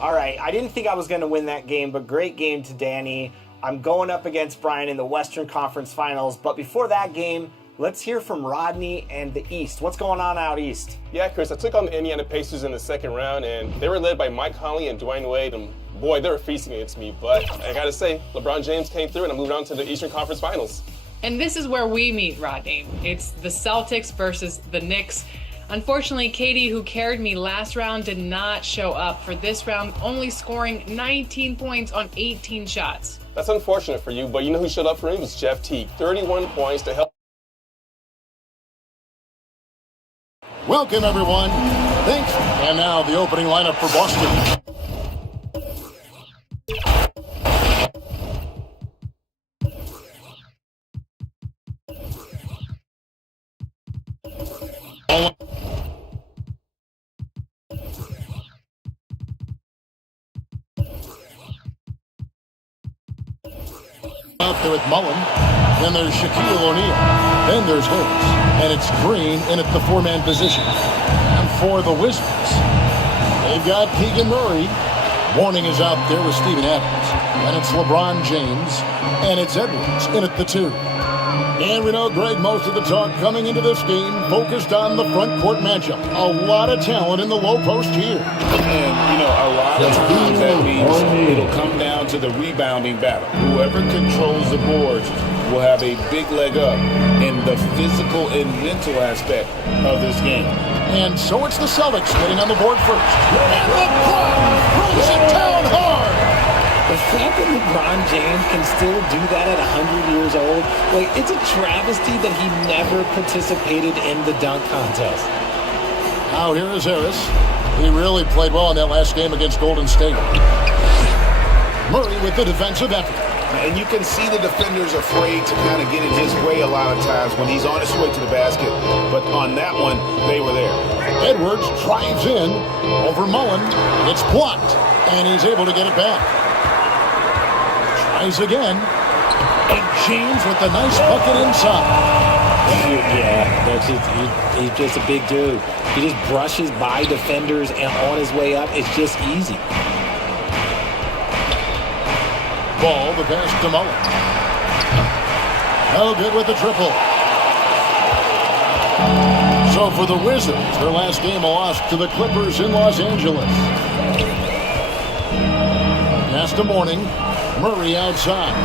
All right, I didn't think I was going to win that game, but great game to Danny. I'm going up against Brian in the Western Conference Finals, but before that game, let's hear from Rodney and the East. What's going on out East? Yeah, Chris, I took on the Indiana Pacers in the second round, and they were led by Mike Conley and Dwayne Wade, and boy, they were feasting against me. But I got to say, LeBron James came through, and I moved on to the Eastern Conference Finals. And this is where we meet, Rodney. It's the Celtics versus the Knicks. Unfortunately, Katie, who carried me last round, did not show up for this round, only scoring 19 points on 18 shots. That's unfortunate for you, but you know who showed up for me? It was Jeff Teague, 31 points to help. Welcome, everyone. Thanks. And now the opening lineup for Boston. Out there with Mullen, then there's Shaquille O'Neal, then there's Harris, and it's Green in at the four-man position. And for the Wizards, they've got Keegan Murray. Warning is out there with Steven Adams, and it's LeBron James, and it's Edwards in at the two. And we know, Greg, most of the talk coming into this game focused on the front court matchup. A lot of talent in the low post here. And, you know, a lot of times that means it'll come down to the rebounding battle. Whoever controls the boards will have a big leg up in the physical and mental aspect of this game. And so it's the Celtics getting on the board first. And LeBron throws it down hard. The fact that LeBron James can still do that at 100 years old, like, it's a travesty that he never participated in the dunk contest. Now here is Harris. He really played well in that last game against Golden State. Murray with the defensive effort. And you can see the defenders afraid to kind of get in his way a lot of times when he's on his way to the basket. But on that one, they were there. Edwards drives in over Mullen. It's blocked, and he's able to get it back. Tries again. And James with the nice bucket inside. Yeah, that's just, he's just a big dude. He just brushes by defenders, and on his way up, it's just easy. Ball, the pass to Mullen. No good with the triple. So for the Wizards, their last game a loss to the Clippers in Los Angeles. Pass to Mourning. Murray outside.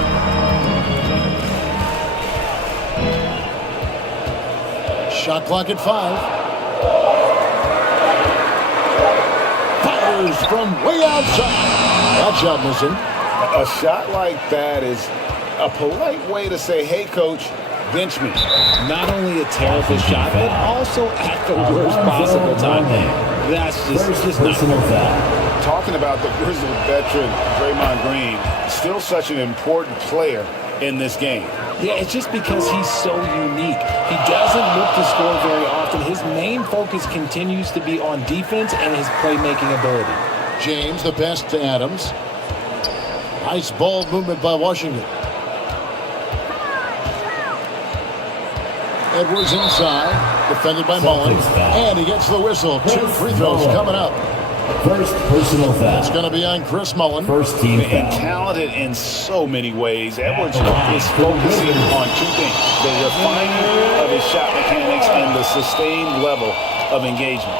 Shot clock at 5. Fires from way outside. That shot missing. A shot like that is a polite way to say, hey, coach, bench me. Not only a terrible shot, but also at the worst possible time. That's just not foul. Talking about the grizzled veteran, Draymond Green, still such an important player in this game. Yeah, it's just because he's so unique. He doesn't look to score very often. His main focus continues to be on defense and his playmaking ability. James, the pass to Adams. Nice ball movement by Washington. Edwards inside, defended by Mullen, and he gets the whistle. 2 free throws coming up. First personal foul. It's going to be on Chris Mullen. First team foul. And talented in so many ways. Edwards is focusing on 2 things: the refinement of his shot mechanics and the sustained level of engagement.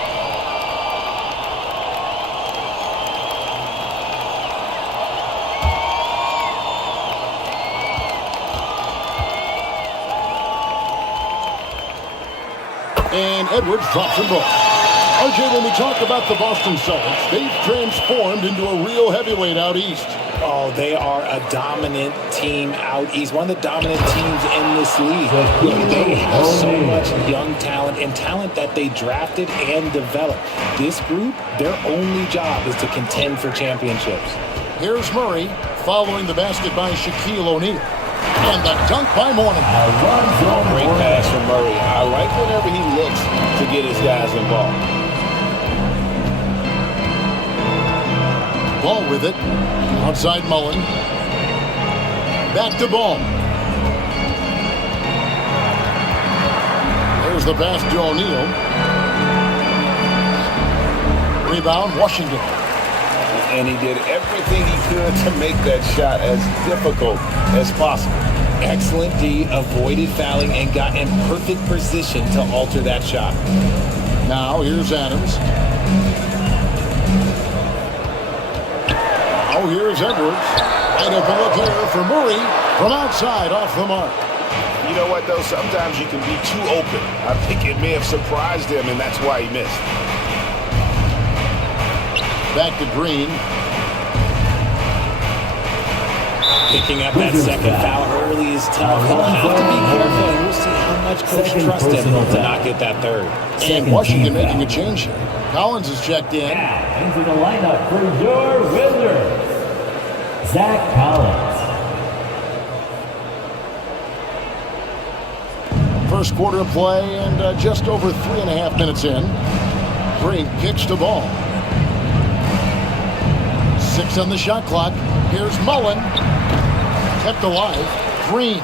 And Edwards drops them both. RJ, when we talk about the Boston Celtics, they've transformed into a real heavyweight out east. Oh, they are a dominant team out east. One of the dominant teams in this league. Look, they have so much young talent and talent that they drafted and developed. This group, their only job is to contend for championships. Here's Murray following the basket by Shaquille O'Neal. And the dunk by Mourning. Great pass from Murray. I like whenever he looks to get his guys involved. Ball with it. Outside Mullen. Back to Ball. There's the pass to O'Neal. Rebound, Washington. And he did everything he could to make that shot as difficult as possible. Excellent D, avoided fouling, and got in perfect position to alter that shot. Now here's Adams. Now here's Edwards. Right open look here for Murray from outside off the mark. You know what, though? Sometimes you can be too open. I think it may have surprised him, and that's why he missed. Back to Green. Picking up that second foul early is tough. He'll have to be careful, and we'll see how much coach trusts him to not get that third. And Washington making a change here. Collins is checked in. Into the lineup for your Wizards, Zach Collins. First quarter of play and just over 3.5 minutes in. Green kicks the ball. 6 on the shot clock. Here's Mullen. Kept alive. Green.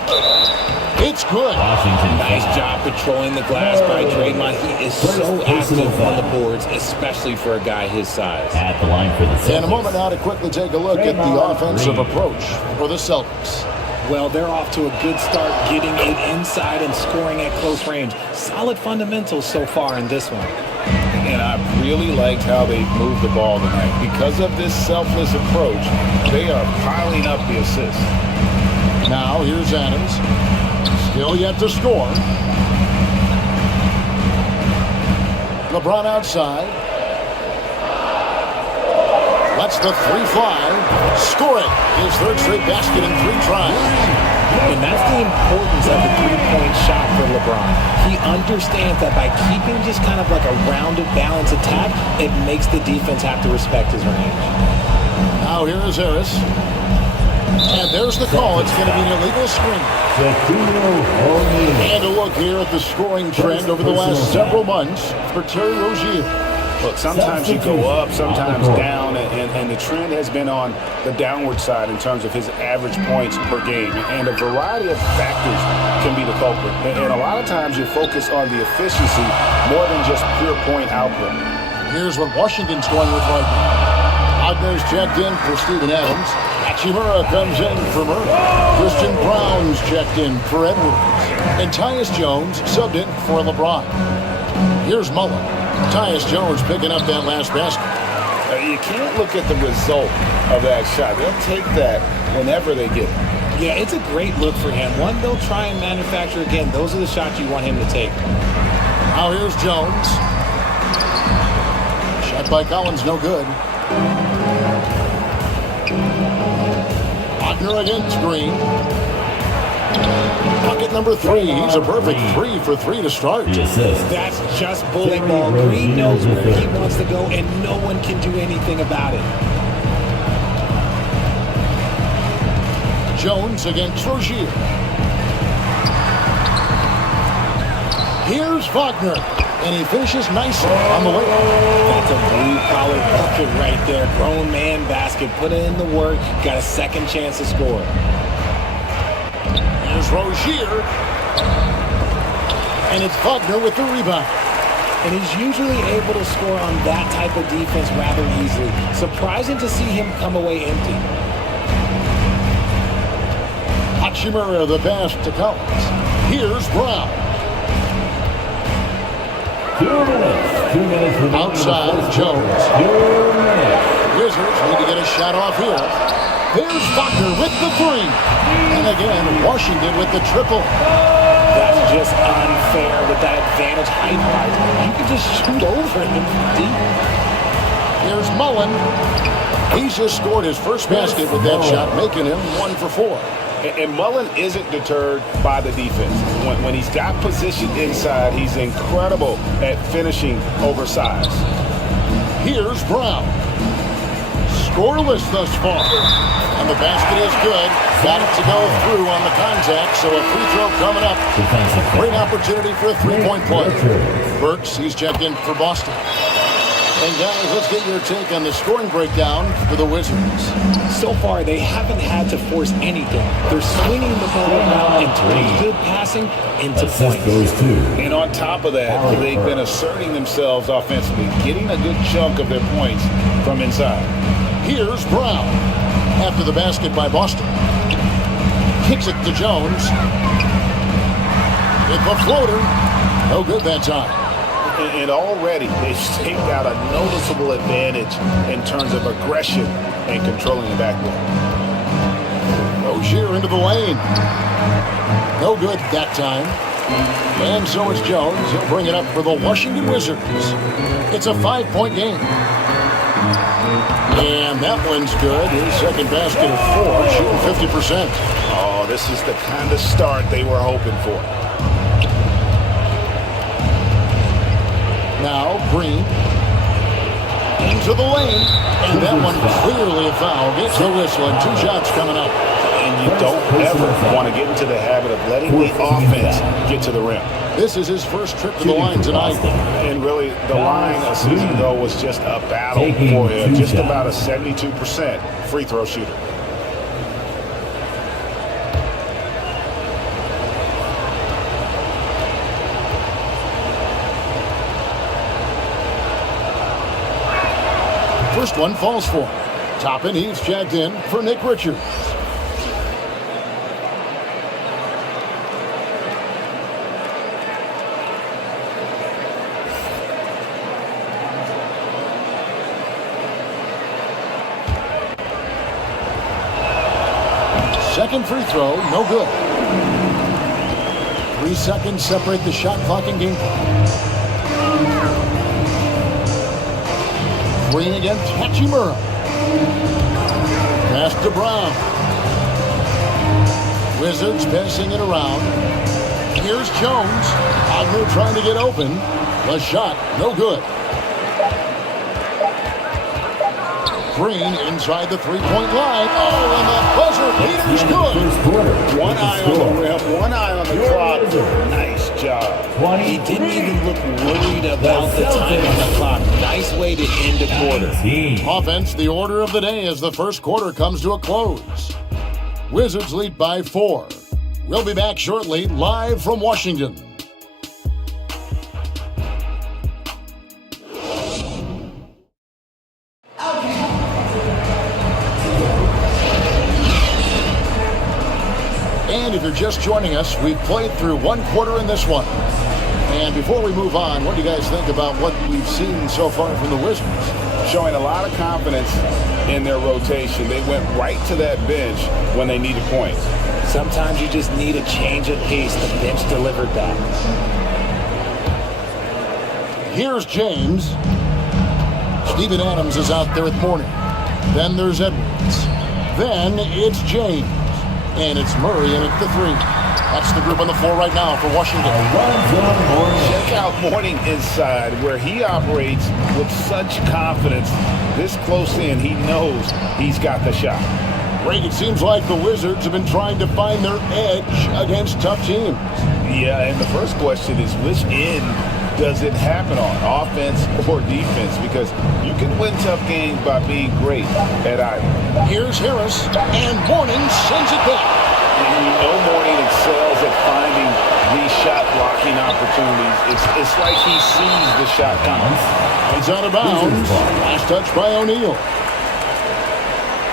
It's good. Washington. Nice job patrolling the glass by Draymond. He is so active on the boards, especially for a guy his size. At the line for the Celtics. And a moment now to quickly take a look at the offensive approach for the Celtics. Well, they're off to a good start getting it inside and scoring at close range. Solid fundamentals so far in this one. And I really liked how they moved the ball tonight. Because of this selfless approach, they are piling up the assists. Now here's Adams. Still yet to score. LeBron outside. Lets the three fly. Scoring his third straight basket in 3 tries. And that's the importance of the three-point shot for LeBron. He understands that by keeping just kind of like a rounded, balanced attack, it makes the defense have to respect his range. Now here is Harris. And there's the call. It's going to be an illegal screen. And a look here at the scoring trend over the last several months for Terry Rozier. Look, sometimes you go up, sometimes down, and the trend has been on the downward side in terms of his average points per game. And a variety of factors can be the culprit. And a lot of times you focus on the efficiency more than just pure point output. Here's what Washington's going with right now. Ogner's checked in for Steven Adams. Hachimura comes in for Murray. Christian Brown's checked in for Edwards. And Tyus Jones subbed in for LeBron. Here's Mullen. Tyus Jones picking up that last basket. You can't look at the result of that shot. They'll take that whenever they get it. Yeah, it's a great look for him. One they'll try and manufacture again. Those are the shots you want him to take. Now here's Jones. Shot by Collins, no good. Ogner against Green. Bucket number 3. He's a perfect 3 for 3 to start. That's just bully ball. Green knows where he wants to go, and no one can do anything about it. Jones against Rozier. Here's Wagner, and he finishes nicely on the way. That's a blue-collar bucket right there. Grown man basket. Put in the work. Got a second chance to score. Here's Rozier. And it's Wagner with the rebound. And he's usually able to score on that type of defense rather easily. Surprising to see him come away empty. Hachimura the pass to Collins. Here's Brown. 2 minutes. Outside Jones. Wizards need to get a shot off here. Here's Wagner with the 3. And again, Washington with the triple. That's just unfair with that advantage height-wise. You can just shoot over him deep. Here's Mullen. He's just scored his first basket with that shot, making him 1 for 4. And Mullen isn't deterred by the defense. When he's got position inside, he's incredible at finishing oversized. Here's Brown. Scoreless thus far. And the basket is good. Got it to go through on the contact, so a free throw coming up. Great opportunity for a three-point play. Burks, he's checked in for Boston. And guys, let's get your take on the scoring breakdown for the Wizards. So far, they haven't had to force anything. They're swinging the ball around into good passing, into points. And on top of that, they've been asserting themselves offensively, getting a good chunk of their points from inside. Here's Brown. After the basket by Boston. Kicks it to Jones. It's a floater. No good that time. And already they've staked out a noticeable advantage in terms of aggression and controlling the backboard. Rozier into the lane. No good that time. And so is Jones. He'll bring it up for the Washington Wizards. It's a 5-point game. And that one's good. His second basket of 4, shooting 50%. Oh, this is the kind of start they were hoping for. Now Green into the lane, and that one clearly a foul. Gets the whistle, and 2 shots coming up. And you don't ever want to get into the habit of letting the offense get to the rim. This is his first trip to the line tonight. And really, the line a season ago was just a battle for him. Just about a 72% free throw shooter. First one falls for him. Toppin, he's checked in for Nick Richards. Second free throw, no good. 3 seconds separate the shot clock and game clock. Green against Hachimura. Pass to Brown. Wizards passing it around. Here's Jones. Ogner trying to get open. The shot, no good. Green inside the three-point line. Oh, and the buzzer beater's good. One eye on the rim, one eye on the clock. Nice job. He didn't even look worried about the time on the clock. Nice way to end the quarter. Offense, the order of the day as the first quarter comes to a close. Wizards lead by 4. We'll be back shortly, live from Washington. And if you're just joining us, we've played through 1 quarter in this one. And before we move on, what do you guys think about what we've seen so far from the Wizards? Showing a lot of confidence in their rotation. They went right to that bench when they needed points. Sometimes you just need a change of pace. The bench delivered that. Here's James. Steven Adams is out there at Mourning. Then there's Edwards. Then it's James. And it's Murray in at the 3. That's the group on the floor right now for Washington. Check out Mourning inside, where he operates with such confidence. This close in, he knows he's got the shot. Greg, it seems like the Wizards have been trying to find their edge against tough teams. Yeah, and the first question is, which end does it happen on, offense or defense? Because you can win tough games by being great at either. Here's Harris, and Mourning sends it back. And you know Mourning excels at finding these shot blocking opportunities. It's like he sees the shot coming. He's out of bounds. Last touch by O'Neal.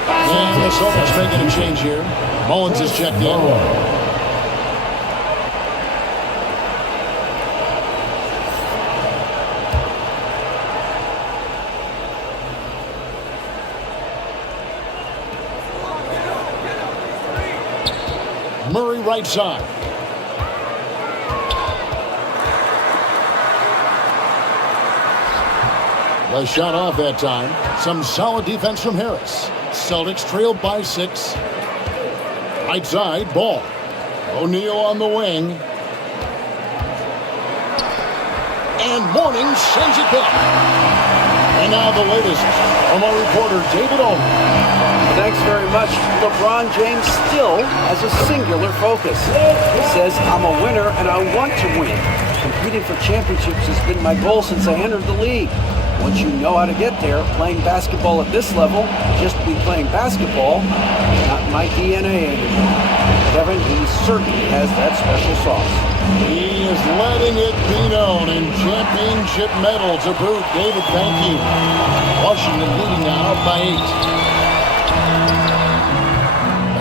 And the Celtics making a change here. Mullins is checked in. Murray right side. The shot off that time. Some solid defense from Harris. Celtics trail by 6. Right side, Ball. O'Neal on the wing. And Mourning sends it back. And now the latest from our reporter, David Olman. Thanks very much. LeBron James still has a singular focus. He says, I'm a winner and I want to win. Competing for championships has been my goal since I entered the league. Once you know how to get there, playing basketball at this level, just to be playing basketball, not my DNA anymore. Kevin, he certainly has that special sauce. He is letting it be known, in championship medal to boot. David, thank you. Washington leading now by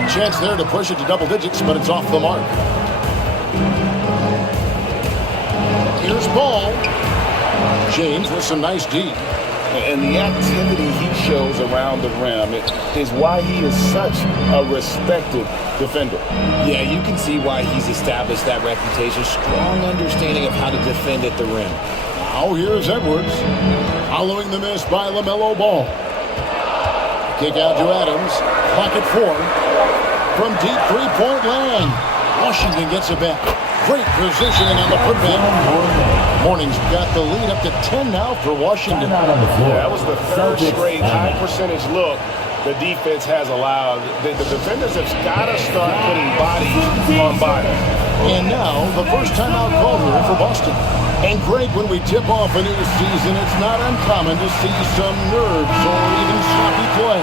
8. A chance there to push it to double digits, but it's off the mark. Here's Ball. James with some nice D. And the activity he shows around the rim is why he is such a respected defender. Yeah, you can see why he's established that reputation. Strong understanding of how to defend at the rim. Now here's Edwards. Following the miss by LaMelo Ball. Kick out to Adams. Clock at 4. From deep three-point land. Washington gets it back. Great positioning on the putback. Mourning's got the lead up to 10 now for Washington. That was the third straight high percentage look the defense has allowed. The defenders have got to start putting bodies on bodies. And now the first time out called here for Boston. And Greg, when we tip off a new season, it's not uncommon to see some nerves or even sloppy play.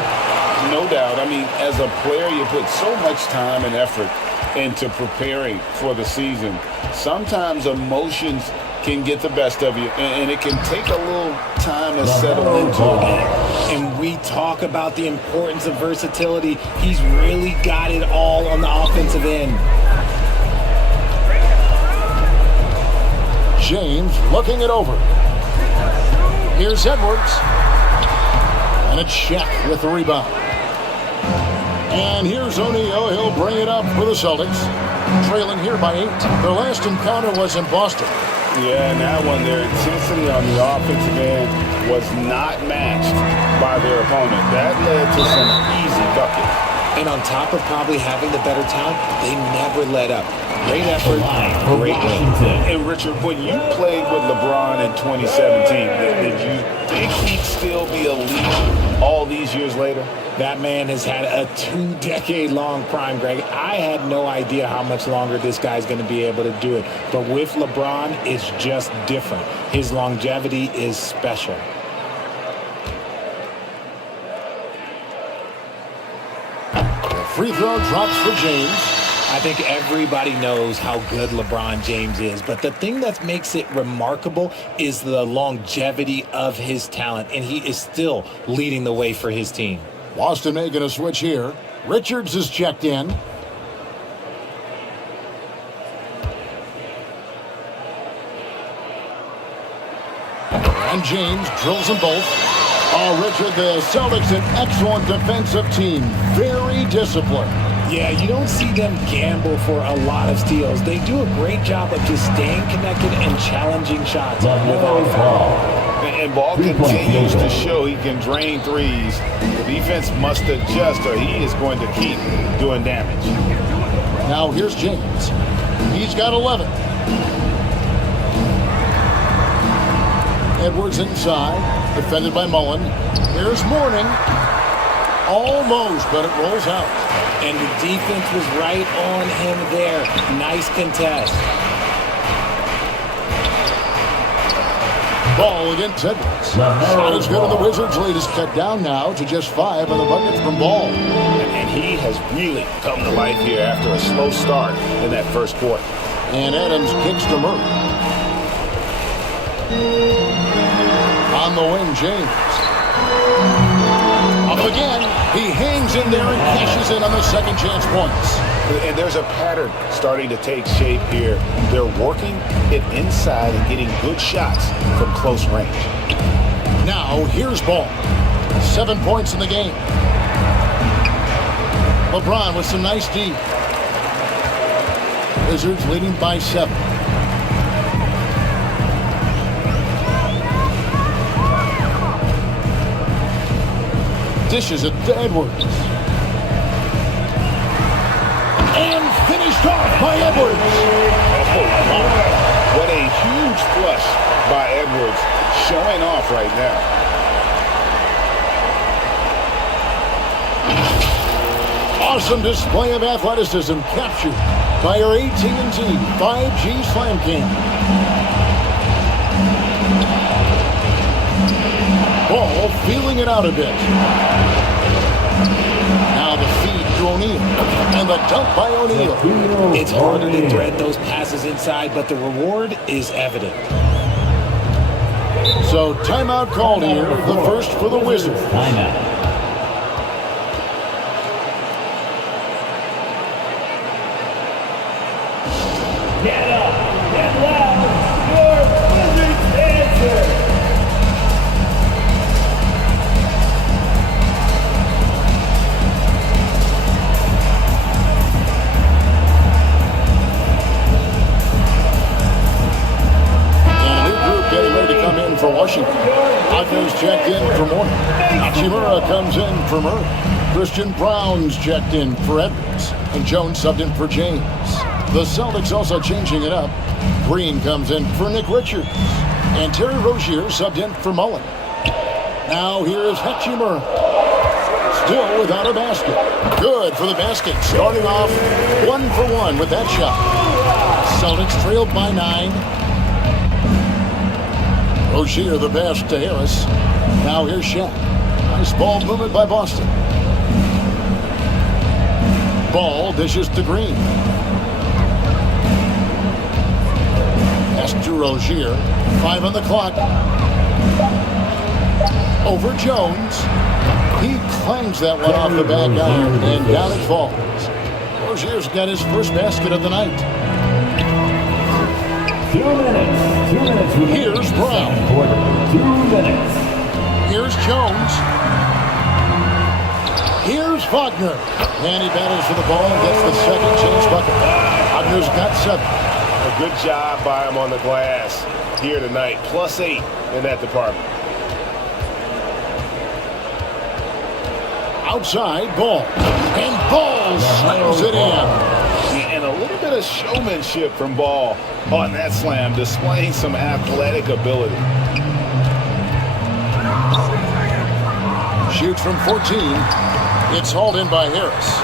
No doubt. I mean, as a player, you put so much time and effort into preparing for the season. Sometimes emotions can get the best of you, and it can take a little time to settle into a game. And we talk about the importance of versatility. He's really got it all on the offensive end. James looking it over. Here's Edwards. And it's Shaq with the rebound. And here's O'Neal. He'll bring it up for the Celtics. Trailing here by 8. Their last encounter was in Boston. Yeah, and that one, their intensity on the offensive end was not matched by their opponent. That led to some easy buckets. And on top of probably having the better talent, they never let up. Great effort, great win. And Richard, when you played with LeBron in 2017, did you think he'd still be elite all these years later? That man has had a 2-decade-long prime, Greg. I had no idea how much longer this guy's going to be able to do it. But with LeBron, it's just different. His longevity is special. The free throw drops for James. I think everybody knows how good LeBron James is, but the thing that makes it remarkable is the longevity of his talent, and he is still leading the way for his team. Boston making a switch here. Richards is checked in. And James drills them both. Oh, Richard, the Celtics, an excellent defensive team. Very disciplined. Yeah, you don't see them gamble for a lot of steals. They do a great job of just staying connected and challenging shots without foul. And Ball continues to show he can drain threes. The defense must adjust or he is going to keep doing damage. Now here's James. He's got 11. Edwards inside, defended by Mullen. Here's Mourning. Almost, but it rolls out. And the defense was right on him there. Nice contest. Ball against Edwards. Shot is good, and the Wizards' lead is cut down now to just 5 on the buckets from Ball. And he has really come to life here after a slow start in that first quarter. And Adams kicks to Murray. On the wing, James. Up again. He hangs in there and cashes in on the second chance points. And there's a pattern starting to take shape here. They're working it inside and getting good shots from close range. Now, here's Ball. 7 points in the game. LeBron with some nice D. Wizards leading by 7. Dishes it to Edwards. And finished off by Edwards. Oh, my. What a huge flush by Edwards, showing off right now. Awesome display of athleticism captured by our AT&T 5G Slam Cam. Ball feeling it out a bit. Now the feed to O'Neal. And the dunk by O'Neal. It's harder to thread those passes inside, but the reward is evident. So timeout called here, the first for the Wizards. Timeout. Get up, get loud, your Wizards answer. And a new group getting ready to come in for Washington. Wagner's checked in for Moore. Hachimura comes in for Murray. Christian Brown's checked in for Edwards. And Jones subbed in for James. The Celtics also changing it up. Green comes in for Nick Richards. And Terry Rozier subbed in for Mullen. Now here's Hachimura. Still without a basket. Good for the basket. Starting off 1 for 1 with that shot. Celtics trailed by 9. Rozier the pass to Harris. Now here's Shaq. Nice ball movement by Boston. Ball dishes to Green. Pass to Rozier. 5 on the clock. Over Jones. He clangs that one off the back iron, and down it falls. Rozier's got his first basket of the night. 2 minutes. 2 minutes. Here's Brown. Quarter. 2 minutes. Here's Jones. Here's Wagner. And he battles for the ball and gets the second chance bucket. Wagner's got 7. A good job by him on the glass here tonight. +8 in that department. Outside, Ball. And Ball slams it in. And a little bit of showmanship from Ball on that slam, displaying some athletic ability. Shoots from 14. It's hauled in by Harris.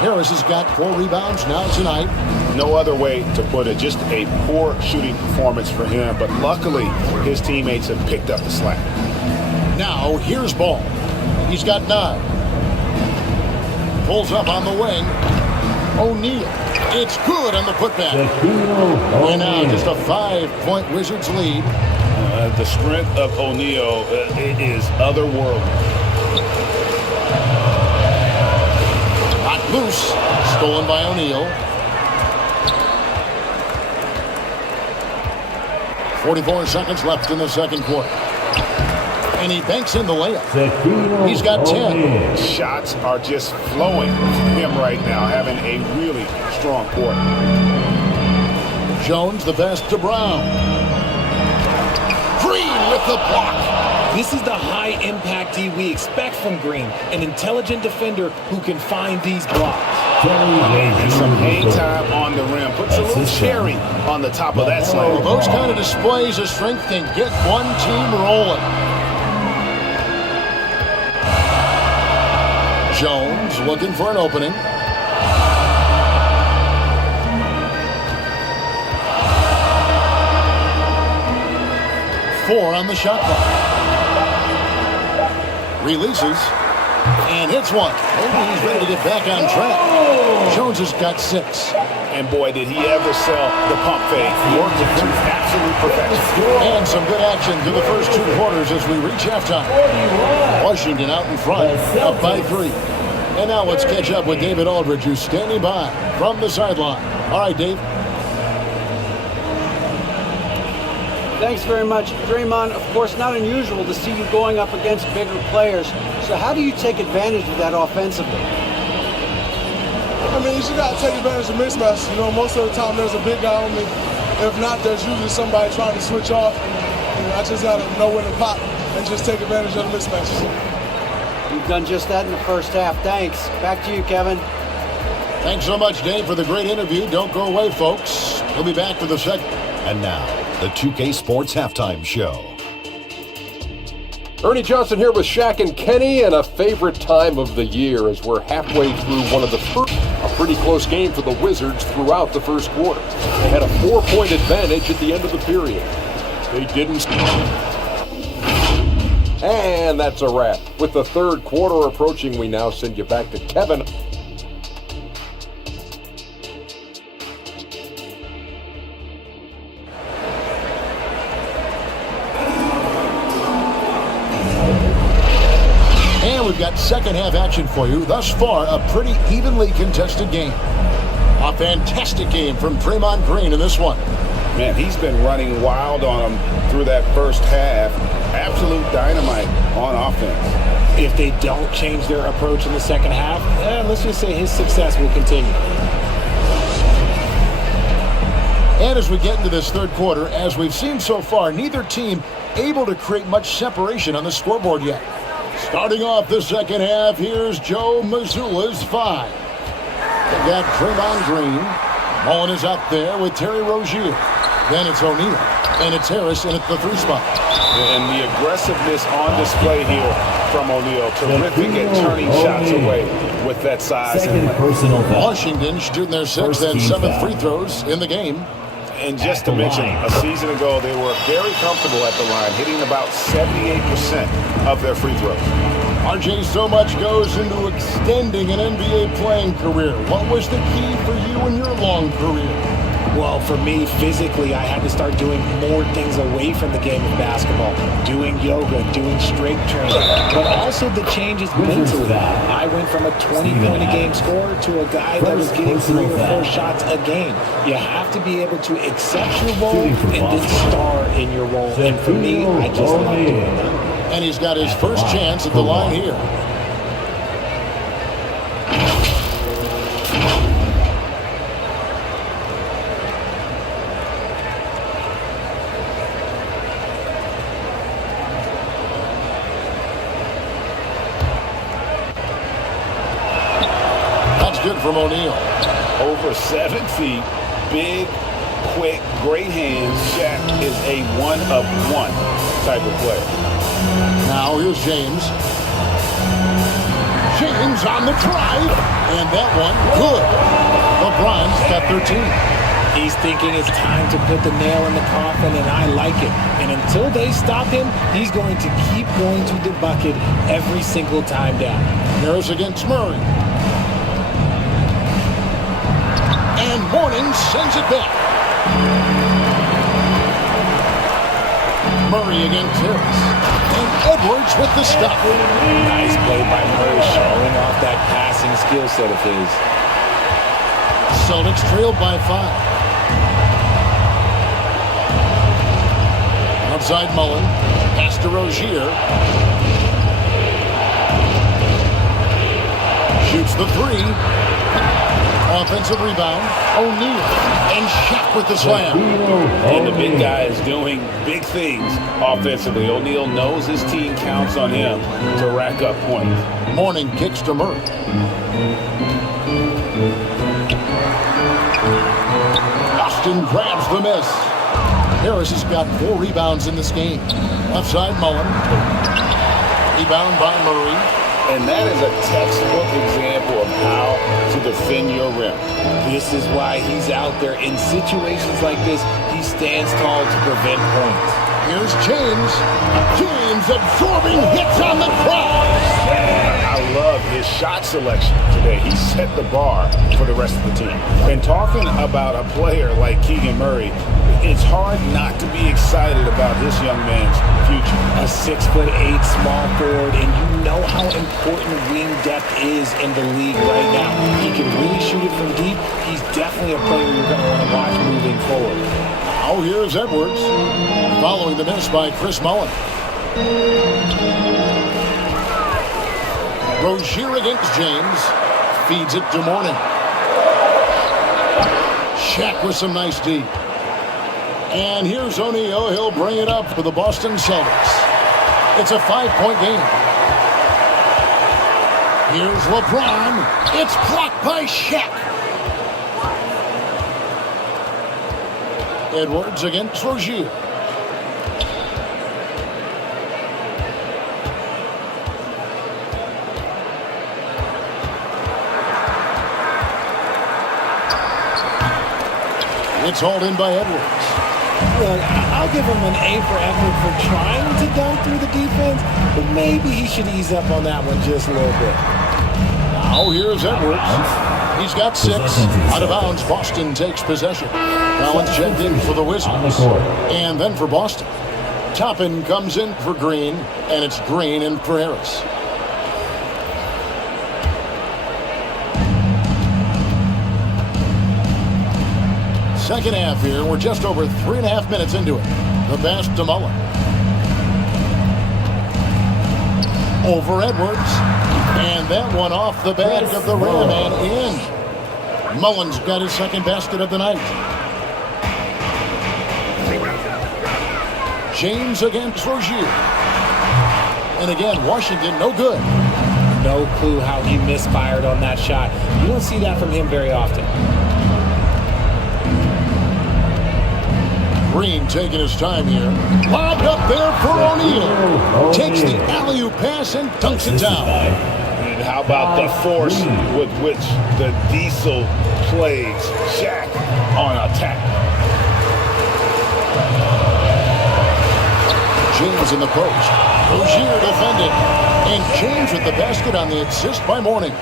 Harris has got 4 rebounds now tonight. No other way to put it. Just a poor shooting performance for him. But luckily, his teammates have picked up the slack. Now, here's Ball. He's got 9. Pulls up on the wing. O'Neal. It's good on the putback. And now just a 5-point Wizards lead. The strength of O'Neal is otherworldly. Hot loose. Stolen by O'Neal. 44 seconds left in the second quarter. And he banks in the layup. He's got 10. Shots are just flowing from him right now, having a really strong quarter. Jones the best to Brown. Green with the block. This is the high-impact D we expect from Green, an intelligent defender who can find these blocks. And some hang time on the rim. Puts a little cherry on the top of that slam. Well, those kind of displays of strength can get one team rolling. Jones looking for an opening. Four on the shot clock. Releases and hits one. Maybe he's ready to get back on track. Jones has got 6. And boy, did he ever sell the pump fake. Worked it to absolute perfection. And some good action to the first 2 quarters as we reach halftime. Washington out in front, up by 3. And now let's catch up with David Aldridge, who's standing by from the sideline. All right, Dave. Thanks very much. Draymond, of course, not unusual to see you going up against bigger players. So how do you take advantage of that offensively? I mean, you just got to take advantage of mismatches. You know, most of the time there's a big guy on me. If not, there's usually somebody trying to switch off. And, I just got to know when to pop and just take advantage of the mismatches. You've done just that in the first half. Thanks. Back to you, Kevin. Thanks so much, Dave, for the great interview. Don't go away, folks. We'll be back for the second. And now, the 2K Sports Halftime Show. Ernie Johnson here with Shaq and Kenny, and a favorite time of the year as we're halfway through one of the first. A pretty close game for the Wizards throughout the first quarter. They had a 4-point advantage at the end of the period. They didn't. And that's a wrap. With the third quarter approaching, we now send you back to Kevin. And we've got second half action for you. Thus far, a pretty evenly contested game. A fantastic game from Draymond Green in this one. Man, he's been running wild on them through that first half. Absolute dynamite on offense. If they don't change their approach in the second half, let's just say his success will continue. And as we get into this third quarter, as we've seen so far, neither team able to create much separation on the scoreboard yet. Starting off the second half, here's Joe Mazzulla's 5. They've got Draymond Green. Mullen is out there with Terry Rozier. Then it's O'Neal. And it's Harris in at the 3 spot. And the aggressiveness on display here from O'Neal. Terrific at turning shots away with that size. Washington shooting their 6th and 7th free throws in the game. And just to mention, a season ago, they were very comfortable at the line, hitting about 78% of their free throws. RJ, so much goes into extending an NBA playing career. What was the key for you in your long career? Well, for me, physically, I had to start doing more things away from the game of basketball. Doing yoga, doing strength training, but also the changes mentally. I went from a 20-point-a-game scorer to a guy that was getting 3 or 4 shots a game. You have to be able to accept your role and then star in your role. And for me, I just love doing that. And he's got his first chance at the line here. Good from O'Neal. Over 7 feet, big, quick, great hands. Shaq is a one-of-one type of player. Now here's James. James on the drive, and that one good. LeBron's got 13. He's thinking it's time to put the nail in the coffin, and I like it. And until they stop him, he's going to keep going to the bucket every single time down. Harris against Murray. And Mourning sends it back. Murray against Harris. And Edwards with the stop. Nice play by Murray, showing off that passing skill set of his. Celtics trailed by 5. Outside Mullen. Pass to Rozier. Shoots the 3. Offensive rebound. O'Neal. And Shaq with the slam. And the big guy is doing big things offensively. O'Neal knows his team counts on him to rack up points. Mourning kicks to Murray. Austin grabs the miss. Harris has got 4 rebounds in this game. Left side Mullen. Rebound by Murray. And that is a textbook example of how to defend your rim. This is why he's out there in situations like this. He stands tall to prevent points. Here's James. James absorbing hits on the cross. I love his shot selection today. He set the bar for the rest of the team. And talking about a player like Keegan Murray, it's hard not to be excited about this young man's future. A 6'8" small forward, and you know how important wing depth is in the league right now. He can really shoot it from deep. He's definitely a player you're going to want to watch moving forward. Now here's Edwards, following the miss by Chris Mullen. Rozier against James, feeds it to Mourning. Shaq with some nice deep. And here's O'Neal. He'll bring it up for the Boston Celtics. It's a 5-point game. Here's LeBron. It's blocked by Shaq. Edwards against Rozier. It's hauled in by Edwards. Look, I'll give him an A for effort for trying to dunk through the defense, but maybe he should ease up on that one just a little bit. Now here's Edwards. He's got 6. Out of bounds, Boston takes possession. Collins checked in for the Wizards. And then for Boston. Toppin comes in for Green, and it's Green in for Harris. Second half here. We're just over 3.5 minutes into it. The pass to Mullen. Over Edwards. And that one off the back of the rim and in. Mullen's got his second basket of the night. James against Rozier. And again, Washington, no good. No clue how he misfired on that shot. You don't see that from him very often. Green taking his time here. Lobbed up there for O'Neal. Takes the alley-oop pass and dunks it down. And how about the force with which the Diesel plays Shaq on attack? James in the post. Rozier defended. And James with the basket on the assist by Mourning.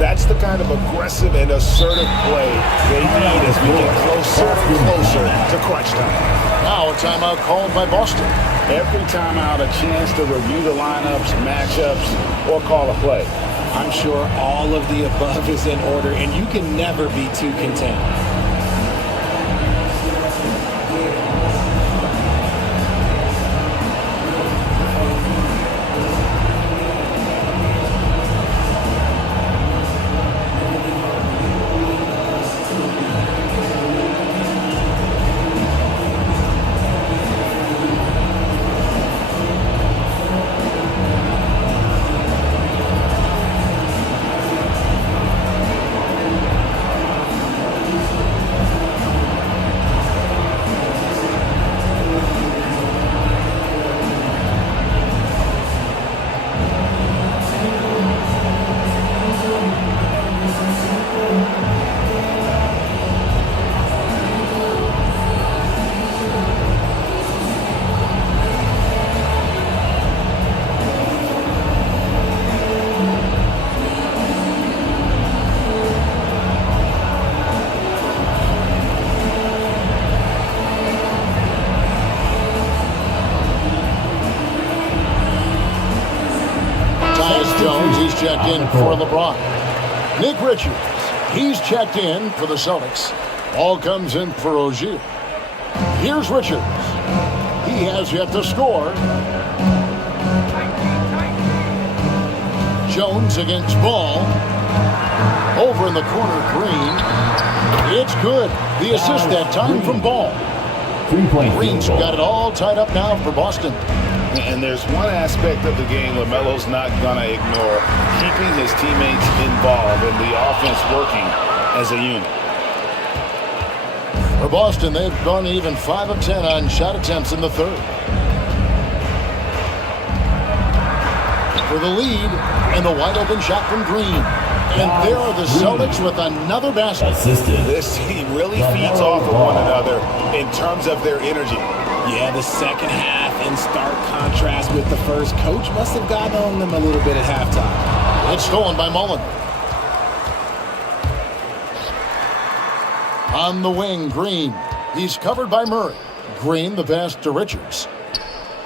That's the kind of aggressive and assertive play they need as we get closer and closer to crunch time. Now a timeout called by Boston. Every timeout, a chance to review the lineups, matchups, or call a play. I'm sure all of the above is in order, and you can never be too content. He's checked in for LeBron. Nick Richards, he's checked in for the Celtics. Ball comes in for Rozier. Here's Richards. He has yet to score. Jones against Ball. Over in the corner, Green. It's good. The assist that time from Ball. Green's got it all tied up now for Boston. And there's one aspect of the game LaMelo's not going to ignore, keeping his teammates involved and the offense working as a unit. For Boston, they've gone even 5 of 10 on shot attempts in the third. For the lead, and a wide open shot from Green. And there are the Celtics with another basket. This team really feeds off of one another in terms of their energy. Yeah, the second half in stark contrast with the first. Coach must have gotten on them a little bit at halftime. It's stolen by Mullen. On the wing, Green. He's covered by Murray. Green, the pass to Richards.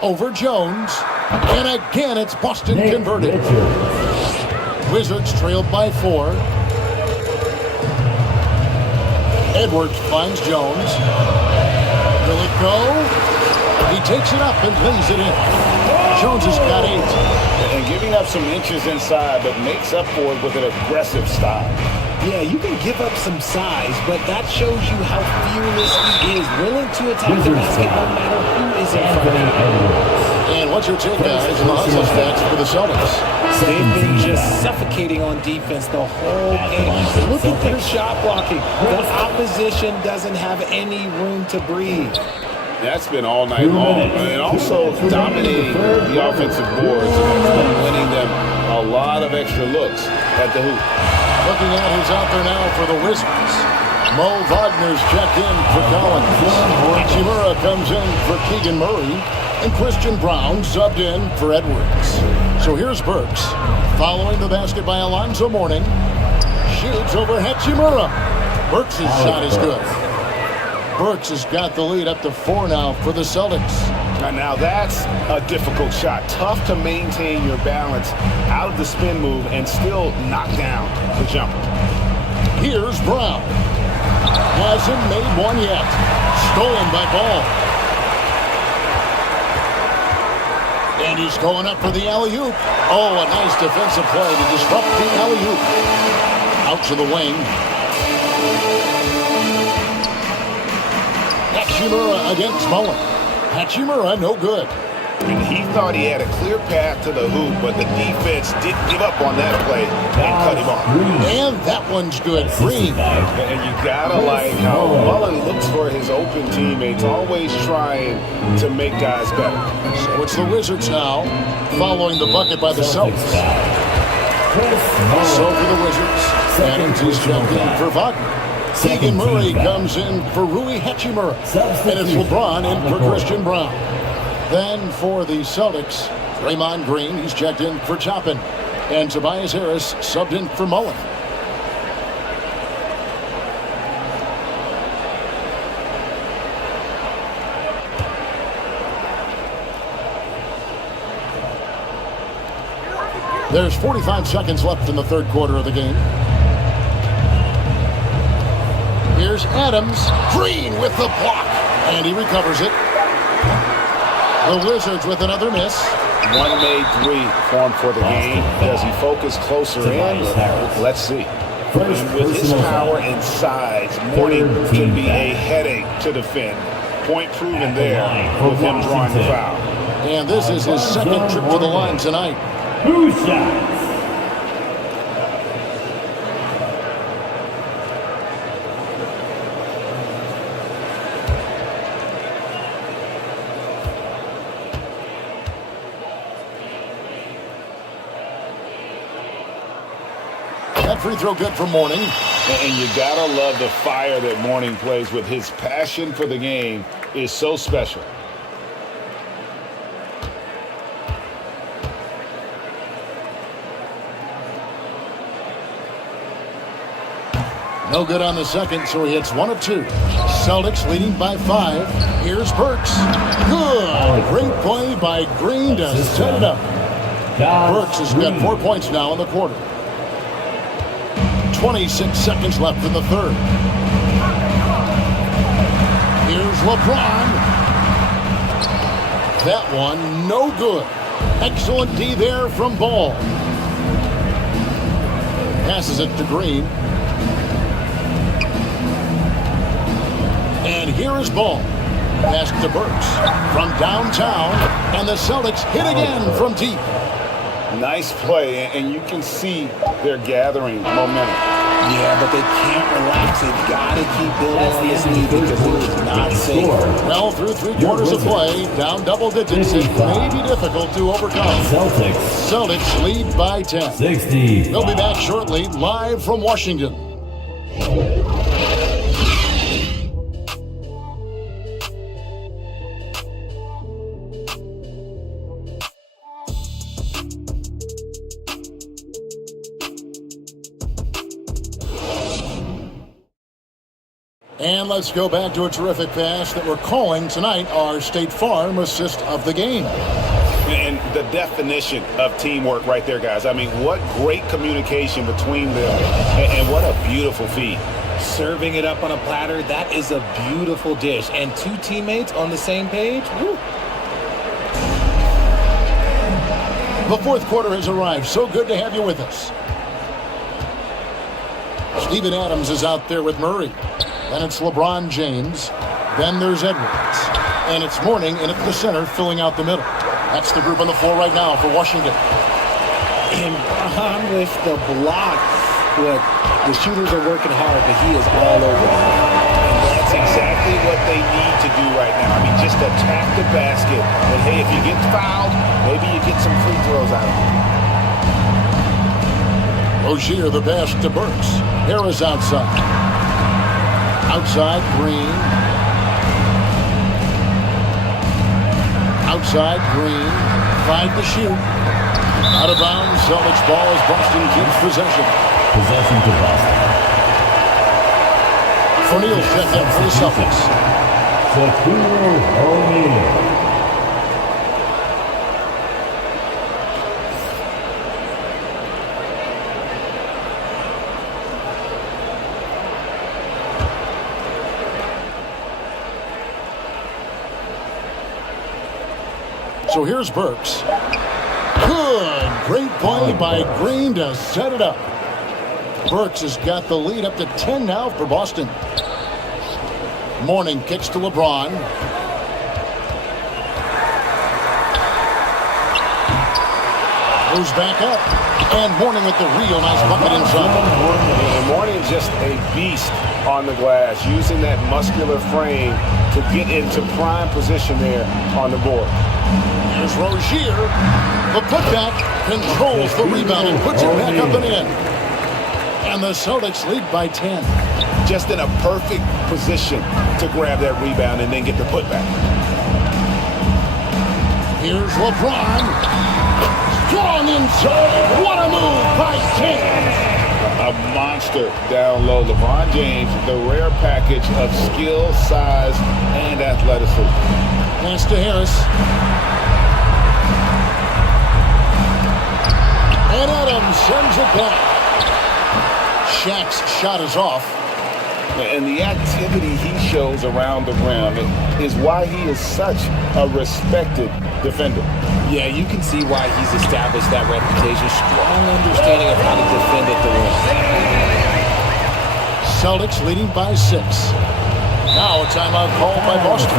Over Jones. And again, it's Boston converted. Wizards trailed by 4. Edwards finds Jones. Will it go? He takes it up and lays it in. Jones has got 8. And giving up some inches inside, but makes up for it with an aggressive style. Yeah, you can give up some size, but that shows you how fearless he is, willing to attack the basket no matter who is in front of him. And what's your take, guys, on the hustle stats for the Celtics? They've been just suffocating on defense the whole game. Look at their shot blocking. The opposition doesn't have any room to breathe. That's been all night long. And also dominating the offensive boards and winning them a lot of extra looks at the hoop. Looking at who's out there now for the Wizards. Mo Wagner's checked in for Collins. Hachimura comes in for Keegan Murray. And Christian Brown subbed in for Edwards. So here's Burks. Following the basket by Alonzo Mourning. Shoots over Hachimura. Burks' shot is good. Burks has got the lead up to 4 now for the Celtics. Now that's a difficult shot. Tough to maintain your balance out of the spin move and still knock down the jumper. Here's Brown. Hasn't made one yet. Stolen by Ball. And he's going up for the alley-oop. Oh, a nice defensive play to disrupt the alley-oop. Out to the wing. Hachimura against Mullen. Hachimura, no good. And he thought he had a clear path to the hoop, but the defense didn't give up on that play and cut him off. And that one's good. Green. And you gotta like how Mullen looks for his open teammates, always trying to make guys better. So it's the Wizards now, following the bucket by the Celtics. So for the Wizards, Adams is jumped in for Wagner. Keegan Murray comes in for Rui Hachimura. And it's LeBron in for Christian Brown. Then for the Celtics, Draymond Green, he's checked in for Toppin. And Tobias Harris subbed in for Mullen. There's 45 seconds left in the third quarter of the game. Here's Adams. Green with the block. And he recovers it. The Wizards with another miss. One made three formed for the game. Does he focus closer in? Let's see. With his power and size, Mourning can be a headache to defend. Point proven there with him drawing the foul. And this is his second trip to the line tonight. 2 shots. That free throw good for Mourning. And you gotta love the fire that Mourning plays with. His passion for the game is so special. No good on the second, so he hits 1 of 2. Celtics leading by 5. Here's Burks. Good. Great play by Green to set it up. Burks has got 4 points now in the quarter. 26 seconds left in the third. Here's LeBron. That one, no good. Excellent D there from Ball. Passes it to Green. And here is Ball. Pass to Burks from downtown. And the Celtics hit again from deep. Nice play, and you can see they're gathering momentum. Yeah, but they can't relax. They've got to keep building on this lead because it is not safe. Well, through 3 quarters of play, down double digits, it may be difficult to overcome. Celtics lead by 10. 60. They'll be back shortly, live from Washington. And let's go back to a terrific pass that we're calling tonight our State Farm assist of the game. And the definition of teamwork right there, guys. I mean, what great communication between them, and what a beautiful feed. Serving it up on a platter, that is a beautiful dish. And 2 teammates on the same page, woo. The fourth quarter has arrived. So good to have you with us. Steven Adams is out there with Murray. Then it's LeBron James. Then there's Edwards. And it's Mourning in at the center, filling out the middle. That's the group on the floor right now for Washington. And Ron with the block. Look, the shooters are working hard, but he is all over them. And that's exactly what they need to do right now. I mean, just attack the basket. And hey, if you get fouled, maybe you get some free throws out of it. Rozier the pass to Burks. Harris outside. Outside, Green. Outside, Green. 5 to shoot. Out of bounds. Celtics ball as Boston keeps possession. Possession to Boston. O'Neal checked up for the Celtics. Shaquille O'Neal. So here's Burks. Good. Great play by Green to set it up. Burks has got the lead up to 10 now for Boston. Mourning kicks to LeBron. Moves back up. And Mourning with the real nice bucket inside. And Mourning's just a beast on the glass, using that muscular frame to get into prime position there on the board. Here's Rozier. The putback controls the rebound and puts it back up and in. And the Celtics lead by 10. Just in a perfect position to grab that rebound and then get the putback. Here's LeBron. Strong inside. What a move by James. A monster down low. LeBron James, the rare package of skill, size, and athleticism. Pass to Harris. And Adams sends it back. Shaq's shot is off. And the activity he shows around the rim is why he is such a respected defender. Yeah, you can see why he's established that reputation. Strong understanding of how to defend at the rim. Celtics leading by 6. Now a timeout called by Boston.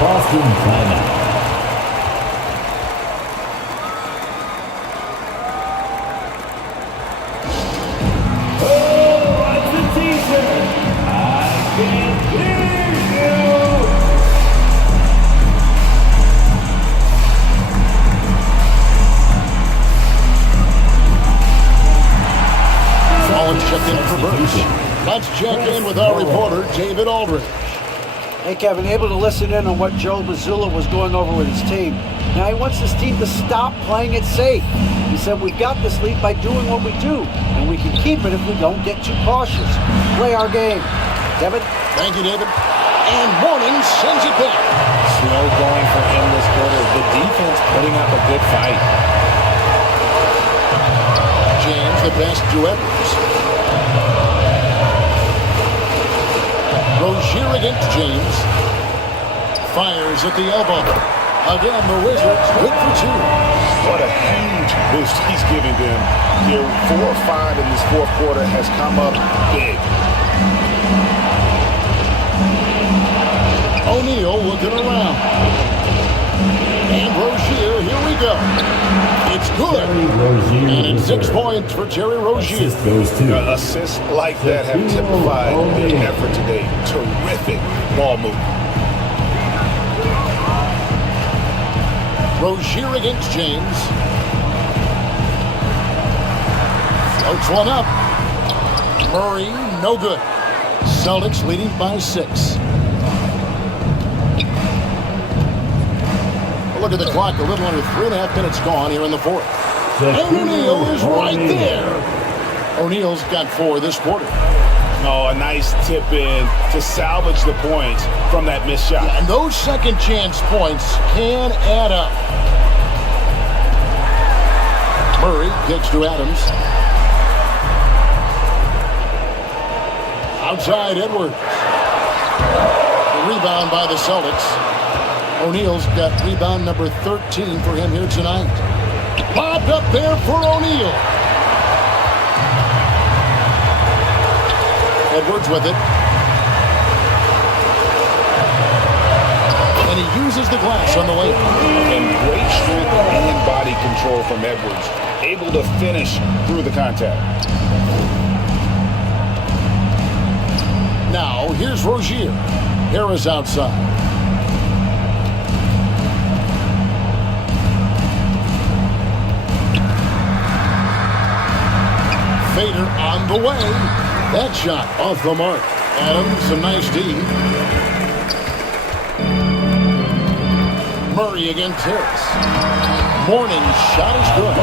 Boston timeout. Checked in for Burks. Let's check in with our reporter, David Aldridge. Hey, Kevin, able to listen in on what Joe Mazzulla was going over with his team. Now, he wants his team to stop playing it safe. He said, we've got this lead by doing what we do, and we can keep it if we don't get too cautious. Play our game. Kevin? Thank you, David. And Mourning sends it back. Slow going for him this quarter. The defense putting up a good fight. James, the best to Edwards. Rozier against James. Fires at the elbow. Again, the Wizards good for 2. What a huge boost he's giving them. Their 4 or 5 in this fourth quarter has come up big. O'Neal looking around. And Rozier, here we go. It's good. And it's 6 points for Terry Rozier. Assists like that have typified their effort today. Terrific ball movement. Rozier against James. Floats one up. Murray, no good. Celtics leading by 6. Look at the clock, a little under 3.5 minutes gone here in the fourth. And O'Neal is right there. O'Neal's got 4 this quarter. Oh, a nice tip in to salvage the points from that missed shot. Yeah, and those second chance points can add up. Murray kicks to Adams. Outside Edwards. The rebound by the Celtics. O'Neal's got rebound number 13 for him here tonight. Popped up there for O'Neal. Edwards with it. And he uses the glass on the way. And great strength from Edwards, able to finish through the contact. Now, here's Rozier. Harris outside. Fader on the way. That shot off the mark. Adams, a nice D. Murray against Harris. Morning's shot is good.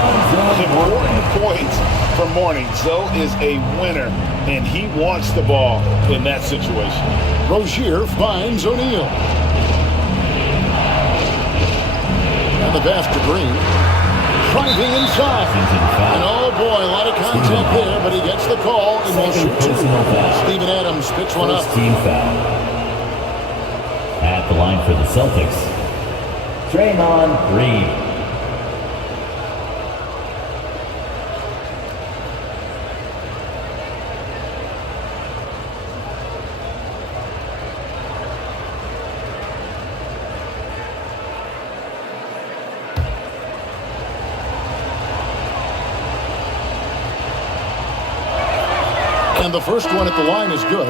Important points for Morning. Zoe is a winner, and he wants the ball in that situation. Rozier finds O'Neal. And the pass to Green. Driving inside. And oh boy, a lot of contact there, but he gets the call and will shoot two. Steven Adams picks one up. First team foul. At the line for the Celtics, Draymond Green. And the first one at the line is good.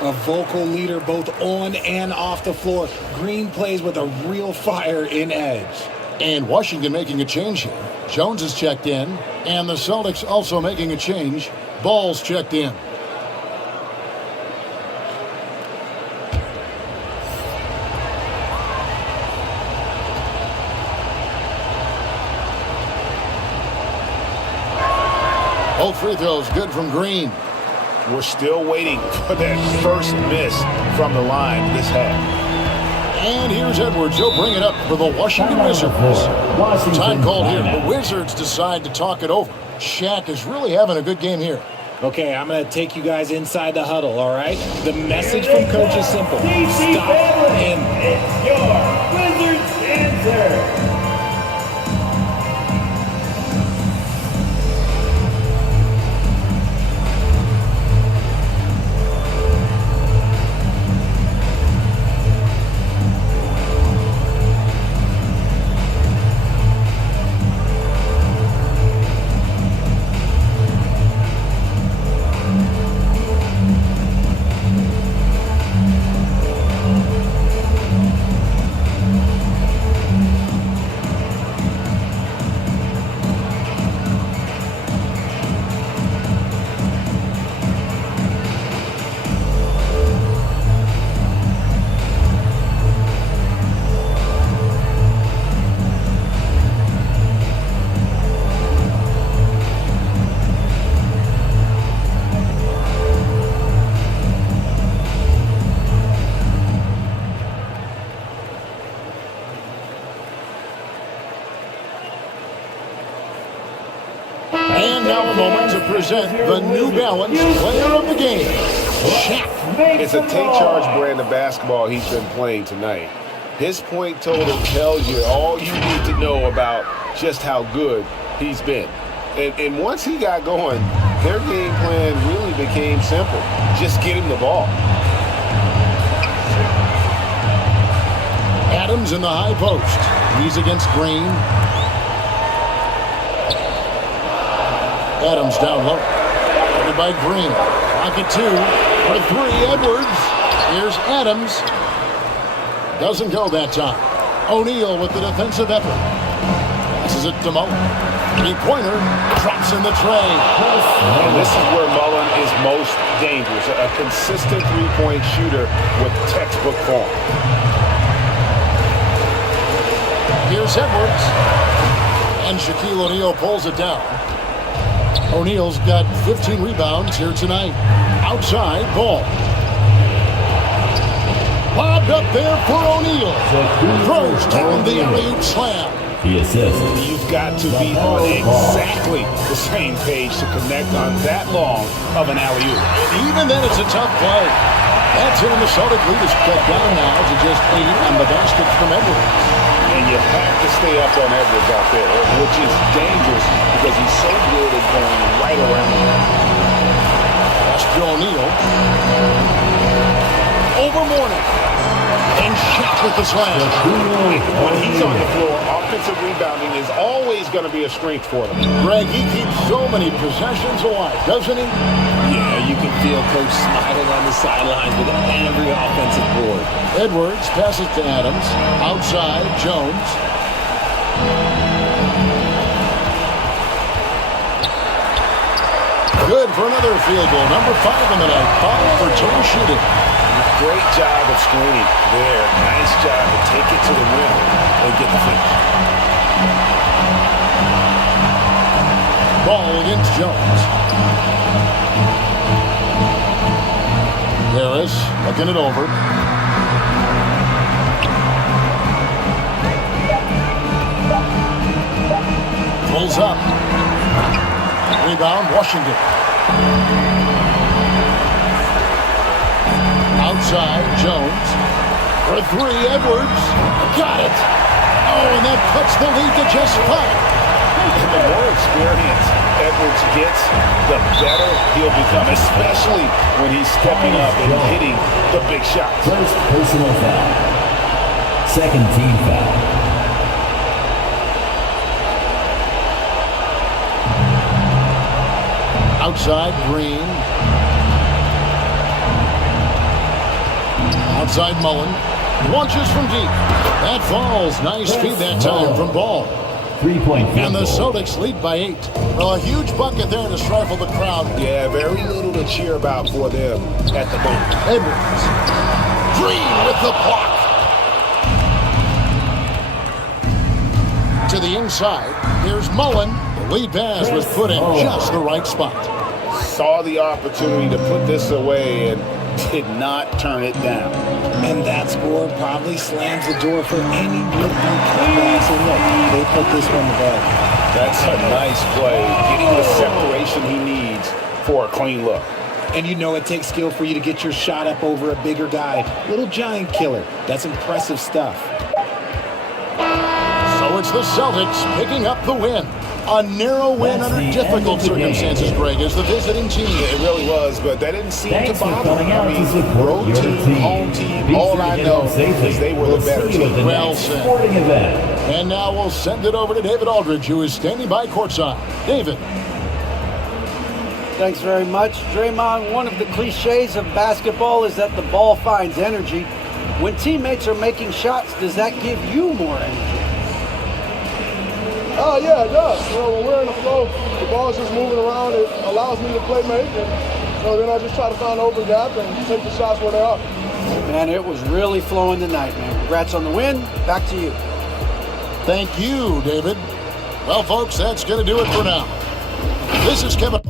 A vocal leader both on and off the floor. Green plays with a real fire in edge. And Washington making a change here. Jones is checked in, and the Celtics also making a change. Ball's checked in. Both free throws good from Green. We're still waiting for that first miss from the line this half. And here's Edwards. He'll bring it up for the Washington Wizards. Time called here. The Wizards decide to talk it over. Shaq is really having a good game here. Okay, I'm going to take you guys inside the huddle, all right? The message from Coach is simple. Stop him. It's your Wizards answer. And now a moment to present the New Balance player of the game, Shaq. It's a take charge brand of basketball he's been playing tonight. His point total tells you all you need to know about just how good he's been. And once he got going, their game plan really became simple. Just get him the ball. Adams in the high post. He's against Green. Adams down low. Covered by Green. Pocket two. For three, Edwards. Here's Adams. Doesn't go that time. O'Neal with the defensive effort. Passes it to Mullen. Three-pointer. Drops in the tray. And this is where Mullen is most dangerous. A consistent three-point shooter with textbook form. Here's Edwards. And Shaquille O'Neal pulls it down. O'Neal's got 15 rebounds here tonight. Outside, ball. Lobbed up there for O'Neal. Throws down the alley-oop slam. The assist. You've got to be on exactly the same page to connect on that long of an alley-oop. Even then, it's a tough play. That's it, and the Celtic lead is cut down now to just 8 on the basket from Edwards. And you have to stay up on Edwards out there, which is dangerous because he's so good at going right around. Pass to O'Neal. Over Morning. And shot with the slam. When he's on the floor, offensive rebounding is always going to be a strength for them. Greg, he keeps so many possessions alive, doesn't he? Yeah, you can feel Coach smiling on the sidelines with every offensive board. Edwards passes to Adams. Outside, Jones. Good for another field goal. Number 5 in the night. Foul for team shooting. Great job of screening there. Nice job to take it to the rim and get the finish. Ball against Jones. Harris looking it over. Pulls up. Rebound, Washington. Outside, Jones. For 3, Edwards. Got it. Oh, and that cuts the lead to just 5. And the more experience Edwards gets, the better he'll become, especially when he's stepping up and hitting the big shots. First personal foul. Second team foul. Outside, Green. Outside, Mullen. Launches from deep. That falls. Nice feed that time from Ball. 3-point field And the goal. Celtics lead by 8. Well, a huge bucket there to stifle the crowd. Yeah, very little to cheer about for them at the moment. Edwards. Green with the block. To the inside. Here's Mullen. The lead pass was put in just the right spot. Saw the opportunity to put this away and did not turn it down. And that score probably slams the door for any would-be comebacks. And look, they put this one to bed. That's a nice play, getting the separation he needs for a clean look. And you know it takes skill for you to get your shot up over a bigger guy. Little giant killer. That's impressive stuff. So it's the Celtics picking up the win. A narrow win under difficult circumstances, Greg, as the visiting team. It really was, but that didn't seem Thanks to for bother coming them. out I to mean, support road your team, team. home team, Be all sure to I get know home safely. is they were We'll the better see you at team. the Well next said. sporting event. And now we'll send it over to David Aldridge, who is standing by courtside. David. Thanks very much. Draymond, one of the cliches of basketball is that the ball finds energy. When teammates are making shots, does that give you more energy? Oh, yeah, it does. When we're in the flow, the ball's just moving around. It allows me to play make. And then I just try to find an open gap and take the shots where they are. Man, it was really flowing tonight, man. Congrats on the win. Back to you. Thank you, David. Well, folks, that's going to do it for now. This is Kevin.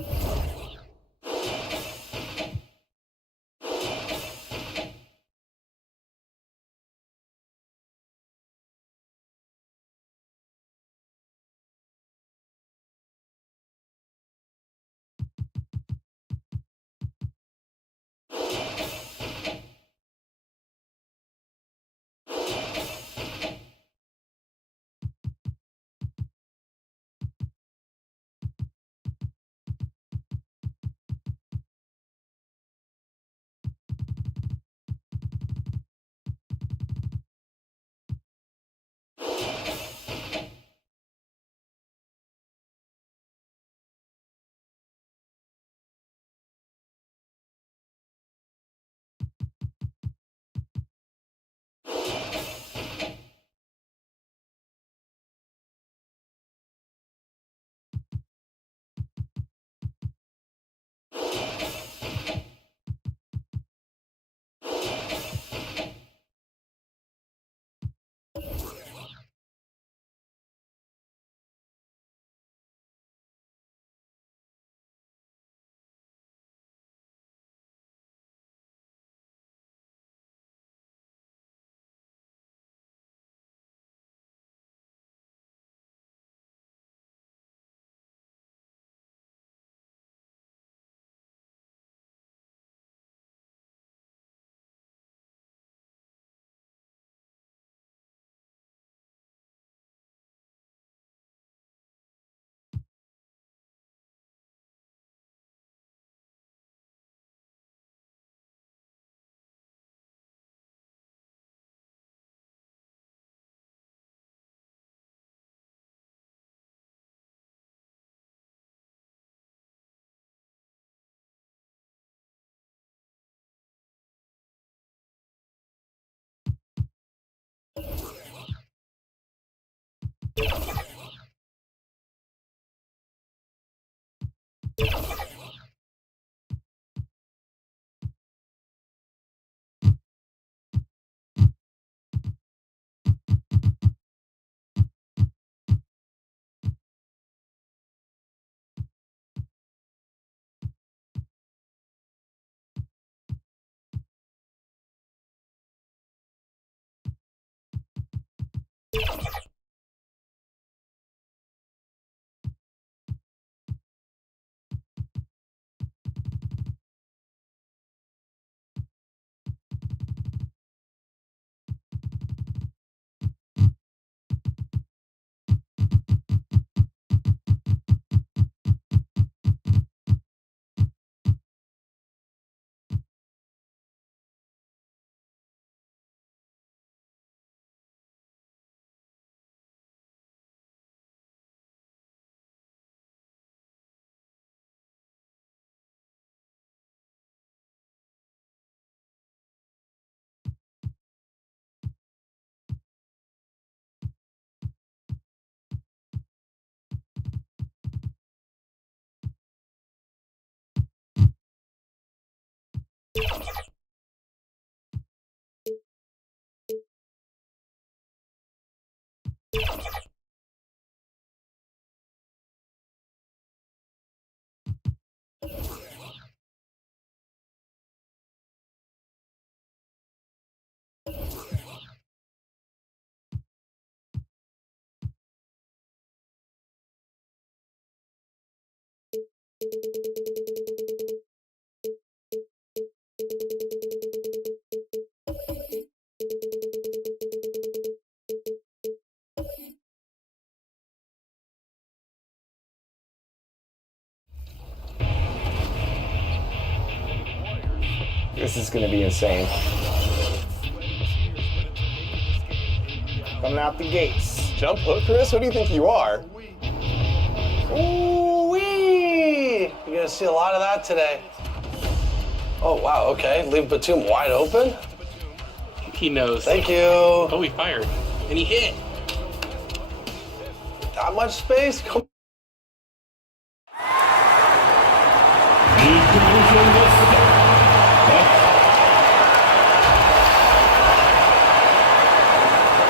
This is going to be insane. Coming out the gates. Jump hook, Chris? Who do you think you are? Ooh-wee! You're going to see a lot of that today. Oh, wow, okay. Leave Batum wide open. He knows. Thank you. Oh, he fired. And he hit. Not much space. Come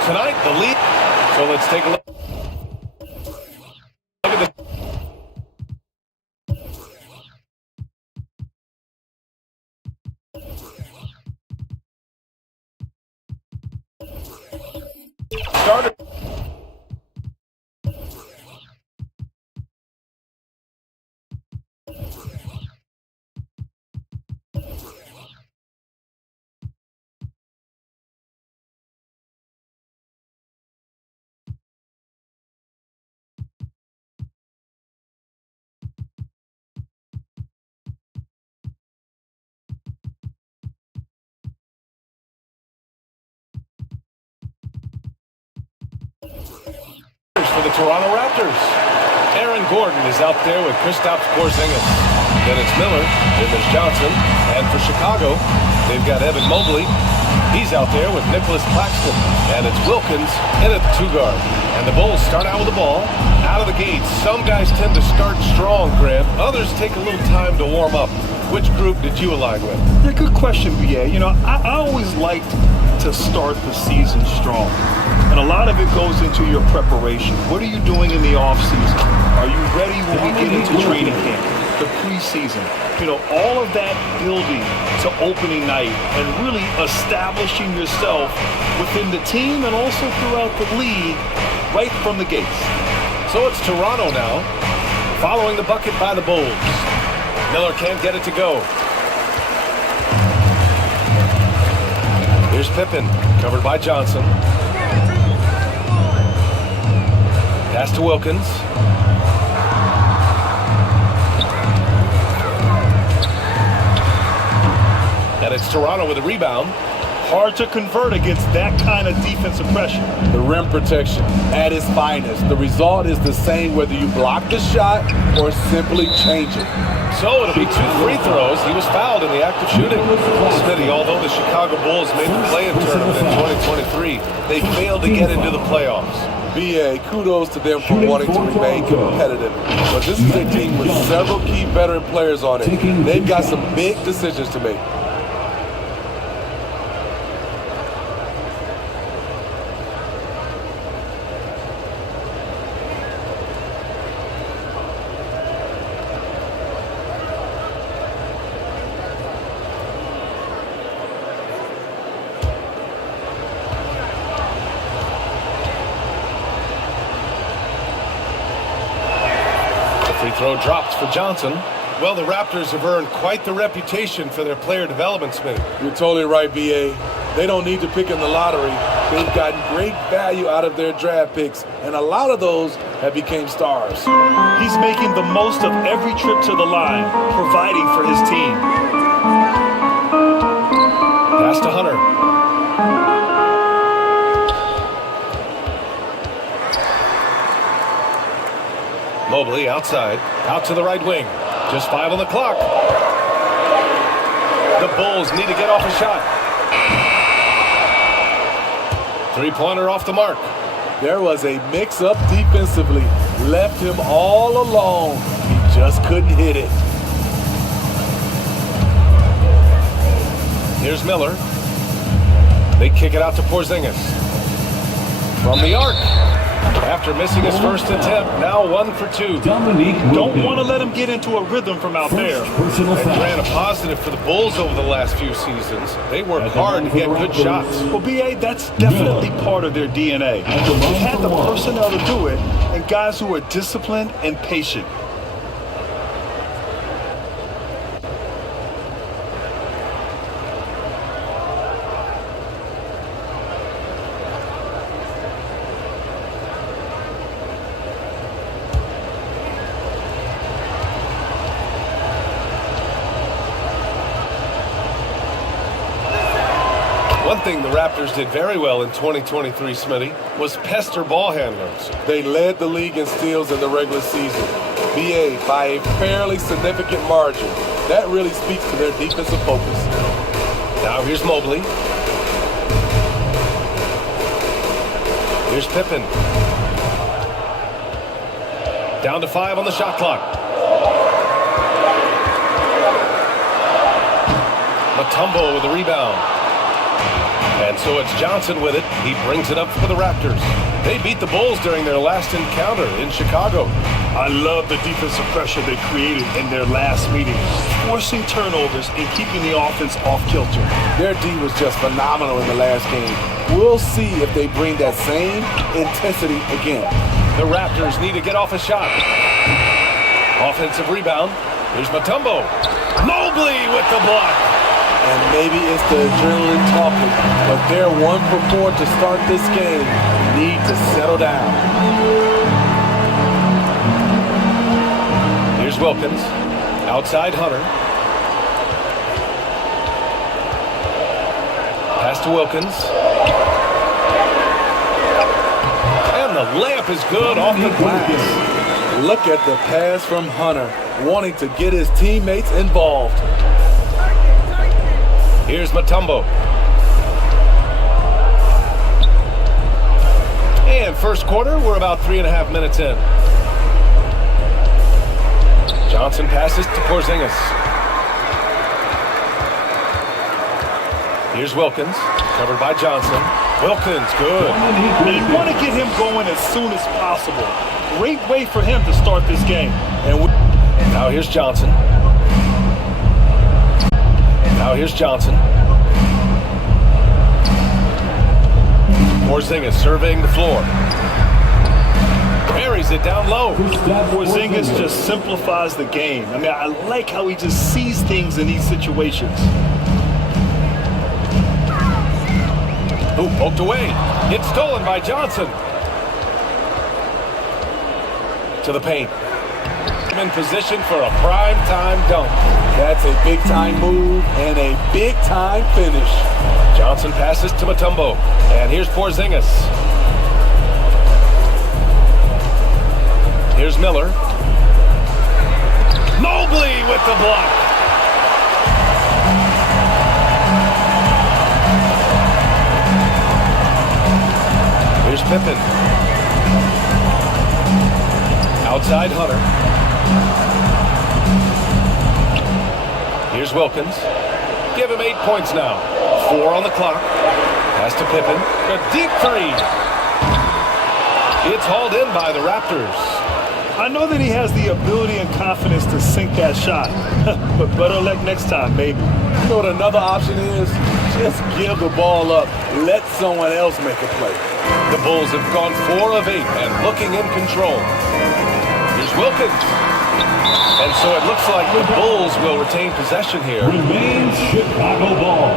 Tonight, the lead. So let's take a look. Look at the starter. For the Toronto Raptors. Aaron Gordon is out there with Kristaps Porzingis. Then it's Miller, then there's Johnson. And for Chicago, they've got Evan Mobley. He's out there with Nicholas Claxton. And it's Wilkins in at the 2 guard. And the Bulls start out with the ball. Out of the gates, some guys tend to start strong, Grant. Others take a little time to warm up. Which group did you align with? Yeah, good question, BA. You know, I always liked to start the season strong. And a lot of it goes into your preparation. What are you doing in the offseason? Are you ready when we get into training camp, the preseason? You know, all of that building to opening night and really establishing yourself within the team and also throughout the league right from the gates. So it's Toronto now, following the bucket by the Bulls. Miller can't get it to go. Here's Pippen, covered by Johnson. Pass to Wilkins. And it's Toronto with a rebound. Hard to convert against that kind of defensive pressure. The rim protection at its finest. The result is the same whether you block the shot or simply change it. So it'll be 2 free throws. He was fouled in the act of shooting. Smitty, although the Chicago Bulls made the play-in tournament in 2023, they failed to get into the playoffs. BA, kudos to them for wanting to remain competitive. But this is a team with several key veteran players on it. They've got some big decisions to make. Free throw dropped for Johnson. Well, the Raptors have earned quite the reputation for their player development, Smitty. You're totally right, BA. They don't need to pick in the lottery. They've gotten great value out of their draft picks, and a lot of those have become stars. He's making the most of every trip to the line, providing for his team. Pass to Hunter. Mobley outside, out to the right wing. Just 5 on the clock. The Bulls need to get off a shot. Three-pointer off the mark. There was a mix-up defensively. Left him all alone. He just couldn't hit it. Here's Miller. They kick it out to Porzingis. From the arc. After missing his first attempt, now 1 for 2. Don't want to let him get into a rhythm from out there. They ran a positive for the Bulls over the last few seasons. They work hard to get good shots. Well, BA, that's definitely part of their DNA. They had the personnel to do it, and guys who are disciplined and patient. One thing the Raptors did very well in 2023, Smitty, was pester ball handlers. They led the league in steals in the regular season. BA by a fairly significant margin. That really speaks to their defensive focus. Now here's Mobley. Here's Pippen. Down to 5 on the shot clock. Mutombo with the rebound. And so it's Johnson with it. He brings it up for the Raptors. They beat the Bulls during their last encounter in Chicago. I love the defensive pressure they created in their last meeting, forcing turnovers and keeping the offense off kilter. Their D was just phenomenal in the last game. We'll see if they bring that same intensity again. The Raptors need to get off a shot. Offensive rebound. Here's Mutombo. Mobley with the block. And maybe it's the adrenaline talking, but they're 1 for 4 to start this game. Need to settle down. Here's Wilkins. Outside Hunter. Pass to Wilkins. And the layup is good off the glass. Look at the pass from Hunter, wanting to get his teammates involved. Here's Mutombo. And first quarter, we're about 3.5 minutes in. Johnson passes to Porzingis. Here's Wilkins, covered by Johnson. Wilkins, good. You want to get him going as soon as possible. Great way for him to start this game. And now here's Johnson. Now here's Johnson. Porzingis surveying the floor. Buries it down low. Porzingis just simplifies the game. I mean, I like how he just sees things in these situations. Ooh, poked away. It's stolen by Johnson. To the paint. In position for a prime-time dunk. That's a big-time move and a big-time finish. Johnson passes to Mutombo. And here's Porzingis. Here's Miller. Mobley with the block. Here's Pippen. Outside Hunter. Here's Wilkins. Give him 8 points now. 4 on the clock. Pass to Pippen. A deep three. It's hauled in by the Raptors. I know that he has the ability and confidence to sink that shot, but better luck next time, maybe. You know what another option is? Just give the ball up. Let someone else make a play. The Bulls have gone 4 of 8 and looking in control. Here's Wilkins. And so it looks like the Bulls will retain possession here. Remains Chicago ball.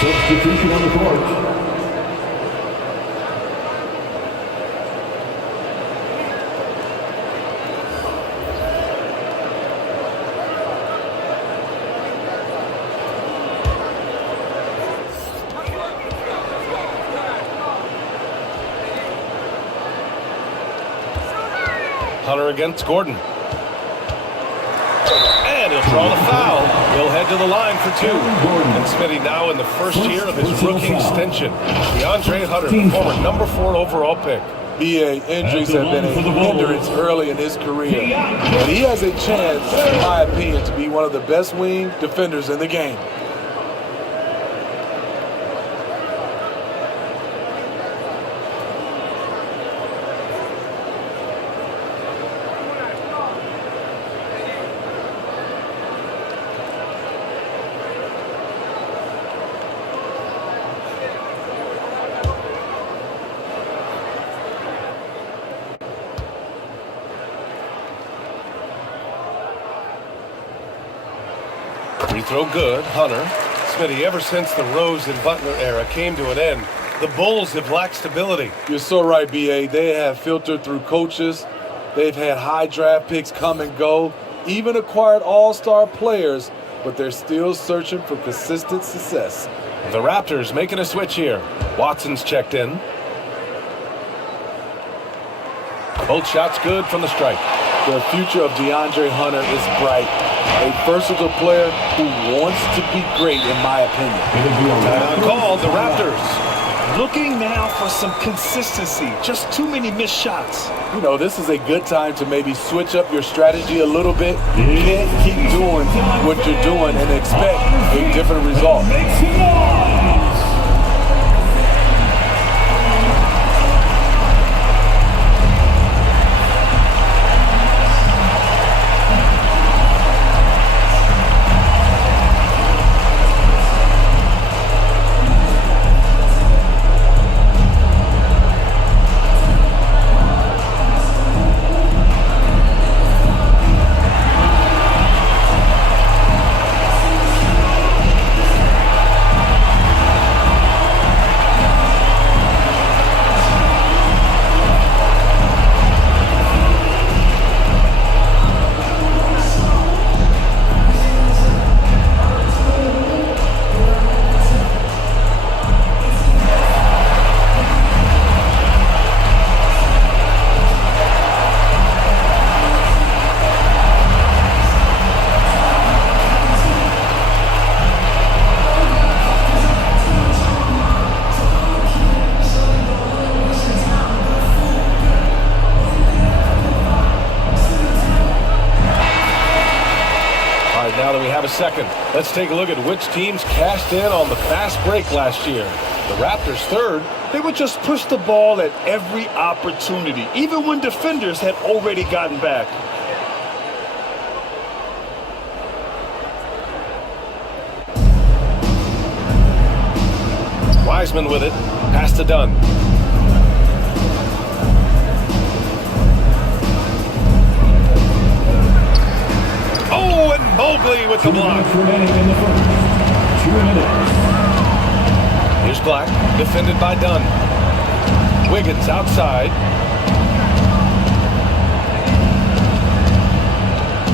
Substitution on the court. Hunter against Gordon. And he'll draw the foul. He'll head to the line for 2. And Smitty now in the first year of his rookie extension. DeAndre Hunter, the former number 4 overall pick. BA, injuries have been a hindrance early in his career. But he has a chance, in my opinion, to be one of the best wing defenders in the game. Free throw good. Hunter. Smitty, ever since the Rose and Butler era came to an end, the Bulls have lacked stability. You're so right, BA. They have filtered through coaches. They've had high draft picks come and go, even acquired all-star players, but they're still searching for consistent success. The Raptors making a switch here. Watson's checked in. Both shots good from the strike. The future of DeAndre Hunter is bright. A versatile player who wants to be great, in my opinion. Time called the Raptors. Looking now for some consistency. Just too many missed shots. You know, this is a good time to maybe switch up your strategy a little bit. You can't keep doing what you're doing and expect a different result. Now that we have a second, let's take a look at which teams cashed in on the fast break last year. The Raptors third. They would just push the ball at every opportunity, even when defenders had already gotten back. Wiseman with it. Pass to Dunn. Oh, and Mobley with the block. Here's Black, defended by Dunn. Wiggins outside.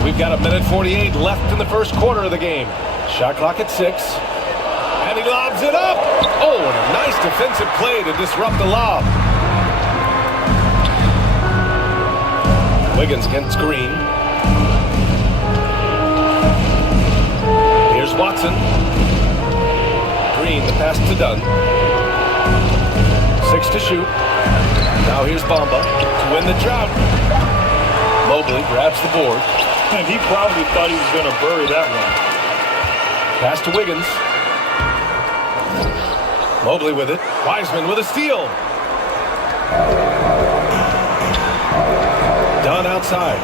We've got 1:48 left in the first quarter of the game. Shot clock at 6. And he lobs it up. Oh, and a nice defensive play to disrupt the lob. Wiggins against Green. Here's Watson. Green, the pass to Dunn. 6 to shoot. Now here's Bamba to win the drought. Mobley grabs the board. And he probably thought he was going to bury that one. Pass to Wiggins. Mobley with it. Wiseman with a steal. Dunn outside.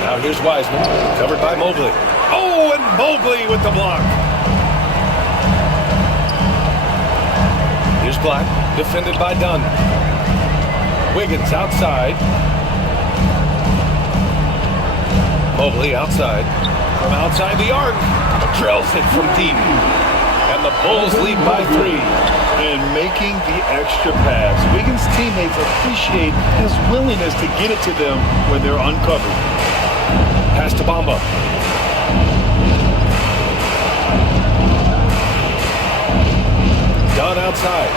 Now here's Wiseman, covered by Mobley. Oh, and Mobley with the block. Here's Black, defended by Dunn. Wiggins outside. Mobley outside. From outside the arc. Drills it from deep. And the Bulls lead by 3. And making the extra pass. Wiggins' teammates appreciate his willingness to get it to them when they're uncovered. Pass to Bamba. Dunn outside.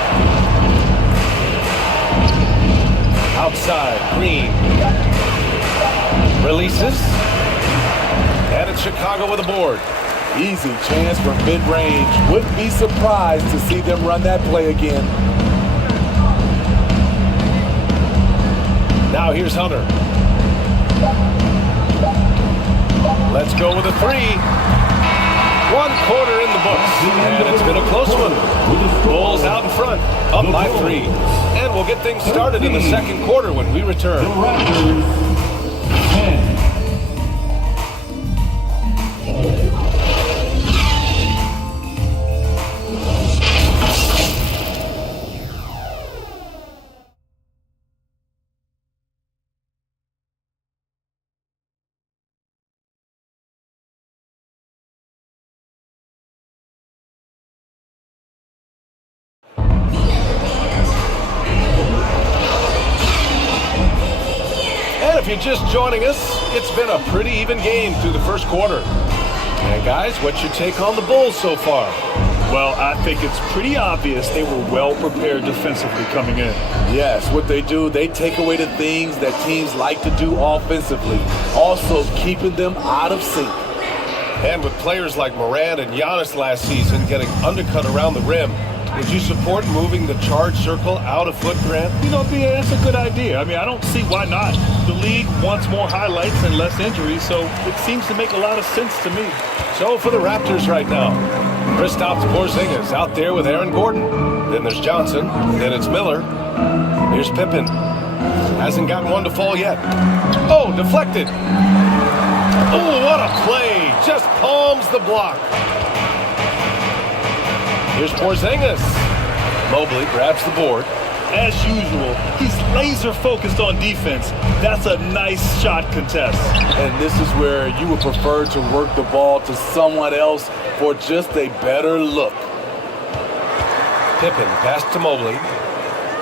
Outside, Green. Releases. And it's Chicago with a board. Easy chance from mid-range. Wouldn't be surprised to see them run that play again. Now here's Hunter. Let's go with a 3. 1 quarter in the books. And it's been a close one. Bulls out in front, up by 3. And we'll get things started in the second quarter when we return. If you're just joining us, it's been a pretty even game through the first quarter. And guys, what's your take on the Bulls so far? Well, I think it's pretty obvious they were well prepared defensively coming in. Yes, what they do, they take away the things that teams like to do offensively, also keeping them out of sync. And with players like Morant and Giannis last season getting undercut around the rim, would you support moving the charge circle out of foot, Grant? You know, BA, that's a good idea. I mean, I don't see why not. The league wants more highlights and less injuries, so it seems to make a lot of sense to me. So for the Raptors right now, Kristaps Porzingis out there with Aaron Gordon. Then there's Johnson. Then it's Miller. Here's Pippen. Hasn't gotten one to fall yet. Oh, deflected. Oh, what a play. Just palms the block. Here's Porzingis. Mobley grabs the board. As usual, he's laser focused on defense. That's a nice shot contest. And this is where you would prefer to work the ball to someone else for just a better look. Pippen passed to Mobley.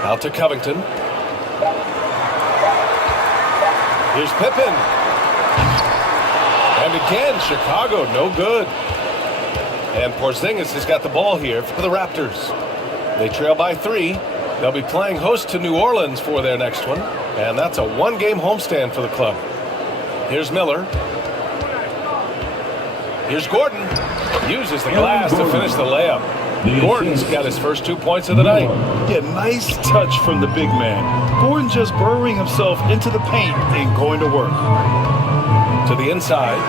Out to Covington. Here's Pippen. And again, Chicago, no good. And Porzingis has got the ball here for the Raptors. They trail by 3. They'll be playing host to New Orleans for their next one. And that's a 1-game homestand for the club. Here's Miller. Here's Gordon. Uses the glass to finish the layup. Gordon's got his first 2 points of the night. Yeah, nice touch from the big man. Gordon just burrowing himself into the paint and going to work. To the inside.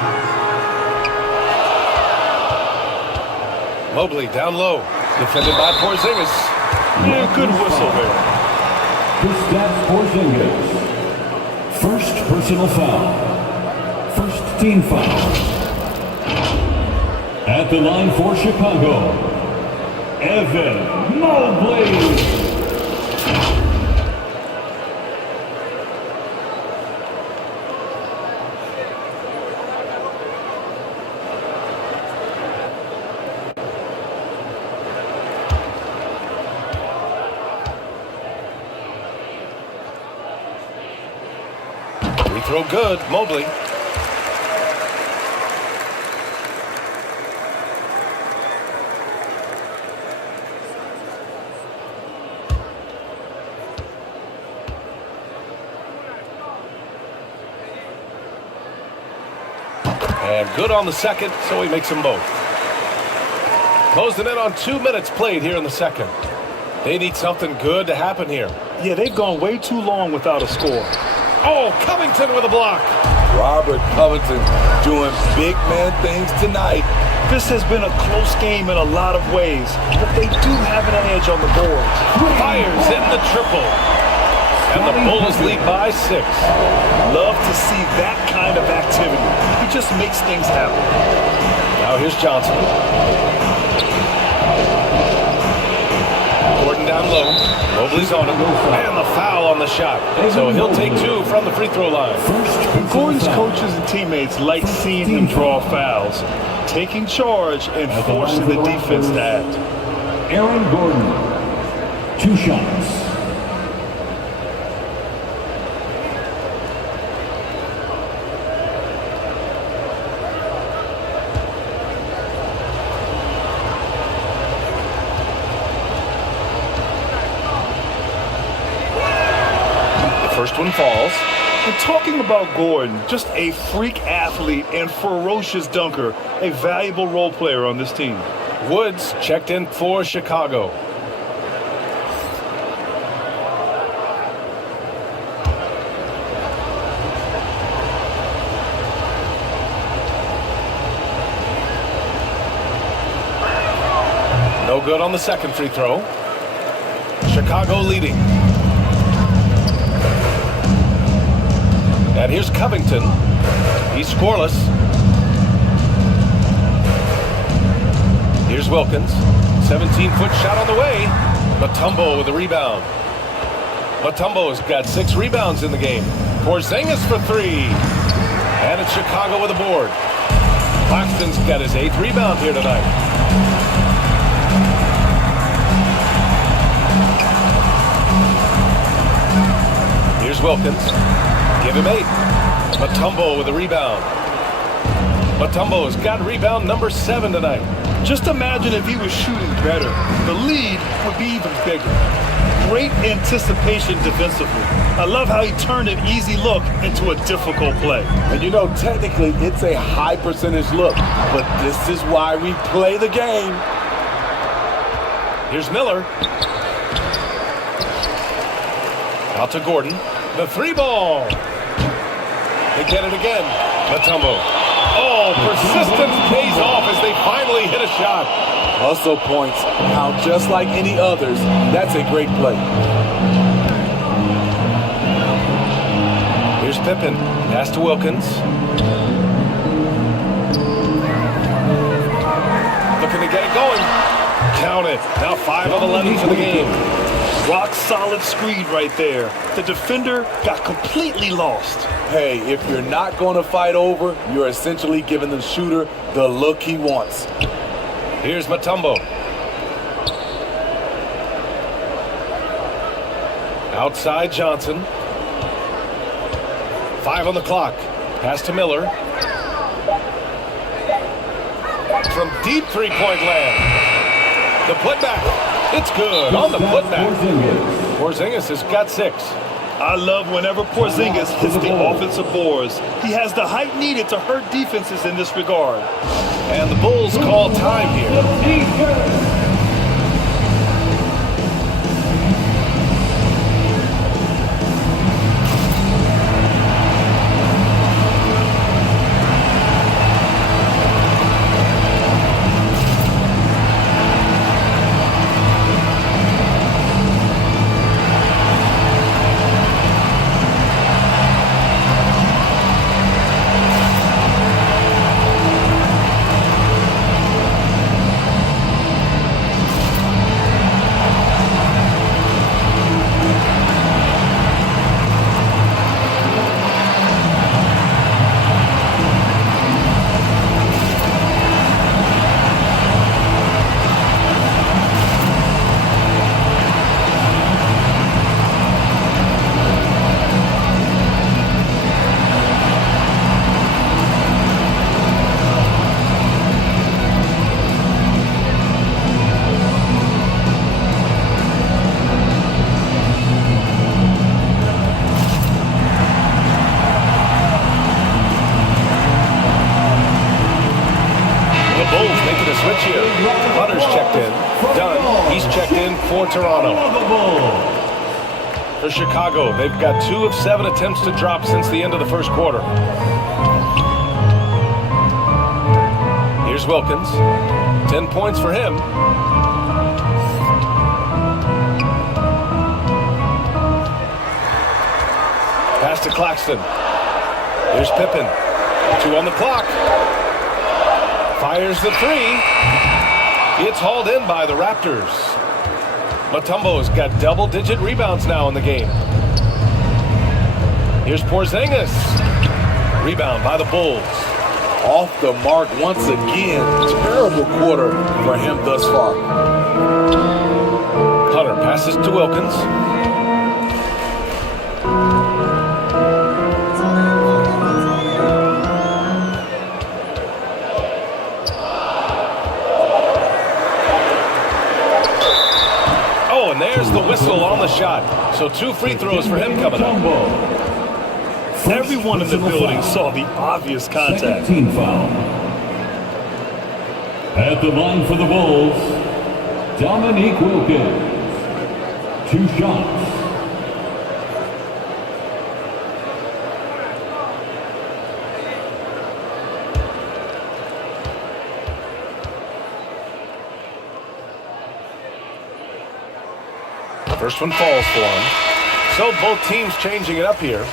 Mobley down low. Defended by Porzingis. Yeah, good whistle there. Kristaps Porzingis. First personal foul. First team foul. At the line for Chicago, Evan Mobley. Throw good, Mobley. And good on the second, so he makes them both. Closing in on 2 minutes played here in the second. They need something good to happen here. Yeah, they've gone way too long without a score. Oh, Covington with a block. Robert Covington doing big man things tonight. This has been a close game in a lot of ways, but they do have an edge on the boards. Fires in the triple. And the Bulls lead by 6. Love to see that kind of activity. He just makes things happen. Now here's Johnson. Gordon down low. Mobley's on him. And the foul on the shot. So he'll take 2 from the free throw line. Gordon's coaches and teammates like seeing him draw fouls, taking charge and forcing the defense to act. Aaron Gordon, 2 shots. First one falls. And talking about Gordon, just a freak athlete and ferocious dunker, a valuable role player on this team. Woods checked in for Chicago. No good on the second free throw. Chicago leading. And here's Covington. He's scoreless. Here's Wilkins. 17-foot shot on the way. Mutombo with the rebound. Mutombo's got 6 rebounds in the game. Porzingis for 3. And it's Chicago with a board. Claxton's got his 8th rebound here tonight. Here's Wilkins. Give him 8. Mutombo with a rebound. Mutombo's got rebound number 7 tonight. Just imagine if he was shooting better. The lead would be even bigger. Great anticipation defensively. I love how he turned an easy look into a difficult play. And you know, technically, it's a high percentage look, but this is why we play the game. Here's Miller. Out to Gordon. The 3-ball. They get it again. Mutombo. Oh, persistence pays off as they finally hit a shot. Hustle points count just like any others. That's a great play. Here's Pippen. Pass to Wilkins. Looking to get it going. Count it. Now 5 of 11 for the game. Rock solid screen right there. The defender got completely lost. Hey, if you're not going to fight over, you're essentially giving the shooter the look he wants. Here's Mutombo. Outside Johnson. 5 on the clock. Pass to Miller. From deep 3-point land. The putback. It's good on the putback. Porzingis has got 6. I love whenever Porzingis hits the offensive boards. He has the height needed to hurt defenses in this regard. And the Bulls call time here. Toronto. For Chicago, they've got 2 of 7 attempts to drop since the end of the first quarter. Here's Wilkins. 10 points for him. Pass to Claxton. Here's Pippen. 2 on the clock. Fires the 3. It's hauled in by the Raptors. Mutombo's got double-digit rebounds now in the game. Here's Porzingis. Rebound by the Bulls. Off the mark once again. Terrible quarter for him thus far. Hunter passes to Wilkins. Oh, and there's the whistle on the shot. So 2 free throws for him coming up. Everyone in the building saw the obvious contact. Team foul. At the line for the Bulls, Dominique Wilkins. 2 shots. First one falls for him. So both teams changing it up here.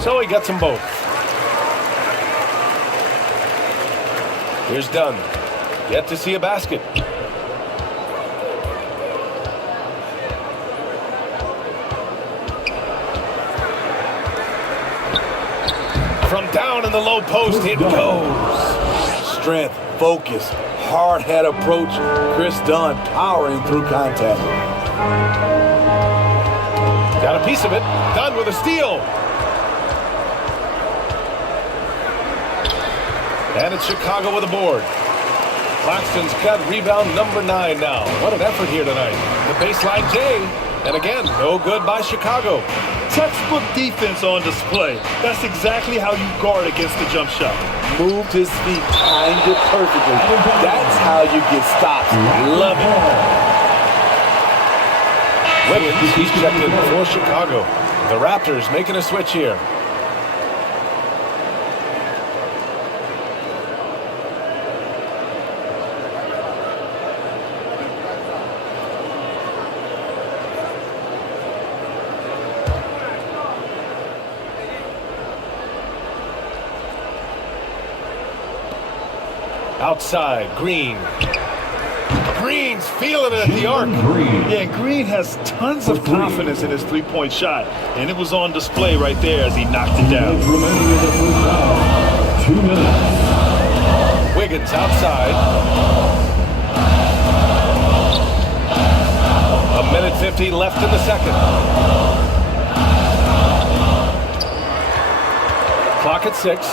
So he gets them both. Here's Dunn. Yet to see a basket. From down in the low post, it goes. Strength, focus, hard head approach. Chris Dunn powering through contact. Got a piece of it. Dunn with a steal. And it's Chicago with a board. Claxton's got rebound number 9 now. What an effort here tonight. The baseline J. And again, no good by Chicago. Textbook defense on display. That's exactly how you guard against the jump shot. Moved his feet, timed it perfectly. That's how you get stops. Love it. Wiggins, he's checked in for Chicago. The Raptors making a switch here. Outside, Green. Green's feeling it at the arc. Yeah, Green has tons of confidence in his three-point shot, and it was on display right there as he knocked it down. 2 minutes. Wiggins outside. 1:50 left in the second. Clock at 6.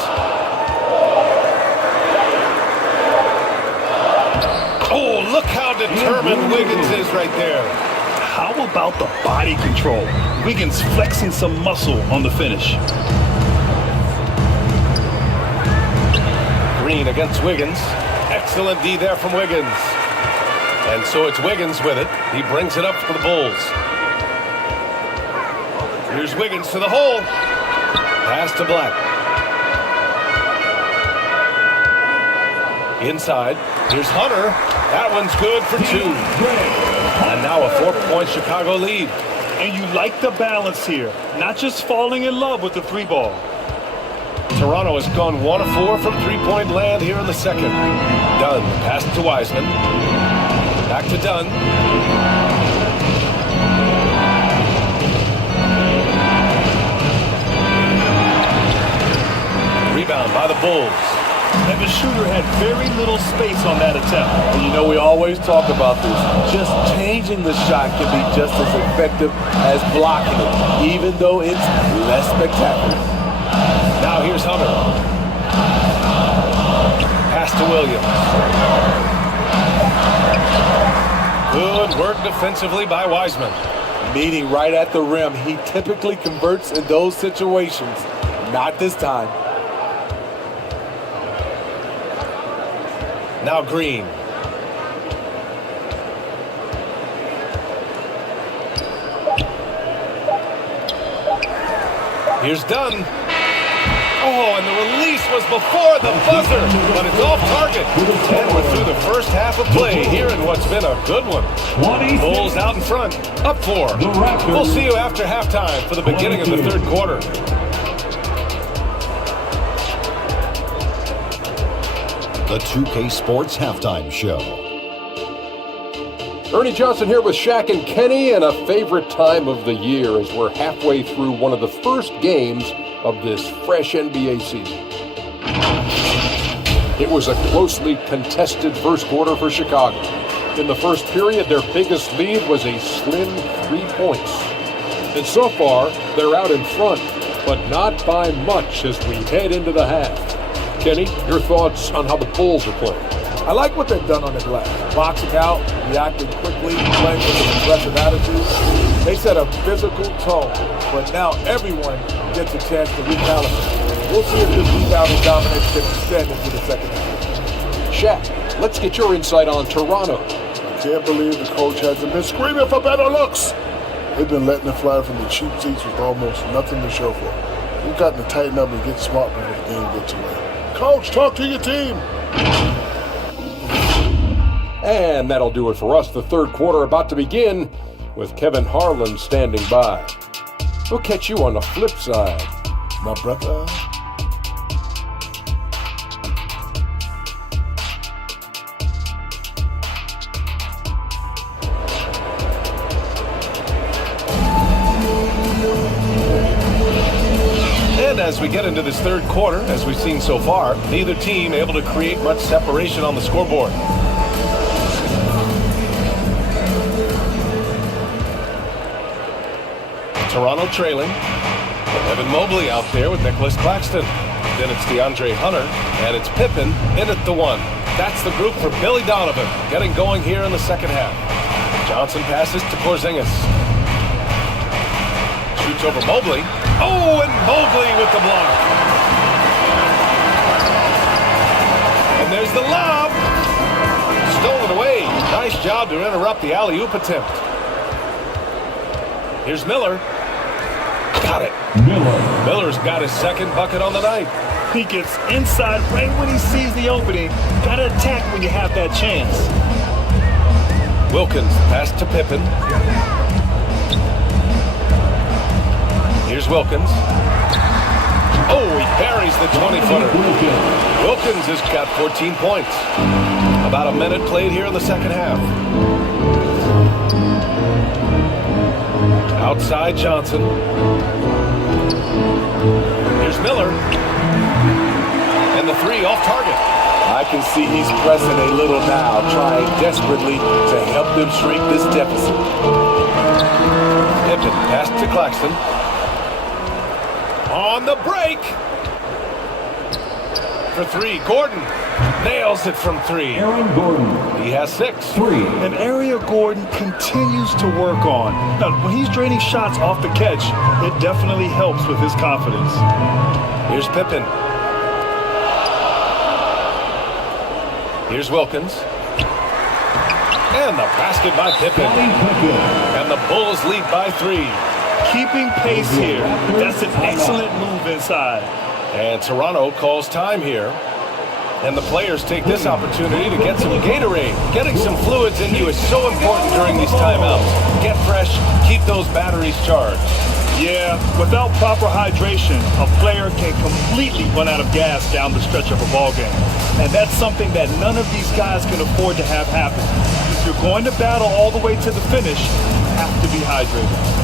Oh, look how determined Wiggins is right there. How about the body control? Wiggins flexing some muscle on the finish. Green against Wiggins. Excellent D there from Wiggins. And so it's Wiggins with it. He brings it up for the Bulls. Here's Wiggins to the hole. Pass to Black. Inside. Here's Hunter. That one's good for 2. And now a 4-point Chicago lead. And you like the balance here. Not just falling in love with the 3-ball. Toronto has gone 1 of 4 from three-point land here in the second. Dunn, pass to Wiseman. Back to Dunn. Rebound by the Bulls. And the shooter had very little space on that attempt. And you know, we always talk about this. Just changing the shot can be just as effective as blocking it, even though it's less spectacular. Now here's Hunter. Pass to Williams. Good work defensively by Wiseman. Meeting right at the rim. He typically converts in those situations. Not this time. Now Green. Here's Dunn. Oh, and the release was before the buzzer, but it's off target. And we're through the first half of play here in what's been a good one. Bulls out in front, up 4. We'll see you after halftime for the beginning of the third quarter. The 2K Sports Halftime Show. Ernie Johnson here with Shaq and Kenny, and a favorite time of the year as we're halfway through one of the first games of this fresh NBA season. It was a closely contested first quarter for Chicago. In the first period, their biggest lead was a slim 3 points. And so far, they're out in front, but not by much as we head into the half. Kenny, your thoughts on how the Bulls are playing? I like what they've done on the glass. Boxing out, reacting quickly, playing with an aggressive attitude. They set a physical tone, but now everyone gets a chance to recalibrate. We'll see if this rebounding dominance can extend into the second half. Shaq, let's get your insight on Toronto. I can't believe the coach hasn't been screaming for better looks. They've been letting it fly from the cheap seats with almost nothing to show for it. We've got to tighten up and get smart before the game gets away. Coach, talk to your team. And that'll do it for us. The third quarter about to begin with Kevin Harlan standing by. We'll catch you on the flip side, my brother. And as we get into this third quarter, as we've seen so far, neither team able to create much separation on the scoreboard. Toronto trailing. Evan Mobley out there with Nicholas Claxton. Then it's DeAndre Hunter, and it's Pippen in at the 1. That's the group for Billy Donovan, getting going here in the second half. Johnson passes to Porzingis. Shoots over Mobley. Oh, and Mobley with the block. And there's the lob. Stolen away. Nice job to interrupt the alley-oop attempt. Here's Miller. Got it. Miller's got his second bucket on the night. He gets inside right when he sees the opening. Gotta attack when you have that chance. Wilkins pass to Pippen. Here's Wilkins. Oh, he buries the 20-footer. Wilkins has got 14 points. About a minute played here in the second half. Outside Johnson. Here's Miller. And the 3 off target. I can see he's pressing a little now, trying desperately to help them shrink this deficit. Pippen pass to Claxton. On the break. For 3, Gordon nails it from 3. Aaron Gordon. He has 6. 3. An area Gordon continues to work on. Now, when he's draining shots off the catch, it definitely helps with his confidence. Here's Pippen. Here's Wilkins. And the basket by Pippen. And the Bulls lead by 3. Keeping pace here. That's an excellent move inside. And Toronto calls time here. And the players take this opportunity to get some Gatorade. Getting some fluids in you is so important during these timeouts. Get fresh, keep those batteries charged. Yeah, without proper hydration, a player can completely run out of gas down the stretch of a ball game. And that's something that none of these guys can afford to have happen. If you're going to battle all the way to the finish, you have to be hydrated.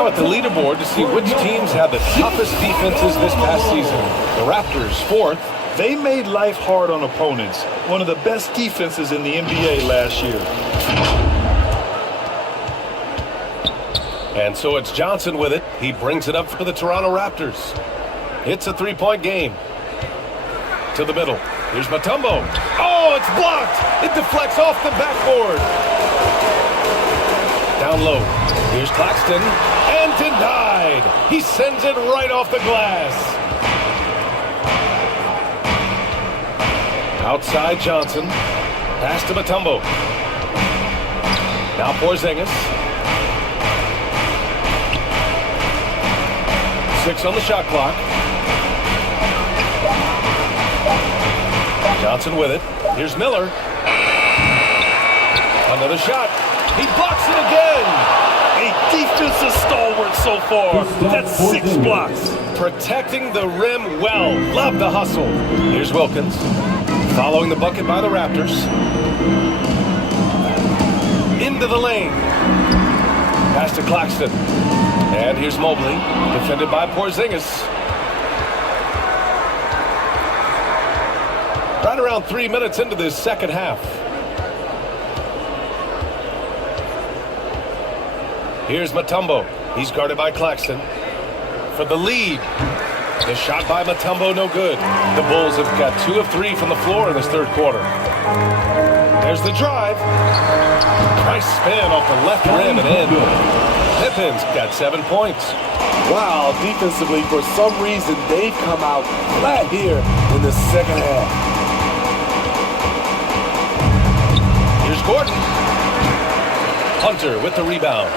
now at the leaderboard to see which teams had the toughest defenses this past season. The Raptors, 4th. They made life hard on opponents. One of the best defenses in the NBA last year. And so it's Johnson with it. He brings it up for the Toronto Raptors. It's a three-point game. To the middle. Here's Mutombo. Oh, it's blocked. It deflects off the backboard. Down low. Here's Claxton. And denied. He sends it right off the glass. Outside Johnson. Pass to Mutombo. Now Porzingis. 6 on the shot clock. Johnson with it. Here's Miller. Another shot. He blocks it again. A defensive stalwart so far. That's 6 blocks. Protecting the rim well. Love the hustle. Here's Wilkins. Following the bucket by the Raptors. Into the lane. Pass to Claxton. And here's Mobley. Defended by Porzingis. Right around 3 minutes into this second half. Here's Mutombo. He's guarded by Claxton. For the lead. The shot by Mutombo, no good. The Bulls have got 2 of 3 from the floor in this third quarter. There's the drive. Nice spin off the left rim and in. Pippen's got 7 points. Wow, defensively, for some reason, they've come out flat here in the second half. Here's Gordon. Hunter with the rebound.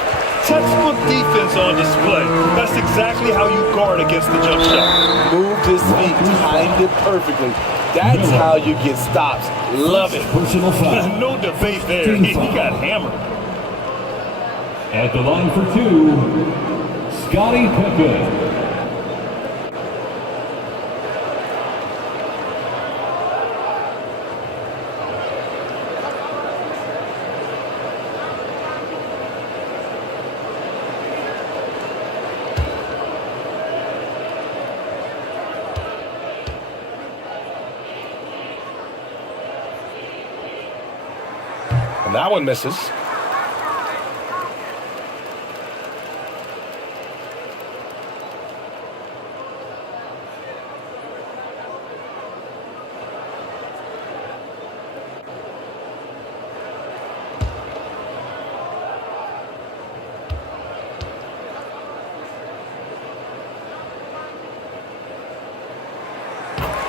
Textbook defense on display. That's exactly how you guard against the jump shot. Moved his feet, timed it perfectly. That's how you get stops. Love it. Personal foul. No debate there. He got hammered. At the line for 2, Scottie Pippen. And that one misses.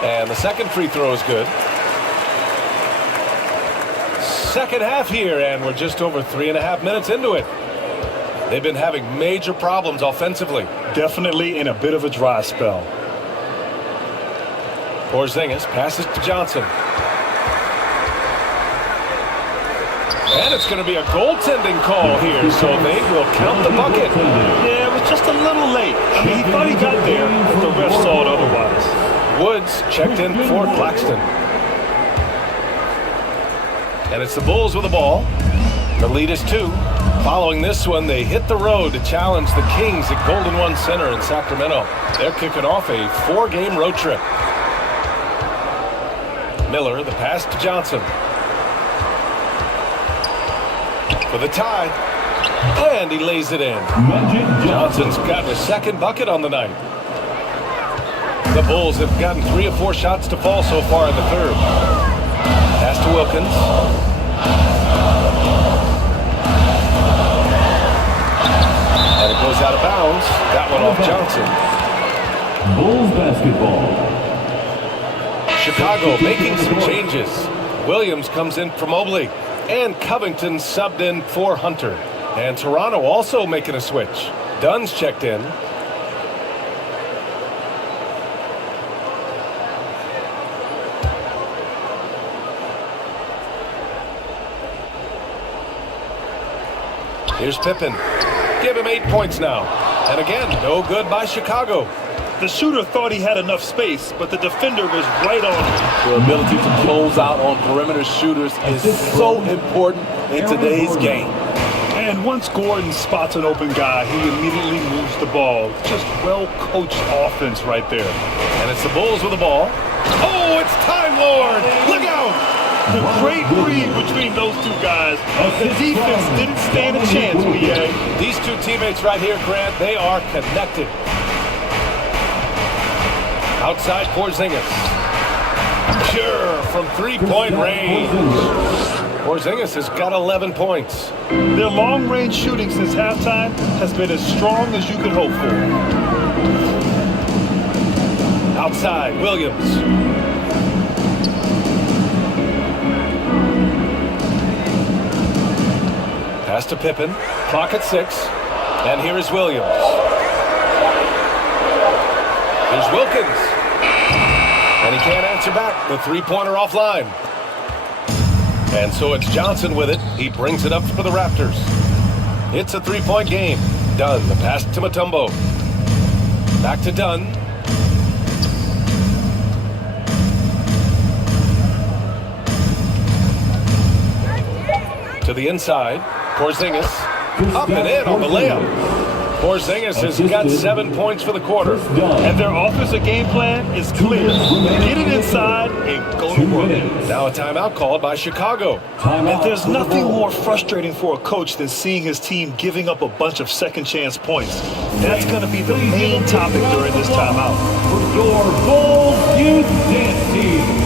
And the second free throw is good. Second half here, and we're just over 3.5 minutes into it. They've been having major problems offensively. Definitely in a bit of a dry spell. Porzingis passes to Johnson. And it's going to be a goaltending call here, so they will count the bucket. Yeah, it was just a little late. I mean, he thought he got there, but the ref saw it otherwise. Woods checked in for Claxton. And it's the Bulls with the ball. The lead is 2. Following this one, they hit the road to challenge the Kings at Golden One Center in Sacramento. They're kicking off a 4-game road trip. Miller, the pass to Johnson. For the tie. And he lays it in. Johnson's gotten a second bucket on the night. The Bulls have gotten 3 of 4 shots to fall so far in the third. Pass to Wilkins. And it goes out of bounds. That one off Johnson. Bulls basketball. Chicago making some changes. Williams comes in for Mobley. And Covington subbed in for Hunter. And Toronto also making a switch. Dunn's checked in. Here's Pippen. Give him 8 points now. And again, no good by Chicago. The shooter thought he had enough space, but the defender was right on him. The ability to close out on perimeter shooters is so important in today's game. And once Gordon spots an open guy, he immediately moves the ball. Just well-coached offense right there. And it's the Bulls with the ball. Oh, it's Time Lord! Look out! The great read between those two guys. The defense didn't stand a chance, B.A. These two teammates right here, Grant, they are connected. Outside Porzingis. Pure from three-point range. Porzingis has got 11 points. Their long-range shooting since halftime has been as strong as you could hope for. Outside, Williams. Pass to Pippen. Clock at 6. And here is Williams. Here's Wilkins. And he can't answer back. The three-pointer offline. And so it's Johnson with it. He brings it up for the Raptors. It's a three-point game. Dunn, the pass to Mutombo. Back to Dunn. To the inside. Porzingis. Up and in on the layup. Porzingis has got 7 points for the quarter. And their offensive game plan is clear. Get it inside and go to work. Now a timeout called by Chicago. And there's nothing more frustrating for a coach than seeing his team giving up a bunch of second-chance points. That's going to be the main topic during this timeout. For your Bulls Youth Dance Team.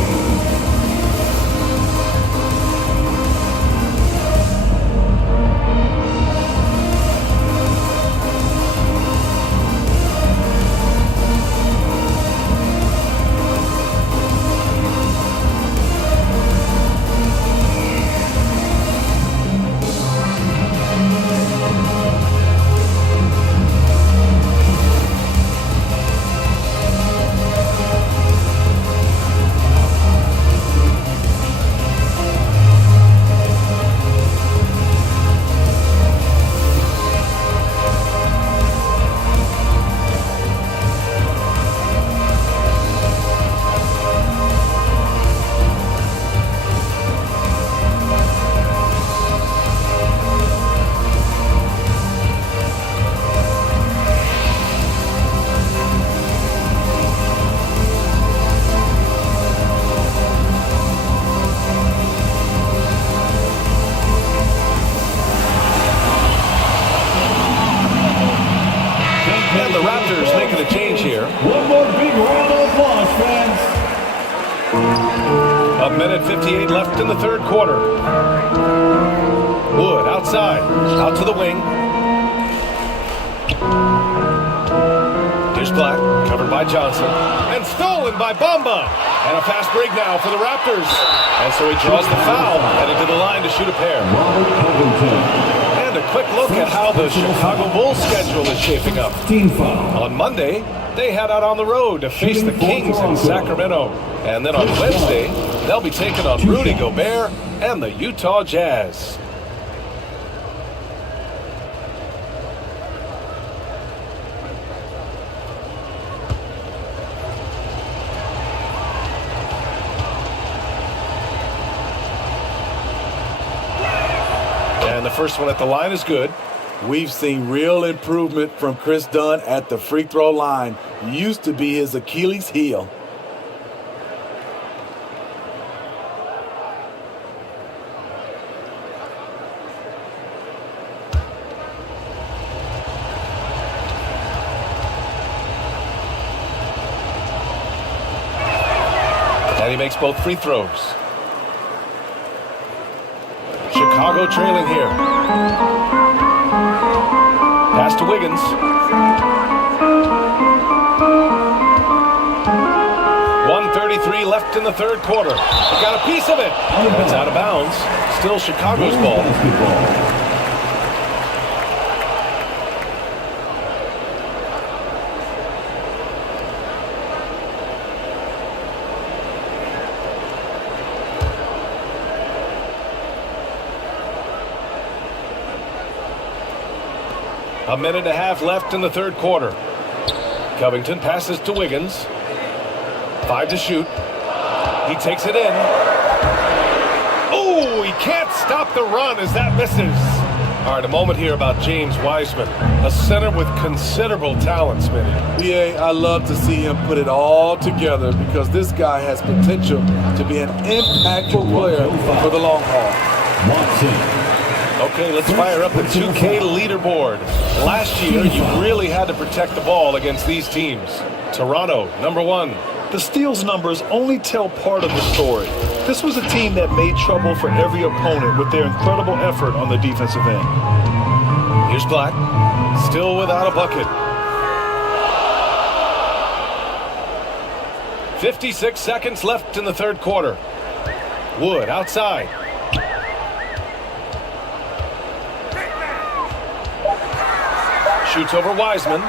One more big round of applause, fans. A minute 58 left in the third quarter. Wood outside, out to the wing. Here's Black, covered by Johnson, and stolen by Bamba. And a fast break now for the Raptors. And so he draws the foul, headed to the line to shoot a pair. And a quick look at how the Chicago Bulls schedule is shaping up. On Monday, they head out on the road to face the Kings in Sacramento. And then on Wednesday, they'll be taking on Rudy Gobert and the Utah Jazz. And the first one at the line is good. We've seen real improvement from Chris Dunn at the free throw line. Used to be his Achilles heel. And he makes both free throws. Chicago trailing here. Pass to Wiggins. .133 left in the third quarter. He got a piece of it. And it's out of bounds. Still Chicago's ball. A minute and a half left in the third quarter. Covington passes to Wiggins. 5 to shoot. He takes it in. Oh, he can't stop the run as that misses. All right, a moment here about James Wiseman, a center with considerable talent, Smitty. Yeah, I love to see him put it all together because this guy has potential to be an impactful player for the long haul. Okay, let's fire up the 2K leaderboard. Last year, you really had to protect the ball against these teams. Toronto, number 1. The steals numbers only tell part of the story. This was a team that made trouble for every opponent with their incredible effort on the defensive end. Here's Black, still without a bucket. 56 seconds left in the third quarter. Wood outside. Shoots over Wiseman.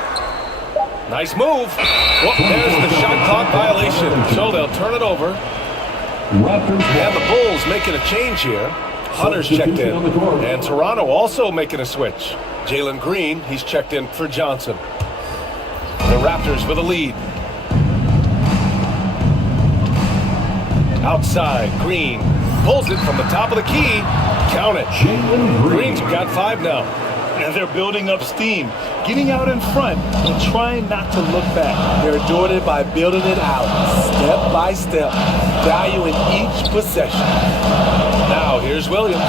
Nice move. Oh, there's the shot clock violation. So they'll turn it over. And the Bulls making a change here. Hunter's checked in. And Toronto also making a switch. Jalen Green, he's checked in for Johnson. The Raptors with a lead. Outside, Green pulls it from the top of the key. Count it. Green's got 5 now. And they're building up steam, getting out in front and trying not to look back. They're doing it by building it out, step by step, valuing each possession. Now here's Williams.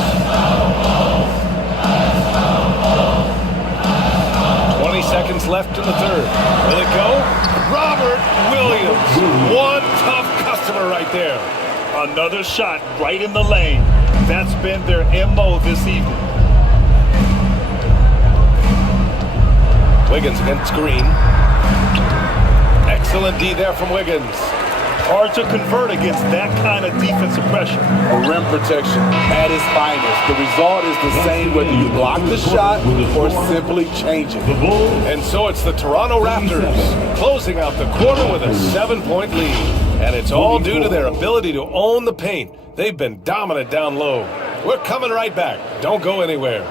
20 seconds left in the third. Will it go? Robert Williams. One tough customer right there. Another shot right in the lane. That's been their MO this evening. Wiggins against Green. Excellent D there from Wiggins. Hard to convert against that kind of defensive pressure. The rim protection at its finest. The result is the same whether you block the shot or simply change it. And so it's the Toronto Raptors closing out the quarter with a 7-point lead. And it's all due to their ability to own the paint. They've been dominant down low. We're coming right back. Don't go anywhere.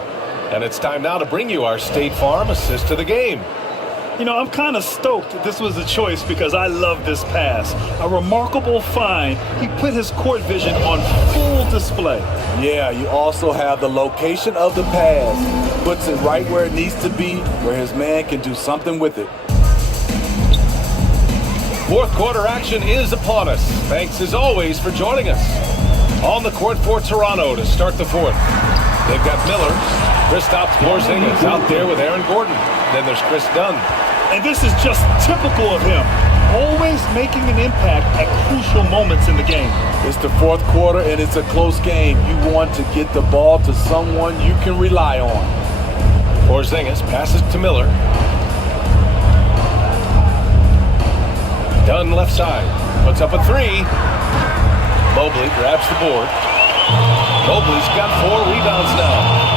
And it's time now to bring you our State Farm assist to the game. You know, I'm kind of stoked that this was a choice because I love this pass. A remarkable find. He put his court vision on full display. Yeah, you also have the location of the pass. Puts it right where it needs to be, where his man can do something with it. Fourth quarter action is upon us. Thanks as always for joining us. On the court for Toronto to start the fourth. They've got Miller. Kristaps Porzingis out there with Aaron Gordon. Then there's Chris Dunn. And this is just typical of him. Always making an impact at crucial moments in the game. It's the fourth quarter and it's a close game. You want to get the ball to someone you can rely on. Porzingis passes to Miller. Dunn left side. Puts up a 3. Mobley grabs the board. Mobley's got 4 rebounds now.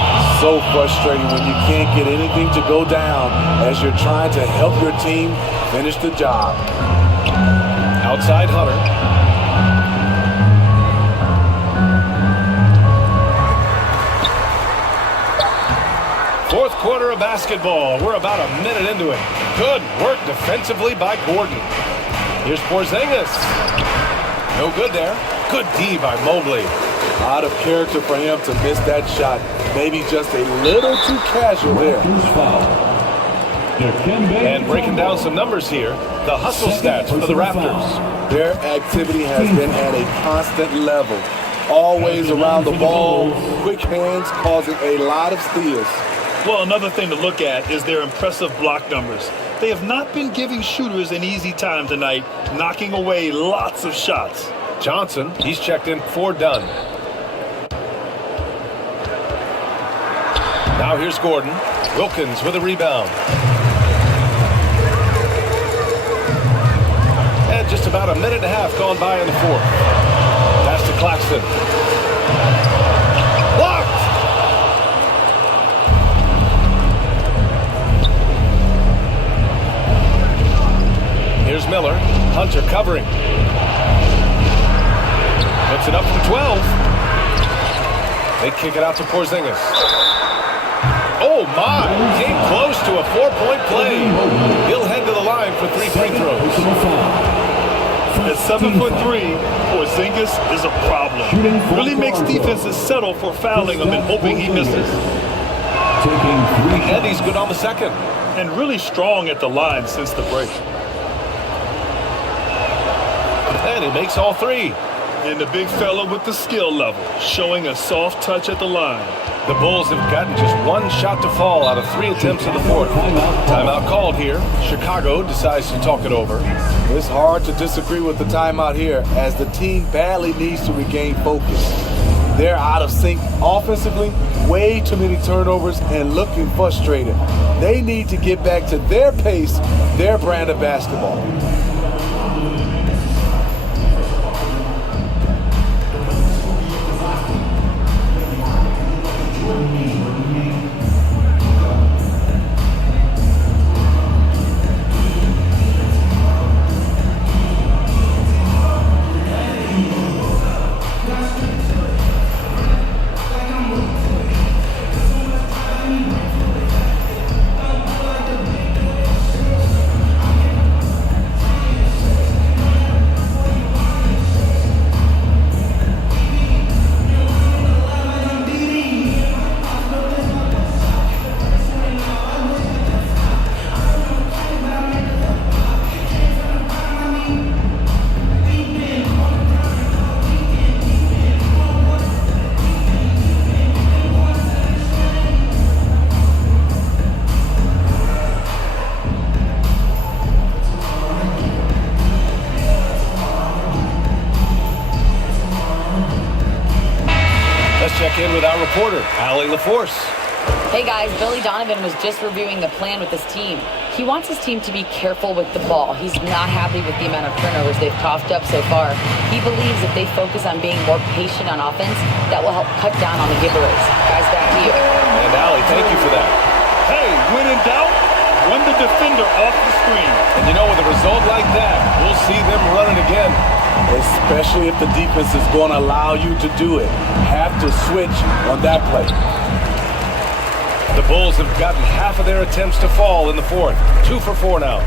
So frustrating when you can't get anything to go down as you're trying to help your team finish the job. Outside Hunter. Fourth quarter of basketball. We're about a minute into it. Good work defensively by Gordon. Here's Porzingis. No good there. Good D by Mobley. Out of character for him to miss that shot. Maybe just a little too casual there. And breaking down some numbers here, the hustle stats for the Raptors. Their activity has been at a constant level. Always around the ball, quick hands causing a lot of steals. Well, another thing to look at is their impressive block numbers. They have not been giving shooters an easy time tonight, knocking away lots of shots. Johnson, he's checked in for Dunn. Now here's Gordon. Wilkins with a rebound. And just about a minute and a half gone by in the fourth. Pass to Claxton. Blocked! Here's Miller. Hunter covering. Puts it up from 12. They kick it out to Porzingis. Oh my! Came close to a 4-point play. He'll head to the line for 3 free throws. At 7'3", Porzingis is a problem. Really makes defenses settle for fouling him and hoping he misses. And he's good on the second. And really strong at the line since the break. And he makes all three. And the big fella with the skill level, showing a soft touch at the line. The Bulls have gotten just one shot to fall out of 3 attempts in the fourth. Timeout called here. Chicago decides to talk it over. It's hard to disagree with the timeout here, as the team badly needs to regain focus. They're out of sync offensively, way too many turnovers, and looking frustrated. They need to get back to their pace, their brand of basketball. Check in with our reporter, Allie LaForce. Hey guys, Billy Donovan was just reviewing the plan with his team. He wants his team to be careful with the ball. He's not happy with the amount of turnovers they've coughed up so far. He believes if they focus on being more patient on offense, that will help cut down on the giveaways. Guys, back to you. And Allie, thank you for that. Hey, when in doubt, run the defender off the screen. And you know, with a result like that, we'll see them run it again. Especially if the defense is going to allow you to do it. Have to switch on that play. The Bulls have gotten half of their attempts to fall in the fourth. 2 for 4 now.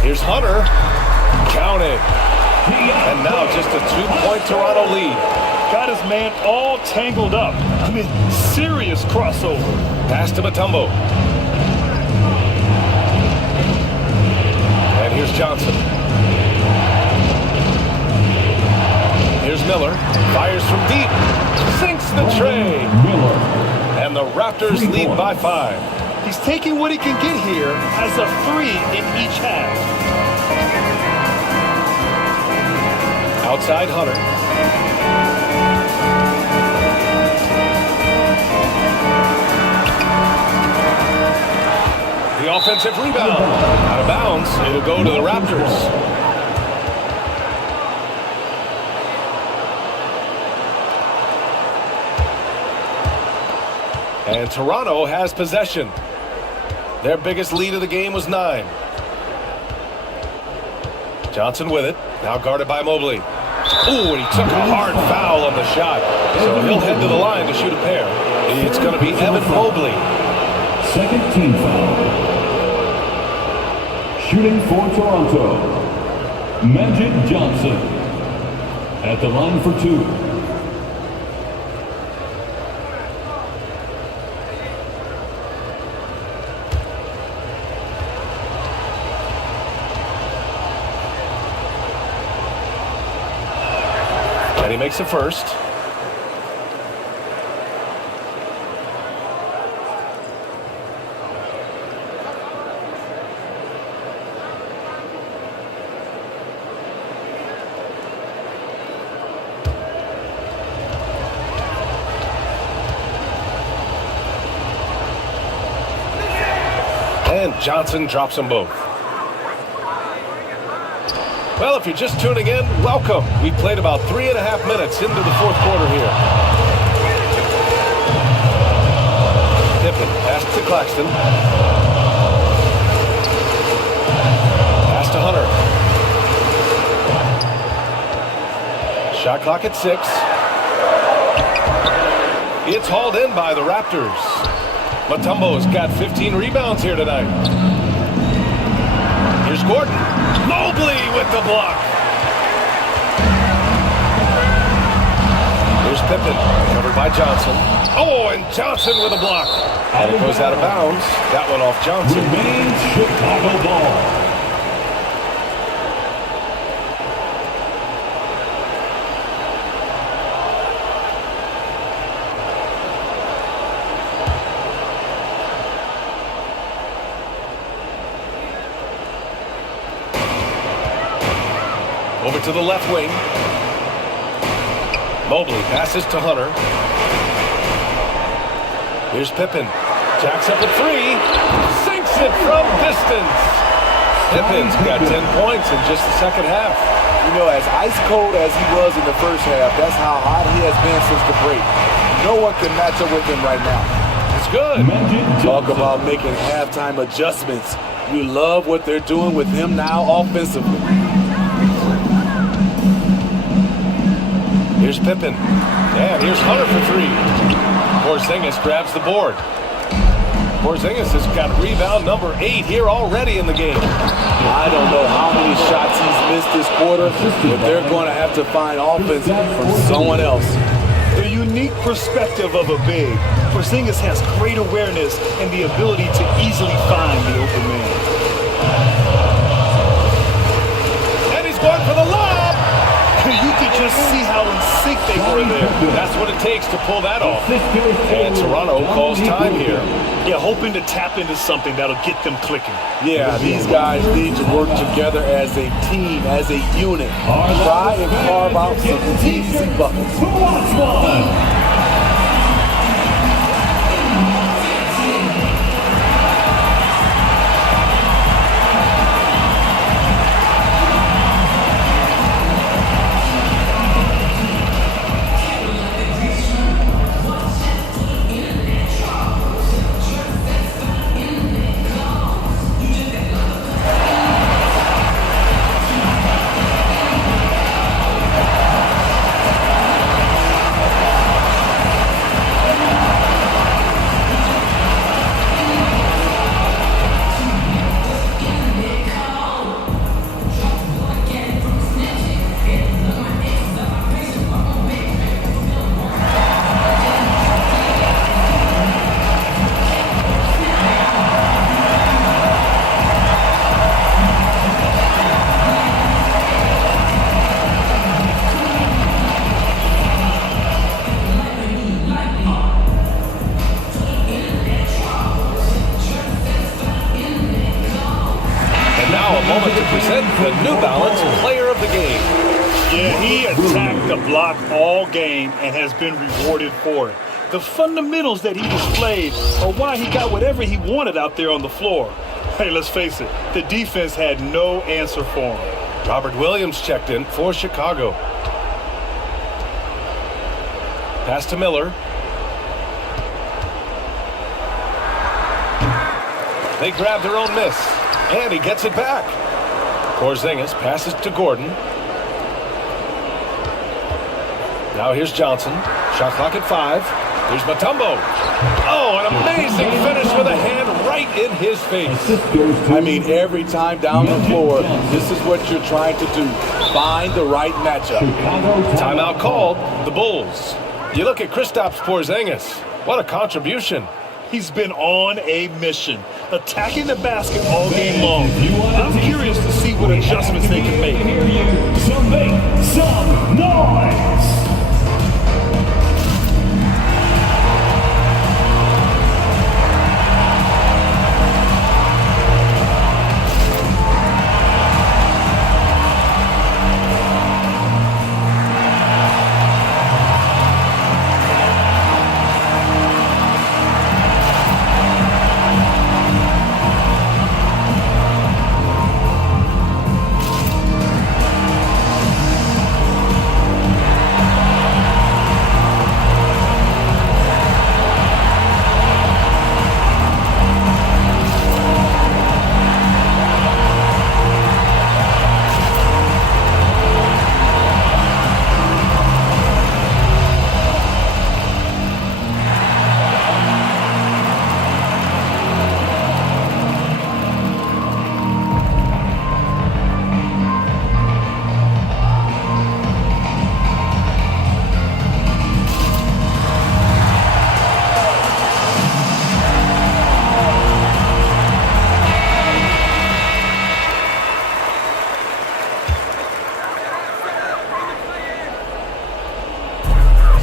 Here's Hunter. Count it. And now just a 2-point Toronto lead. Got his man all tangled up. I mean, serious crossover. Pass to Mutombo. And here's Johnson. Here's Miller, fires from deep, sinks the tray. And the Raptors lead by 5. He's taking what he can get here as a 3 in each half. Outside Hunter. The offensive rebound. Out of bounds, it'll go to the Raptors. And Toronto has possession. Their biggest lead of the game was 9. Johnson with it. Now guarded by Mobley. Ooh, and he took a hard foul on the shot. So he'll head to the line to shoot a pair. It's going to be Evan Mobley. Second team foul. Shooting for Toronto, Magic Johnson. At the line for 2. And he makes the first. And Johnson drops them both. Well, if you're just tuning in, welcome. We played about 3.5 minutes into the fourth quarter here. Pippen, pass to Claxton. Pass to Hunter. Shot clock at 6. It's hauled in by the Raptors. Mutombo's got 15 rebounds here tonight. Here's Gordon. Mobley with the block. There's Pippen, covered by Johnson. Oh, and Johnson with a block. And it goes out of bounds. That one off Johnson. Remains Chicago ball. Over to the left wing. Mobley passes to Hunter. Here's Pippen. Jacks up a three. Sinks it from distance. Pippen's got 10 points in just the second half. You know, as ice cold as he was in the first half, that's how hot he has been since the break. No one can match up with him right now. It's good. Talk about making halftime adjustments. You love what they're doing with him now offensively. Here's Pippen. And here's Hunter for three. Porzingis grabs the board. Porzingis has got rebound number 8 here already in the game. I don't know how many shots he's missed this quarter, but they're going to have to find offense from someone else. The unique perspective of a big. Porzingis has great awareness and the ability to easily find the open man. And he's going for the lob. You could just see how in sync they were there. That's what it takes to pull that off. And Toronto calls time here. Yeah, hoping to tap into something that'll get them clicking. Yeah, these guys need to work together as a team, as a unit. Try and carve out some easy buckets. The New Balance player of the game. Yeah, he attacked the block all game and has been rewarded for it. The fundamentals that he displayed are why he got whatever he wanted out there on the floor. Hey, let's face it, the defense had no answer for him. Robert Williams checked in for Chicago. Pass to Miller. They grab their own miss, and he gets it back. Porzingis passes to Gordon. Now here's Johnson. Shot clock at 5. Here's Mutombo. Oh, an amazing finish with a hand right in his face. I mean, every time down the floor, this is what you're trying to do. Find the right matchup. Timeout called. The Bulls. You look at Kristaps Porzingis. What a contribution. He's been on a mission, attacking the basket all game long. I'm curious to see what adjustments they can make. So make some noise!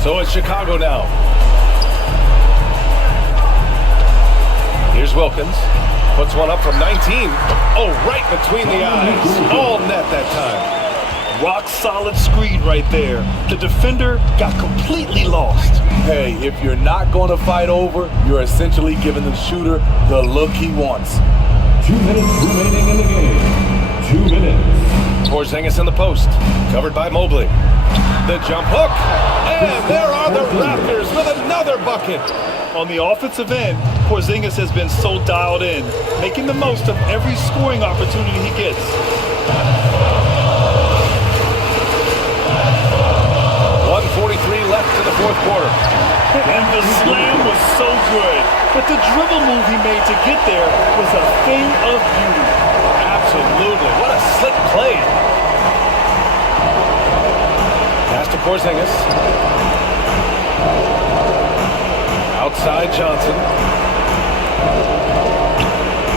So it's Chicago now. Here's Wilkins. Puts one up from 19. Oh, right between the eyes. All net that time. Rock solid screen right there. The defender got completely lost. Hey, if you're not going to fight over, you're essentially giving the shooter the look he wants. 2 minutes remaining in the game. 2 minutes. Porzingis in the post. Covered by Mobley. The jump hook. And there are the Raptors with another bucket. On the offensive end, Porzingis has been so dialed in, making the most of every scoring opportunity he gets. 1:43 left in the fourth quarter. And the slam was so good, but the dribble move he made to get there was a thing of beauty. Absolutely. What a slick play. Pass to Porzingis. Outside Johnson.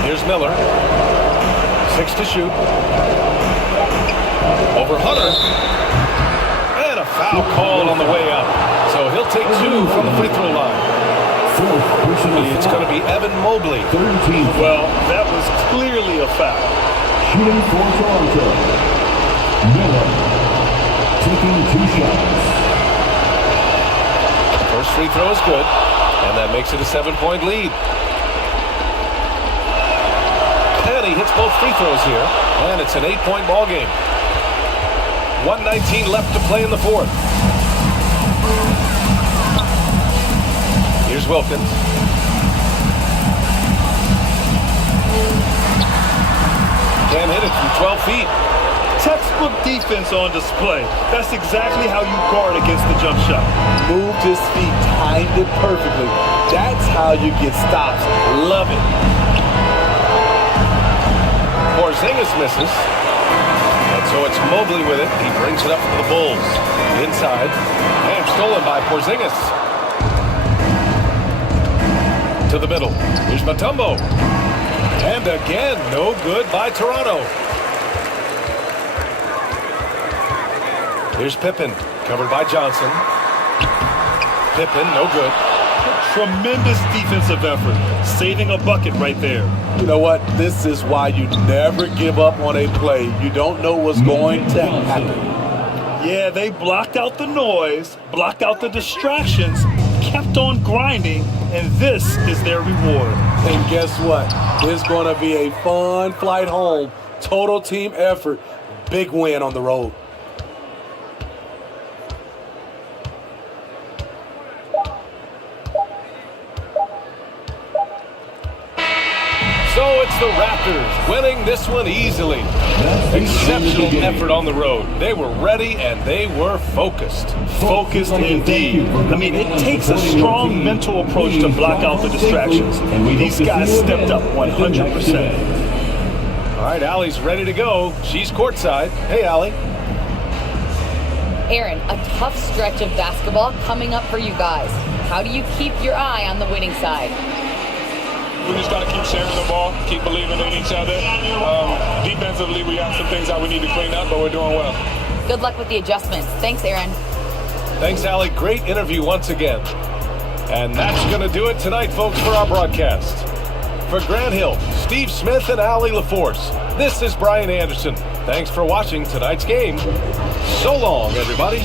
Here's Miller. 6 to shoot. Over Hunter. And a foul call on the way up. So he'll take 2 from the free throw line. It's going to be Evan Mobley. Well, that was clearly a foul. Shooting for Toronto. Miller taking 2 shots. First free throw is good. And that makes it a 7-point lead. And he hits both free throws here. And it's an 8-point ball game. 1:19 left to play in the fourth. Here's Wilkins. Can't hit it from 12 feet. Textbook defense on display. That's exactly how you guard against the jump shot. Moved his feet, timed it perfectly. That's how you get stops. Love it. Porzingis misses. And so it's Mobley with it. He brings it up for the Bulls. Inside. And stolen by Porzingis. To the middle. Here's Mutombo. And again, no good by Toronto. Here's Pippen, covered by Johnson. Pippen, no good. Tremendous defensive effort, saving a bucket right there. You know what? This is why you never give up on a play. You don't know what's going to happen. Yeah, they blocked out the noise, blocked out the distractions, kept on grinding, and this is their reward. And guess what? It's going to be a fun flight home. Total team effort. Big win on the road. So it's the Raptors winning this one easily. Exceptional effort on the road. They were ready and they were focused. Focused indeed. I mean, it takes a strong mental approach to block out the distractions. These guys stepped up 100%. All right, Allie's ready to go. She's courtside. Hey, Allie. Aaron, a tough stretch of basketball coming up for you guys. How do you keep your eye on the winning side? We just got to keep sharing the ball, keep believing in each other. Defensively, we have some things that we need to clean up, but we're doing well. Good luck with the adjustments. Thanks, Aaron. Thanks, Allie. Great interview once again. And that's going to do it tonight, folks, for our broadcast. For Grant Hill, Steve Smith, and Allie LaForce, this is Brian Anderson. Thanks for watching tonight's game. So long, everybody.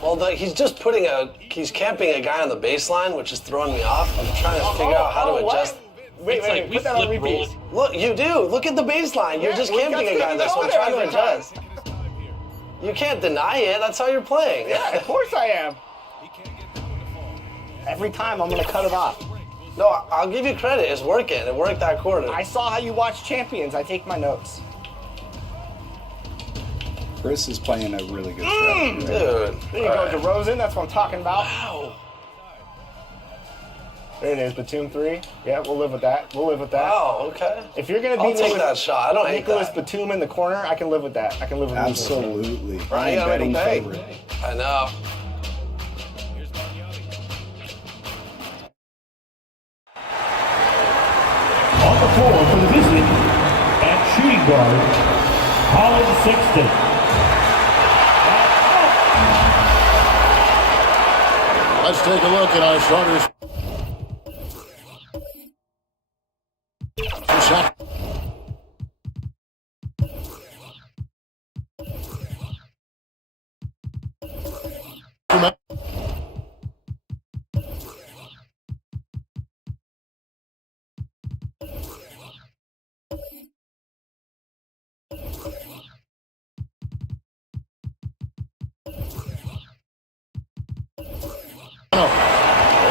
Well, he's camping a guy on the baseline, which is throwing me off. I'm trying to figure out how to adjust. Wait, put that on repeat. Look, you do. Look at the baseline. You're just camping a guy. That's what I'm trying to adjust. You can't deny it. That's how you're playing. Yeah, of course I am. Every time I'm going to cut it off. No, I'll give you credit. It's working. It worked that quarter. I saw how you watch Champions. I take my notes. Chris is playing a really good strategy. Dude. There you go, DeRozan. That's what I'm talking about. Wow. There it is, Batum 3. Yeah, we'll live with that. Wow, okay. If you're going to I'll take that shot. I don't hate Nicholas that. Batum in the corner, I can live with that. I can live with Absolutely. Right, My betting favorite. I know. On the floor for the Visit at shooting guard, Colin Sexton. Let's take a look at our starters. Shot.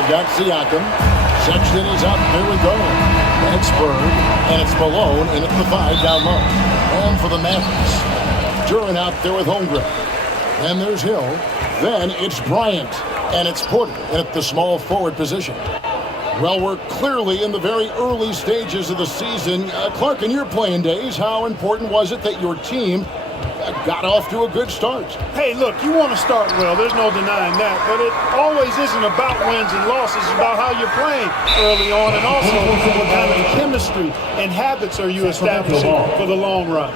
They've got Siakam. Sexton is up. Here we go. And it's Bird. And it's Malone in at the 5 down low. And for the Mavericks, Duran out there with Holmgren. Then there's Hill. Then it's Bryant. And it's Porter at the small forward position. Well, we're clearly in the very early stages of the season. Clark, in your playing days, how important was it that your team got off to a good start? Hey, look, you want to start well. There's no denying that. But it always isn't about wins and losses. It's about how you're playing early on, and also what kind of chemistry and habits are you establishing for the long run.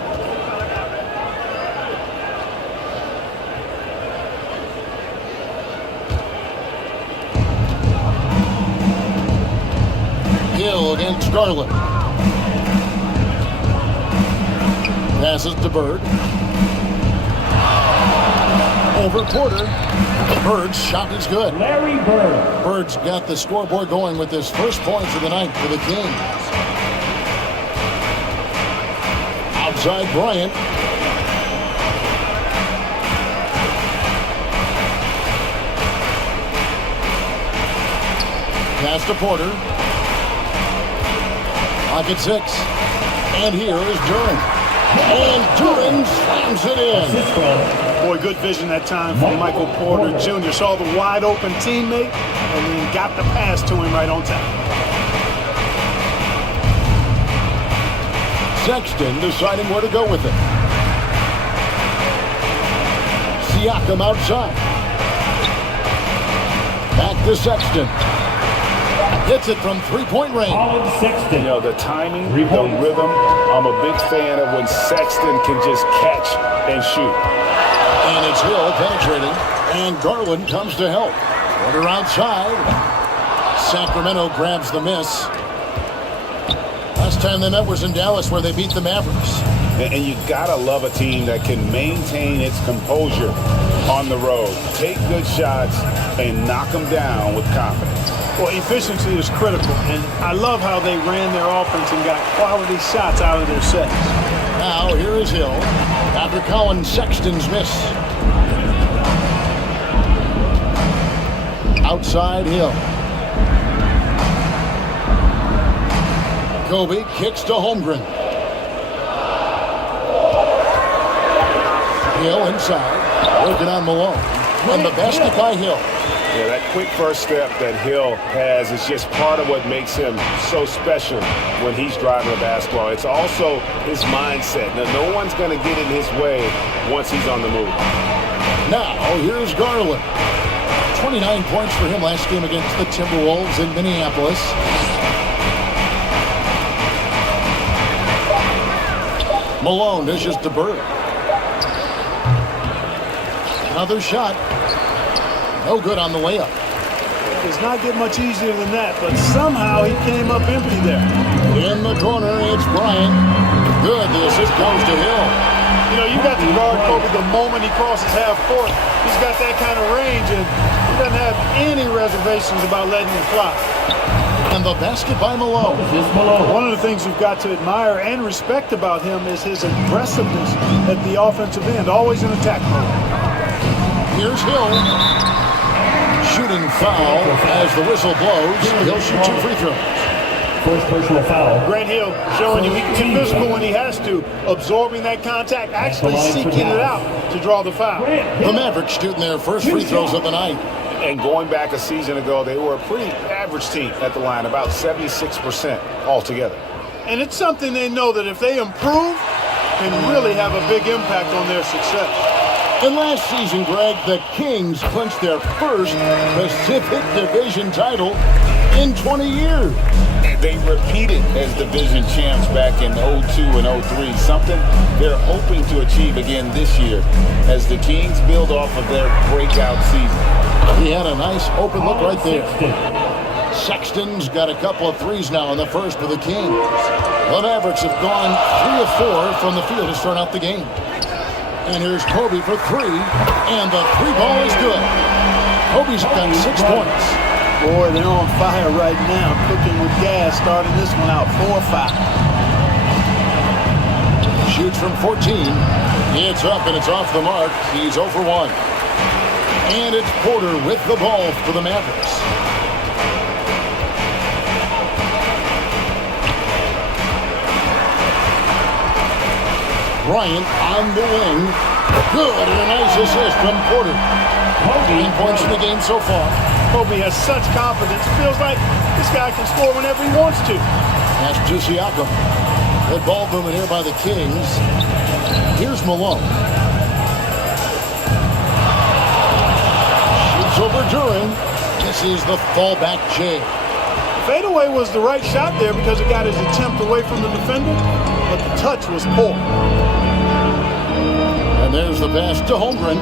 Hill against Garland. Passes to Bird. Over Porter. Bird's shot is good. Larry Bird. Bird's got the scoreboard going with his first points of the night for the Kings. Outside Bryant. Pass to Porter. Pocket 6. And here is Duran. And Duran slams it in. Boy, good vision that time from Michael Porter Jr. Saw the wide open teammate and then got the pass to him right on time. Sexton deciding where to go with it. Siakam outside. Back to Sexton. Hits it from three-point range. You know, the timing, the rhythm, I'm a big fan of when Sexton can just catch and shoot. And it's Hill penetrating, and Garland comes to help. Porter outside. Sacramento grabs the miss. Last time they met was in Dallas, where they beat the Mavericks. And you gotta love a team that can maintain its composure on the road, take good shots, and knock them down with confidence. Well, efficiency is critical, and I love how they ran their offense and got quality shots out of their sets. Now, here is Hill after Colin Sexton's miss. Outside Hill. Kobe kicks to Holmgren. Hill inside, working on Malone. And the basket by Hill. Yeah, that quick first step that Hill has is just part of what makes him so special when he's driving the basketball. It's also his mindset. Now, no one's going to get in his way once he's on the move. Now, here's Garland. 29 points for him last game against the Timberwolves in Minneapolis. Malone dishes to Bird. Another shot. No good on the layup. It does not get much easier than that, but somehow he came up empty there. In the corner, it's Bryant. Good. The assist goes to Hill. You know, you got to guard Kobe the moment he crosses half court. He's got that kind of range, and he doesn't have any reservations about letting him fly. And the basket by Malone. One of the things you've got to admire and respect about him is his aggressiveness at the offensive end, always in attack mode. Here's Hill. Shooting foul as the whistle blows. He'll shoot 2 free throws. First personal foul. Grant Hill showing you he can get physical when he has to, absorbing that contact, actually seeking it out to draw the foul. The Mavericks shooting their first free throws of the night. And going back a season ago, they were a pretty average team at the line, about 76% altogether. And it's something they know that if they improve, can really have a big impact on their success. And last season, Greg, the Kings clinched their first Pacific Division title in 20 years. They repeated as division champs back in 02 and 03, something they're hoping to achieve again this year as the Kings build off of their breakout season. He had a nice open look right there. Sexton's got a couple of threes now in the first for the Kings. The Mavericks have gone 3 of 4 from the field to start out the game. And here's Kobe for 3, and the 3-ball is good. Kobe's got 6 points. Boy, they're on fire right now, cooking with gas, starting this one out 4-5. Shoots from 14. It's up and it's off the mark. He's 0 for 1. And it's Porter with the ball for the Mavericks. Bryant on the wing. Good, and a nice assist from Porter. 8 points in the game so far. Kobe has such confidence. Feels like this guy can score whenever he wants to. That's to Siakam. Good ball movement here by the Kings. Here's Malone. Shoots over Duran. This is the fallback jam. Fadeaway was the right shot there because it got his attempt away from the defender, but the touch was poor. And there's the pass to Holmgren.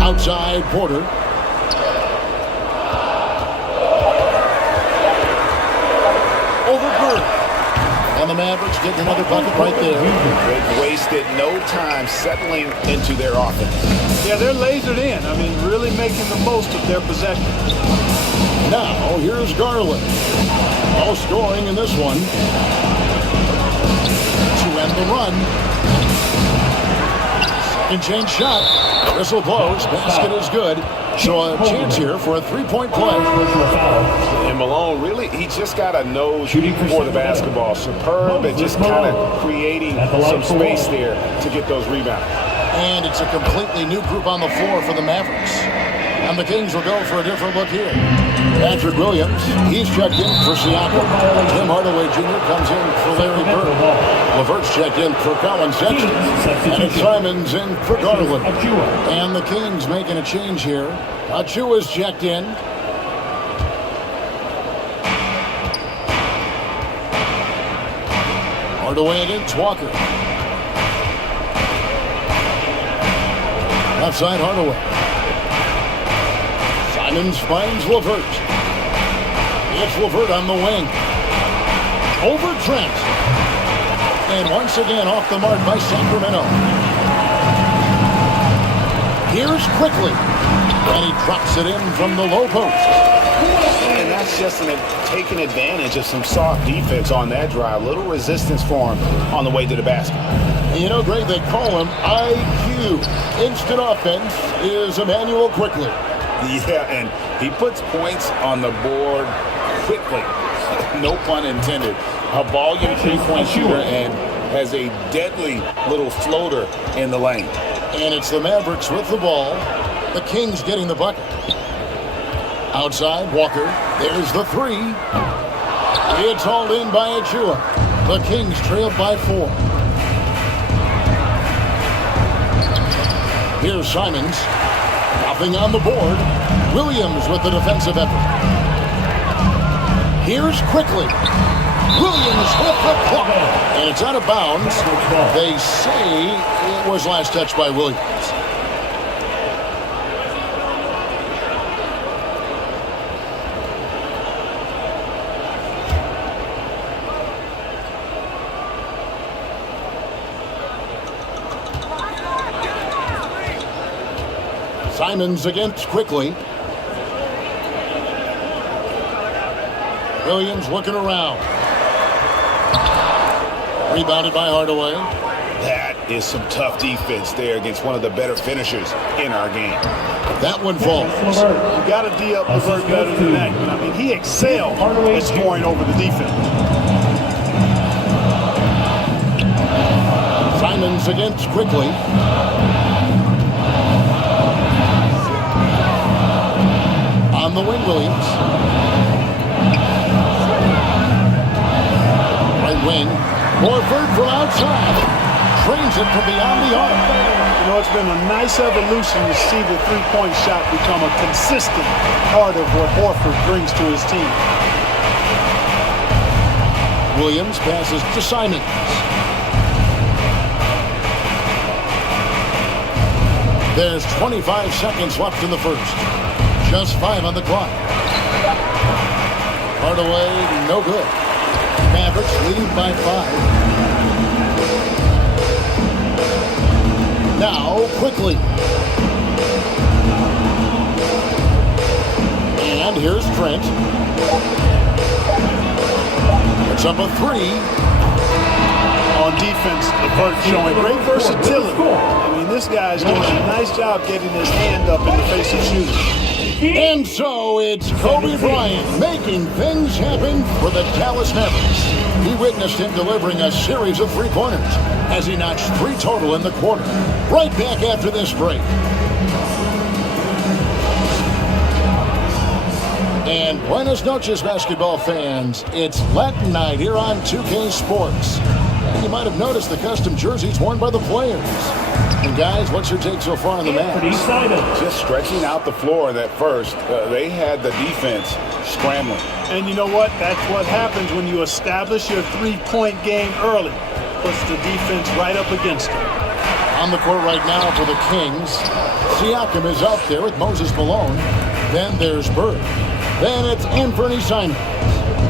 Outside Porter. Over Bird. And the Mavericks getting another bucket right there. They've wasted no time settling into their offense. Yeah, they're lasered in. I mean, really making the most of their possession. Now, here's Garland. All scoring in this one. To end the run. Second chance shot. Whistle blows. Basket is good. So a chance here for a three-point play. And Malone, really, he just got a nose for the basketball. Superb at just kind of creating some space there to get those rebounds. And it's a completely new group on the floor for the Mavericks. And the Kings will go for a different look here. Patrick Williams, he's checked in for Siakam. Tim Hardaway Jr. comes in for Larry Bird. LeVert's checked in for Colin Sexton. And Simon's in for Garland. And the Kings making a change here. Achua's checked in. Hardaway against Walker. Left side Hardaway. Simons finds LeVert. It's LeVert on the wing. Over Trent. And once again off the mark by Sacramento. Here's Quickly. And he drops it in from the low post. And that's just taking advantage of some soft defense on that drive. Little resistance for him on the way to the basket. You know, Greg, they call him IQ. Instant offense is Emmanuel Quickly. Yeah, and he puts points on the board quickly. No pun intended. A volume three-point shooter and has a deadly little floater in the lane. And it's the Mavericks with the ball. The Kings getting the bucket. Outside, Walker. There's the three. It's hauled in by Achua. The Kings trailed by 4. Here's Simons. Nothing on the board. Williams with the defensive effort. Here's Quickly. Williams with the block. And it's out of bounds. They say it was last touched by Williams. Simons against Quickly. Williams looking around. Rebounded by Hardaway. That is some tough defense there against one of the better finishers in our game. That one falls. You got to D up LeVert better than that. But I mean, he excelled at scoring over the defense. Simons against Quickly. On the wing, Williams. Right wing. Horford from outside. Trains it from beyond the arc. You know, it's been a nice evolution to see the three-point shot become a consistent part of what Horford brings to his team. Williams passes to Simons. There's 25 seconds left in the first. Just 5 on the clock. Hardaway, no good. Mavericks lead by 5. Now, Quickly. And here's Trent. It's up a 3. Oh, on defense, Levert showing great versatility. I mean, this guy's doing a nice job getting his hand up in the face of shooters. And so it's Kobe Bryant making things happen for the Dallas Mavericks. We witnessed him delivering a series of three-pointers as he notched 3 total in the quarter. Right back after this break. And buenas noches, basketball fans. It's Latin night here on 2K Sports. And you might have noticed the custom jerseys worn by the players. And guys, what's your take so far on the match? Just stretching out the floor that first. They had the defense scrambling. And you know what? That's what happens when you establish your three-point game early. Puts the defense right up against it. On the court right now for the Kings, Siakam is out there with Moses Malone. Then there's Bird. Then it's Anthony Simons.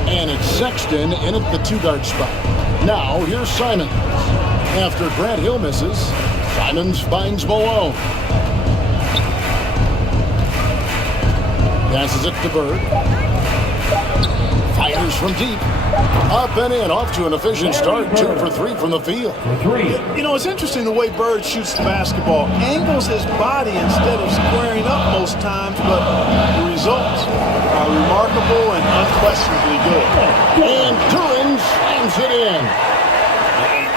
And it's Sexton in at the 2-guard spot. Now here's Simons. After Grant Hill misses, Simons finds Malone. Passes it to Bird. Fires from deep. Up and in, off to an efficient start. 2 for 3 from the field. You know, it's interesting the way Bird shoots the basketball. Angles his body instead of squaring up most times, but the results are remarkable and unquestionably good. And Duran slams it in.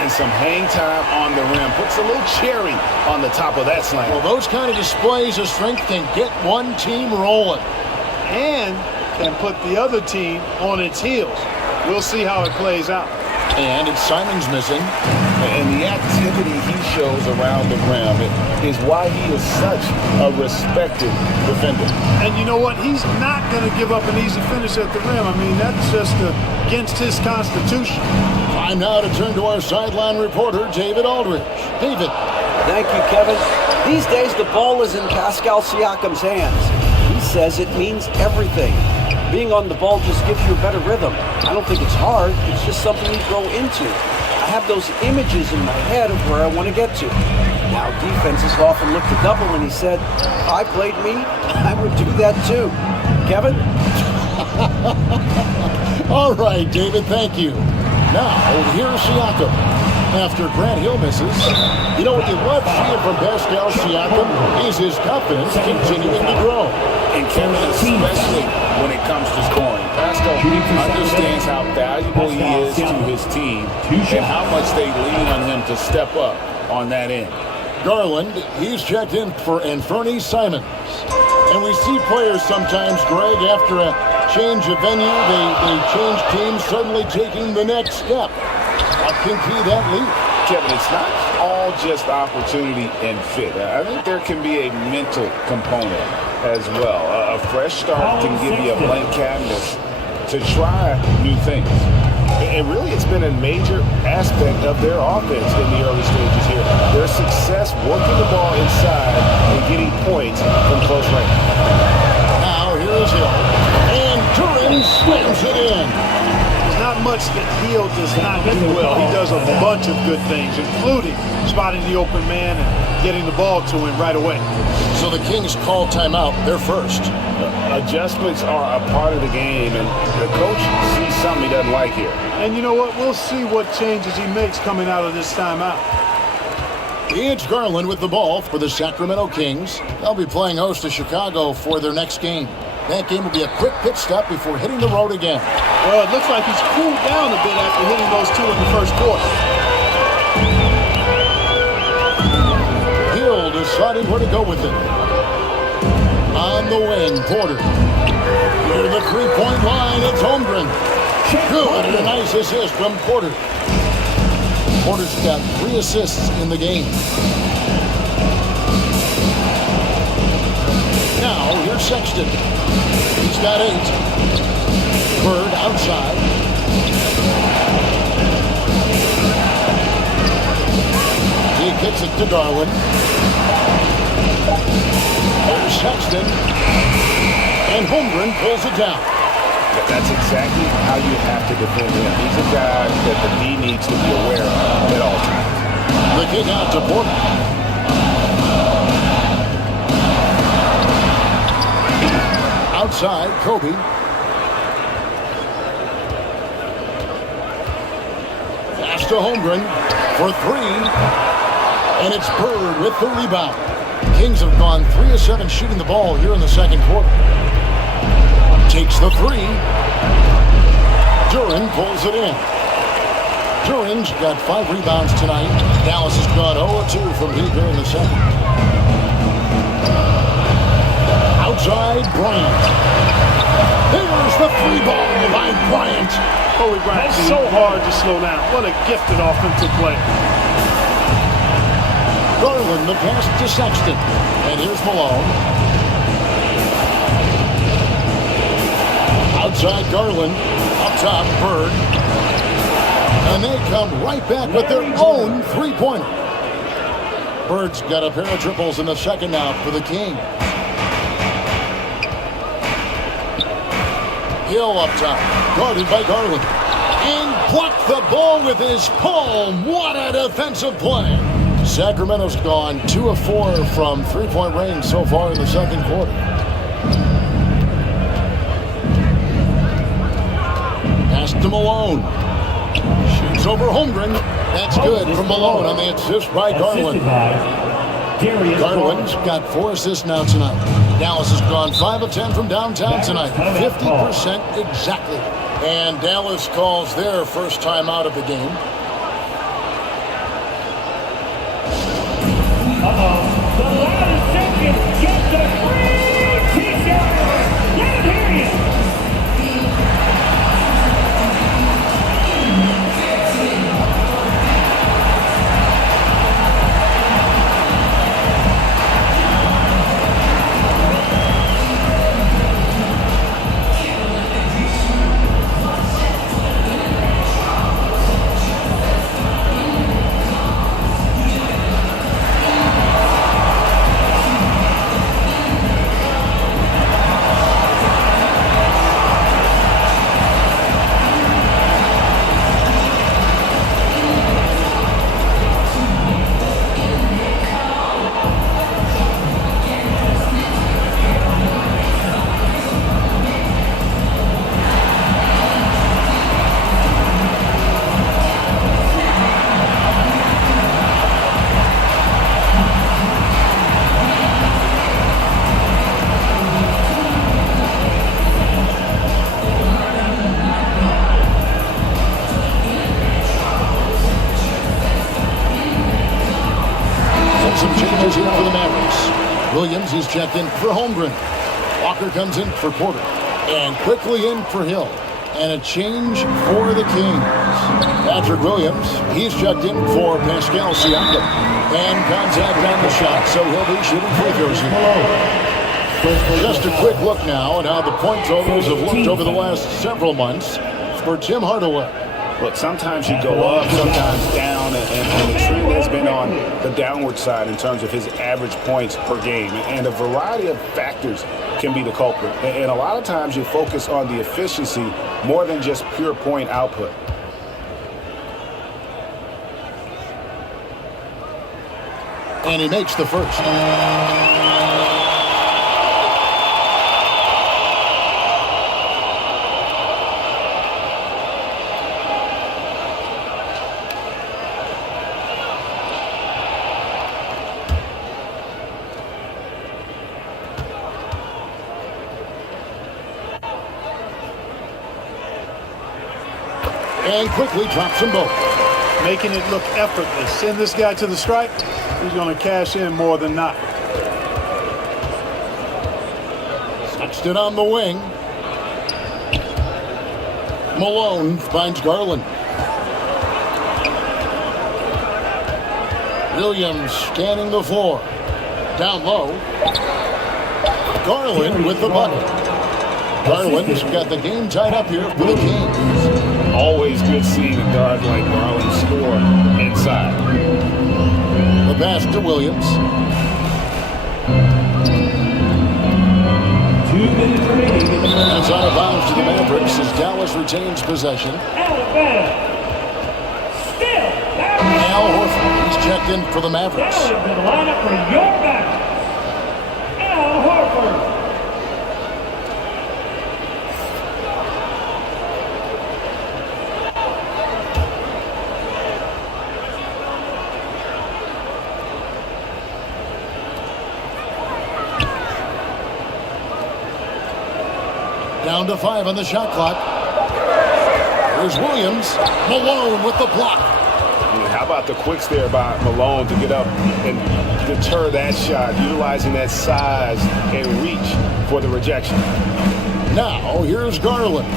And some hang time on the rim. Puts a little cherry on the top of that slam. Well, those kind of displays of strength can get one team rolling. And can put the other team on its heels. We'll see how it plays out. And it's Simons missing. And the activity he shows around the rim is why he is such a respected defender. And you know what? He's not going to give up an easy finish at the rim. I mean, that's just against his constitution. Time now to turn to our sideline reporter, David Aldridge. David. Thank you, Kevin. These days, the ball is in Pascal Siakam's hands. He says it means everything. Being on the ball just gives you a better rhythm. I don't think it's hard. It's just something you grow into. I have those images in my head of where I want to get to. Now, defenses often look to double, and he said, if I played me, I would do that too. Kevin? All right, David, thank you. Now, here's Siakam. After Grant Hill misses, you know what you love seeing from Pascal Siakam is his confidence continuing to grow. And Kevin, especially when it comes to scoring. Pascal understands how valuable he is to his team and how much they lean on him to step up on that end. Garland, he's checked in for Anthony Simons. And we see players sometimes, Greg, after a change of venue, they change teams, suddenly taking the next step. What can key that lead? Kevin, it's not all just opportunity and fit. I think there can be a mental component as well. A fresh start can give you a blank canvas to try new things. And really, it's been a major aspect of their offense in the early stages here. Their success working the ball inside and getting points from close range. Now, here's Hill. And Duran slams it in. There's not much that Hill does not do well. He does a bunch of good things, including spotting the open man and getting the ball to him right away. So the Kings call timeout. They're first. Adjustments are a part of the game, and the coach sees something he doesn't like here. And you know what? We'll see what changes he makes coming out of this timeout. It's Garland with the ball for the Sacramento Kings. They'll be playing host to Chicago for their next game. That game will be a quick pit stop before hitting the road again. Well, it looks like he's cooled down a bit after hitting those 2 in the first quarter. Hill deciding where to go with it. On the wing, Porter. Near the three-point line, it's Holmgren. Good, and a nice assist from Porter. Porter's got 3 assists in the game. Now, here's Sexton. He's got 8. Bird outside. He kicks it to Garland. There's Sexton. And Holmgren pulls it down. That's exactly how you have to defend him. He's a guy that the D needs to be aware of at all times. The kick out to Porter. Outside, Kobe. Pass to Holmgren for 3. And it's Bird with the rebound. Kings have gone 3 of 7 shooting the ball here in the second quarter. Takes the 3. Duran pulls it in. Duran's got 5 rebounds tonight. Dallas has gone 0-2 from deep here in the second. Outside, Bryant. There's the 3 ball by Bryant. Kobe Bryant, so hard to slow down. What a gifted offensive player. Garland, the pass to Sexton. And here's Malone. Outside Garland. Up top, Bird. And they come right back with their own 3-pointer. Bird's got a pair of triples in the second now for the Kings. Hill up top, guarded by Garland. And blocked the ball with his palm. What a defensive play. Sacramento's gone 2 of 4 from 3-point range so far in the second quarter. Pass to Malone. Shoots over Holmgren. That's good from Malone on the assist by Garland. Garland's got 4 assists now tonight. Dallas has gone 5 of 10 from downtown tonight. 50% exactly. And Dallas calls their first time out of the game. The last second gets a free t-shirt. Let him hear you. Williams is checked in for Holmgren. Walker comes in for Porter. And quickly in for Hill. And a change for the Kings. Patrick Williams, he's checked in for Pascal Siakam. And contact on the shot, so he'll be shooting free throws here. Just a quick look now at how the point totals have looked over the last several months for Tim Hardaway. Look, sometimes you go up, sometimes down, and the trend has been on the downward side in terms of his average points per game. And a variety of factors can be the culprit. And a lot of times you focus on the efficiency more than just pure point output. And he makes the first. And quickly drops them both. Making it look effortless. Send this guy to the stripe. He's going to cash in more than not. Sexton on the wing. Malone finds Garland. Williams scanning the floor. Down low. Garland with the bucket. Garland's got the game tied up here for the Kings. Always good seeing a guard like Garland score inside. The pass to Williams. 2 minutes remaining. That's out of bounds to the Mavericks as Dallas retains possession. Al Horford, he's checked in for the Mavericks. That is the lineup for your Mavericks. Al Horford. Down to 5 on the shot clock. Here's Williams. Malone with the block. How about the quicks there by Malone to get up and deter that shot, utilizing that size and reach for the rejection. Now, here's Garland.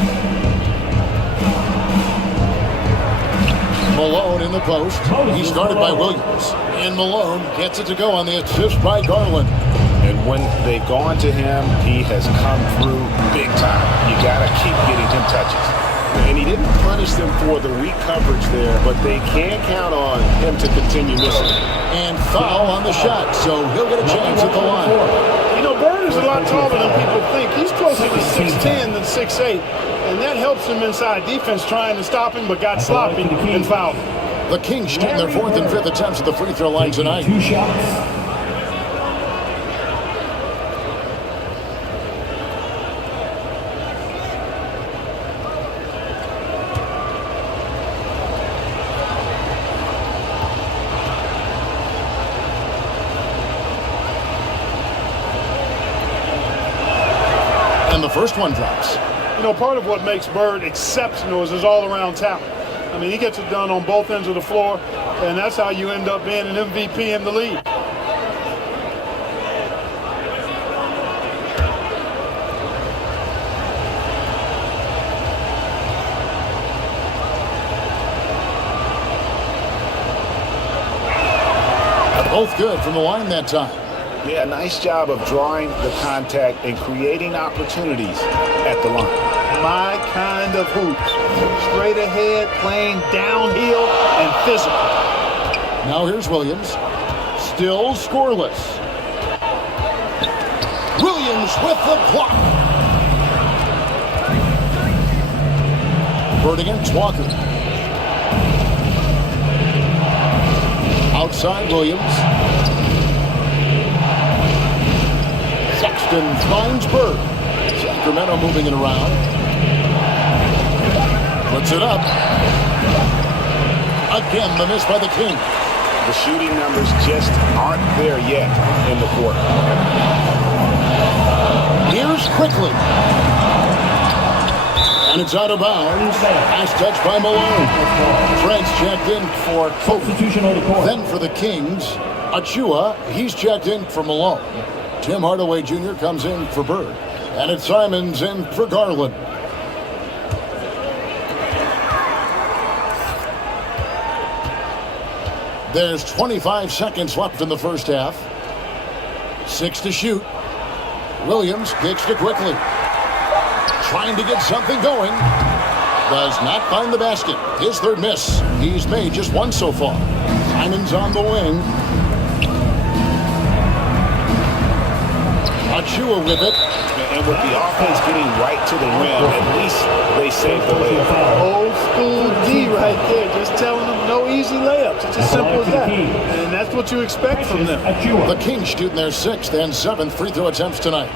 Malone in the post. He's guarded by Williams. And Malone gets it to go on the assist by Garland. And when they've gone to him, he has come through big time. You got to keep getting him touches. And he didn't punish them for the weak coverage there, but they can count on him to continue missing. And foul on the shot, so he'll get a chance at the line. You know, Bird is a lot taller than people think. He's closer to 6'10 than 6'8, and that helps him inside defense trying to stop him, but got sloppy and fouled. The Kings shooting their 4th and 5th attempts at the free throw line tonight. 2 shots. And the first one drops. You know, part of what makes Bird exceptional is his all-around talent. I mean, he gets it done on both ends of the floor, and that's how you end up being an MVP in the league. Both good from the line that time. Yeah, nice job of drawing the contact and creating opportunities at the line. My kind of hoops. Straight ahead, playing downhill and physical. Now here's Williams. Still scoreless. Williams with the block. Bird against Walker. Outside Williams. Sexton finds Bird. Sacramento moving it around. Puts it up. Again, the miss by the King. The shooting numbers just aren't there yet in the quarter. Here's quickly. And it's out of bounds. Pass touch by Malone. Fred's checked in for Substitution on the court. Then for the Kings, Achua, he's checked in for Malone. Tim Hardaway Jr. comes in for Bird. And it's Simons in for Garland. There's 25 seconds left in the first half. 6 to shoot. Williams kicks to quickly. Trying to get something going. Does not find the basket. His third miss. He's made just one so far. Simons on the wing. Achua with it. And with the offense getting right to the rim, at least they saved the layup. Old school D right there, just telling them no easy layups. It's as simple as that. And that's what you expect from them. The Kings shooting their 6th and 7th free throw attempts tonight.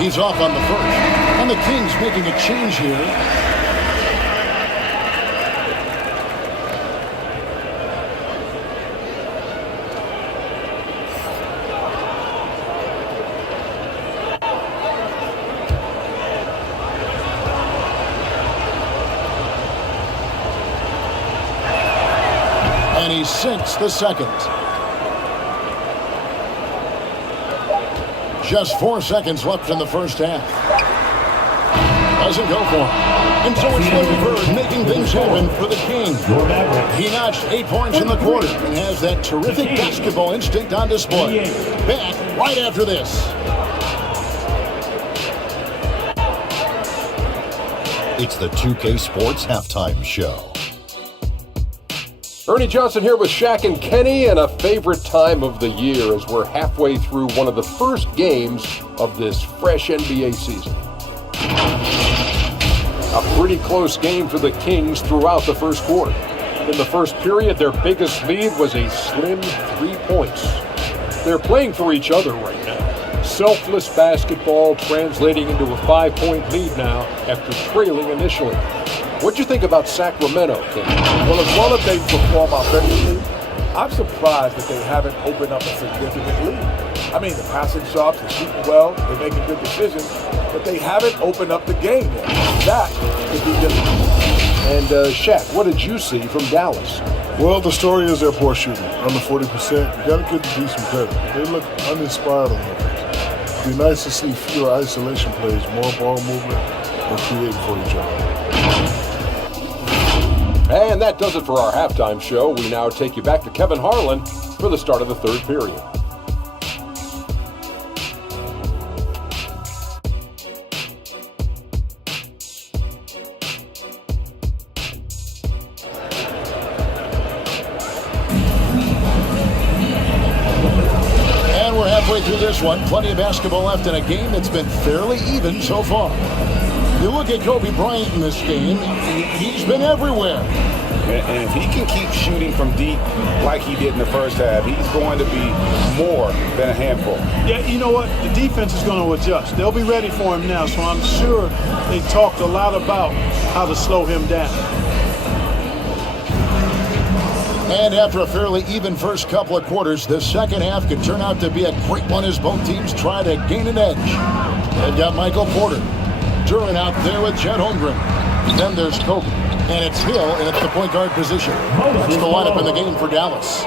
He's off on the first. And the Kings making a change here. And he sinks the second. Just 4 seconds left in the first half. Doesn't go for him. And so it's Larry Bird making things happen for the Kings. He notched 8 points in the quarter and has that terrific basketball instinct on display. Back right after this. It's the 2K Sports Halftime Show. Ernie Johnson here with Shaq and Kenny, and a favorite time of the year as we're halfway through one of the first games of this fresh NBA season. A pretty close game for the Kings throughout the first quarter. In the first period, their biggest lead was a slim 3 points. They're playing for each other right now. Selfless basketball translating into a 5-point lead now after trailing initially. What'd you think about Sacramento, Ken? Well, as well as they perform offensively, I'm surprised that they haven't opened up a significant lead. I mean, the passing shots, they're shooting well, they're making good decisions, but they haven't opened up the game yet. That could be difficult. And Shaq, what did you see from Dallas? Well, the story is their poor shooting, under 40%. You got to give the D some credit. They look uninspired on offense. It'd be nice to see fewer isolation plays, more ball movement, and creating for each other. And that does it for our halftime show. We now take you back to Kevin Harlan for the start of the third period. And we're halfway through this one. Plenty of basketball left in a game that's been fairly even so far. You look at Kobe Bryant in this game, he's been everywhere. And if he can keep shooting from deep like he did in the first half, he's going to be more than a handful. Yeah, you know what? The defense is going to adjust. They'll be ready for him now, so I'm sure they talked a lot about how to slow him down. And after a fairly even first couple of quarters, the second half could turn out to be a great one as both teams try to gain an edge. They've got Michael Porter. Duran out there with Chet Holmgren. Then there's Kobe. And it's Hill in at the point guard position. That's the lineup in the game for Dallas.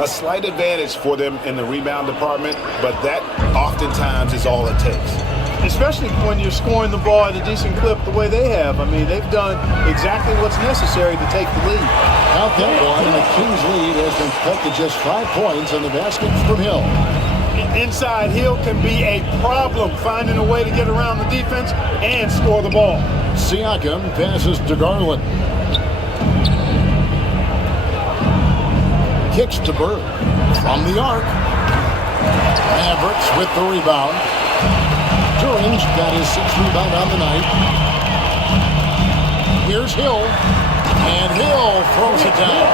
A slight advantage for them in the rebound department, but that oftentimes is all it takes. Especially when you're scoring the ball at a decent clip the way they have. I mean, they've done exactly what's necessary to take the lead. Out that one, the Kings lead has been cut to just 5 points on the basket from Hill. Inside, Hill can be a problem finding a way to get around the defense and score the ball. Siakam passes to Garland. Kicks to Bird from the arc. Mavericks with the rebound. Duran's got his 6th rebound on the night. Here's Hill. And Hill throws it down.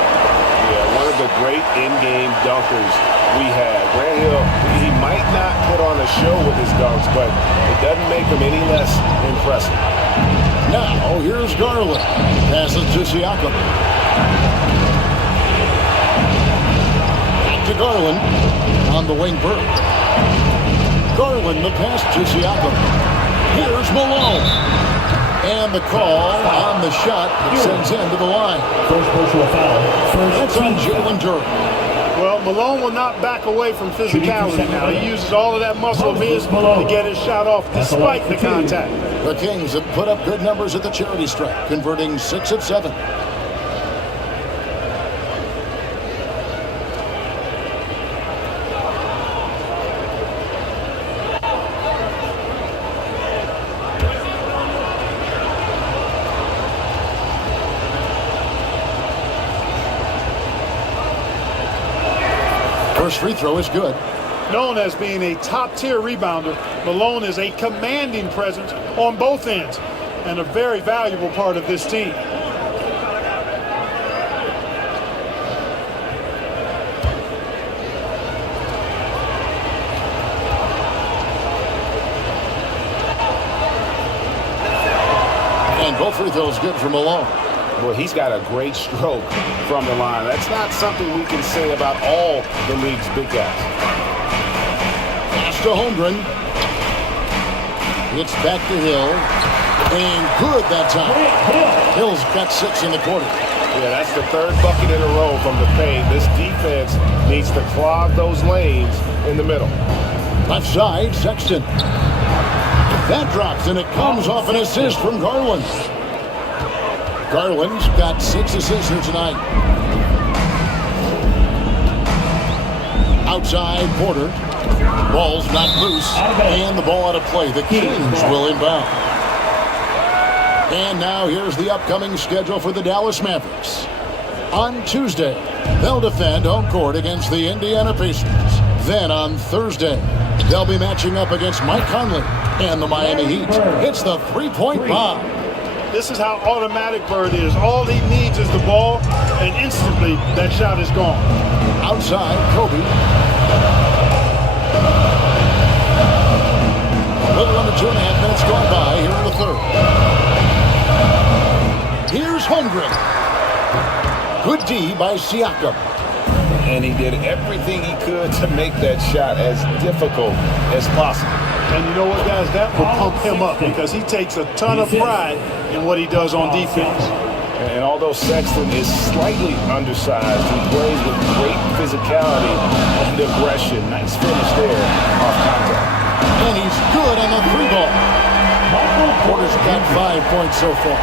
Yeah, one of the great in-game dunkers we have. Grant Hill, he might not put on a show with his dunks, but it doesn't make him any less impressive. Now, here's Garland. Passes to Siakam. Back to Garland. On the wing, Bird. Garland, the pass to Siakam. Here's Malone. And the call on the shot that sends him to the line. First personal foul. That's on Jalen Duran. Well, Malone will not back away from physicality now. He uses all of that muscle of his to get his shot off despite the contact. The Kings have put up good numbers at the charity stripe, converting 6 of 7. First free throw is good. Known as being a top-tier rebounder, Malone is a commanding presence on both ends and a very valuable part of this team. And both free throws good for Malone. Well, he's got a great stroke from the line. That's not something we can say about all the league's big guys. Pass to Holmgren. It's back to Hill. And good that time. Hill's got 6 in the quarter. Yeah, that's the 3rd bucket in a row from the paint. This defense needs to clog those lanes in the middle. Left side, Sexton. That drops, and it comes off an assist from Garland. Garland's got 6 assists here tonight. Outside, Porter. Ball's knocked loose, and the ball out of play. The Kings will inbound. And now here's the upcoming schedule for the Dallas Mavericks. On Tuesday, they'll defend home court against the Indiana Pacers. Then on Thursday, they'll be matching up against Mike Conley and the Miami Heat. It's the three-point bomb. This is how automatic Bird is. All he needs is the ball, and instantly that shot is gone. Outside, Kobe. Holmgren. Good D by Siakam. And he did everything he could to make that shot as difficult as possible. And you know what, guys? That will pump him up because he takes a ton of pride in what he does on defense. And although Sexton is slightly undersized, he plays with great physicality and aggression. Nice finish there off contact. And he's good on the 3-ball. Porter's got 5 points so far.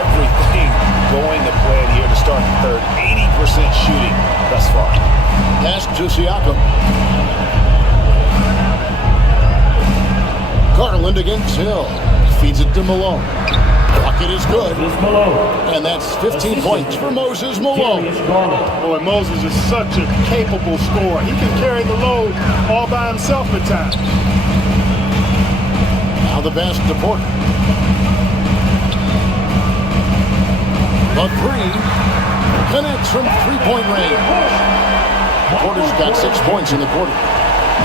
Everything going to plan here to start the third. 80% shooting thus far. Pass to Siakam. Garland against Hill. Feeds it to Malone. Bucket is good. And that's 15 points for Moses Malone. Boy, Moses is such a capable scorer. He can carry the load all by himself at times. Now the pass to Porter. The 3 connects from 3-point range. Porter's got 6 points in the quarter.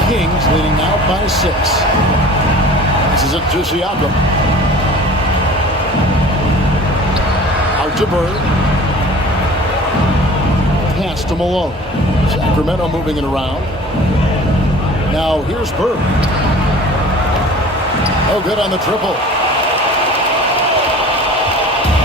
Kings leading out by 6. This is it to Siakam. Out to Bird. Pass to Malone. Sacramento moving it around. Now here's Bird. Oh, good on the triple.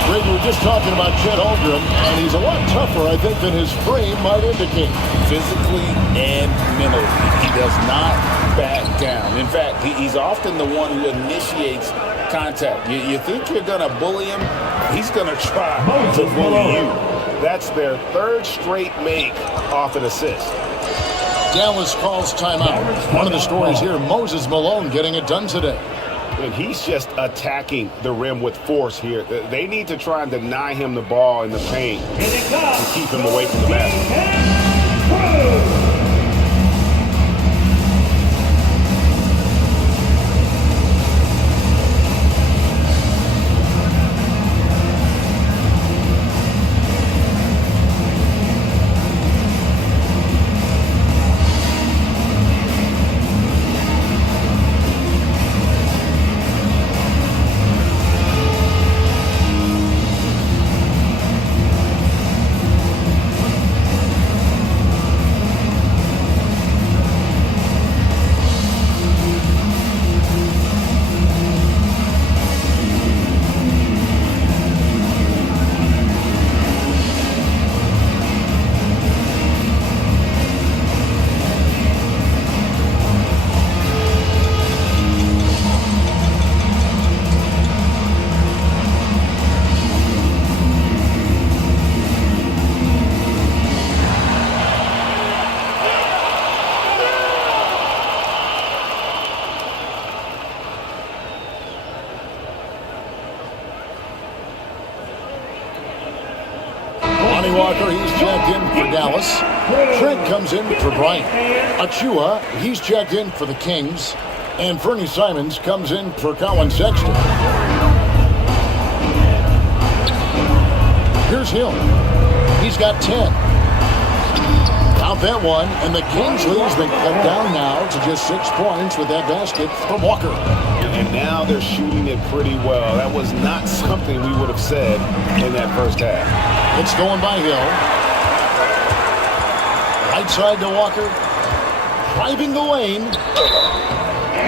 Greg, we were just talking about Chet Holmgren, and he's a lot tougher, I think, than his frame might indicate. Physically and mentally, he does not back down. In fact, he's often the one who initiates contact. You think you're going to bully him? He's going to try to bully you. That's their 3rd straight make off an assist. Dallas calls timeout. One of the stories here, Moses Malone getting it done today. And he's just attacking the rim with force here. They need to try and deny him the ball in the paint to keep him away from the basket. Walker, he's checked in for Dallas. Trent comes in for Bryant. Achua, he's checked in for the Kings. And Fernie Simons comes in for Colin Sexton. Here's Hill. He's got 10. Out that one, and the Kings lead's been cut down now to just 6 points with that basket from Walker. And now they're shooting it pretty well. That was not something we would have said in that first half. It's going by Hill. Right side to Walker. Driving the lane.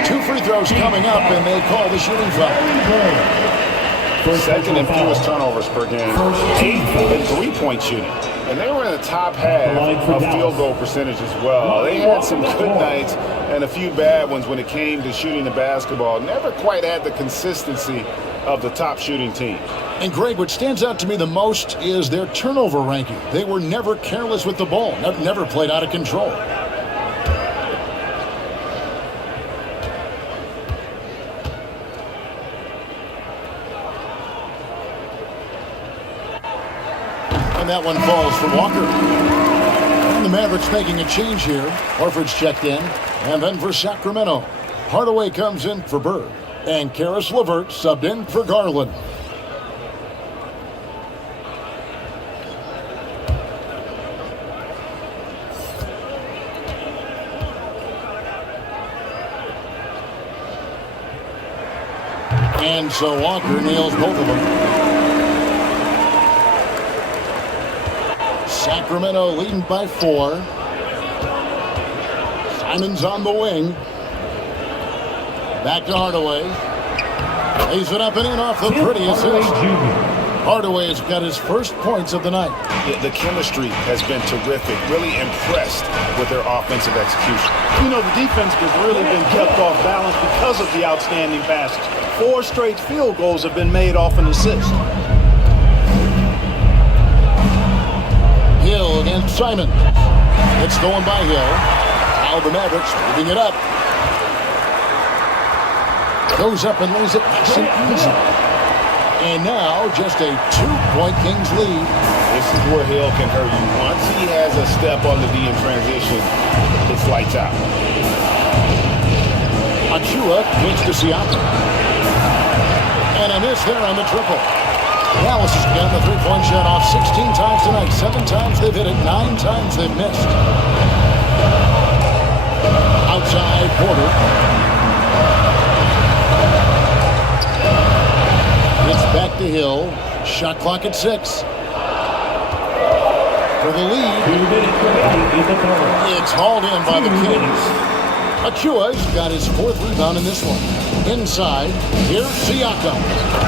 2 free throws coming up, and they call the shooting foul. Second and fewest turnovers per game. 8th in three-point shooting. And they were in the top half of field goal percentage as well. They had some good nights and a few bad ones when it came to shooting the basketball. Never quite had the consistency of the top shooting team. And Greg, what stands out to me the most is their turnover ranking. They were never careless with the ball, never played out of control. And that one falls for Walker. And the Mavericks making a change here. Horford's checked in. And then for Sacramento, Hardaway comes in for Bird. And Karis LeVert subbed in for Garland. And so Walker nails both of them. Sacramento leading by 4. Simon's on the wing. Back to Hardaway. Lays it up and in off the pretty assist. Hardaway has got his first points of the night. Yeah, the chemistry has been terrific. Really impressed with their offensive execution. You know, the defense has really been kept off balance because of the outstanding passes. 4 straight field goals have been made off an assist. Hill against Simon. It's stolen by Hill. Now the Mavericks moving it up. Goes up and lays it nice and easy. And now just a 2-point Kings lead. This is where Hill can hurt you. Once he has a step on the D in transition, it's lights out. Achua pitch to Siakam. And a miss there on the triple. Dallas has gotten the 3-point shot off 16 times tonight. 7 times they've hit it, 9 times they've missed. Outside Porter. It's back to Hill. Shot clock at 6. For the lead. It's hauled in by the Kings. Achua's got his 4th rebound in this one. Inside, here's Siakam.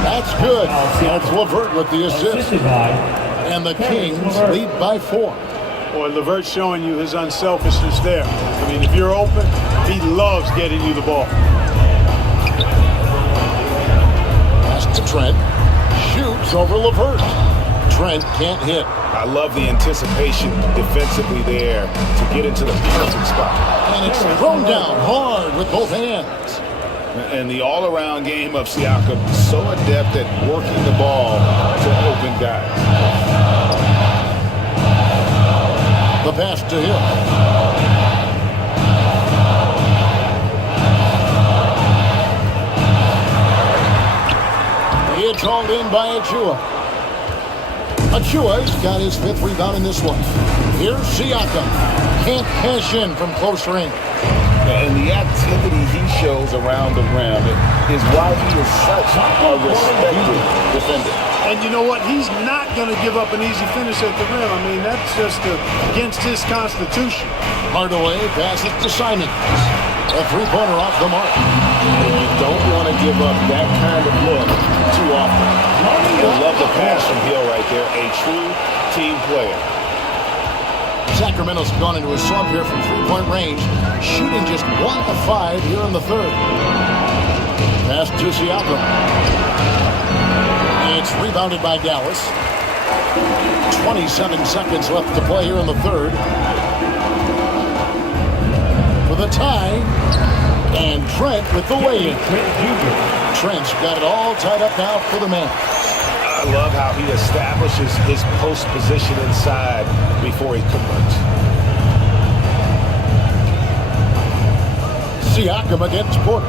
That's good. That's LeVert with the assist. And the Kings lead by 4. Boy, LeVert's showing you his unselfishness there. I mean, if you're open, he loves getting you the ball. Pass to Trent. Shoots over LeVert. Trent can't hit. I love the anticipation defensively there to get into the perfect spot. And it's thrown down hard with both hands. And the all-around game of Siakam, so adept at working the ball to open guys. The pass to Hill. It's hauled in by Achua. Achua's got his 5th rebound in this one. Here's Siakam. Can't cash in from close range. And the activity he shows around the rim is why he is such a respected defender. And you know what? He's not going to give up an easy finish at the rim. I mean, that's just against his constitution. Hardaway passes to Simon. A 3-pointer off the mark. And you don't want to give up that kind of look too often. I love the pass from Hill right there. A true team player. Sacramento's gone into a slump here from 3-point range, shooting just 1 of 5 here in the 3rd. Pass to Siakam. It's rebounded by Dallas. 27 seconds left to play here in the 3rd. For the tie, and Trent with the weigh-in. Trent's got it all tied up now for the man. I love how he establishes his post position inside before he converts. Siakam against Porter.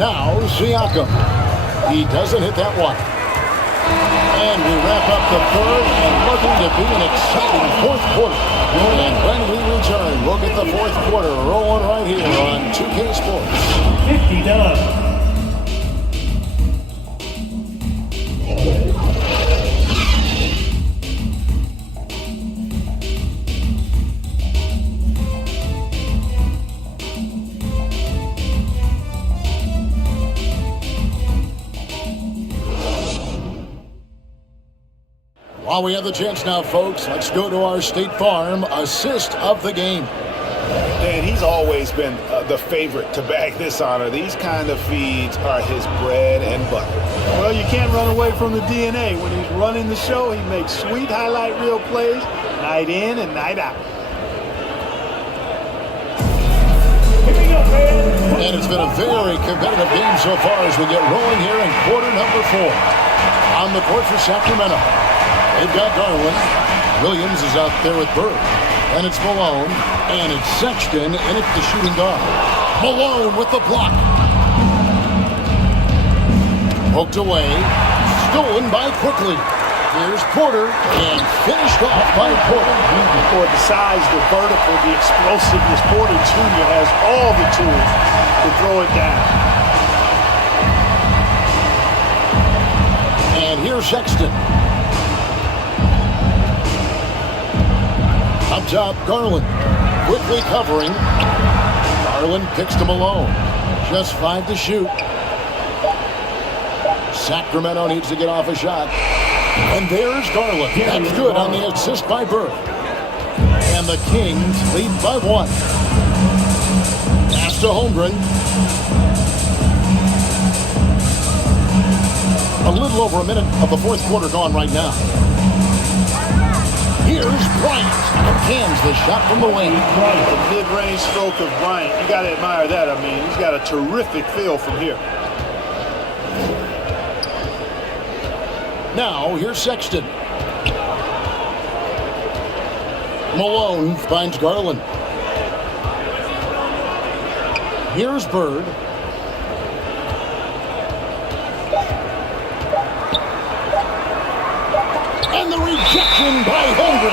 Now Siakam. He doesn't hit that one. And we wrap up the 3rd and looking to be an exciting 4th quarter. And when we return, we'll get the 4th quarter rolling right here on 2K Sports. 50 done. While we have the chance now, folks, let's go to our State Farm assist of the game. And he's always been the favorite to bag this honor. These kind of feeds are his bread and butter. Well, you can't run away from the DNA. When he's running the show, he makes sweet highlight reel plays night in and night out. And it's been a very competitive game so far as we get rolling here in quarter number 4. On the court for Sacramento, they've got Darwin. Williams is out there with Bird. And it's Malone. And it's Sexton in at the shooting guard. Malone with the block. Poked away. Stolen by Quickly. Here's Porter. And finished off by Porter. For the size, the vertical, the explosiveness, Porter Jr. has all the tools to throw it down. And And here's Sexton. Up top, Garland. Quickly covering. Garland picks to Malone. Just 5 to shoot. Sacramento needs to get off a shot. And there's Garland. That's good on the assist by Bird. And the Kings lead by 1. Pass to Holmgren. A little over a minute of the fourth quarter gone right now. Here's Bryant. Cans the shot from the wing. The mid-range stroke of Bryant. You got to admire that. I mean, he's got a terrific feel from here. Now, here's Sexton. Malone finds Garland. Here's Bird. And the rejection by Holmgren.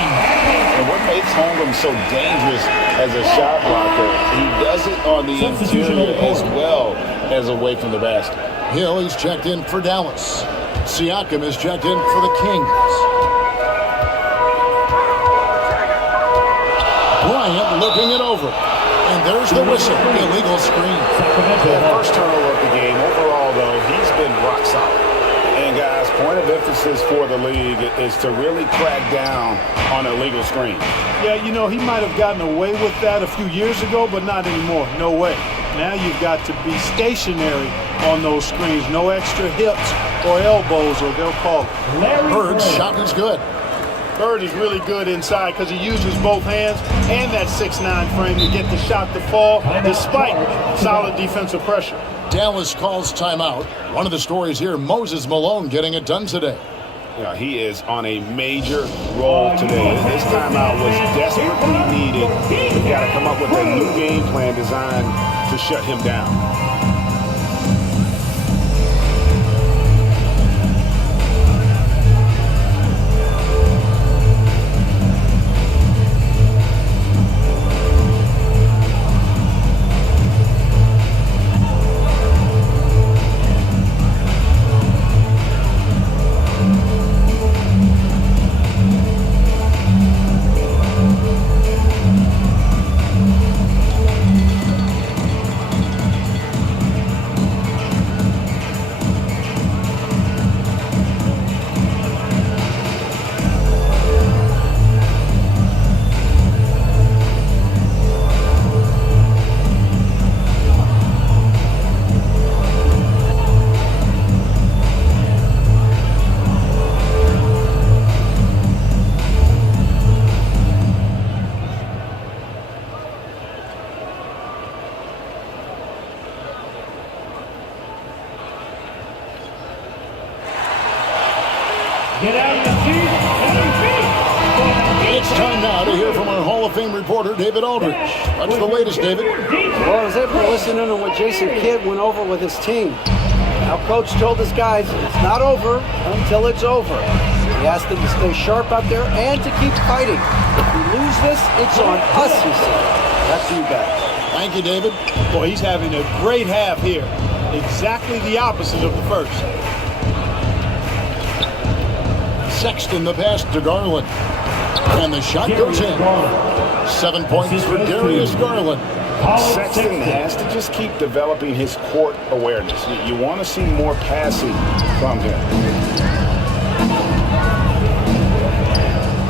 And what makes Holmgren so dangerous as a shot blocker, he does it on the interior as well as away from the basket. Hill is checked in for Dallas. Siakam is checked in for the Kings. Bryant looking it over. And there's the whistle. Illegal screen. The first turnover of the game. Overall, though, he's been rock solid. And, guys, point of emphasis for the league is to really crack down on illegal screens. Yeah, you know, he might have gotten away with that a few years ago, but not anymore. No way. Now you've got to be stationary on those screens. No extra hips or elbows, or they'll call it. Bird's shot is good. Bird is really good inside because he uses both hands and that 6'9" frame to get the shot to fall despite solid defensive pressure. Dallas calls timeout. One of the stories here, Moses Malone getting it done today. Yeah, he is on a major roll today. This timeout was desperately needed. We've got to come up with a new game plan designed to shut him down. It's time now to hear from our Hall of Fame reporter, David Aldridge. What's the latest, David? Well, I was able to listen in on what Jason Kidd went over with his team. Now, Coach told his guys it's not over until it's over. He asked them to stay sharp out there and to keep fighting. If we lose this, it's on us, he said. Back to you guys. Thank you, David. Boy, he's having a great half here. Exactly the opposite of the first. Sexton the pass to Garland. And the shot goes in. 7 points for Darius Garland. Sexton has to just keep developing his court awareness. You want to see more passing from him.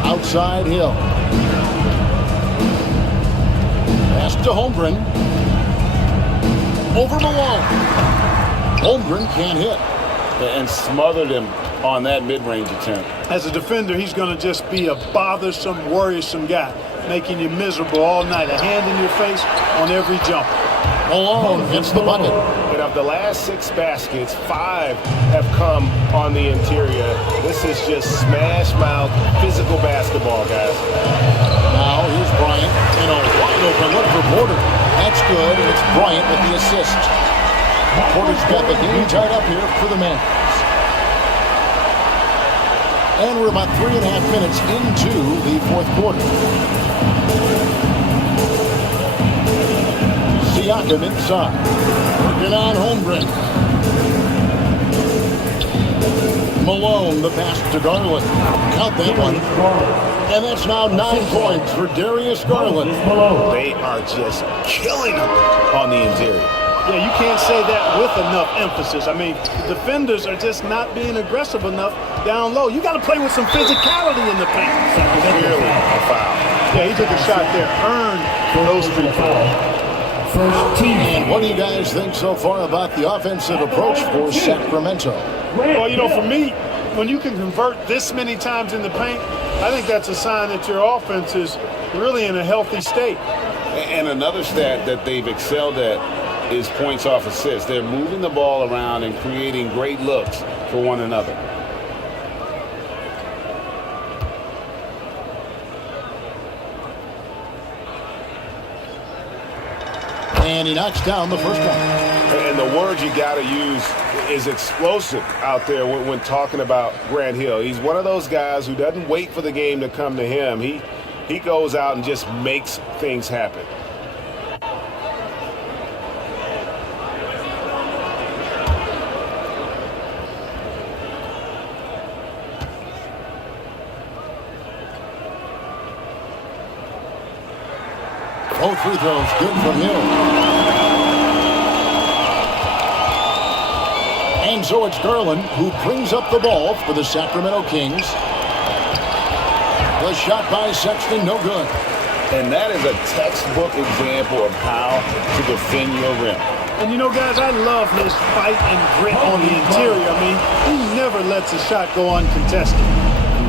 Outside Hill. Pass to Holmgren. Over Malone. Holmgren can't hit. And smothered him on that mid-range attempt. As a defender, he's going to just be a bothersome, worrisome guy, making you miserable all night. A hand in your face on every jump. Malone hits the bucket. And of the last 6 baskets, 5 have come on the interior. This is just smash mouth, physical basketball, guys. Now here's Bryant in a wide open look for Porter. That's good, and it's Bryant with the assist. Porter's got the game tied up here for the man. And we're about 3.5 minutes into the fourth quarter. Siakam inside. Working on Holmgren. Malone, the pass to Garland. Count that one. And that's now 9 points for Darius Garland. They are just killing him on the interior. Yeah, you can't say that with enough emphasis. I mean, the defenders are just not being aggressive enough down low. You got to play with some physicality in the paint. Clearly a foul. Yeah, he took a shot there, earned those 3 fouls. And what do you guys think so far about the offensive approach for Sacramento? Well, you know, for me, when you can convert this many times in the paint, I think that's a sign that your offense is really in a healthy state. And another stat that they've excelled at is points off assists. They're moving the ball around and creating great looks for one another. And he knocks down the first one. And the word you got to use is explosive out there when talking about Grant Hill. He's one of those guys who doesn't wait for the game to come to him. He goes out and just makes things happen. Both free throws good from Hill. And so it's Garland who brings up the ball for the Sacramento Kings. The shot by Sexton, no good. And that is a textbook example of how to defend your rim. And you know, guys, I love his fight and grit on the interior. I mean, he never lets a shot go uncontested.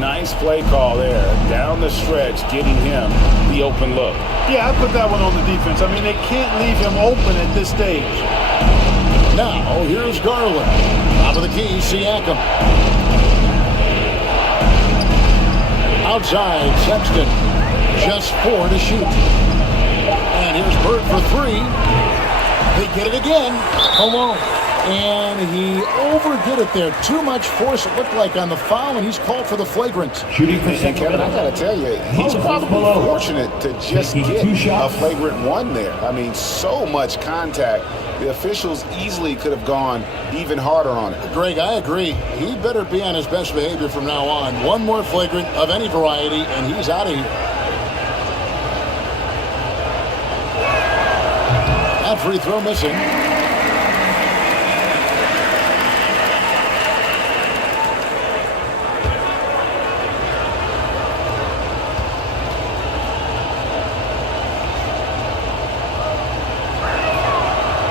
Nice play call there. Down the stretch, getting him the open look. Yeah, I put that one on the defense. I mean, they can't leave him open at this stage. Now, here's Garland. Top of the key, Siakam. Outside, Sexton. Just 4 to shoot. And here's Bird for 3. They get it again. Malone. And he overdid it there. Too much force, it looked like, on the foul, and he's called for the flagrant. Shooting for Kevin, I got to tell you, he's probably fortunate to just get a flagrant 1 there. I mean, so much contact. The officials easily could have gone even harder on it. Greg, I agree. He better be on his best behavior from now on. One more flagrant of any variety, and he's out of here. That free throw missing.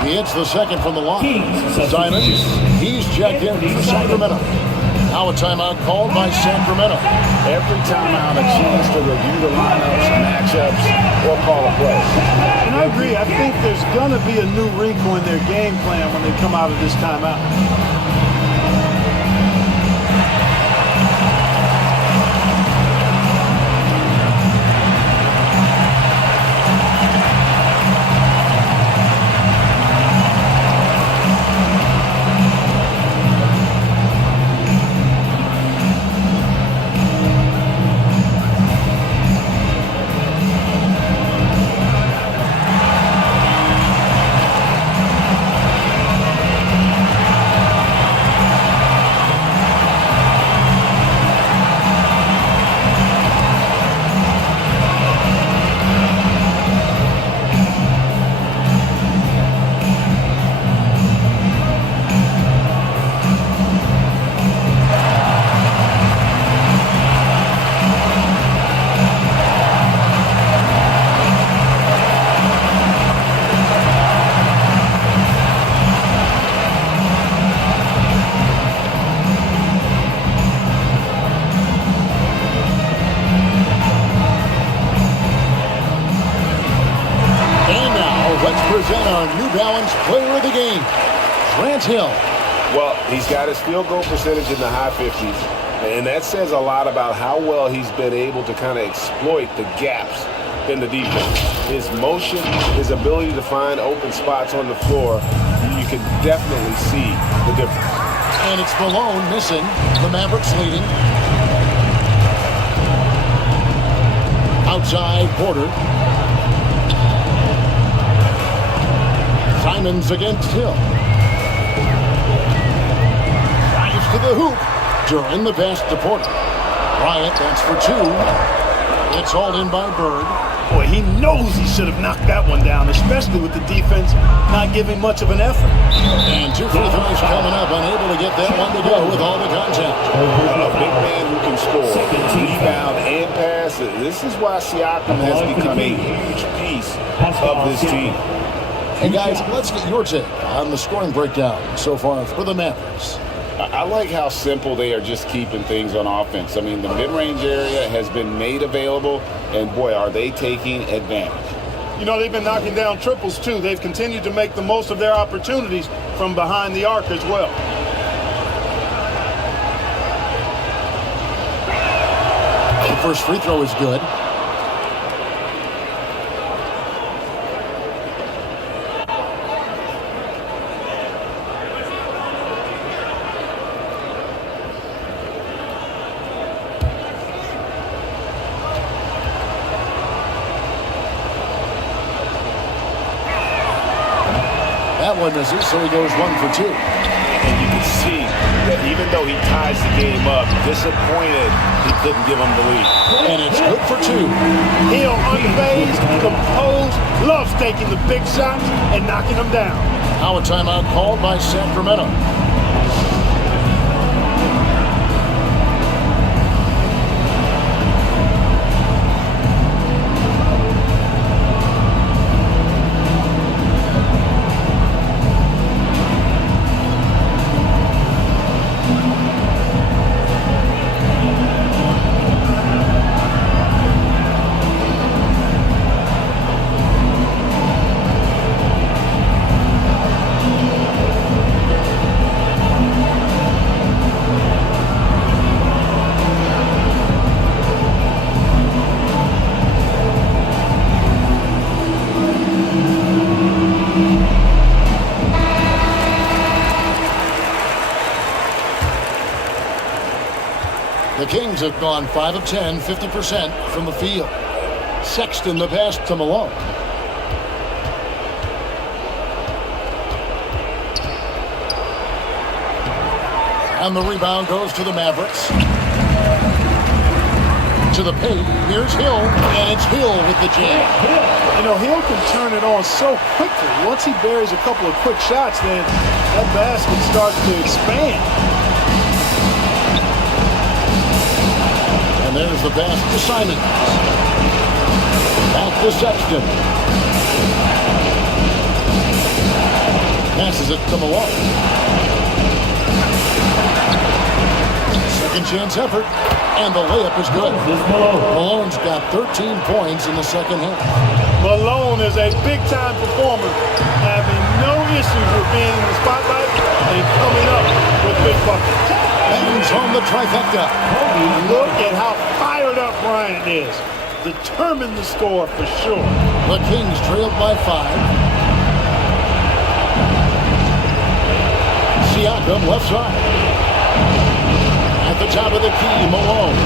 He hits the second from the line. Simon, he's checked in for Sacramento. Now a timeout called by Sacramento. Every timeout, a chance to review the lineups, matchups, or call a play. And I agree. I think there's going to be a new wrinkle in their game plan when they come out of this timeout. Present our New Balance Player of the Game, Grant Hill. Well, he's got his field goal percentage in the high 50s, and that says a lot about how well he's been able to kind of exploit the gaps in the defense. His motion, his ability to find open spots on the floor, you can definitely see the difference. And it's Malone missing. The Mavericks leading. Outside, Porter. Simons against Hill. Drives to the hoop. During the pass to Porter. Bryant, that's for two. It's hauled in by Bird. Boy, he knows he should have knocked that one down, especially with the defense not giving much of an effort. And 2 free throws coming up, unable to get that one to go with all the contact. A big man who can score, rebound, and pass. This is why Siakam has become a huge piece of this team. Hey guys, let's get your take on the scoring breakdown so far for the Mavericks. I like how simple they are just keeping things on offense. I mean, the mid-range area has been made available, and boy, are they taking advantage. You know, they've been knocking down triples, too. They've continued to make the most of their opportunities from behind the arc as well. The first free throw is good. That one misses, so he goes 1 for 2. And you can see that even though he ties the game up, disappointed he couldn't give him the lead. And it's good for 2. Hill unfazed, composed, loves taking the big shots and knocking them down. Now a timeout called by Sacramento. The Kings have gone 5 of 10, 50% from the field. Sexton the pass to Malone. And the rebound goes to the Mavericks. To the paint, here's Hill, and it's Hill with the jam. You know, Hill can turn it on so quickly. Once he buries a couple of quick shots, then that basket starts to expand. And there's the pass to Simon. Back to Sexton. Passes it to Malone. Second chance effort. And the layup is good. Malone's got 13 points in the second half. Malone is a big-time performer, having no issues with being in the spotlight and coming up with big buckets. Bangs home the trifecta. Look at how fired up Bryant is. Determined to score for sure. The Kings trailed by 5. Siakam left side. At the top of the key, Malone.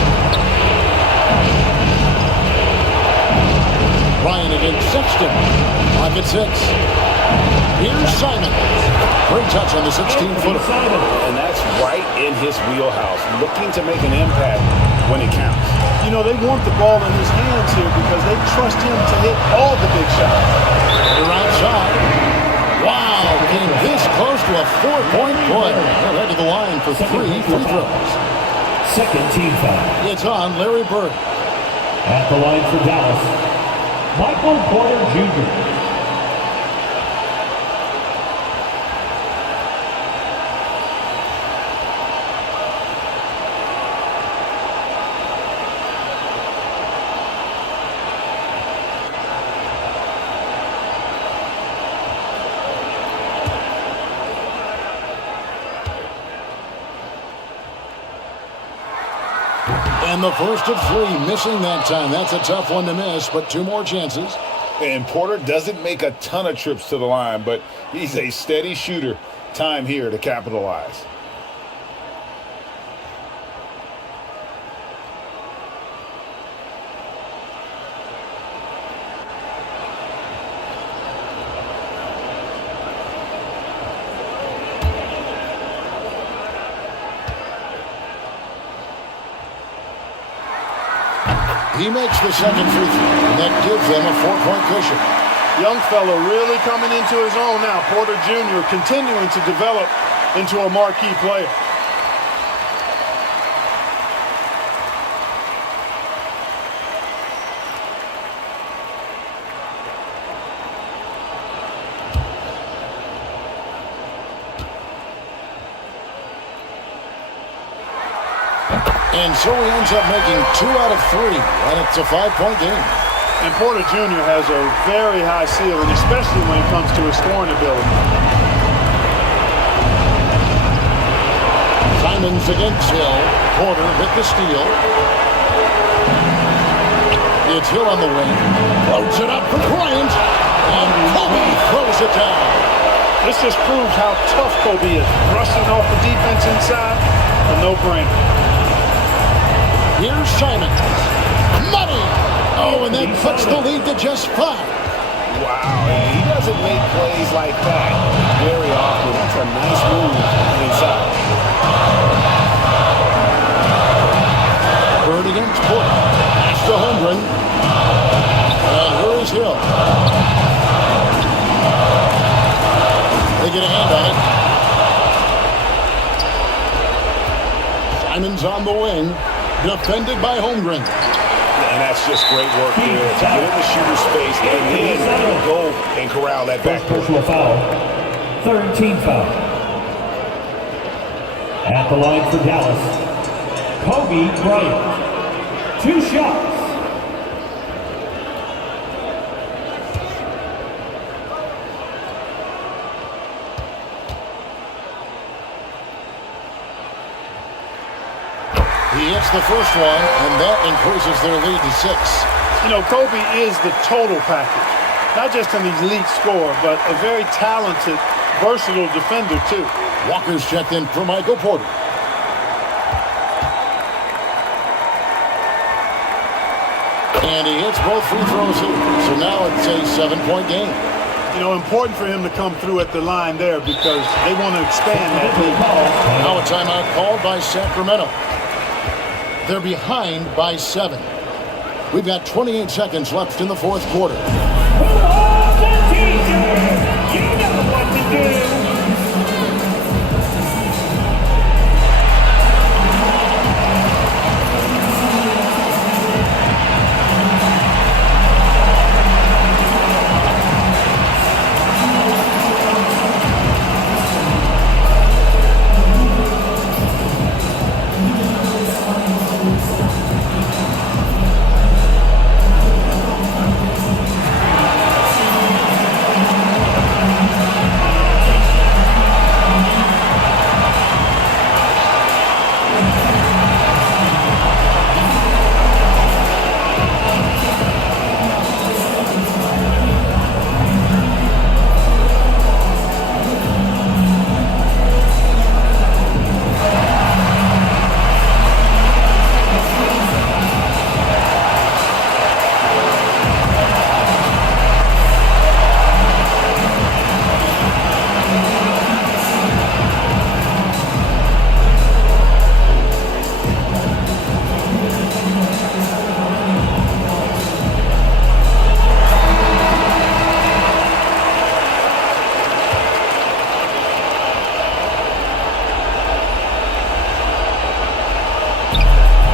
Bryant against Sexton. Pocket 6. Here's Simon. Great touch on the 16-footer. And that's right in his wheelhouse, looking to make an impact when it counts. You know, they want the ball in his hands here because they trust him to hit all the big shots. They're outside. Wow, came this close to a 4-point play. They'll head to the line for 3 free throws. Second team foul. It's on Larry Bird. At the line for Dallas, Michael Porter Jr. And the first of 3, missing that time. That's a tough one to miss, but 2 more chances. And Porter doesn't make a ton of trips to the line, but he's a steady shooter. Time here to capitalize. He makes the second free throw, and that gives them a 4-point cushion. Young fella really coming into his own now. Porter Jr. continuing to develop into a marquee player. And so he ends up making 2 out of 3, and it's a 5-point game. And Porter Jr. has a very high ceiling, especially when it comes to his scoring ability. Simons against Hill. Porter hit the steal. It's Hill on the wing. Floats it up for Bryant. And Kobe throws it down. This just proves how tough Kobe is. Rushing off the defense inside, a no-brainer. Here's Simons. Money! Oh, and that puts the lead to just 5. Wow, and he doesn't make plays like that very often. That's a nice move inside. Bird against Porter. Pass to Holmgren. And here is Hill. They get a hand on it. Simons on the wing. Defended by Holmgren. And that's just great work there to get in the shooter's space and then go and corral that back. Personal foul. Third team foul. At the line for Dallas, Kobe Bryant. 2 shots. He hits the first one, and that increases their lead to 6. You know, Kobe is the total package. Not just an elite scorer, but a very talented, versatile defender, too. Walker's checked in for Michael Porter. And he hits both free throws here. So now it's a 7-point game. You know, important for him to come through at the line there because they want to expand that lead. Now a timeout called by Sacramento. They're behind by 7. We've got 28 seconds left in the fourth quarter. You know what to do.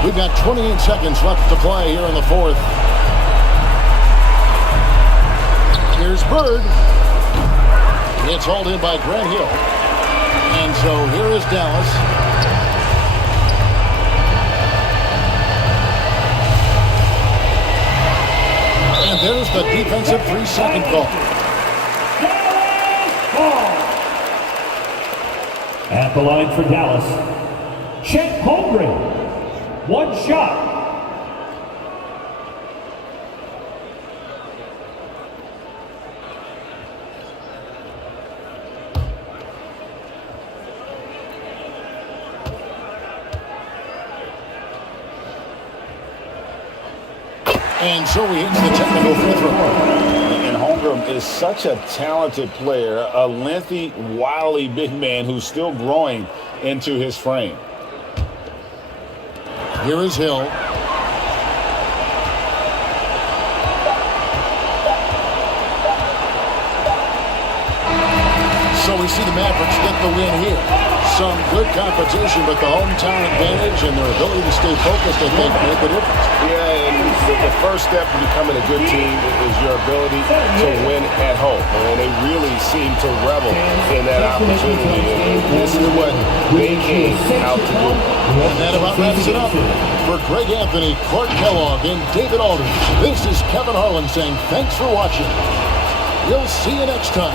We've got 28 seconds left to play here in the fourth. Here's Bird. It's hauled in by Grant Hill. And so here is Dallas. And there's the defensive 3-second call. At the line for Dallas, Chet Holmgren. 1 shot. And so he hits the technical free throw. And Holmgren is such a talented player, a lengthy, wily big man who's still growing into his frame. Here is Hill. So we see the Mavericks get the win here. Some good competition, but the hometown advantage and their ability to stay focused, I think, made the difference. Yeah, and the first step to becoming a good team is your ability to win at home. And they really seem to revel in that opportunity. And this is what they came out to do. And that about wraps it up. For Greg Anthony, Clark Kellogg, and David Aldridge, this is Kevin Harlan saying thanks for watching. We'll see you next time.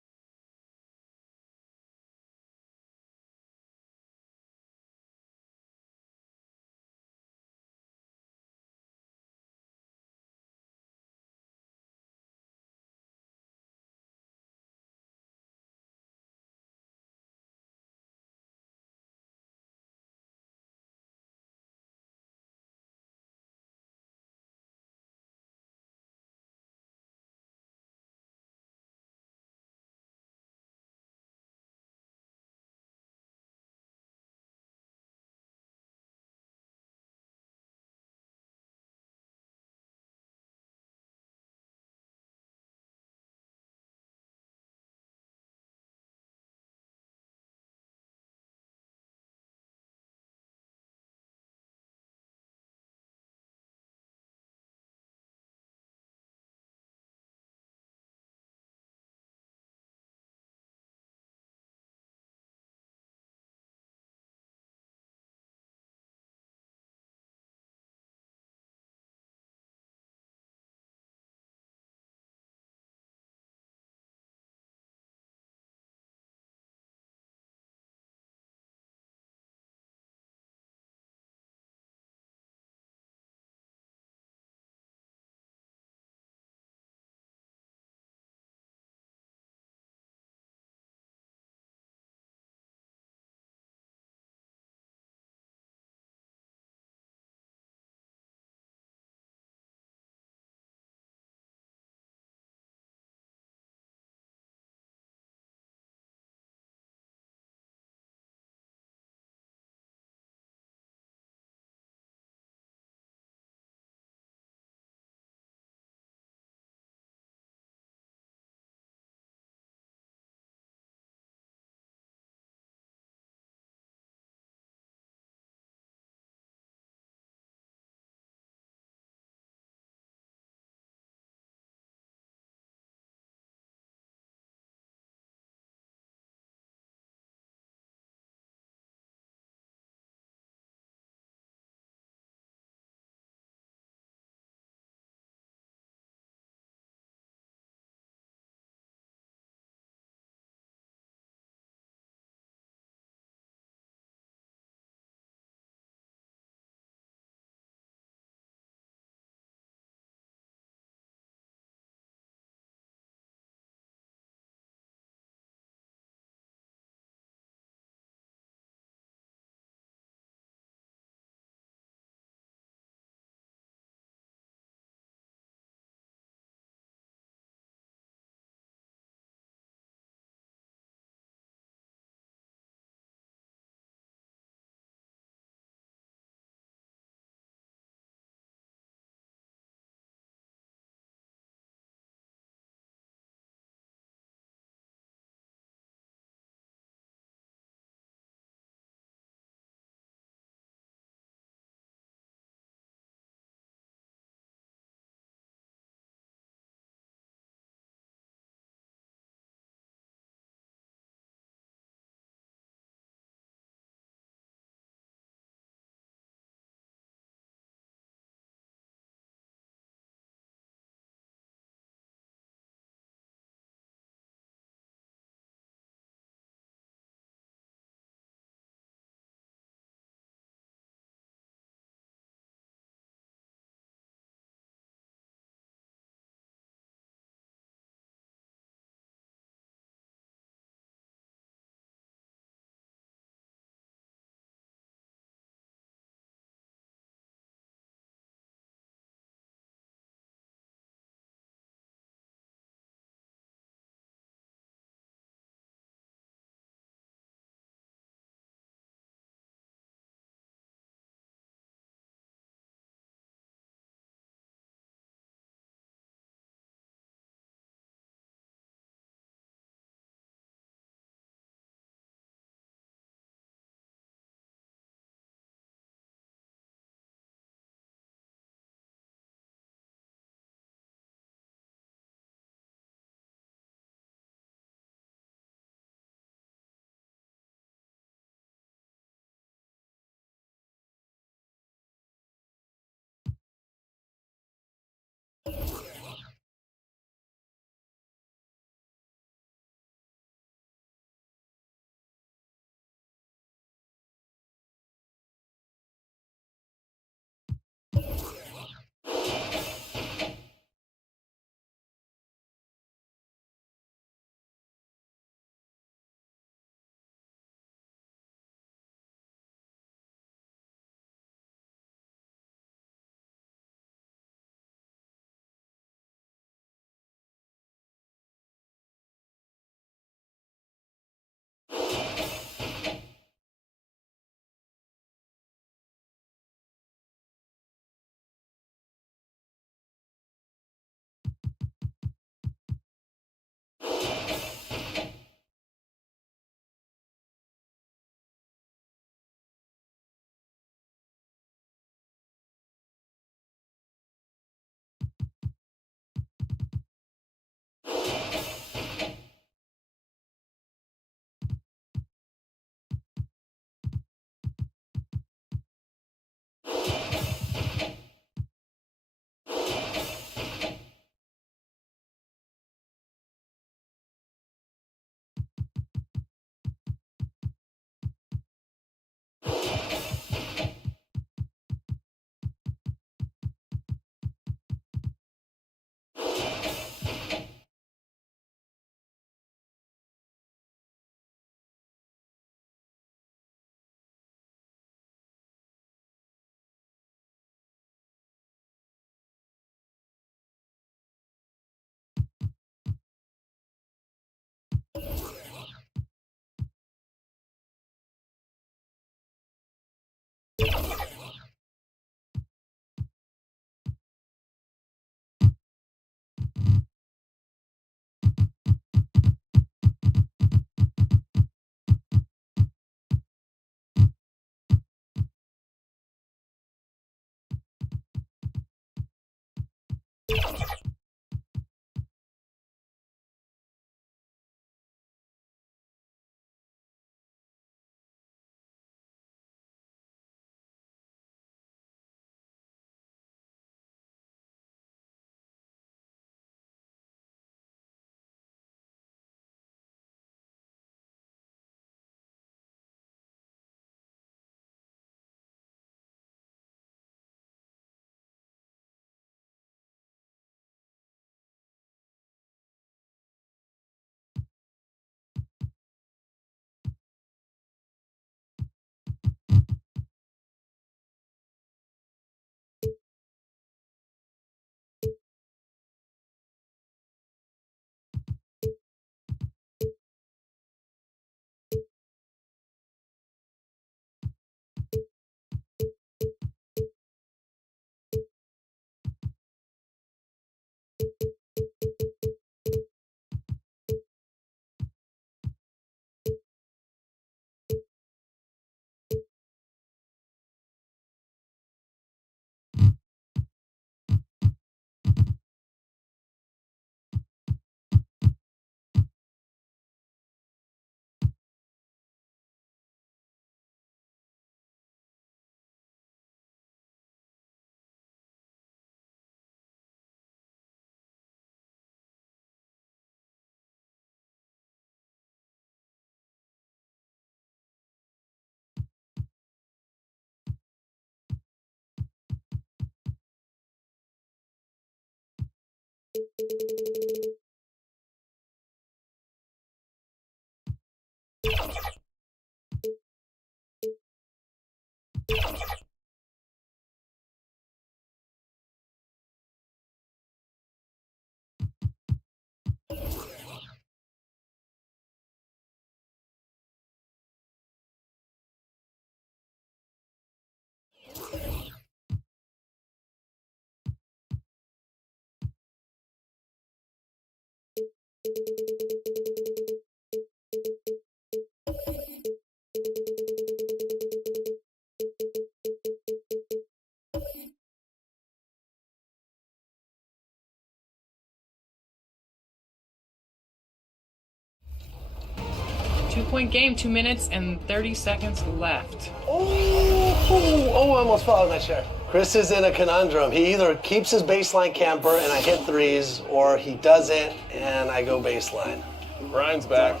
Two-point game, 2 minutes and 30 seconds left. Oh, I almost fell out of my chair. Chris is in a conundrum. He either keeps his baseline camper and I hit threes, or he doesn't and I go baseline. Brian's back.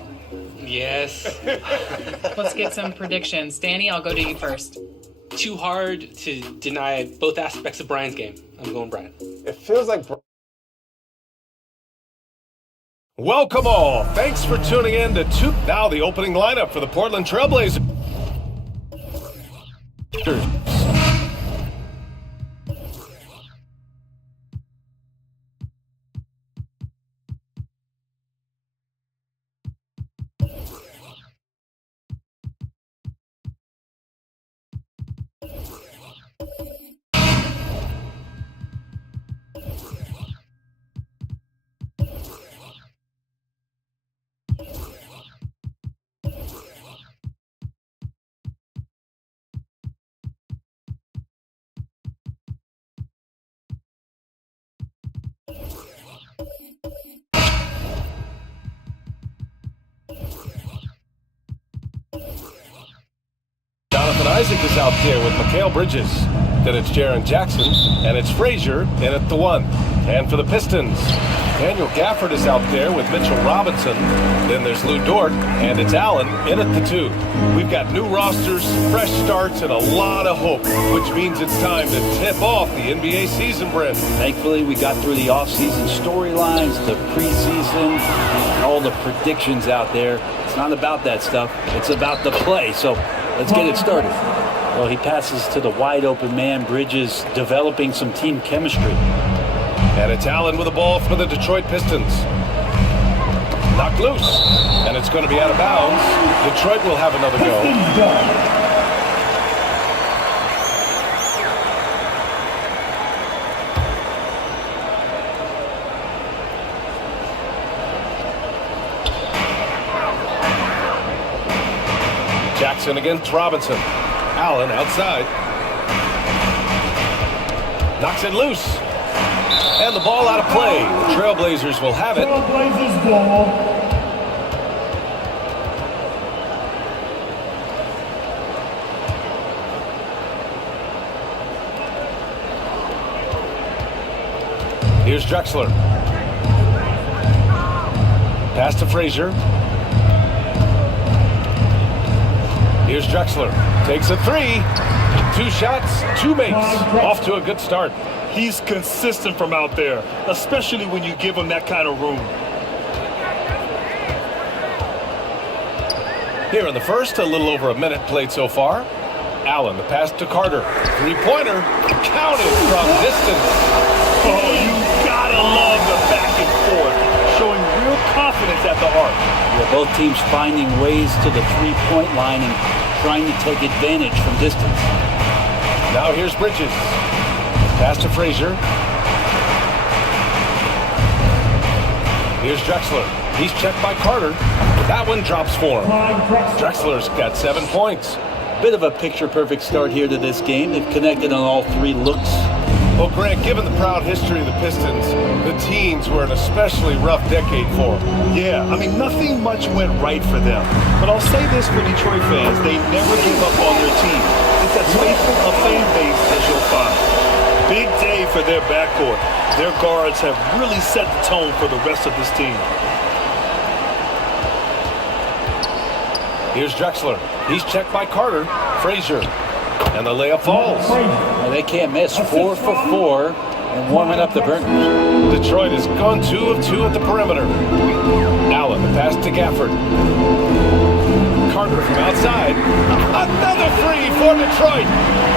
Yes. Let's get some predictions. Danny, I'll go to you first. Too hard to deny both aspects of Brian's game. I'm going Brian. It feels like Welcome all. Thanks for tuning in to Now the opening lineup for the Portland Trailblazers. 'Jonathan Isaac is out there with Mikal Bridges. Then it's Jaren Jackson, and it's Frazier in at the 1. And for the Pistons, Daniel Gafford is out there with Mitchell Robinson. Then there's Lou Dort, and it's Allen in at the 2. We've got new rosters, fresh starts, and a lot of hope, which means it's time to tip off the NBA season, Brent. Thankfully, we got through the offseason storylines, the preseason, and all the predictions out there. It's not about that stuff. It's about the play. So let's get it started. Well, he passes to the wide-open man, Bridges, developing some team chemistry. And it's Allen with the ball for the Detroit Pistons. Knocked loose, and it's going to be out of bounds. Detroit will have another go. Jackson against Robinson. Allen outside. Knocks it loose. And the ball out of play. The Trailblazers will have it. Trailblazers ball. Here's Drexler. Pass to Frazier. Here's Drexler. Takes a three. 2 shots, 2 makes. Off to a good start. He's consistent from out there, especially when you give him that kind of room. Here in the first, a little over a minute played so far. Allen, the pass to Carter. 3-pointer, counted from distance. Oh, you gotta love the back and forth, showing real confidence at the arc. Yeah, both teams finding ways to the three-point line and trying to take advantage from distance. Now here's Bridges. Pass to Frazier. Here's Drexler. He's checked by Carter. That one drops for him. Drexler's got 7 points. Bit of a picture-perfect start here to this game. They've connected on all 3 looks. Well, Grant, given the proud history of the Pistons, the teens were an especially rough decade for them. Yeah, I mean, nothing much went right for them. But I'll say this for Detroit fans, they never gave up on their team. It's as faithful a fan base as you'll find. Big day for their backcourt. Their guards have really set the tone for the rest of this team. Here's Drexler. He's checked by Carter. Frazier. And the layup falls. Well, they can't miss. 4 for 4 and warming up the burners. Detroit has gone 2 of 2 at the perimeter. Allen, the pass to Gafford. Carter from outside. Another three for Detroit.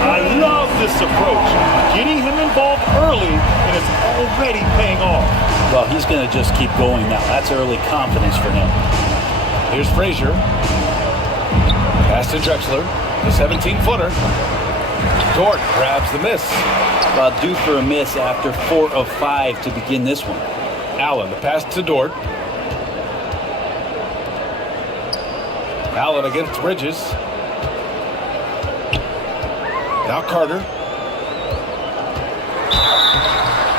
I love this approach. Getting him involved early, and it's already paying off. Well, he's going to just keep going now. That's early confidence for him. Here's Frazier. Pass to Drexler. The 17-footer. Dort grabs the miss. Well, due for a miss after 4 of 5 to begin this one. Allen, the pass to Dort. Allen against Bridges. Now Carter.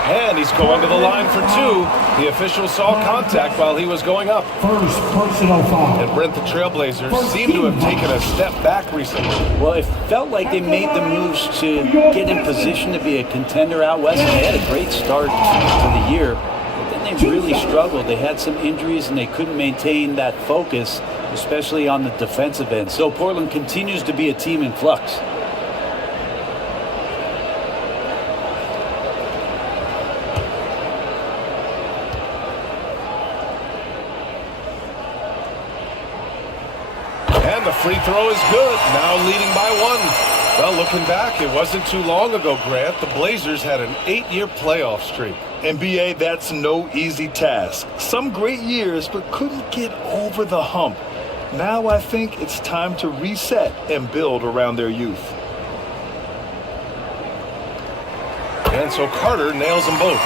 And he's going to the line for 2. The official saw contact while he was going up. First personal foul. And Brent, the Trailblazers seem to have taken a step back recently. Well, it felt like they made the moves to get in position to be a contender out west. They had a great start to the year, but then they really struggled. They had some injuries and they couldn't maintain that focus, especially on the defensive end. So Portland continues to be a team in flux. And the free throw is good, now leading by 1. Well, looking back, it wasn't too long ago, Grant, the Blazers had an 8-year playoff streak. NBA, that's no easy task. Some great years, but couldn't get over the hump. Now I think it's time to reset and build around their youth. And so Carter nails them both.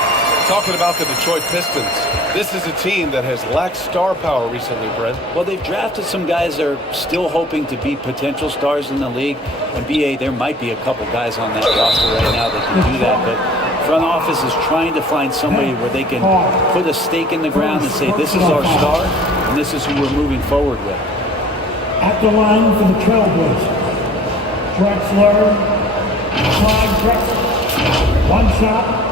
Talking about the Detroit Pistons, this is a team that has lacked star power recently, Brent. Well, they've drafted some guys that are still hoping to be potential stars in the league. And BA, there might be a couple guys on that roster right now that can do that. But front office is trying to find somebody where they can put a stake in the ground and say, this is our star, and this is who we're moving forward with. At the line for the Trailblazers, Drexler, Clyde Drexler, 1 shot.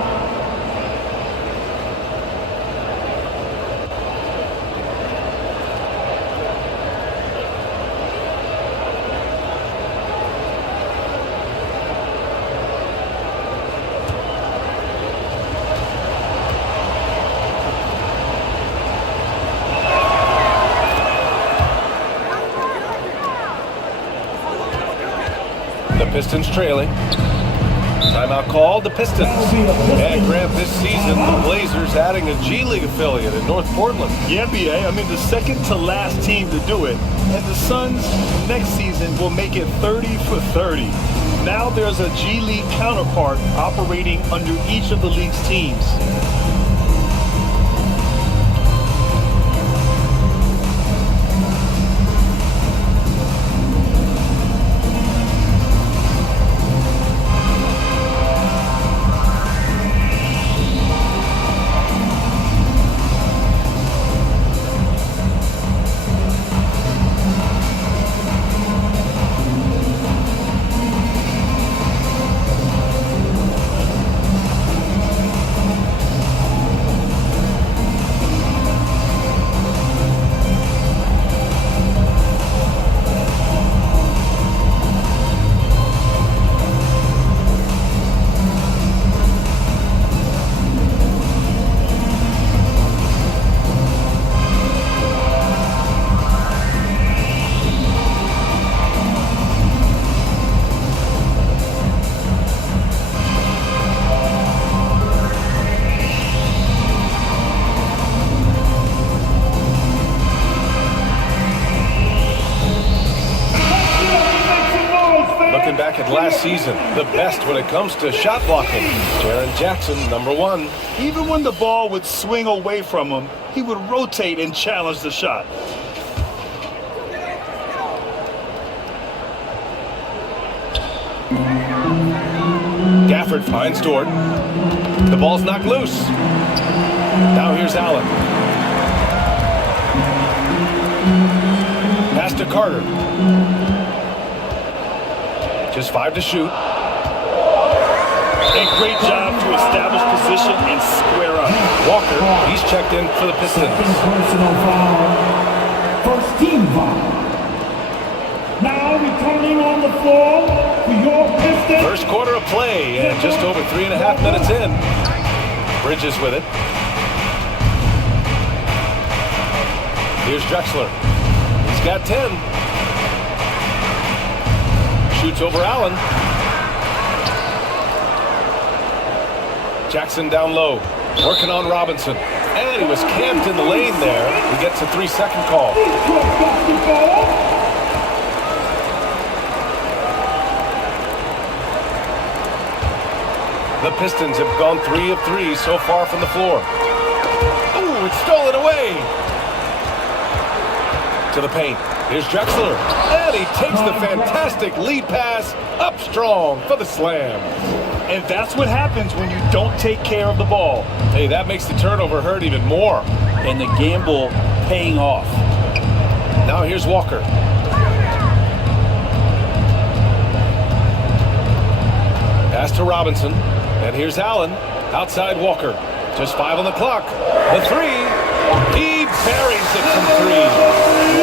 Pistons trailing. Timeout called, the Pistons. And Grant, this season, the Blazers adding a G League affiliate in North Portland. Yeah, BA. I mean, the second to last team to do it. And the Suns next season will make it 30 for 30. Now there's a G League counterpart operating under each of the league's teams. last season, the best when it comes to shot blocking. Jaren Jackson, number 1. Even when the ball would swing away from him, he would rotate and challenge the shot. Gafford finds Dort. The ball's knocked loose. Now here's Allen. Pass to Carter. Just 5 to shoot. A great job to establish position and square up. Walker, he's checked in for the Pistons. Personal foul. First team foul. Now returning on the floor for your Pistons. First quarter of play and just over 3.5 minutes in. Bridges with it. Here's Drexler. He's got 10. Shoots over Allen. Jackson down low, working on Robinson. And he was camped in the lane there. He gets a 3-second call. The Pistons have gone 3 of 3 so far from the floor. Ooh, it's stolen away. To the paint. Here's Drexler. And he takes the fantastic lead pass up strong for the slam. And that's what happens when you don't take care of the ball. Hey, that makes the turnover hurt even more. And the gamble paying off. Now here's Walker. Pass to Robinson. And here's Allen. Outside Walker. Just 5 on the clock. The 3. He buries it from 3.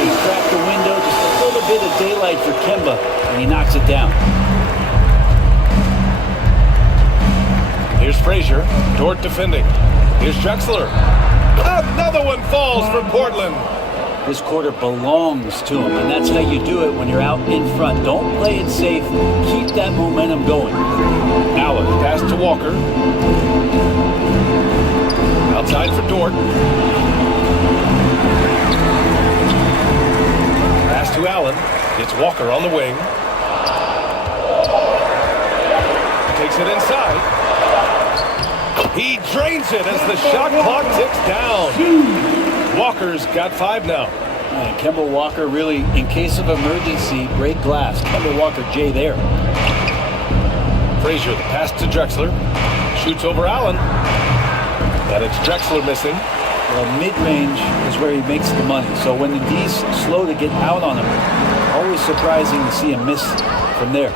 He's cracked the window. Just a little bit of daylight for Kemba. And he knocks it down. Here's Frazier. Dort defending. Here's Drexler. Another one falls for Portland. This quarter belongs to him, and that's how you do it when you're out in front. Don't play it safe. Keep that momentum going. Allen, pass to Walker. Outside for Dort. Pass to Allen. It's Walker on the wing. Takes it inside. He drains it as the shot clock ticks down. Walker's got 5 now. And Kemba Walker really, in case of emergency, break glass. Kemba Walker, Jay there. Frazier, the pass to Drexler. Shoots over Allen. And it's Drexler missing. Well, mid-range is where he makes the money. So when the D's slow to get out on him, always surprising to see him miss from there.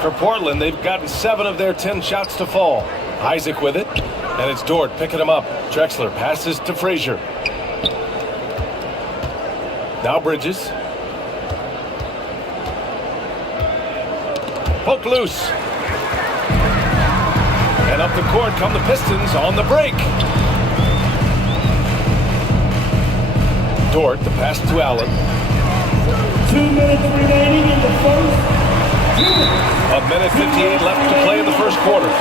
For Portland, they've gotten 7 of their 10 shots to fall. Isaac with it, and it's Dort picking him up. Drexler passes to Frazier. Now Bridges. Poke loose. And up the court come the Pistons on the break. Dort, the pass to Allen. 2 minutes remaining in the first. 1:58 left to play in the first quarter.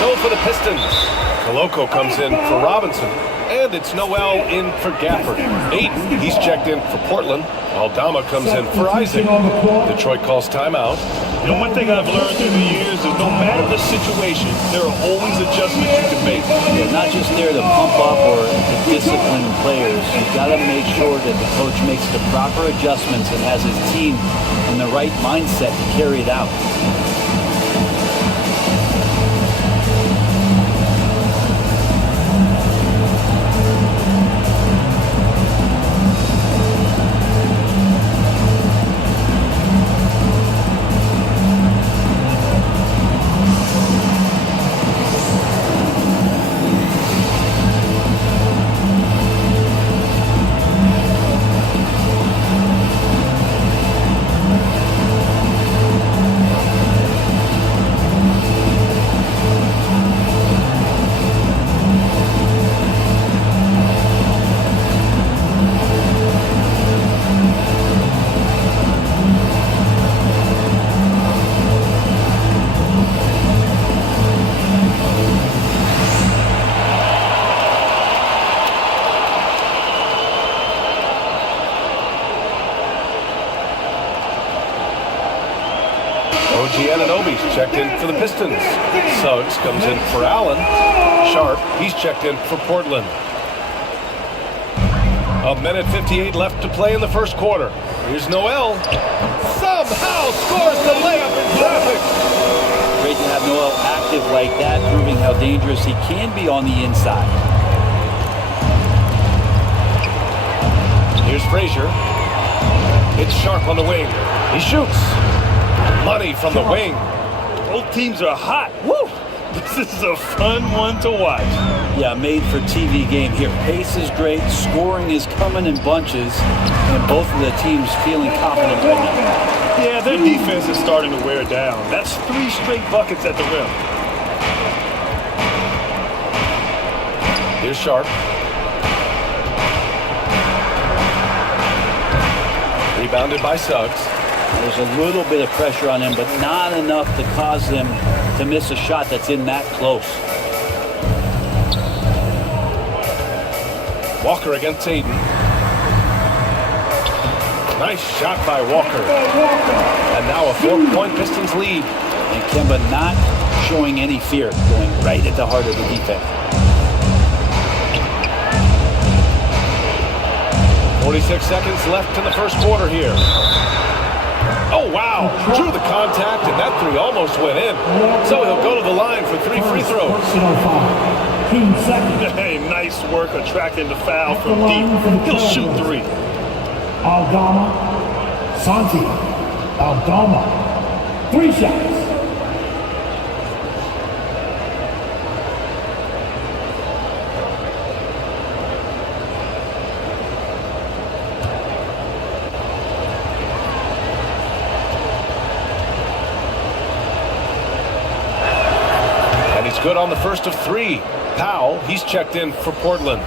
So for the Pistons, Koloko comes in for Robinson, and it's Noel in for Gafford. Aiden, he's checked in for Portland. Aldama comes in for Isaac. Detroit calls timeout. You know, one thing I've learned through the years is no matter the situation, there are always adjustments you can make. You're not just there to pump up or to discipline players. You've got to make sure that the coach makes the proper adjustments and has his team in the right mindset to carry it out. OG Anunoby's checked in for the Pistons. Suggs comes in for Allen. Sharp, he's checked in for Portland. 1:58 left to play in the first quarter. Here's Noel. Somehow scores the layup in traffic. Great to have Noel active like that, proving how dangerous he can be on the inside. Here's Frazier. It's Sharp on the wing. He shoots. Money from the wing. Both teams are hot. Woo! This is a fun one to watch. Yeah, made for TV game here. Pace is great, scoring is coming in bunches, and both of the teams feeling confident right now. Yeah, their defense is starting to wear down. That's 3 straight buckets at the rim. Here's Sharp. Rebounded by Suggs. There's a little bit of pressure on him, but not enough to cause him to miss a shot that's in that close. Walker against Aiden. Nice shot by Walker. And now a 4-point Pistons lead. And Kemba not showing any fear, going right at the heart of the defense. 46 seconds left in the first quarter here. Oh, wow. Drew the contact, and that 3 almost went in. So he'll go to the line for 3 free throws. Hey, nice work attracting the foul from deep. He'll shoot 3. Aldama, Santi, Aldama, 3 shots. Good on the first of 3. Powell, he's checked in for Portland.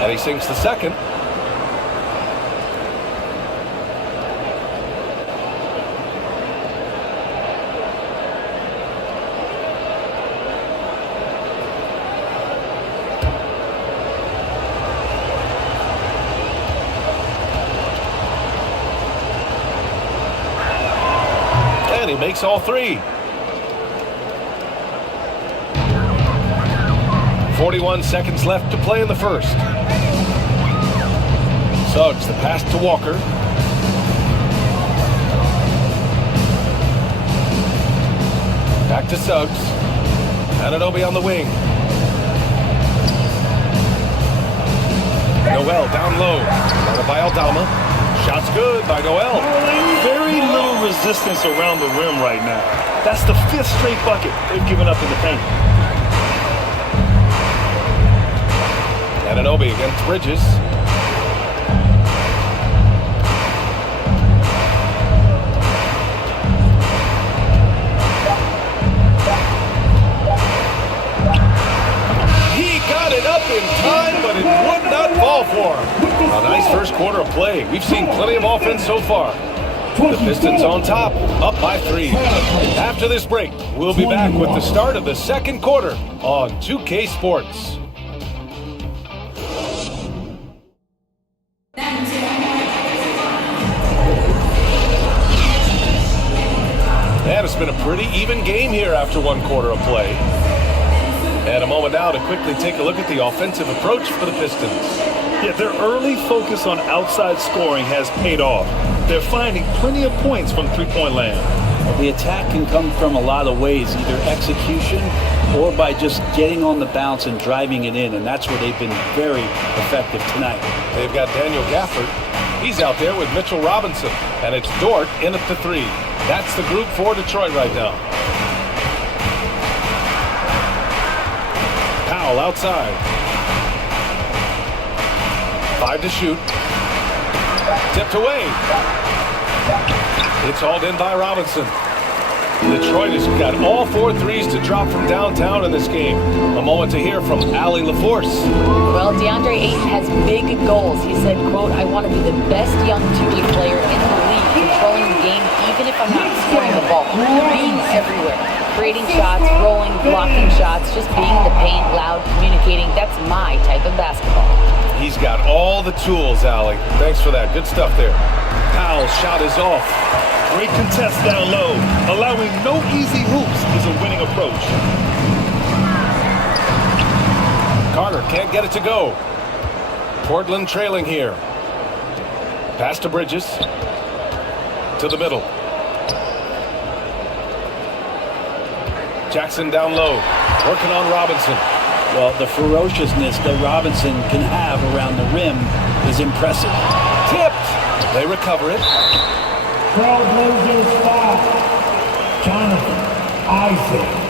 And he sinks the second. He makes all 3. 41 seconds left to play in the first. Suggs, the pass to Walker. Back to Suggs. Anunoby on the wing. Noel down low. Guarded by Aldama. Shot's good by Noel. Very little resistance around the rim right now. That's the 5th straight bucket they've given up in the paint. Anunoby against Bridges. He got it up in time, but it would not fall for him. A nice first quarter of play. We've seen plenty of offense so far. The Pistons on top, up by 3. After this break, we'll be back with the start of the second quarter on 2K Sports. And it's been a pretty even game here after 1 quarter of play. And a moment now to quickly take a look at the offensive approach for the Pistons. Yeah, their early focus on outside scoring has paid off. They're finding plenty of points from 3-point land. Well, the attack can come from a lot of ways, either execution or by just getting on the bounce and driving it in, and that's where they've been very effective tonight. They've got Daniel Gafford. He's out there with Mitchell Robinson, and it's Dort in at the 3. That's the group for Detroit right now. Powell outside. 5 to shoot. Tipped away. It's hauled in by Robinson. Detroit has got all 4 threes to drop from downtown in this game. A moment to hear from Allie LaForce. Well, DeAndre Ayton has big goals. He said, quote, I want to be the best young two-way player in the league, controlling the game even if I'm not scoring the ball. Being everywhere, creating shots, rolling, blocking shots, just being in the paint, loud, communicating. That's my type of basketball. He's got all the tools, Allie. Thanks for that. Good stuff there. Powell's shot is off. Great contest down low. Allowing no easy hoops is a winning approach. Carter can't get it to go. Portland trailing here. Pass to Bridges. To the middle. Jackson down low. Working on Robinson. Well, the ferociousness that Robinson can have around the rim is impressive. Tipped. They recover it. Trailblazers foul. Jonathan Isaac.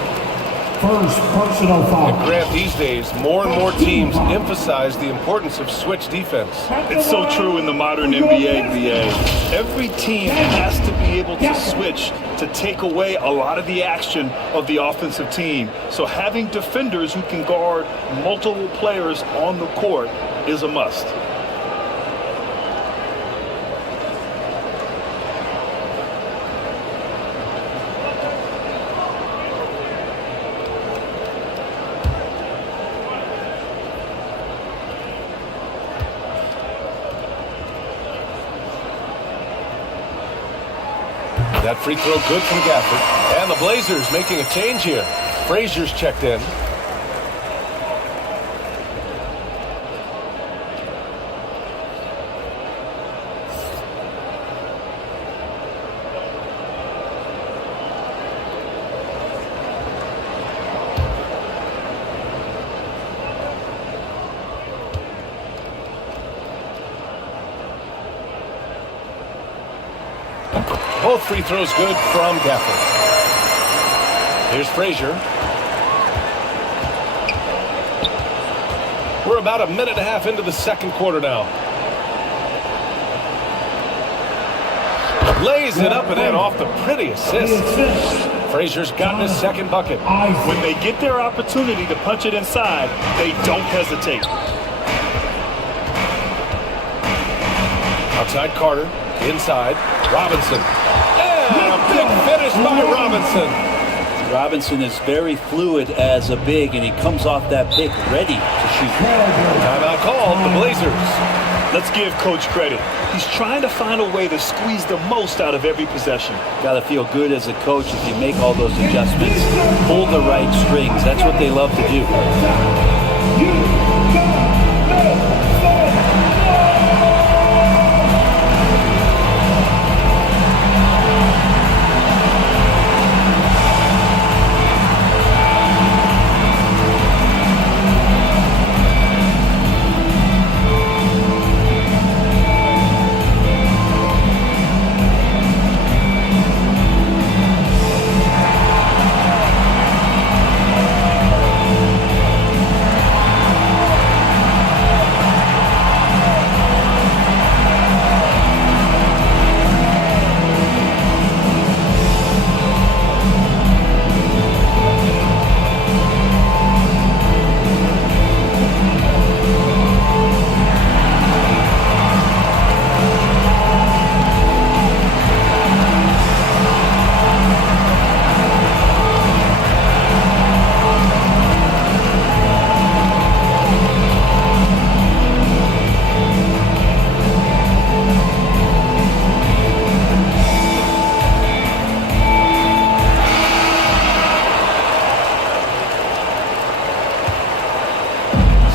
First personal foul. And Grant, these days, more and more teams emphasize the importance of switch defense. It's so true in the modern NBA, BA. Every team has to be able to switch to take away a lot of the action of the offensive team. So having defenders who can guard multiple players on the court is a must. That free throw good from Gafford. And the Blazers making a change here. Frazier's checked in. Both free throws good from Gafford. Here's Frazier. We're about a minute and a half into the second quarter now. Lays it up and in off the pretty assist. Frazier's gotten his second bucket. When they get their opportunity to punch it inside, they don't hesitate. Outside Carter. Inside. Robinson. And a big finish by Robinson. Robinson is very fluid as a big, and he comes off that pick ready to shoot. Timeout called, the Blazers. Let's give Coach credit. He's trying to find a way to squeeze the most out of every possession. Got to feel good as a coach if you make all those adjustments. Pull the right strings. That's what they love to do.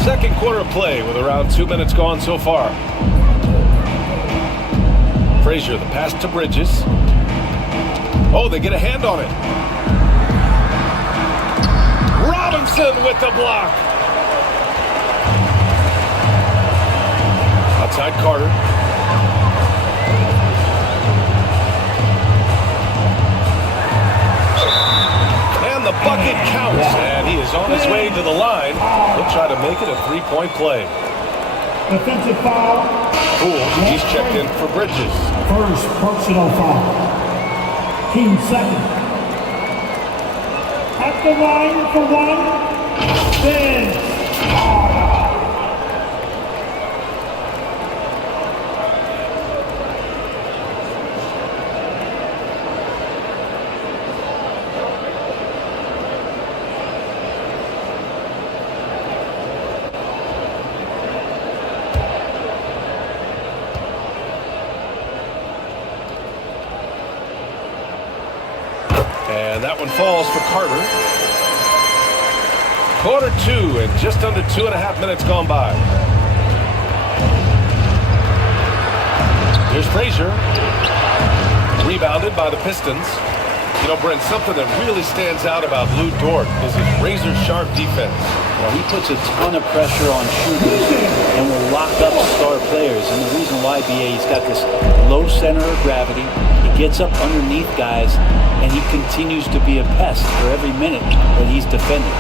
Second quarter play with around 2 minutes gone so far. Frazier, the pass to Bridges. Oh, they get a hand on it. Robinson with the block. Outside Carter. And the bucket counts, and he is on his way to the line. He'll try to make it a three-point play. Defensive foul. Poole, he's checked in for Bridges. First personal foul. Team second. At the line for one, Ben. And that one falls for Carter. Quarter 2 and just under 2.5 minutes gone by. Here's Frazier. Rebounded by the Pistons. You know, Brent, something that really stands out about Lou Dort is his razor-sharp defense. Well, he puts a ton of pressure on shooters and will lock up star players. And the reason why, BA, he's got this low center of gravity. He gets up underneath guys, and he continues to be a pest for every minute that he's defending.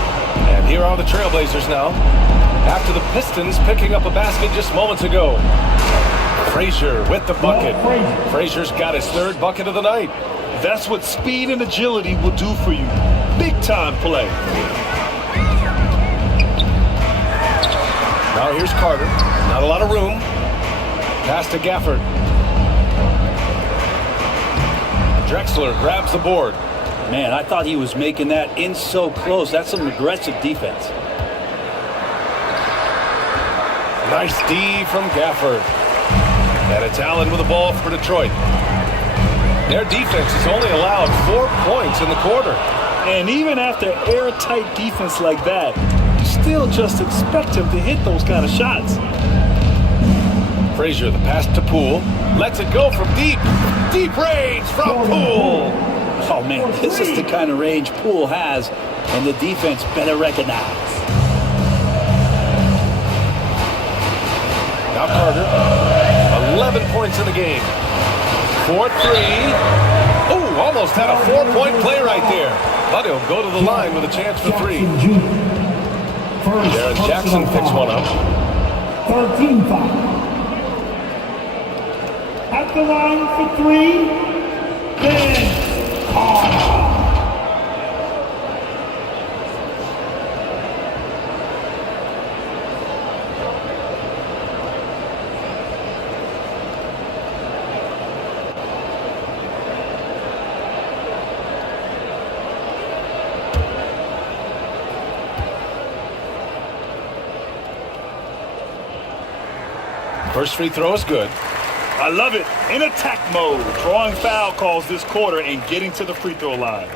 And here are the Trailblazers now, after the Pistons picking up a basket just moments ago. Frazier with the bucket. Frazier's got his 3rd bucket of the night. That's what speed and agility will do for you. Big time play. Now here's Carter. Not a lot of room. Pass to Gafford. Drexler grabs the board. Man, I thought he was making that in so close. That's some aggressive defense. Nice D from Gafford. And it's Allen with the ball for Detroit. Their defense has only allowed 4 points in the quarter. And even after airtight defense like that, you still just expect him to hit those kind of shots. Frazier, the pass to Poole. Lets it go from deep. Deep range from Poole. Oh, man, this is the kind of range Poole has, and the defense better recognize. Now Carter. 11 points in the game. 4-3. Oh, almost had a 4-point play right there. But he'll go to the line with a chance for 3. Jaren Jackson picks one up. 13-5. At the line for 3, Ben Carter. First free throw is good. I love it. In attack mode, drawing foul calls this quarter and getting to the free throw line.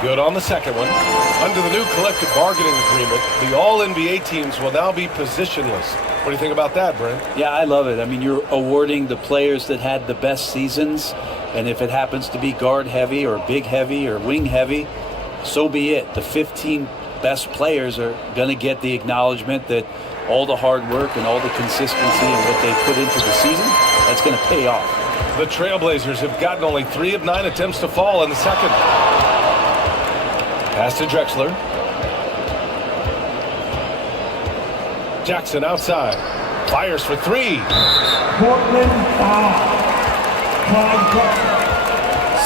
Good on the second one. Under the new collective bargaining agreement, the All-NBA teams will now be positionless. What do you think about that, Brent? Yeah, I love it. I mean, you're awarding the players that had the best seasons, and if it happens to be guard heavy or big heavy or wing heavy, so be it. The 15 best players are going to get the acknowledgement that all the hard work and all the consistency and what they put into the season, that's going to pay off. The Trailblazers have gotten only 3 of 9 attempts to fall in the second. Pass to Drexler. Jackson outside. Fires for 3. Portland foul.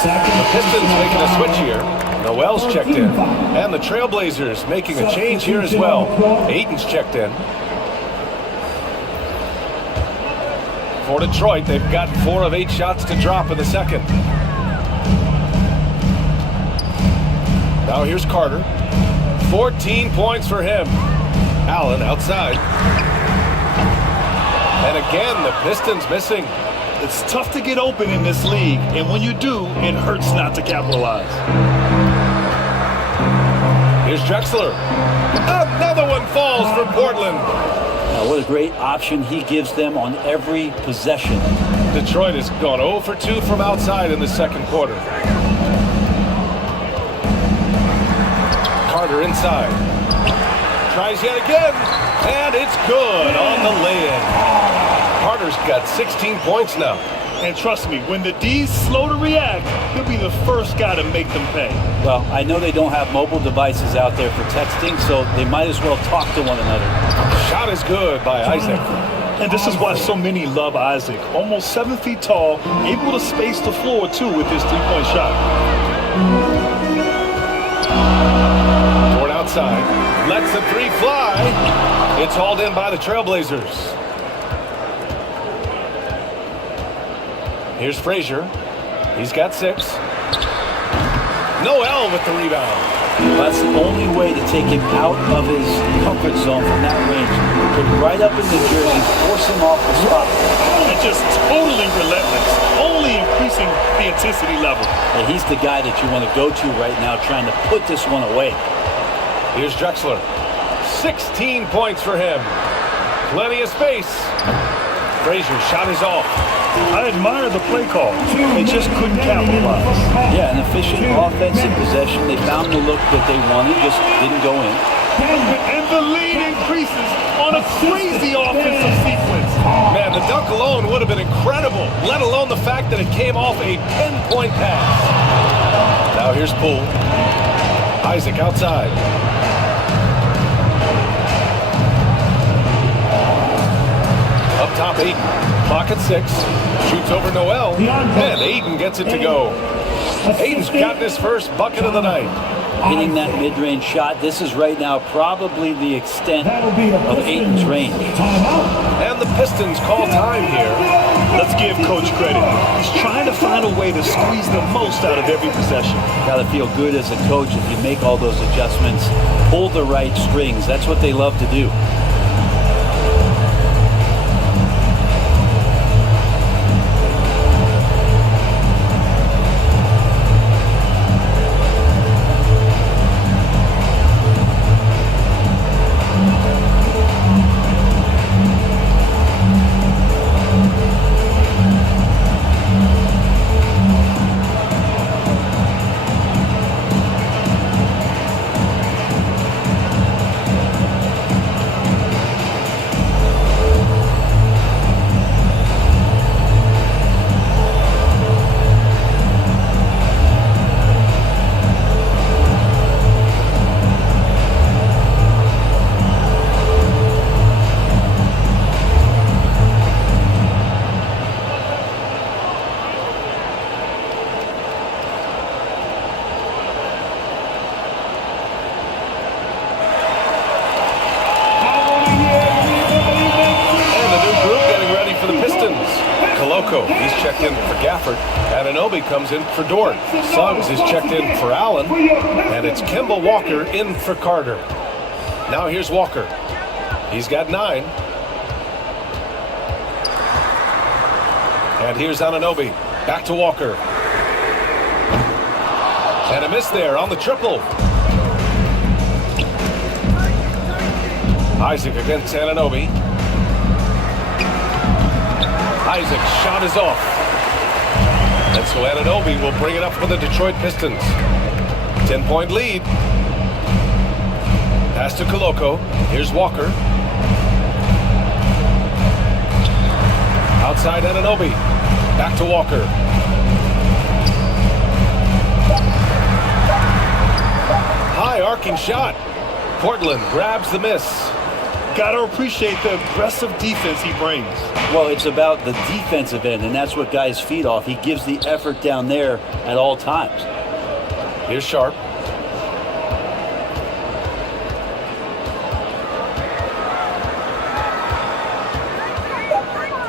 The Pistons making a switch here. Noel's checked in. And the Trailblazers making a change here as well. Ayton's checked in. For Detroit, they've got 4 of 8 shots to drop in the second. Now here's Carter. 14 points for him. Allen outside. And again, the Pistons missing. It's tough to get open in this league, and when you do, it hurts not to capitalize. Here's Drexler. Another one falls for Portland. What a great option he gives them on every possession. Detroit has gone 0 for 2 from outside in the second quarter. Carter inside. Tries yet again, and it's good on the lay-in. Carter's got 16 points now. And trust me, when the D's slow to react, he'll be the first guy to make them pay. Well, I know they don't have mobile devices out there for texting, so they might as well talk to one another. Shot is good by Isaac. And this is why so many love Isaac. Almost 7 feet tall, able to space the floor, too, with his three-point shot. Toward outside. Lets the three fly. It's hauled in by the Trailblazers. Here's Frazier. He's got 6. Noel with the rebound. That's the only way to take him out of his comfort zone from that range. Get right up in the jersey, force him off the spot. And just totally relentless, only increasing the intensity level. And he's the guy that you want to go to right now, trying to put this one away. Here's Drexler. 16 points for him. Plenty of space. Frazier's shot is off. I admire the play call. They just couldn't capitalize. Yeah, an efficient offensive possession. They found the look that they wanted, just didn't go in. And the lead increases on a crazy offensive sequence. Man, the dunk alone would have been incredible, let alone the fact that it came off a 10-point pass. Now here's Poole. Isaac outside. Up top, Aiden. Clock at 6. Shoots over Noel. And Aiden gets it to go. Aiden's gotten his first bucket of the night. Hitting that mid-range shot. This is right now probably the extent of Aiden's range. And the Pistons call time here. Let's give Coach credit. He's trying to find a way to squeeze the most out of every possession. Got to feel good as a coach if you make all those adjustments. Pull the right strings. That's what they love to do. He's checked in for Gafford. Anunoby comes in for Dort. Suggs is checked in for Allen. And it's Kemba Walker in for Carter. Now here's Walker. He's got 9. And here's Anunoby. Back to Walker. And a miss there on the triple. Isaac against Anunoby. Isaac's shot is off. And so Anunoby will bring it up for the Detroit Pistons. 10-point lead. Pass to Koloko. Here's Walker. Outside Anunoby. Back to Walker. High arcing shot. Portland grabs the miss. Got to appreciate the aggressive defense he brings. Well, it's about the defensive end, and that's what guys feed off. He gives the effort down there at all times. Here's Sharp.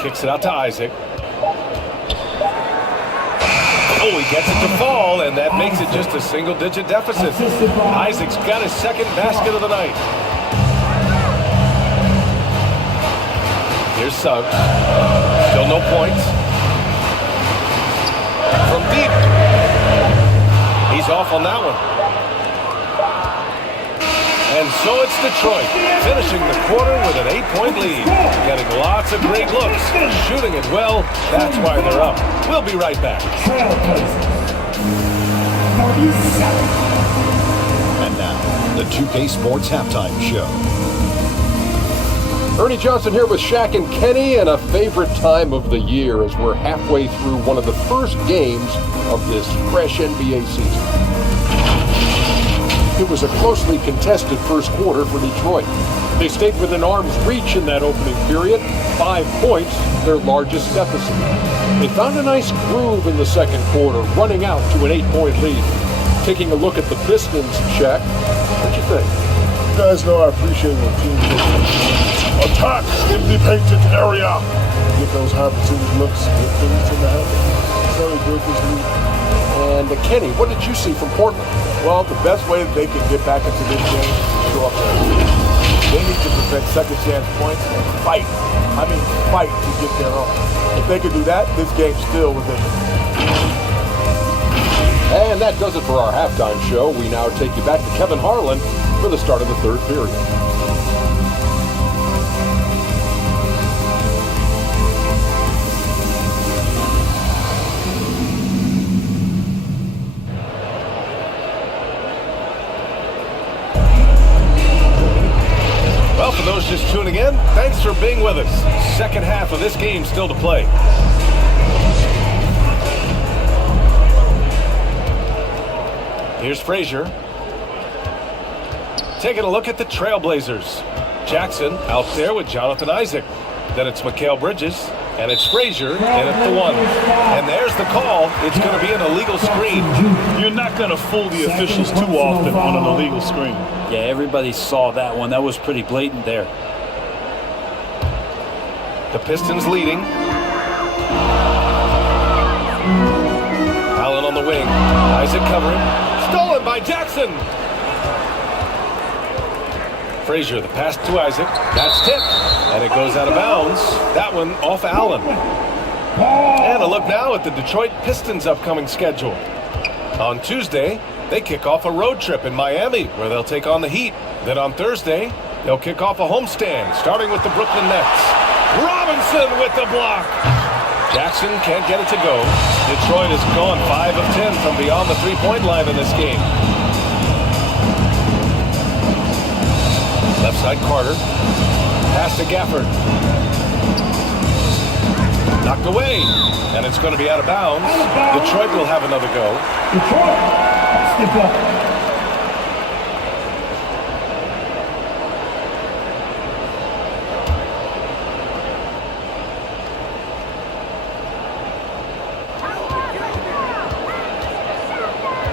Kicks it out to Isaac. Oh, he gets it to fall, and that makes it just a single-digit deficit. Isaac's got his second basket of the night. Here's Suggs. Still no points. From deep. He's off on that one. And so it's Detroit, finishing the quarter with an 8-point lead. Getting lots of great looks, shooting it well. That's why they're up. We'll be right back. And now, the 2K Sports Halftime Show. Ernie Johnson here with Shaq and Kenny, and a favorite time of the year as we're halfway through one of the first games of this fresh NBA season. It was a closely contested first quarter for Detroit. They stayed within arm's reach in that opening period, 5 points, their largest deficit. They found a nice groove in the second quarter, running out to an 8-point lead. Taking a look at the Pistons, Shaq, what'd you think? You guys know I appreciate when teams attack in the painted area. Get those high-percentage looks, get things in the habit. That's how they built this league. And Kenny, what did you see from Portland? Well, the best way that they can get back into this game is to show up there. They need to prevent second chance points and fight. I mean, fight to get their own. If they can do that, this game's still within them. And that does it for our halftime show. We now take you back to Kevin Harlan for the start of the third period. Well, for those just tuning in, thanks for being with us. Second half of this game still to play. Here's Frazier. Taking a look at the Trailblazers. Jackson out there with Jonathan Isaac. Then it's Mikal Bridges, and it's Frazier in at the 1. And there's the call. It's going to be an illegal screen. You're not going to fool the officials too often on an illegal screen. Yeah, everybody saw that one. That was pretty blatant there. The Pistons leading. Allen on the wing. Isaac covering. Stolen by Jackson. Frazier, the pass to Isaac. That's tipped. And it goes out of bounds. That one off Allen. And a look now at the Detroit Pistons' upcoming schedule. On Tuesday, they kick off a road trip in Miami where they'll take on the Heat. Then on Thursday, they'll kick off a homestand, starting with the Brooklyn Nets. Robinson with the block. Jackson can't get it to go. Detroit has gone 5 of 10 from beyond the three-point line in this game. Left side Carter. Pass to Gafford. Knocked away. And it's going to be out of bounds. Detroit will have another go. Detroit, step up.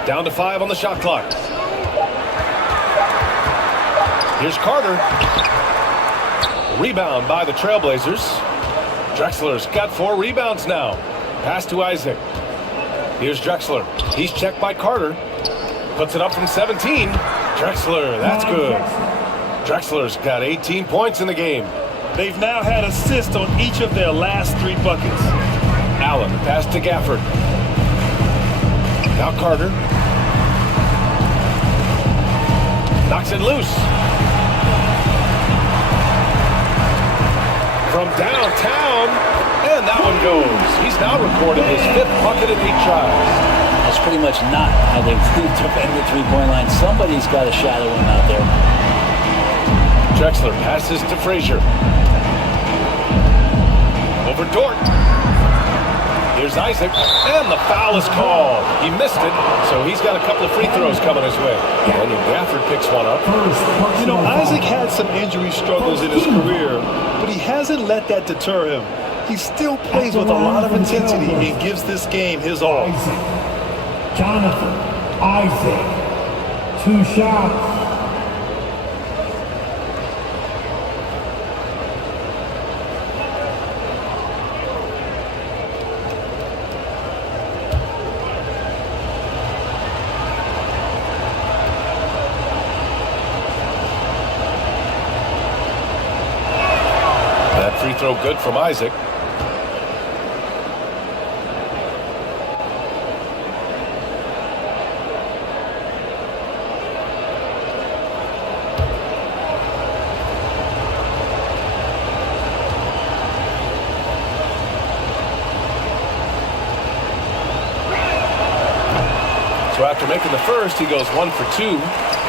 Down to 5 on the shot clock. Here's Carter. Rebound by the Trailblazers. Drexler's got 4 rebounds now. Pass to Isaac. Here's Drexler. He's checked by Carter. Puts it up from 17. Drexler, that's good. Drexler's got 18 points in the game. They've now had assists on each of their last 3 buckets. Allen, pass to Gafford. Now Carter. Knocks it loose. From downtown, and that one goes. He's now recorded his 5th bucket in 8 tries. That's pretty much not how they defend the three-point line. Somebody's got to shadow him out there. Drexler passes to Frazier. Over Dort. Here's Isaac, and the foul is called. He missed it, so he's got a couple of free throws coming his way. Daniel Gafford picks one up. You know, Isaac had some injury struggles in his career, but he hasn't let that deter him. He still plays with a lot of intensity and gives this game his all. Jonathan Isaac, 2 shots. Free throw good from Isaac. So after making the first, he goes 1 for 2.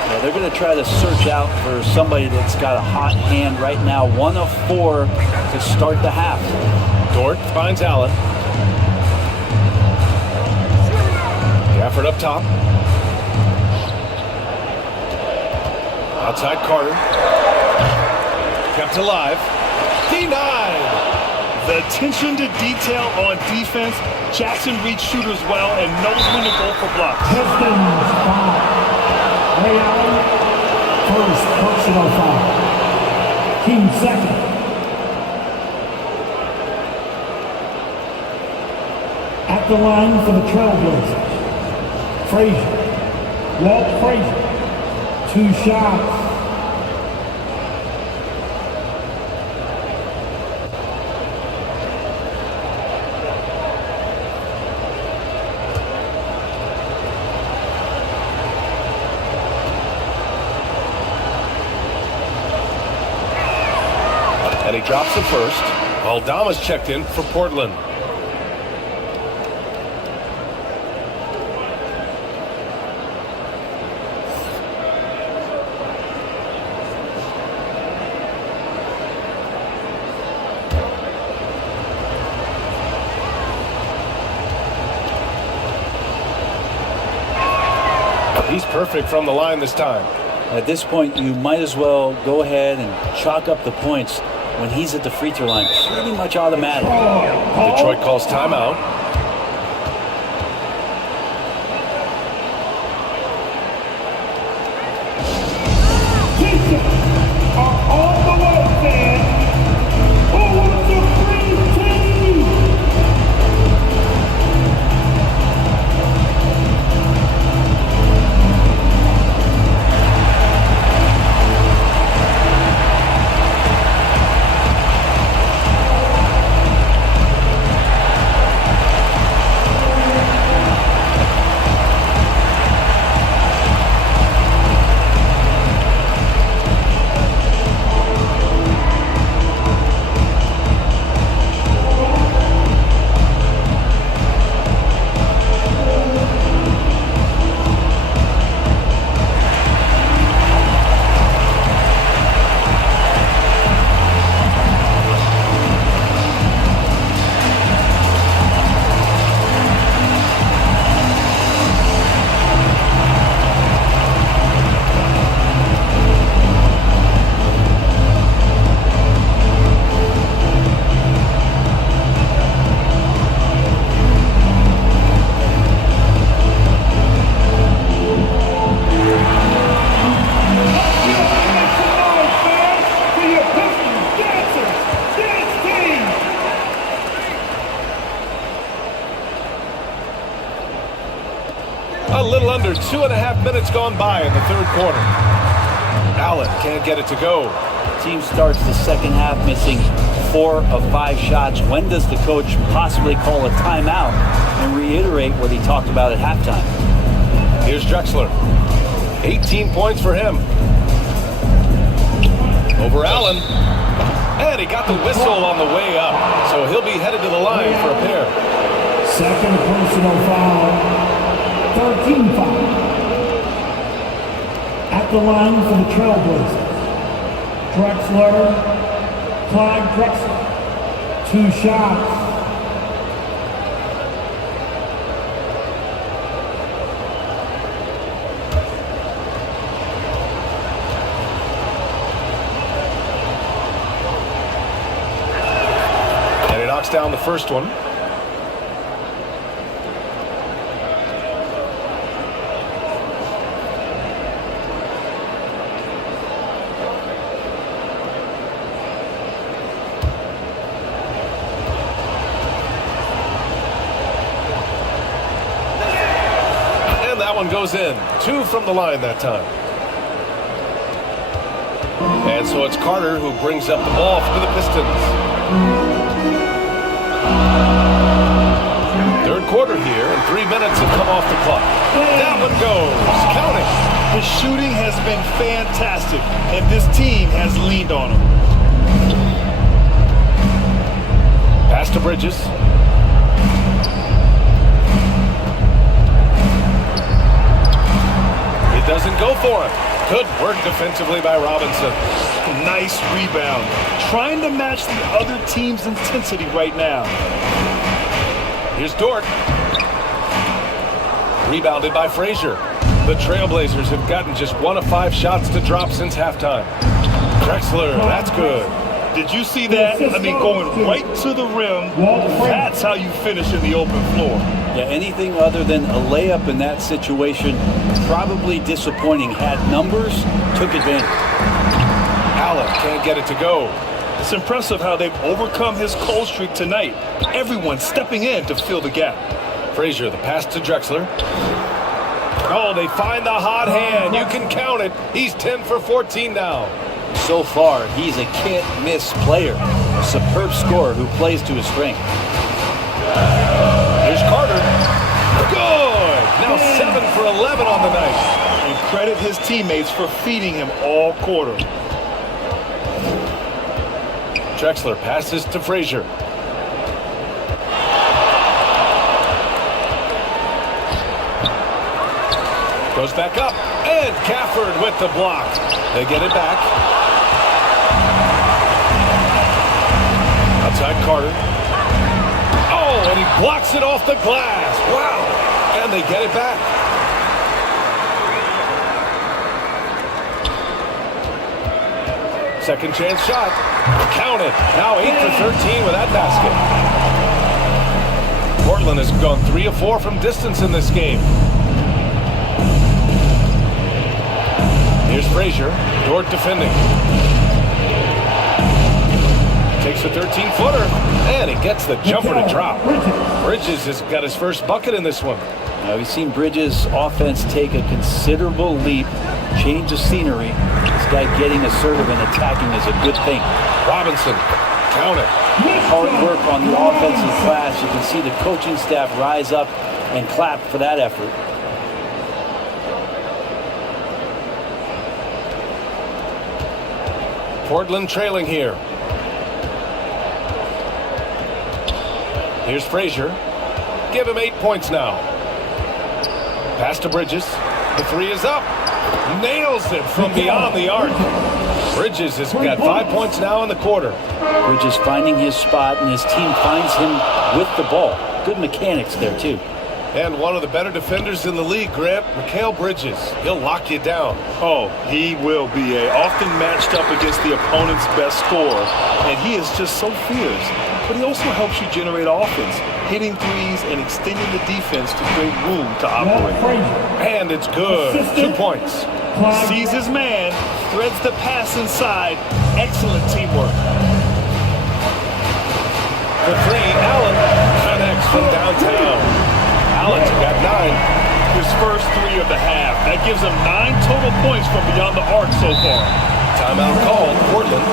Yeah, they're going to try to search out for somebody that's got a hot hand right now. 1 of 4 to start the half. Dort finds Allen. Gafford up top. Outside Carter. Kept alive. Denied. The attention to detail on defense. Jackson reads shooters well and knows when to go for blocks. Pistons foul. Ray Allen, first personal foul. Team second. At the line for the Trailblazers, Frazier. Walt Frazier. 2 shots. And he drops the first. Aldama's checked in for Portland. He's perfect from the line this time. At this point, you might as well go ahead and chalk up the points when he's at the free throw line. Pretty much automatic. Detroit calls timeout. Are on the way, fans. Who wants a free team? A little under 2.5 minutes gone by in the third quarter. Allen can't get it to go. Team starts the second half missing 4 of 5 shots. When does the coach possibly call a timeout and reiterate what he talked about at halftime? Here's Drexler. 18 points for him. Over Allen. And he got the whistle on the way up. So he'll be headed to the line for a pair. Second personal foul. 13 foul. At the line for the Trailblazers, Drexler, Clyde Drexler. 2 shots. And he knocks down the first one. One goes in. 2 from the line that time. And so it's Carter who brings up the ball for the Pistons. Third quarter here, and 3 minutes have come off the clock. That one goes. Count it. The shooting has been fantastic, and this team has leaned on him. Pass to Bridges. Doesn't go for it. Good work defensively by Robinson. Nice rebound. Trying to match the other team's intensity right now. Here's Dort. Rebounded by Frazier. The Trailblazers have gotten just 1 of 5 shots to drop since halftime. Drexler, that's good. Did you see that? I mean, going right to the rim. That's how you finish in the open floor. Yeah, anything other than a layup in that situation, probably disappointing. Had numbers, took advantage. Allen can't get it to go. It's impressive how they've overcome his cold streak tonight. Everyone stepping in to fill the gap. Frazier, the pass to Drexler. Oh, they find the hot hand. You can count it. He's 10 for 14 now. So far, he's a can't-miss player. A superb scorer who plays to his strength. Here's Carter. Good! Now 7 for 11 on the night. And credit his teammates for feeding him all quarter. Drexler passes to Frazier. Goes back up, and Gafford with the block. They get it back. Outside Carter. Oh, and he blocks it off the glass. Wow. And they get it back. Second chance shot. Count it. Now 8 for 13 with that basket. Portland has gone 3 of 4 from distance in this game. Here's Frazier. Dort defending. Takes a 13-footer, and he gets the jumper to drop. Bridges has got his first bucket in this one. Now, we've seen Bridges' offense take a considerable leap, change of scenery. This guy getting assertive and attacking is a good thing. Robinson, count it. Hard work on the offensive glass. You can see the coaching staff rise up and clap for that effort. Portland trailing here. Here's Frazier. Give him 8 points now. Pass to Bridges. The 3 is up. Nails it from beyond the arc. Bridges has got 5 points now in the quarter. Bridges finding his spot, and his team finds him with the ball. Good mechanics there, too. And one of the better defenders in the league, Grant, Mikal Bridges. He'll lock you down. Oh, he will be often matched up against the opponent's best scorer, and he is just so fierce. But he also helps you generate offense, hitting threes and extending the defense to create room to operate. And it's good. 2 points. Sees his man, threads the pass inside. Excellent teamwork. The 3, Allen connects from downtown. Allen's got 9. His first 3 of the half. That gives him 9 total points from beyond the arc so far. Timeout called, Portland.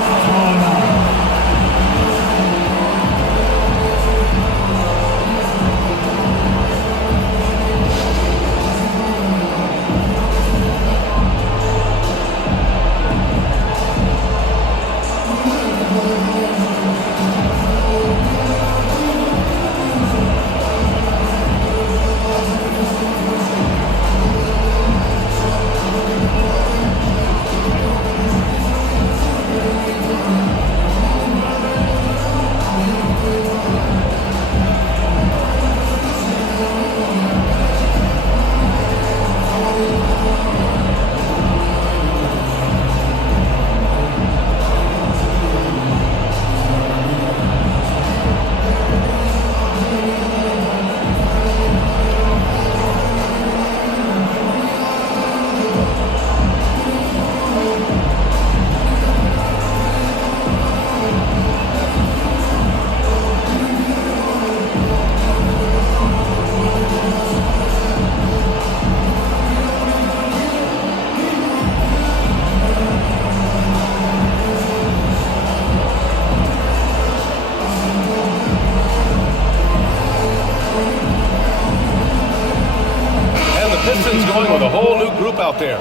Pistons going with a whole new group out there.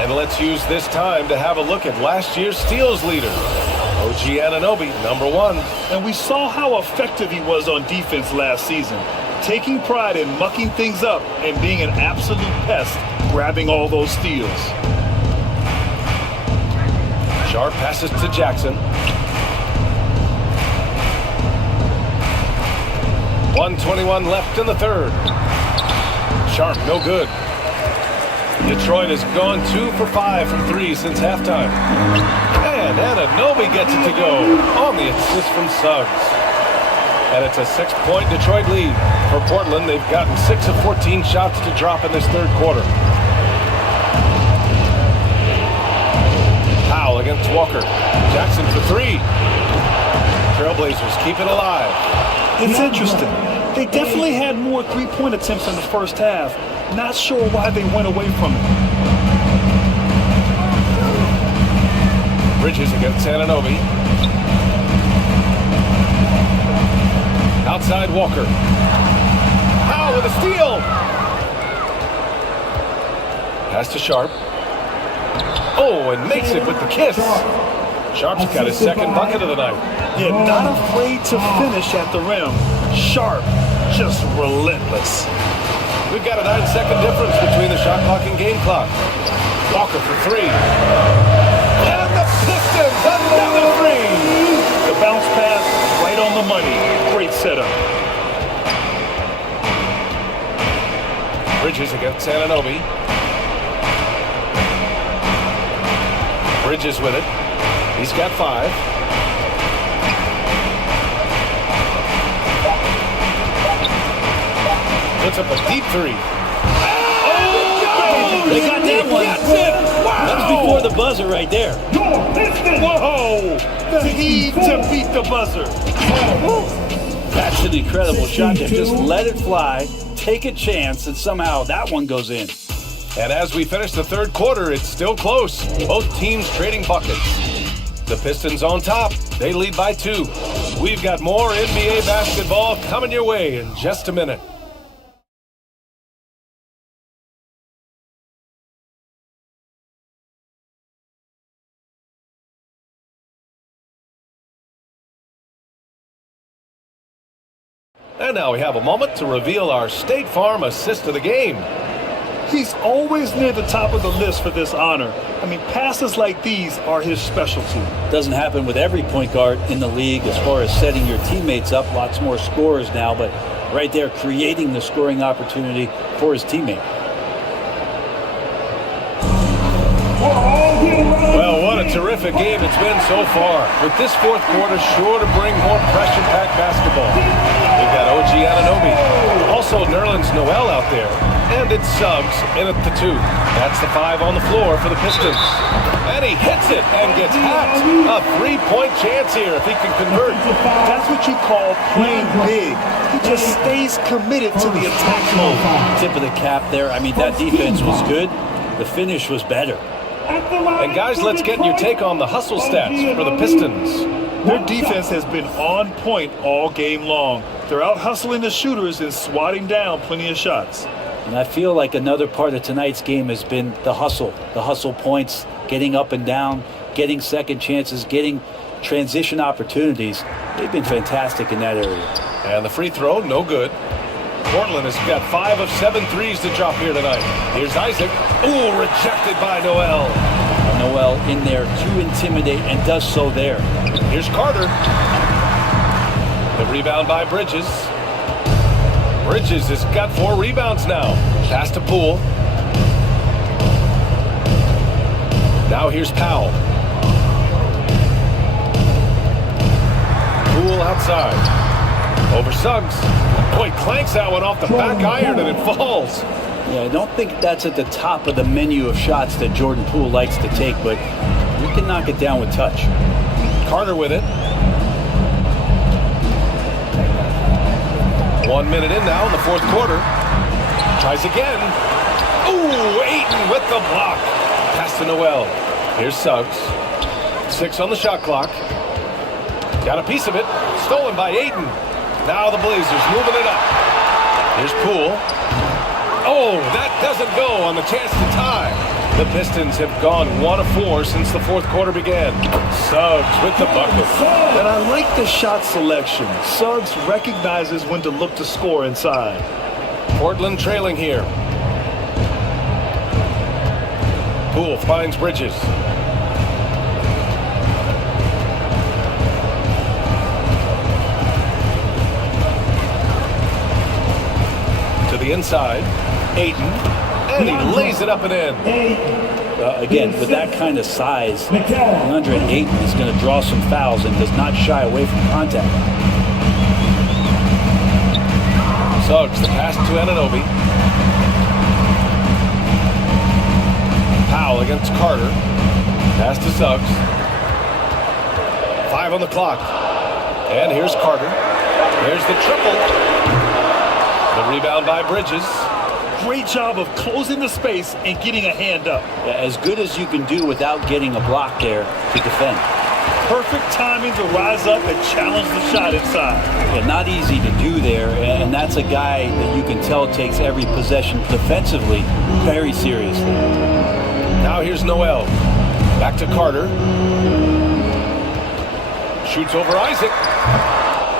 And let's use this time to have a look at last year's steals leader, OG Anunoby, number 1. And we saw how effective he was on defense last season, taking pride in mucking things up and being an absolute pest grabbing all those steals. Sharp passes to Jackson. 1:21 left in the third. Sharp, no good. Detroit has gone 2 for 5 from 3 since halftime. And Anunoby gets it to go on the assist from Suggs. And it's a 6-point Detroit lead. For Portland, they've gotten 6 of 14 shots to drop in this third quarter. Powell against Walker. Jackson for 3. Trailblazers keep it alive. It's interesting. They definitely had more three-point attempts in the first half. Not sure why they went away from it. Bridges against Anunoby. Outside Walker. Powell with a steal. Pass to Sharp. Oh, and makes it with the kiss. Sharp's got his second bucket of the night. Yeah, not afraid to finish at the rim. Sharp, just relentless. We've got a 9-second difference between the shot clock and game clock. Walker for 3. And the Pistons, another 3. The bounce pass, right on the money. Great setup. Bridges against Anunoby. Bridges with it. He's got 5. Puts up a deep 3. Oh, they got that one. Wow. That was before the buzzer right there. Whoa! The heat to beat the buzzer. That's an incredible shot. They just let it fly, take a chance, and somehow that one goes in. And as we finish the third quarter, it's still close. Both teams trading buckets. The Pistons on top. They lead by 2. We've got more NBA basketball coming your way in just a minute. And now we have a moment to reveal our State Farm assist of the game. He's always near the top of the list for this honor. I mean, passes like these are his specialty. Doesn't happen with every point guard in the league as far as setting your teammates up. Lots more scorers now, but right there creating the scoring opportunity for his teammate. Well, what a terrific game it's been so far. With this fourth quarter sure to bring more pressure-packed basketball. We've got OG Anunoby. Also, Nerlens Noel out there. And it's Suggs in at the 2. That's the 5 on the floor for the Pistons. And he hits it and gets hacked. A 3-point chance here if he can convert. That's what you call playing big. He just stays committed to the attack mode. Tip of the cap there. I mean, that defense was good. The finish was better. And guys, let's get your take on the hustle stats for the Pistons. Their defense has been on point all game long. They're out hustling the shooters and swatting down plenty of shots. And I feel like another part of tonight's game has been the hustle points, getting up and down, getting second chances, getting transition opportunities. They've been fantastic in that area. And the free throw, no good. Portland has got 5 of 7 threes to drop here tonight. Here's Isaac. Ooh, rejected by Noel. Noel in there to intimidate and does so there. Here's Carter. The rebound by Bridges. Bridges has got 4 rebounds now. Pass to Poole. Now here's Powell. Poole outside. Over Suggs. Boy, clanks that one off the back iron and it falls. Yeah, I don't think that's at the top of the menu of shots that Jordan Poole likes to take, but you can knock it down with touch. Carter with it. 1 minute in now in the fourth quarter. Tries again. Ooh, Ayton with the block. Pass to Noel. Here's Suggs. 6 on the shot clock. Got a piece of it. Stolen by Ayton. Now the Blazers moving it up. Here's Poole. Oh, that doesn't go on the chance to tie. The Pistons have gone 1 of 4 since the fourth quarter began. Suggs with the bucket. And I like the shot selection. Suggs recognizes when to look to score inside. Portland trailing here. Poole finds Bridges. To the inside, Ayton, and he lays it up and in. Again, with that kind of size, DeAndre Ayton is going to draw some fouls and does not shy away from contact. Suggs, the pass to Anunoby. Powell against Carter. Pass to Suggs. 5 on the clock. And here's Carter. There's the triple. The rebound by Bridges. Great job of closing the space and getting a hand up. Yeah, as good as you can do without getting a block there to defend. Perfect timing to rise up and challenge the shot inside. Yeah, not easy to do there, and that's a guy that you can tell takes every possession defensively very seriously. Now here's Noel. Back to Carter. Shoots over Isaac.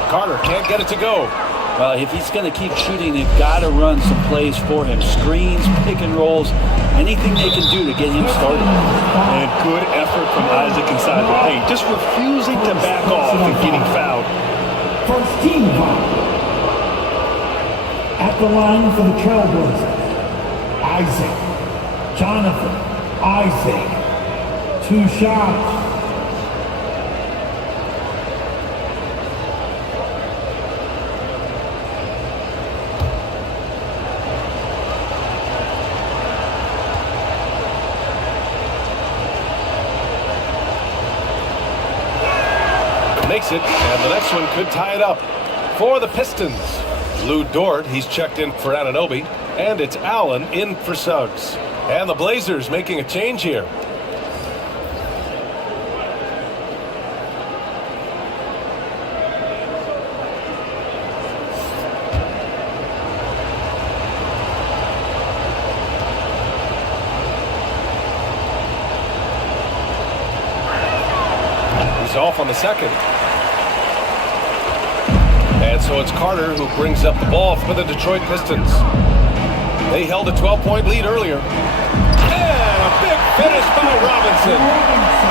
Carter can't get it to go. Well, if he's going to keep shooting, they've got to run some plays for him. Screens, pick and rolls, anything they can do to get him started. And good effort from Isaac inside the paint. Just refusing to back off and getting fouled. First team foul. At the line for the Trailblazers, Isaac. Jonathan Isaac. 2 shots. Makes it, and the next one could tie it up for the Pistons. Lou Dort, he's checked in for Anunoby, and it's Allen in for Suggs. And the Blazers making a change here. He's off on the second. And so it's Carter who brings up the ball for the Detroit Pistons. They held a 12-point lead earlier. And a big finish by Robinson.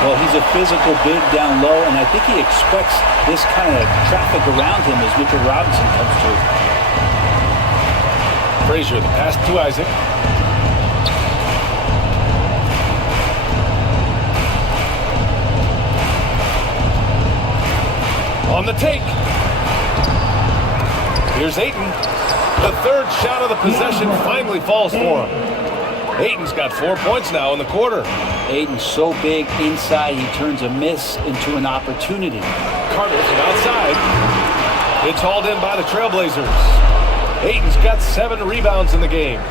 Well, he's a physical big down low, and I think he expects this kind of traffic around him as Mitchell Robinson comes through. Frazier, the pass to Isaac. On the take. Here's Ayton. The third shot of the possession finally falls for him. Ayton's got 4 points now in the quarter. Ayton's so big inside, he turns a miss into an opportunity. Carter from outside. It's hauled in by the Trailblazers. Ayton's got 7 rebounds in the game.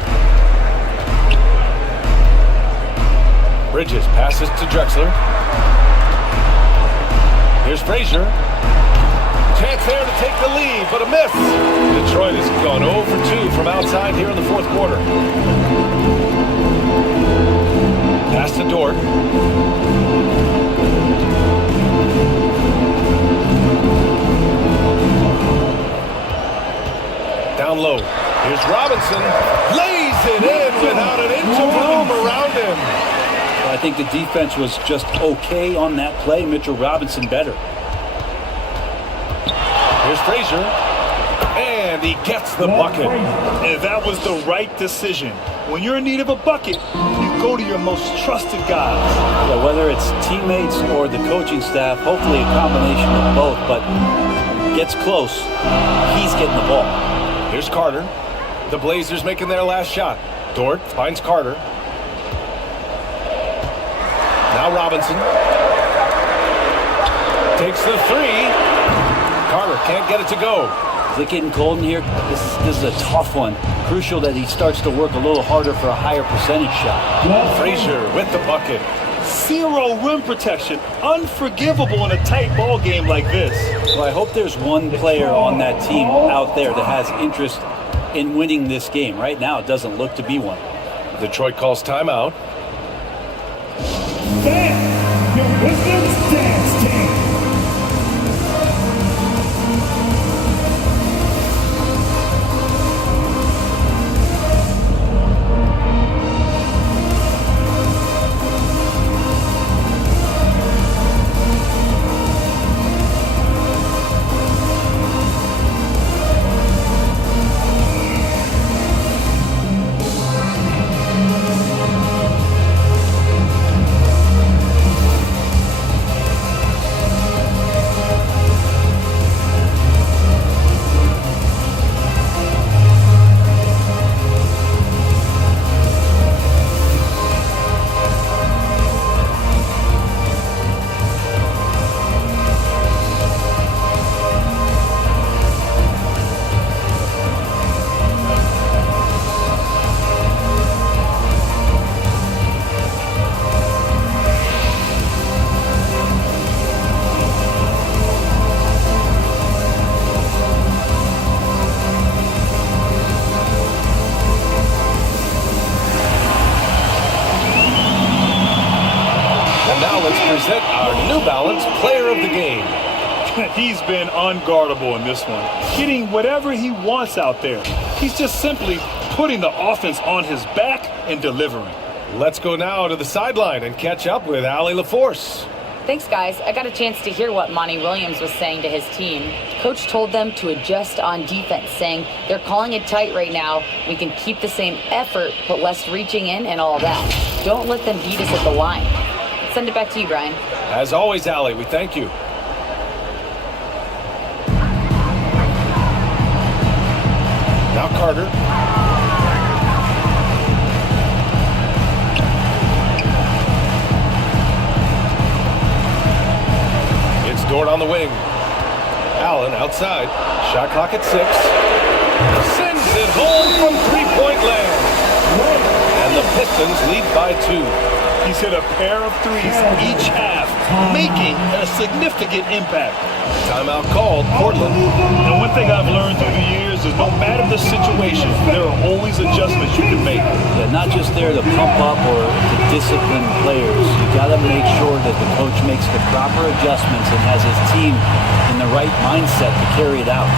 Bridges passes to Drexler. Here's Frazier. Chance there to take the lead, but a miss. Detroit has gone 0 for 2 from outside here in the fourth quarter. Pass to Dort. Down low. Here's Robinson. Lays it in without an inch of room around him. I think the defense was just okay on that play. Mitchell Robinson better. Here's Frazier, and he gets the bucket. And that was the right decision. When you're in need of a bucket, you go to your most trusted guys. Yeah, whether it's teammates or the coaching staff, hopefully a combination of both, but when it gets close, he's getting the ball. Here's Carter. The Blazers making their last shot. Dort finds Carter. Now Robinson. Takes the 3. Carter can't get it to go. Is it getting cold in here? This is a tough one. Crucial that he starts to work a little harder for a higher percentage shot. Frazier with the bucket. 0 rim protection. Unforgivable in a tight ball game like this. Well, I hope there's one player on that team out there that has interest in winning this game. Right now, it doesn't look to be one. Detroit calls timeout. Dance, your Pistons dance team. He's been unguardable in this one, getting whatever he wants out there. He's just simply putting the offense on his back and delivering. Let's go now to the sideline and catch up with Allie LaForce. Thanks, guys. I got a chance to hear what Monty Williams was saying to his team. Coach told them to adjust on defense, saying they're calling it tight right now. We can keep the same effort, but less reaching in and all that. Don't let them beat us at the line. Send it back to you, Brian. As always, Allie, we thank you. Now Carter. It's Dort on the wing. Allen outside. Shot clock at 6. Sends it home from three-point land. And the Pistons lead by 2. He's hit a pair of threes each half, making a significant impact. Timeout called, Portland. And one thing I've learned through the years is no matter the situation, there are always adjustments you can make. Yeah, not just there to pump up or to discipline players. You got to make sure that the coach makes the proper adjustments and has his team in the right mindset to carry it out.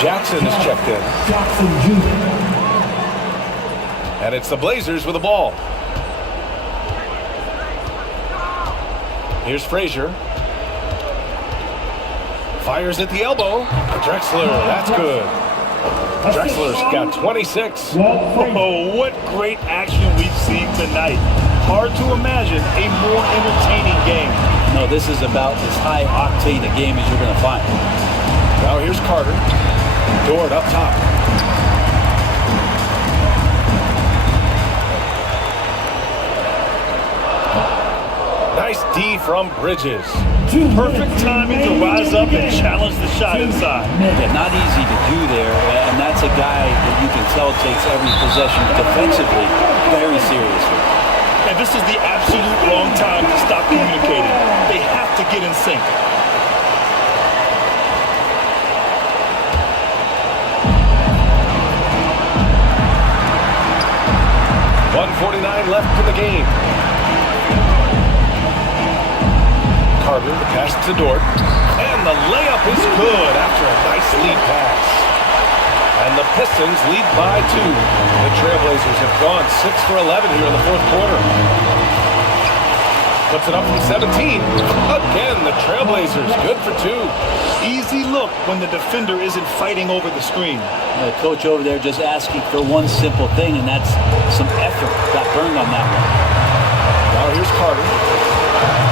Jackson is checked in. And it's the Blazers with the ball. Here's Frazier. Fires at the elbow. Drexler, that's good. Drexler's got 26. Oh, what great action we've seen tonight. Hard to imagine a more entertaining game. No, this is about as high octane a game as you're going to find. Now here's Carter. Dort up top. Nice D from Bridges. Perfect timing to rise up and challenge the shot inside. Yeah, not easy to do there, and that's a guy that you can tell takes every possession defensively very seriously. And this is the absolute wrong time to stop communicating. They have to get in sync. .149 left in the game. Carter, the pass to Dort. And the layup is good after a nice lead pass. And the Pistons lead by 2. The Trailblazers have gone 6 for 11 here in the fourth quarter. Puts it up from 17. Again, the Trailblazers good for 2. Easy look when the defender isn't fighting over the screen. The coach over there just asking for one simple thing, and that's some effort. Got burned on that one. Now here's Carter.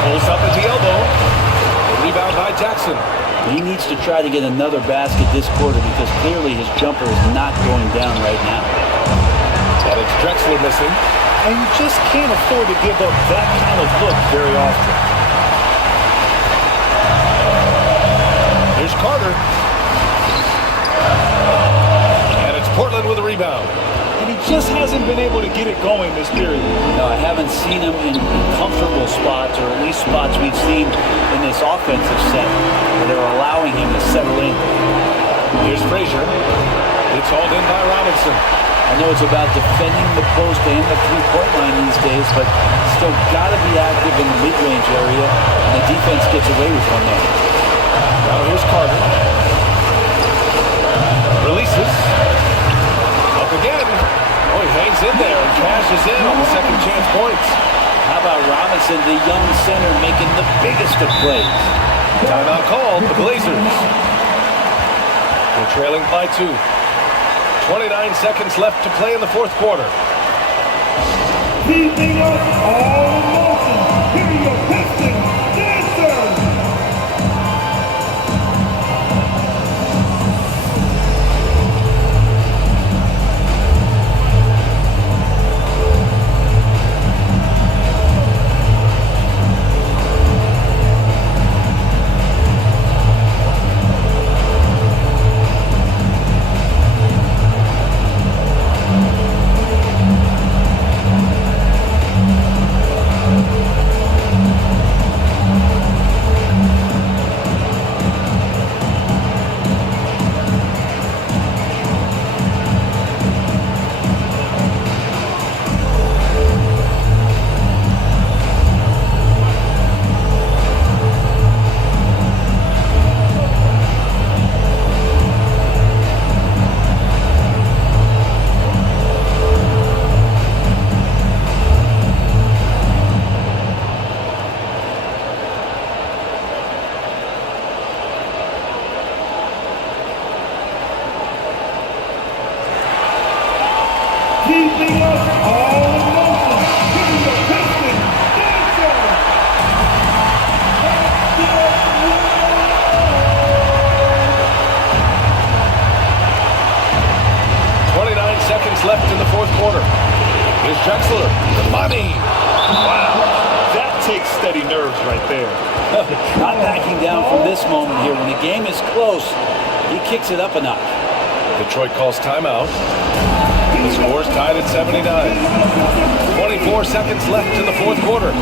Pulls up at the elbow. The rebound by Jackson. He needs to try to get another basket this quarter because clearly his jumper is not going down right now. And it's Drexler missing. And you just can't afford to give up that kind of look very often. Here's Carter. And it's Portland with a rebound. And he just hasn't been able to get it going this period. No, I haven't seen him in comfortable spots, or at least spots we've seen in this offensive set where they're allowing him to settle in. Here's Frazier. It's hauled in by Robinson. I know it's about defending the post and the three-point line these days, but still got to be active in the mid-range area, and the defense gets away with one there. Now here's Carter. Releases. Up again. Oh, he hangs in there and cashes in on the second chance points. How about Robinson, the young center, making the biggest of plays? Timeout called, the Blazers. They're trailing by 2. 29 seconds left to play in the fourth quarter. Keeping us all in motion. Give me your Pistons dancers. Keeping us all in motion. Give me your Pistons dancers. 29 seconds left in the fourth quarter. Here's Drexler. The money. Wow. That takes steady nerves right there. Not backing down from this moment here. When the game is close, he kicks it up a notch. Detroit calls timeout. The score's tied at 79. 24 seconds left in the fourth quarter.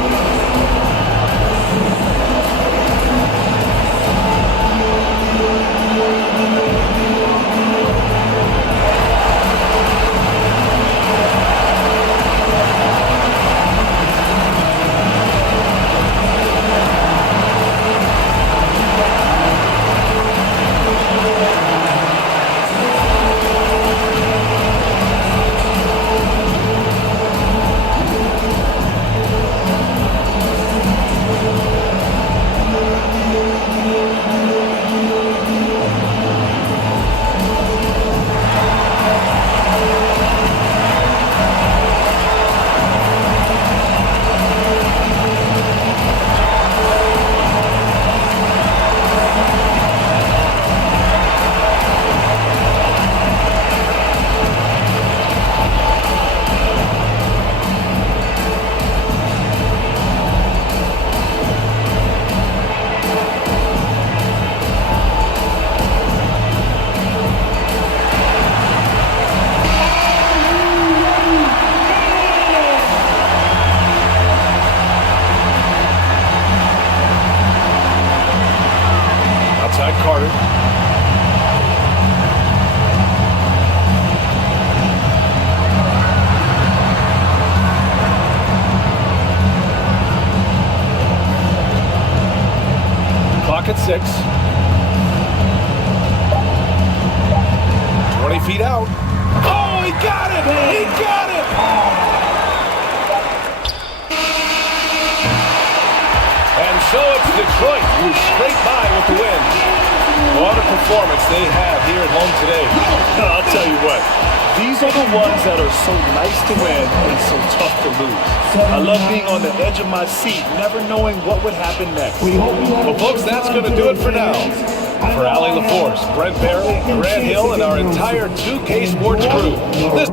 Outside Carter. Clock at 6. 20 feet out. Oh, he got it! He got it! And so it's Detroit who scraped by with the win. What a performance they have here at home today. I'll tell you what, these are the ones that are so nice to win and so tough to lose. I love being on the edge of my seat, never knowing what would happen next. Well, folks, that's going to do it for now. For Allie LaForce, Brent Barry, Grant Hill, and our entire 2K Sports crew, this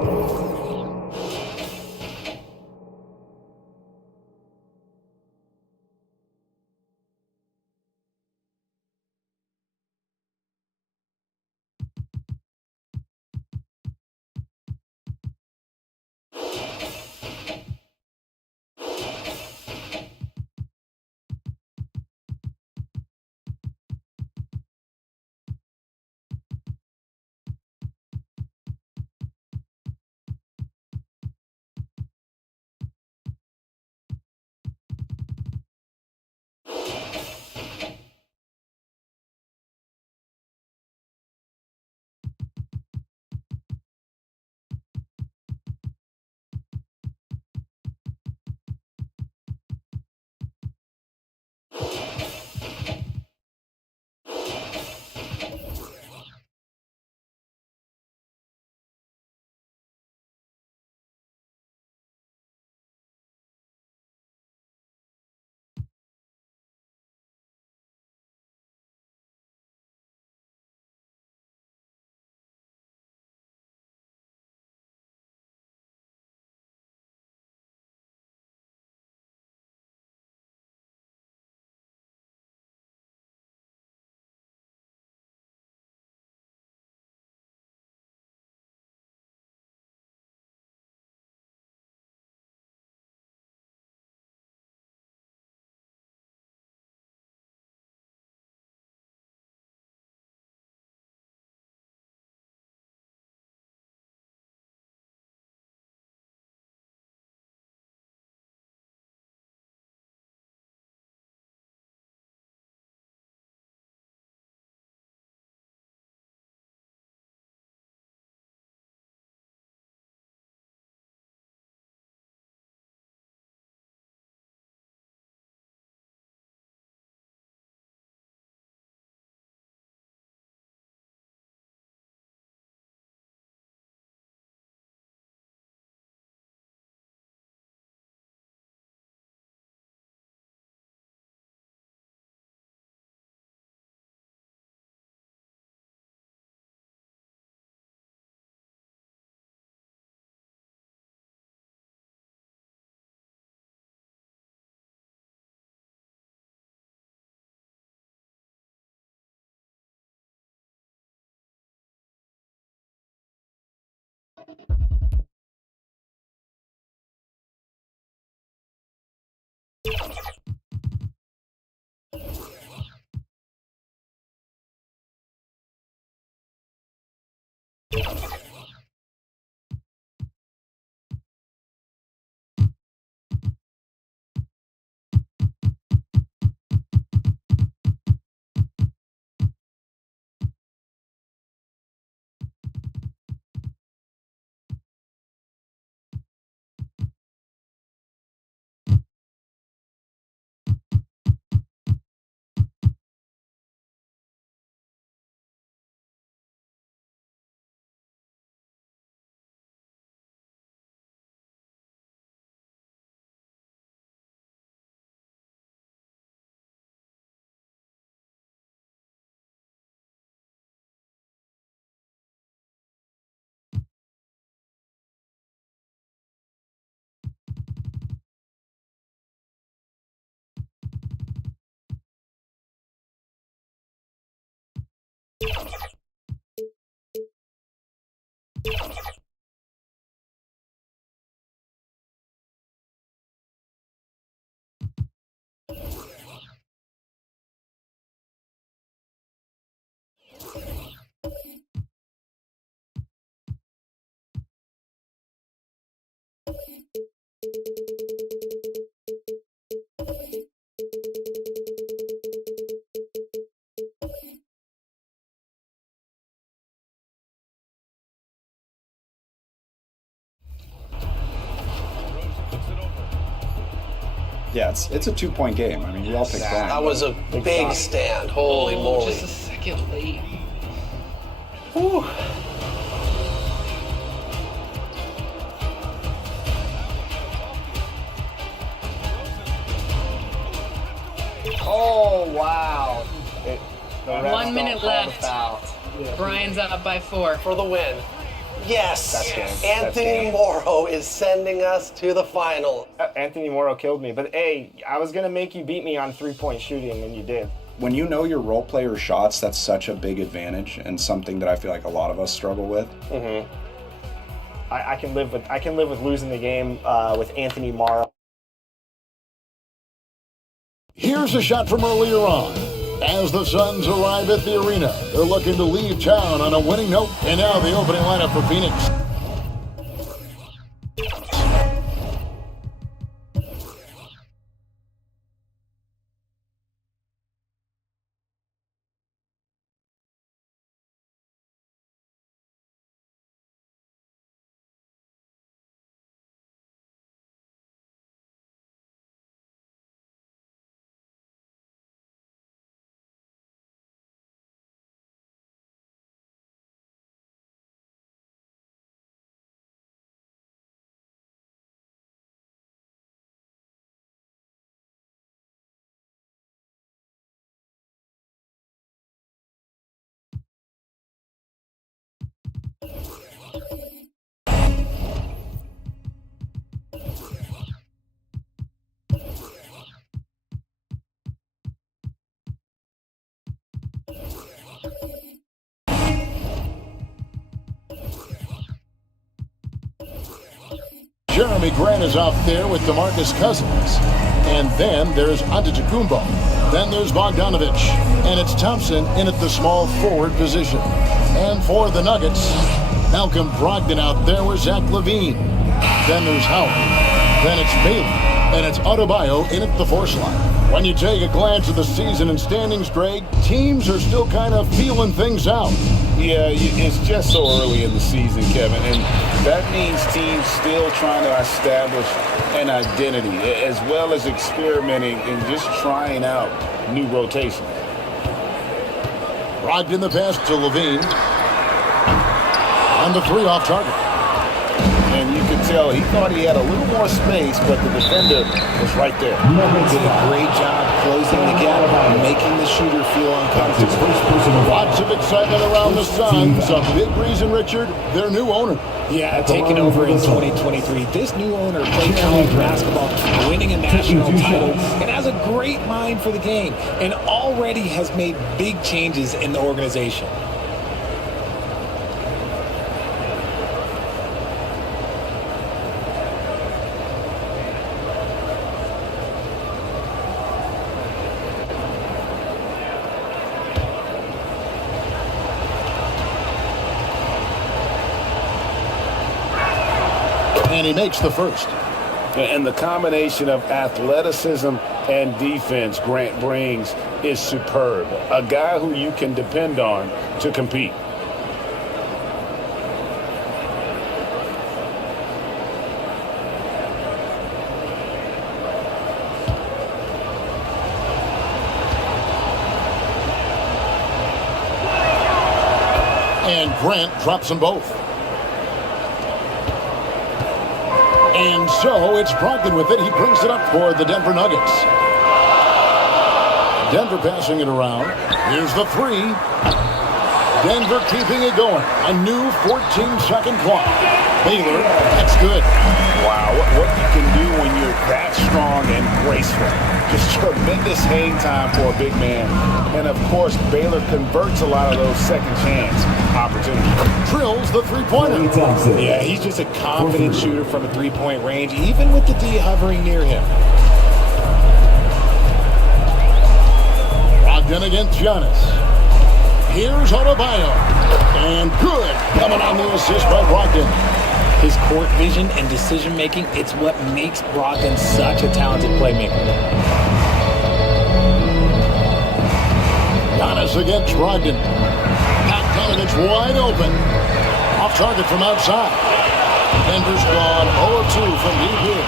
Yeah, it's a 2-point game. I mean, we all picked Brian. That was a big stand. Holy moly. Just a second late. Whew. Oh, wow. 1 minute left. Brian's up by 4. For the win. Yes. That's game. Anthony Morrow is sending us to the final. Anthony Morrow killed me. But, hey, I was going to make you beat me on 3-point shooting, and you did. When you know your role player shots, that's such a big advantage and something that I feel like a lot of us struggle with. Mm-hmm. I can live with losing the game with Anthony Morrow. Here's a shot from earlier on. As the Suns arrive at the arena, they're looking to leave town on a winning note. And now the opening lineup for Phoenix. Jeremy Grant is out there with DeMarcus Cousins. And then there's Antetokounmpo. Then there's Bogdanovich. And it's Thompson in at the small forward position. And for the Nuggets, Malcolm Brogdon out there with Zach LaVine. Then there's Howard. Then it's Bailey. And it's Adebayo in at the 4 slot. When you take a glance at the season and standings, Greg, teams are still kind of feeling things out. Yeah, it's just so early in the season, Kevin, and that means teams still trying to establish an identity, as well as experimenting and just trying out new rotations. Brogdon the pass to LaVine. And the 3 off target. And you could tell he thought he had a little more space, but the defender was right there. Did a great job closing the gap, making the shooter feel uncomfortable. Lots of excitement around the Suns. A big reason, Richard, their new owner. Yeah, taking over in 2023. This new owner played college basketball, winning a national title, and has a great mind for the game, and already has made big changes in the organization. And he makes the first. And the combination of athleticism and defense Grant brings is superb. A guy who you can depend on to compete. And Grant drops them both. And so it's Brogdon with it. He brings it up for the Denver Nuggets. Denver passing it around. Here's the 3. Denver keeping it going. A new 14-second clock. Baylor, that's good. Wow, what you can do when you're that strong and graceful. Just tremendous hang time for a big man. And of course, Baylor converts a lot of those second chance opportunities. Drills the three-pointer. Yeah, he's just a confident shooter from a three-point range, even with the D hovering near him. Brogdon against Giannis. Here's Adebayo. And good. Coming on the assist by Brogdon. His court vision and decision-making, it's what makes Brogdon such a talented playmaker. Giannis against Brogdon. Bogdanovich wide open. Off target from outside. Denver's gone 0-2 from deep here.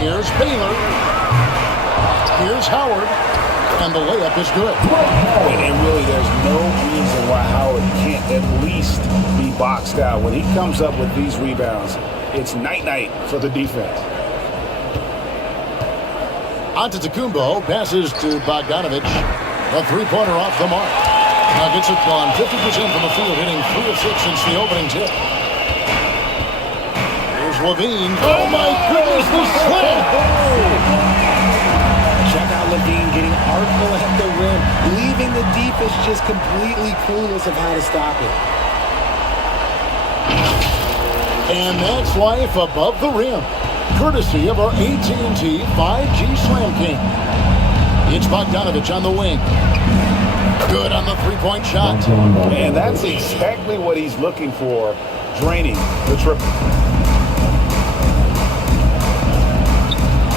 Here's Baylor. Here's Howard. And the layup is good. And really, there's no reason why Howard can't at least be boxed out. When he comes up with these rebounds, it's night-night for the defense. Antetokounmpo passes to Bogdanovich. A three-pointer off the mark. Nuggets have gone 50% from the field, hitting 3 of 6 since the opening tip. Here's Levine. Oh, my goodness, the slam! Check out Levine getting artful at the rim, leaving the defense just completely clueless of how to stop it. And that's life above the rim, courtesy of our AT&T 5G Slam King. It's Bogdanovich on the wing. Good on the three-point shot. And that's exactly what he's looking for, draining the triple.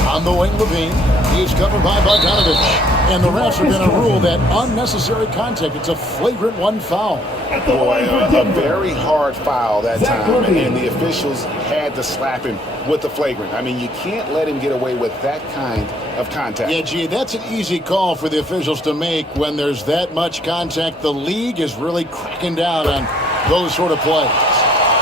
On the wing, Levine. He is covered by Bogdanovich. And the refs are going to rule that unnecessary contact. It's a flagrant one foul. Boy, a very hard foul that time. And the officials had to slap him with the flagrant. I mean, you can't let him get away with that kind of contact. Yeah, gee, that's an easy call for the officials to make when there's that much contact. The league is really cracking down on those sort of plays.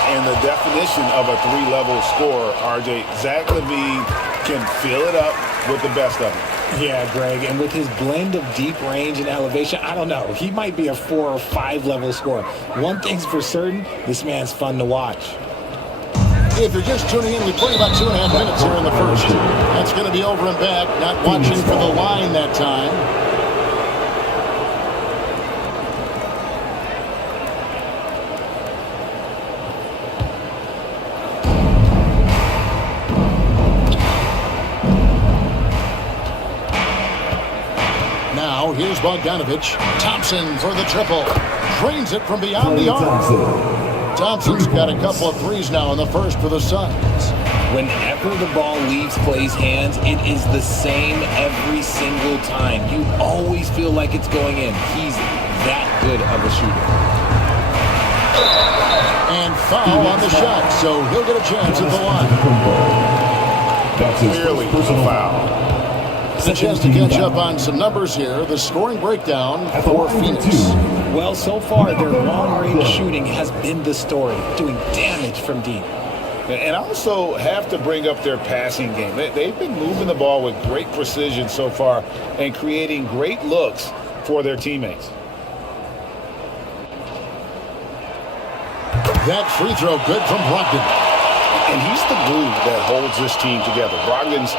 And the definition of a three-level scorer, RJ, Zach LaVine can fill it up with the best of them. Yeah, Greg, and with his blend of deep range and elevation, I don't know. He might be a 4 or 5 level scorer. One thing's for certain, this man's fun to watch. If you're just tuning in, we played about 2.5 minutes here in the first. That's going to be over and back. Not watching for the line that time. Now, here's Bogdanovich. Thompson for the triple. Drains it from beyond the arc. Thompson's got a couple of threes now in the first for the Suns. Whenever the ball leaves Clay's hands, it is the same every single time. You always feel like it's going in. He's that good of a shooter. And foul on the shot, so he'll get a chance at the line. Clearly a foul. A chance to catch up on some numbers here. The scoring breakdown for Phoenix. Well, so far, their long-range shooting has been the story, doing damage from deep. And I also have to bring up their passing game. They've been moving the ball with great precision so far and creating great looks for their teammates. That free throw good from Brogdon. And he's the glue that holds this team together. Brogdon's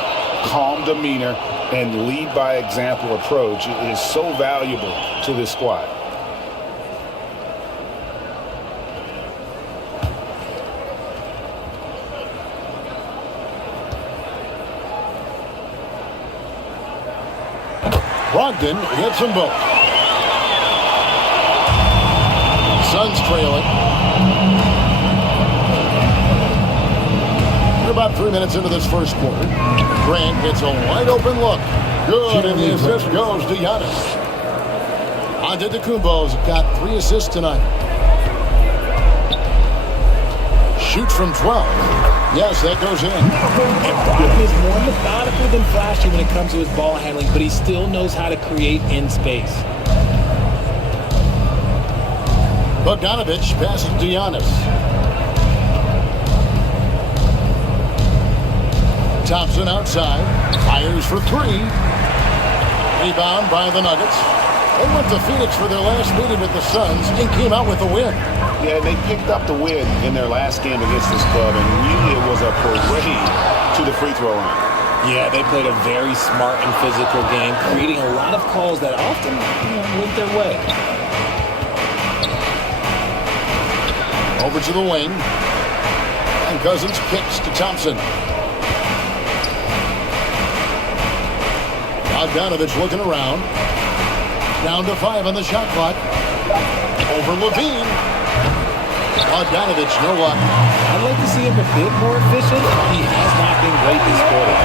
calm demeanor and lead by example approach is so valuable to this squad. Brogdon hits them both. Suns trailing. We're about 3 minutes into this first quarter. Grant gets a wide open look. Good, and the assist goes to Giannis. Antetokounmpo's got 3 assists tonight. Shoots from 12. Yes, that goes in. And Brogdon is more methodical than flashy when it comes to his ball handling, but he still knows how to create in space. Bogdanovich passes to Giannis. Thompson outside. Fires for 3. Rebound by the Nuggets. They went to Phoenix for their last meeting with the Suns and came out with a win. Yeah, they picked up the win in their last game against this club, and really it was a parade to the free throw line. Yeah, they played a very smart and physical game, creating a lot of calls that often went their way. Over to the wing. And Cousins kicks to Thompson. Bogdanovich looking around. Down to 5 on the shot clock. Over Levine. Bogdanovich, no luck. I'd like to see him a bit more efficient. He has not been great this quarter.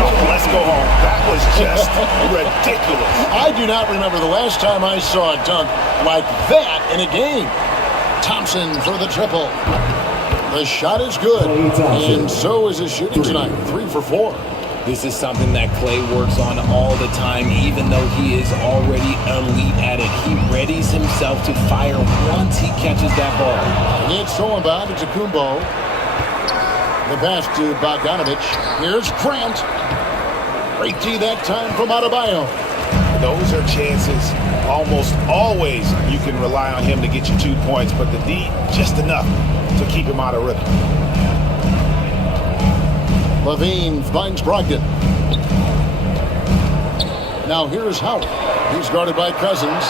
Oh, let's go home. That was just ridiculous. I do not remember the last time I saw a dunk like that in a game. Thompson for the triple. The shot is good, and so is his shooting tonight. 3 for 4. This is something that Clay works on all the time, even though he is already elite at it. He readies himself to fire once he catches that ball. It's Solenbaum to Kumbo. The pass to Bogdanovich. Here's Grant. Great D that time from Adebayo. Those are chances. Almost always you can rely on him to get you 2 points, but the D, just enough to keep him out of rhythm. Levine finds Brogdon. Now here's Howard. He's guarded by Cousins.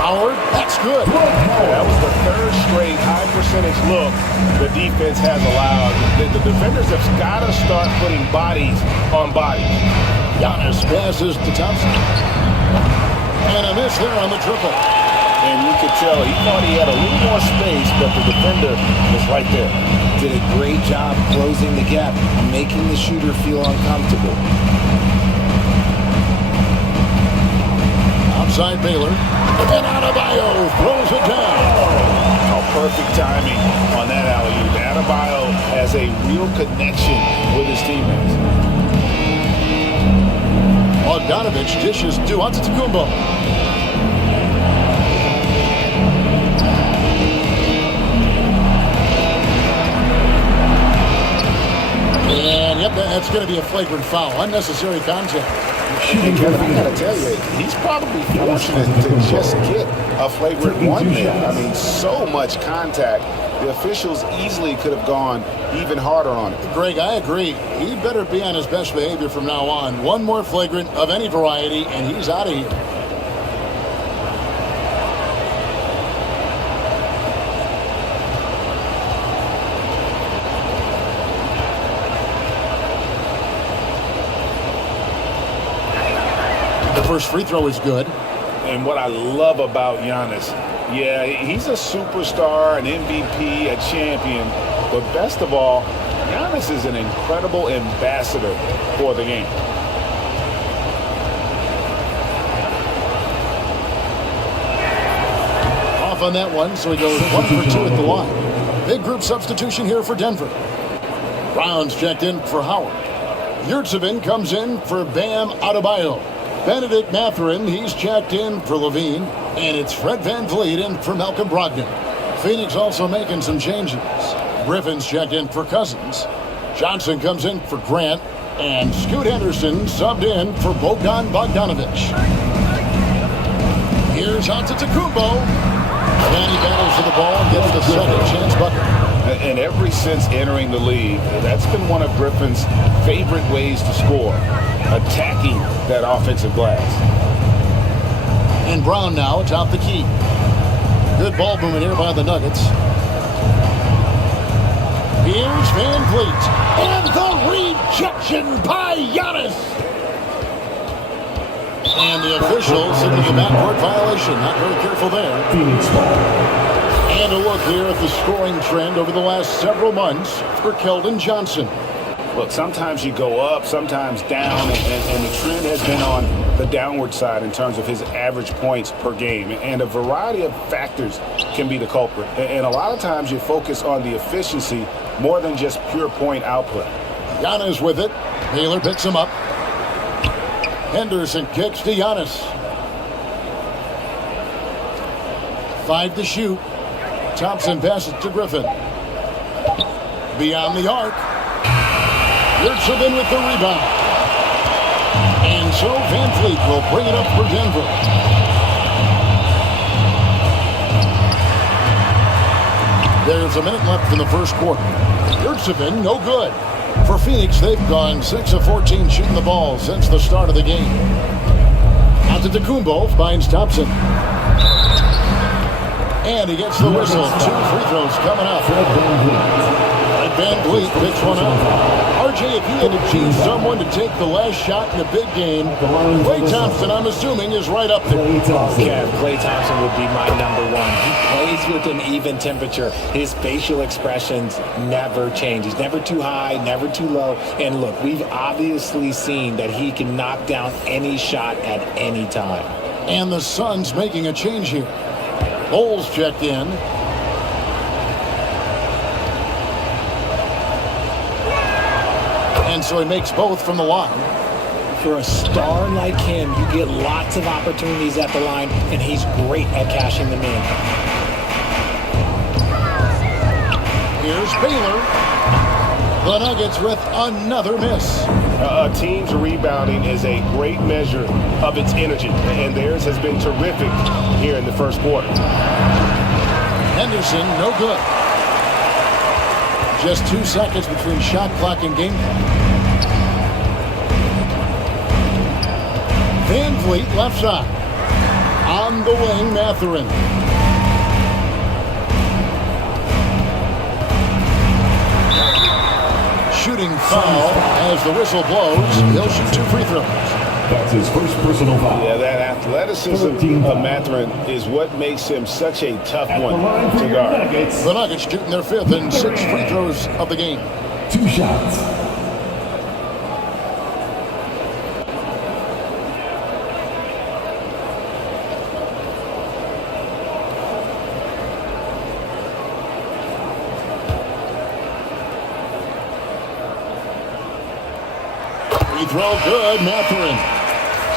Howard, that's good. That was the 3rd straight high percentage look the defense has allowed. The defenders have got to start putting bodies on bodies. Giannis passes to Thompson. And a miss there on the triple. And you could tell he thought he had a little more space, but the defender was right there. Did a great job closing the gap, making the shooter feel uncomfortable. Outside Baylor. And Adebayo throws it down. Oh, perfect timing on that alley-oop. Adebayo has a real connection with his teammates. Bogdanovich dishes to Antetokounmpo. And yep, that's going to be a flagrant foul. Unnecessary contact. And Kevin, I got to tell you, he's probably fortunate to just get a flagrant one there. I mean, so much contact. The officials easily could have gone even harder on it. Greg, I agree. He better be on his best behavior from now on. One more flagrant of any variety, and he's out of here. The first free throw is good. And what I love about Giannis, yeah, he's a superstar, an MVP, a champion, but best of all, Giannis is an incredible ambassador for the game. Off on that one, so he goes 1 for 2 at the line. Big group substitution here for Denver. Brown's checked in for Howard. Yurtsevin comes in for Bam Adebayo. Benedict Mathurin, he's checked in for Levine. And it's Fred VanVleet in for Malcolm Brogdon. Phoenix also making some changes. Griffin's checked in for Cousins. Johnson comes in for Grant. And Scoot Henderson subbed in for Bogdan Bogdanovich. Here's Antetokounmpo. And he battles for the ball and gets the second chance bucket. And ever since entering the league, that's been one of Griffin's favorite ways to score, attacking that offensive glass. And Brown now atop the key. Good ball movement here by the Nuggets. Here's VanVleet. And the rejection by Giannis. And the official signaling a backcourt violation. Not very careful there. Phoenix ball. And a look here at the scoring trend over the last several months for Keldon Johnson. Look, sometimes you go up, sometimes down, and the trend has been on the downward side in terms of his average points per game. And a variety of factors can be the culprit. And a lot of times you focus on the efficiency more than just pure point output. Giannis with it. Baylor picks him up. Henderson kicks to Giannis. 5 to shoot. Thompson passes to Griffin. Beyond the arc. Yurtsevin with the rebound. And so Van Fleet will bring it up for Denver. There's a minute left in the first quarter. Yurtsevin, no good. For Phoenix, they've gone 6 of 14 shooting the ball since the start of the game. Out to Tecumbo, finds Thompson. And he gets the whistle. 2 free throws coming up. Van Vliet picks one up. RJ, if you had to choose someone to take the last shot in a big game, Klay Thompson, I'm assuming, is right up there. Yeah, Klay Thompson would be my number one. He plays with an even temperature. His facial expressions never change. He's never too high, never too low. And look, we've obviously seen that he can knock down any shot at any time. And the Suns making a change here. Bowles checked in. And so he makes both from the line. For a star like him, you get lots of opportunities at the line, and he's great at cashing them in. Here's Baylor. The Nuggets with another miss. A team's rebounding is a great measure of its energy, and theirs has been terrific here in the first quarter. Henderson, no good. Just 2 seconds between shot clock and game clock. Van Vliet, left side. On the wing, Mathurin. Shooting foul as the whistle blows. He'll shoot 2 free throws. That's his first personal foul. Yeah, that athleticism of Mathurin is what makes him such a tough one to guard. The Nuggets shooting their 5th and 6 free throws of the game. 2 shots. Free throw good, Mathurin.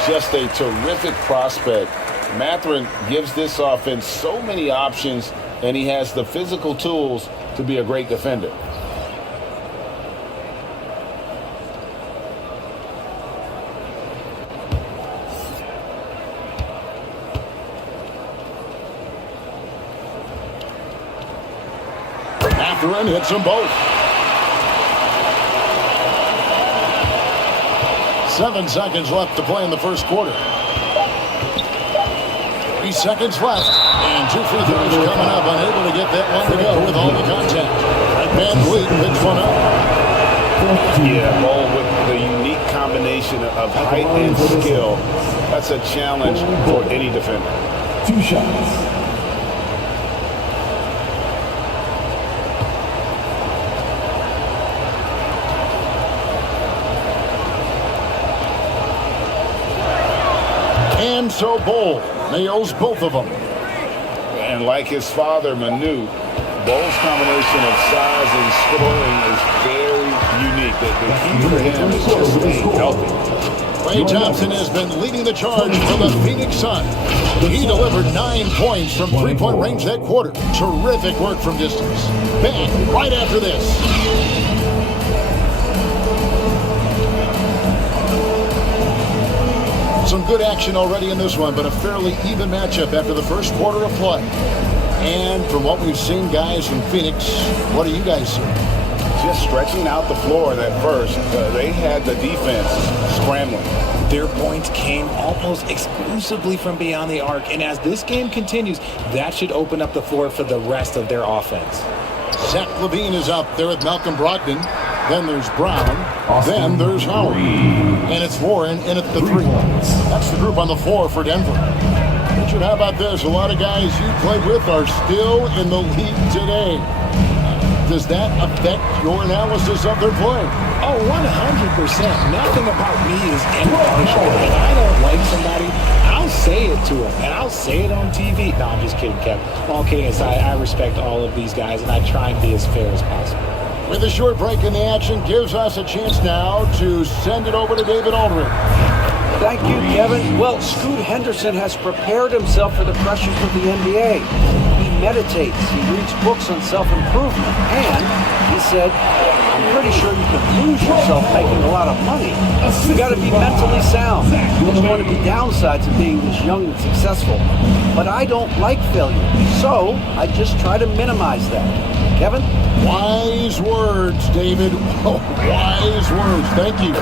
Just a terrific prospect. Mathurin gives this offense so many options, and he has the physical tools to be a great defender. Mathurin hits them both. 7 seconds left to play in the first quarter. 3 seconds left. And 2 free throws coming up. Unable to get that one to go with all the contact. Van Vliet picks one up. Yeah, Ball with the unique combination of height and skill. That's a challenge for any defender. 2 shots. And so Bol nails both of them. And like his father, Manu, Bol's combination of size and scoring is very unique. The key for him is just staying healthy. Klay Thompson has been leading the charge for the Phoenix Suns. He delivered 9 points from 3-point range that quarter. Terrific work from distance. Back right after this. Some good action already in this one, but a fairly even matchup after the first quarter of play. And from what we've seen, guys, from Phoenix, what do you guys see? Just stretching out the floor that first. They had the defense scrambling. Their points came almost exclusively from beyond the arc, and as this game continues, that should open up the floor for the rest of their offense. Zach LaVine is out there with Malcolm Brogdon. Then there's Brown. Then there's Howard. And it's Warren in at the 3. That's the group on the floor for Denver. Richard, how about this? A lot of guys you played with are still in the league today. Does that affect your analysis of their play? Oh, 100%. Nothing about me is impartial. If I don't like somebody, I'll say it to them, and I'll say it on TV. No, I'm just kidding, Kevin. All kidding aside, I respect all of these guys, and I try and be as fair as possible. With a short break in the action, gives us a chance now to send it over to David Aldridge. Thank you, Kevin. Well, Scoot Henderson has prepared himself for the pressures of the NBA. He meditates, he reads books on self-improvement, and he said I'm pretty sure you could lose yourself making a lot of money. You got to be mentally sound. There's going to be downsides of being this young and successful. But I don't like failure, so I just try to minimize that. Kevin? Wise words, David. Oh, wise words. Thank you.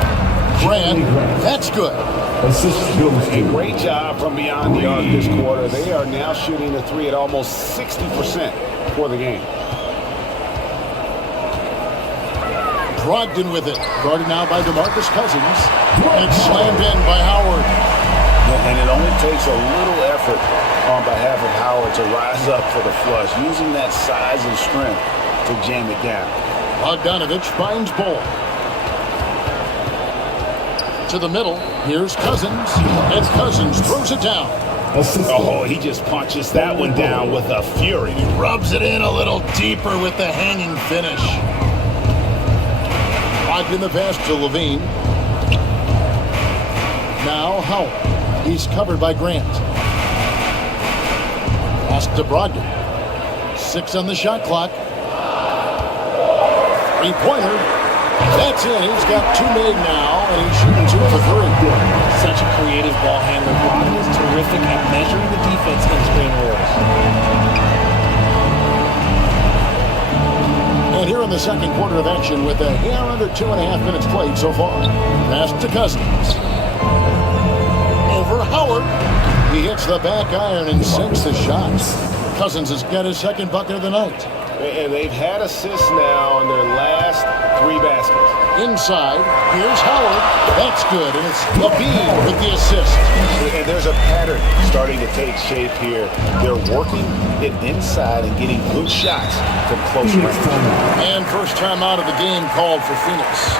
Grant, that's good. A great job from beyond the arc this quarter. They are now shooting the three at almost 60% for the game. Brogdon with it. Guarded now by DeMarcus Cousins. And it's slammed in by Howard. And it only takes a little effort on behalf of Howard to rise up for the flush, using that size and strength to jam it down. Bogdanovich finds ball. To the middle. Here's Cousins. And Cousins throws it down. Oh, he just punches that one down with a fury. He rubs it in a little deeper with the hanging finish. In the pass to Levine. Now Howard. He's covered by Grant. Pass to Brogdon. 6 on the shot clock. 3-pointer. That's it. He's got 2 made now, and he's shooting 2 for 3. Such a creative ball handler. Brogdon is terrific at measuring the defense in screen rolls. And here in the second quarter of action with a hair under 2.5 minutes played so far. Pass to Cousins. Over Howard. He hits the back iron and sinks the shot. Cousins has got his second bucket of the night. And they've had assists now on their last 3 baskets. Inside, here's Howard. That's good, and it's Levine with the assist. And there's a pattern starting to take shape here. They're working it inside and getting good shots from close range. And first time out of the game called for Phoenix.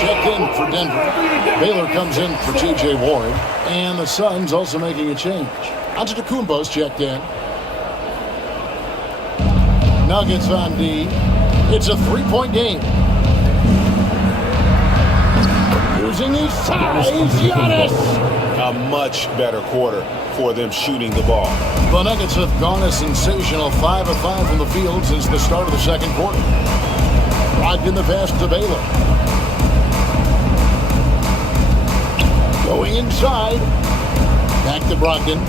Checked in for Denver. Baylor comes in for T.J. Ward. And the Suns also making a change. Antetokounmpo's checked in. Nuggets on D. It's a 3-point game. Using his size, Giannis. A much better quarter for them shooting the ball. The Nuggets have gone a sensational 5 of 5 from the field since the start of the second quarter. Brogdon the pass to Baylor. Going inside. Back to Brogdon.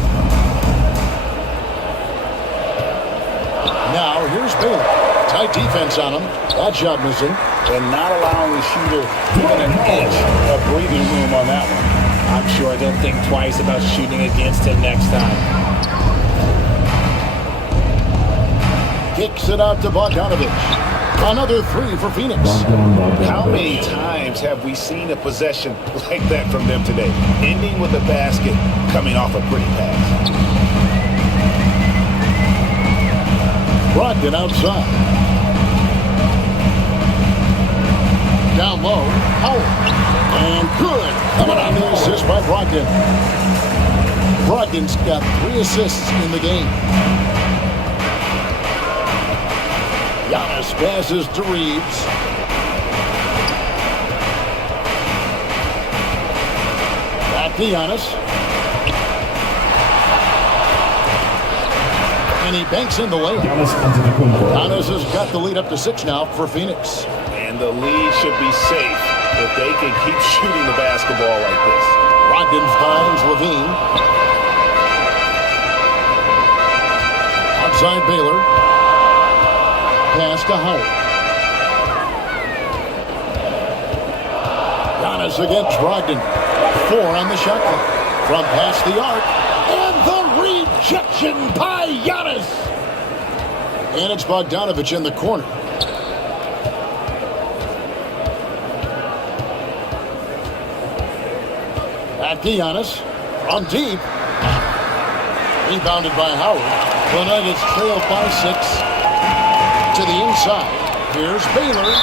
Now here's Baylor. Tight defense on him. That shot missing. And not allowing the shooter even an inch of breathing room on that one. I'm sure they'll think twice about shooting against him next time. Kicks it out to Bogdanovich. Another 3 for Phoenix. How many times have we seen a possession like that from them today? Ending with a basket, coming off a pretty pass. Brogdon outside. Down low, Howard. And good. Coming on the assist by Brogdon. Brogdon's got 3 assists in the game. Giannis passes to Reeves. Back to Giannis. And he banks in the layup. Giannis has got the lead up to 6 now for Phoenix. And the lead should be safe if they can keep shooting the basketball like this. Brogdon finds Levine. Outside Baylor. Pass to Howard. Giannis against Brogdon. 4 on the shot clock. From past the arc. And the rejection by Giannis. And it's Bogdanovich in the corner. Back to Giannis. From deep. Rebounded by Howard. The Nuggets trail by 6. To the inside. Here's Baylor.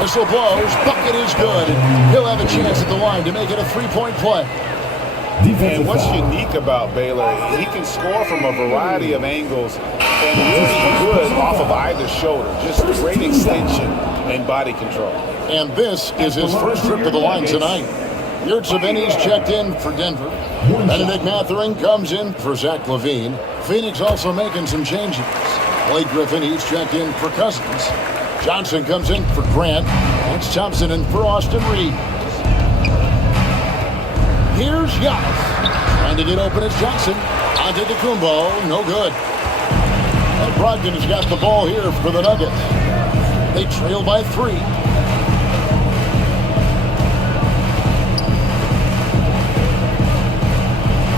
Whistle blows. Bucket is good. He'll have a chance at the line to make it a 3-point play. And what's unique about Baylor, he can score from a variety of angles and really good off of either shoulder. Just great extension and body control. And this is his first trip to the line tonight. Yurtseven's checked in for Denver. Benedict Mathurin comes in for Zach LaVine. Phoenix also making some changes. Blake Griffin, he's checked in for Cousins. Johnson comes in for Grant. It's Thompson in for Austin Reeves. Here's Giannis. Trying to get open as Johnson. Antetokounmpo, no good. And Brogdon has got the ball here for the Nuggets. They trail by 3.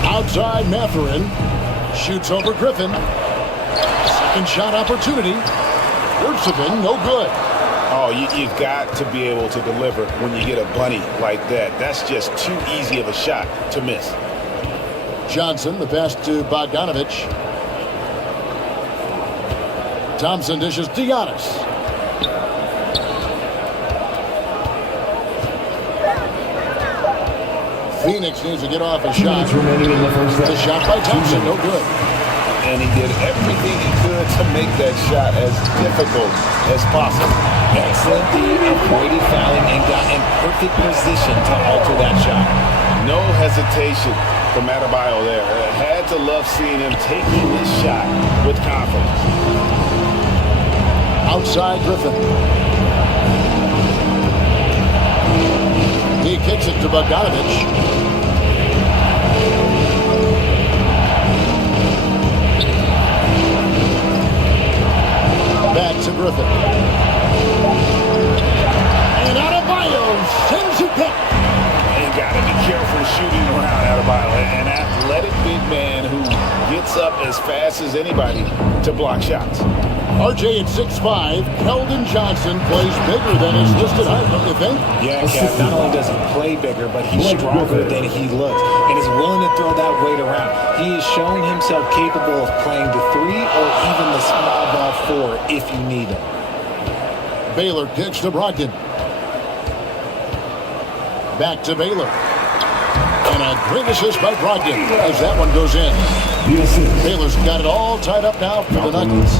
Outside Mathurin. Shoots over Griffin. Second shot opportunity. Yurtseven, no good. Oh, you've got to be able to deliver when you get a bunny like that. That's just too easy of a shot to miss. Johnson, the pass to Bogdanovich. Thompson dishes to Giannis. Phoenix needs to get off a shot. The shot by Thompson, no good. And he did everything he could to make that shot as difficult as possible. Excellent D, avoided fouling and got in perfect position to alter that shot. No hesitation from Adebayo there. Had to love seeing him taking this shot with confidence. Outside Griffin. He kicks it to Bogdanovich. Back to Griffin. And Adebayo sends it back. And got to be careful shooting around Adebayo. An athletic big man who gets up as fast as anybody to block shots. RJ at 6'5", Keldon Johnson plays bigger than his listed height, don't you think? Yeah, Kev, not only does he play bigger, but he's stronger than he looks and is willing to throw that weight around. He has shown himself capable of playing the 3 or even the small ball 4 if you need him. Baylor kicks to Brogdon. Back to Baylor. And a great assist by Brogdon as that one goes in. Baylor's got it all tied up now for the Nuggets.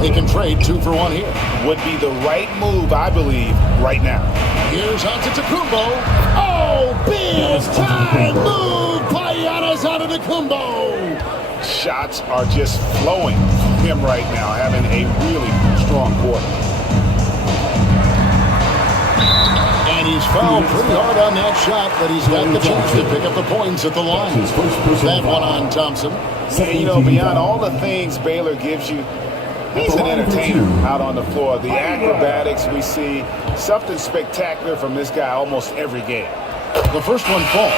They can trade 2 for 1 here. Would be the right move, I believe, right now. Here's Antetokounmpo. Oh, big time move by Giannis Antetokounmpo. Shots are just flowing from him right now, having a really strong quarter. And he's fouled pretty hard on that shot, but he's got the chance to pick up the points at the line. That one on Thompson. And, you know, beyond all the things Baylor gives you, he's an entertainer out on the floor. The acrobatics we see, something spectacular from this guy almost every game. The first one falls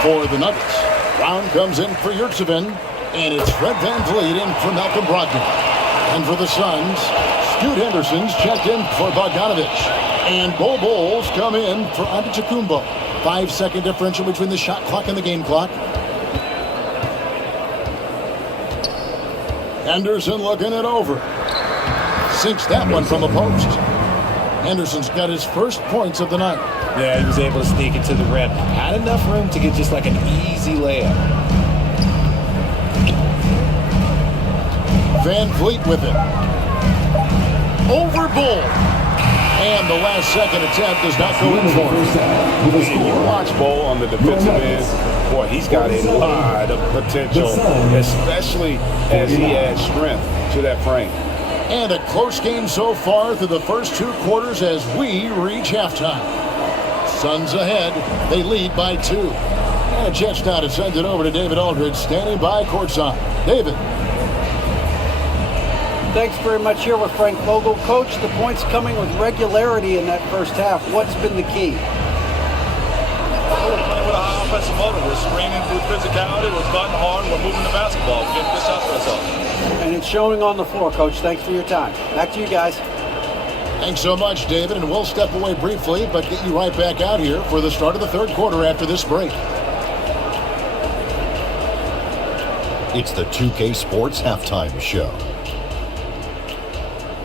for the Nuggets. Brown comes in for Yurtseven, and it's Fred VanVleet in for Malcolm Brogdon. And for the Suns, Scoot Henderson's checked in for Bogdanovich. And Bol Bol's come in for Antetokounmpo. 5-second differential between the shot clock and the game clock. Henderson looking it over. Sinks that one from the post. Henderson's got his first points of the night. Yeah, he was able to sneak it to the rim. Had enough room to get just like an easy layup. VanVleet with it. Over Bull. And the last second attempt does not go in for him. You watch Bull on the defensive end. Boy, he's got a lot of potential, especially as he adds strength to that frame. And a close game so far through the first 2 quarters as we reach halftime. Suns ahead. They lead by 2. And a chance now to send it over to David Aldridge, standing by courtside. David. Thanks very much. Here with Frank Vogel. Coach, the points coming with regularity in that first half. What's been the key? We're playing with a high offensive motor. We're screening through physicality. We're cutting hard. We're moving the basketball. We're getting good shots for ourselves. And it's showing on the floor, Coach. Thanks for your time. Back to you guys. Thanks so much, David. And we'll step away briefly, but get you right back out here for the start of the third quarter after this break. It's the 2K Sports Halftime Show.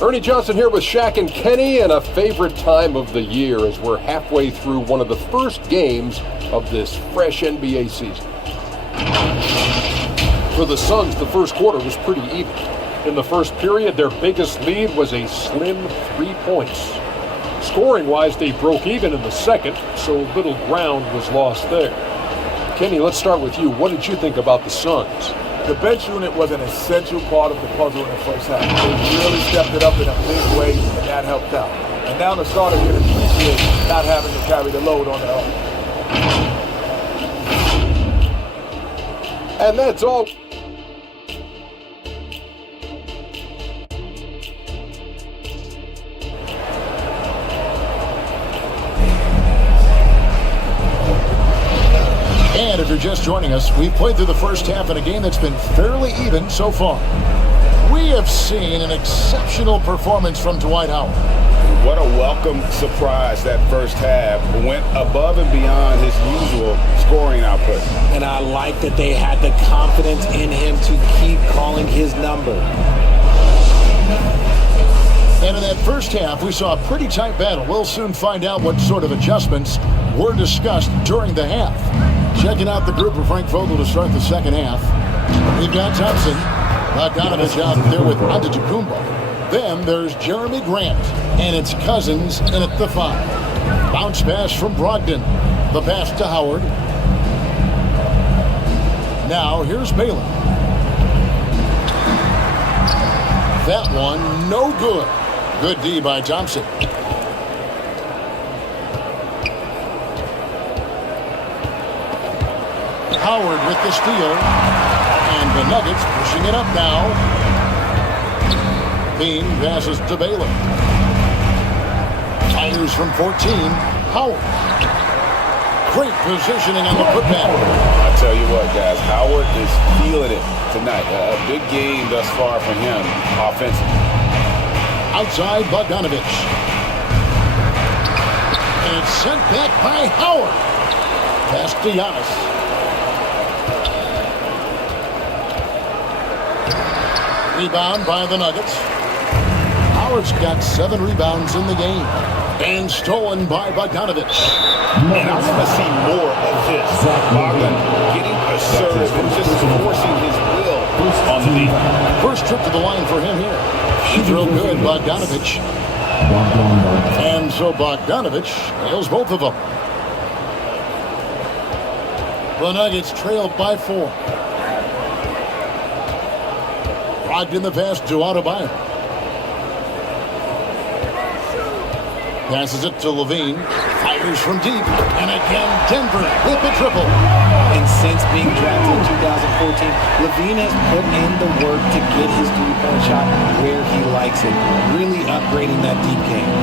Ernie Johnson here with Shaq and Kenny, and a favorite time of the year as we're halfway through one of the first games of this fresh NBA season. For the Suns, the first quarter was pretty even. In the first period, their biggest lead was a slim 3 points. Scoring-wise, they broke even in the second, so little ground was lost there. Kenny, let's start with you. What did you think about the Suns? The bench unit was an essential part of the puzzle in the first half. They really stepped it up in a big way, and that helped out. And now the starters can appreciate not having to carry the load on their own. And that's all. And if you're just joining us, we've played through the first half in a game that's been fairly even so far. We have seen an exceptional performance from Dwight Howard. What a welcome surprise that first half. Went above and beyond his usual scoring output. And I like that they had the confidence in him to keep calling his number. And in that first half, we saw a pretty tight battle. We'll soon find out what sort of adjustments were discussed during the half. Checking out the group of Frank Vogel to start the second half. We've got Thompson, Bogdanovich out there with Antetokounmpo. Then there's Jeremy Grant, and it's Cousins in at the 5. Bounce pass from Brogdon. The pass to Howard. Now here's Baylor. That one, no good. Good D by Thompson. Howard with the steal. And the Nuggets pushing it up now. Bean passes to Baylor. Fires from 14. Howard. Great positioning on the putback. I tell you what, guys, Howard is feeling it tonight. A big game thus far for him offensively. Outside Bogdanovich. And it's sent back by Howard. Pass to Giannis. Rebound by the Nuggets. Howard's got 7 rebounds in the game. And stolen by Bogdanovich. And I want to see more of this. Bogdan getting a serve and just forcing his will on the defense. First trip to the line for him here. He's real good, Bogdanovich. And so Bogdanovich nails both of them. The Nuggets trailed by 4. Brogdon the pass to Adebayo. Passes it to Levine. Fires from deep. And again, Denver with the triple. And since being drafted in 2014, Levine has put in the work to get his three-point shot where he likes it. Really upgrading that deep game.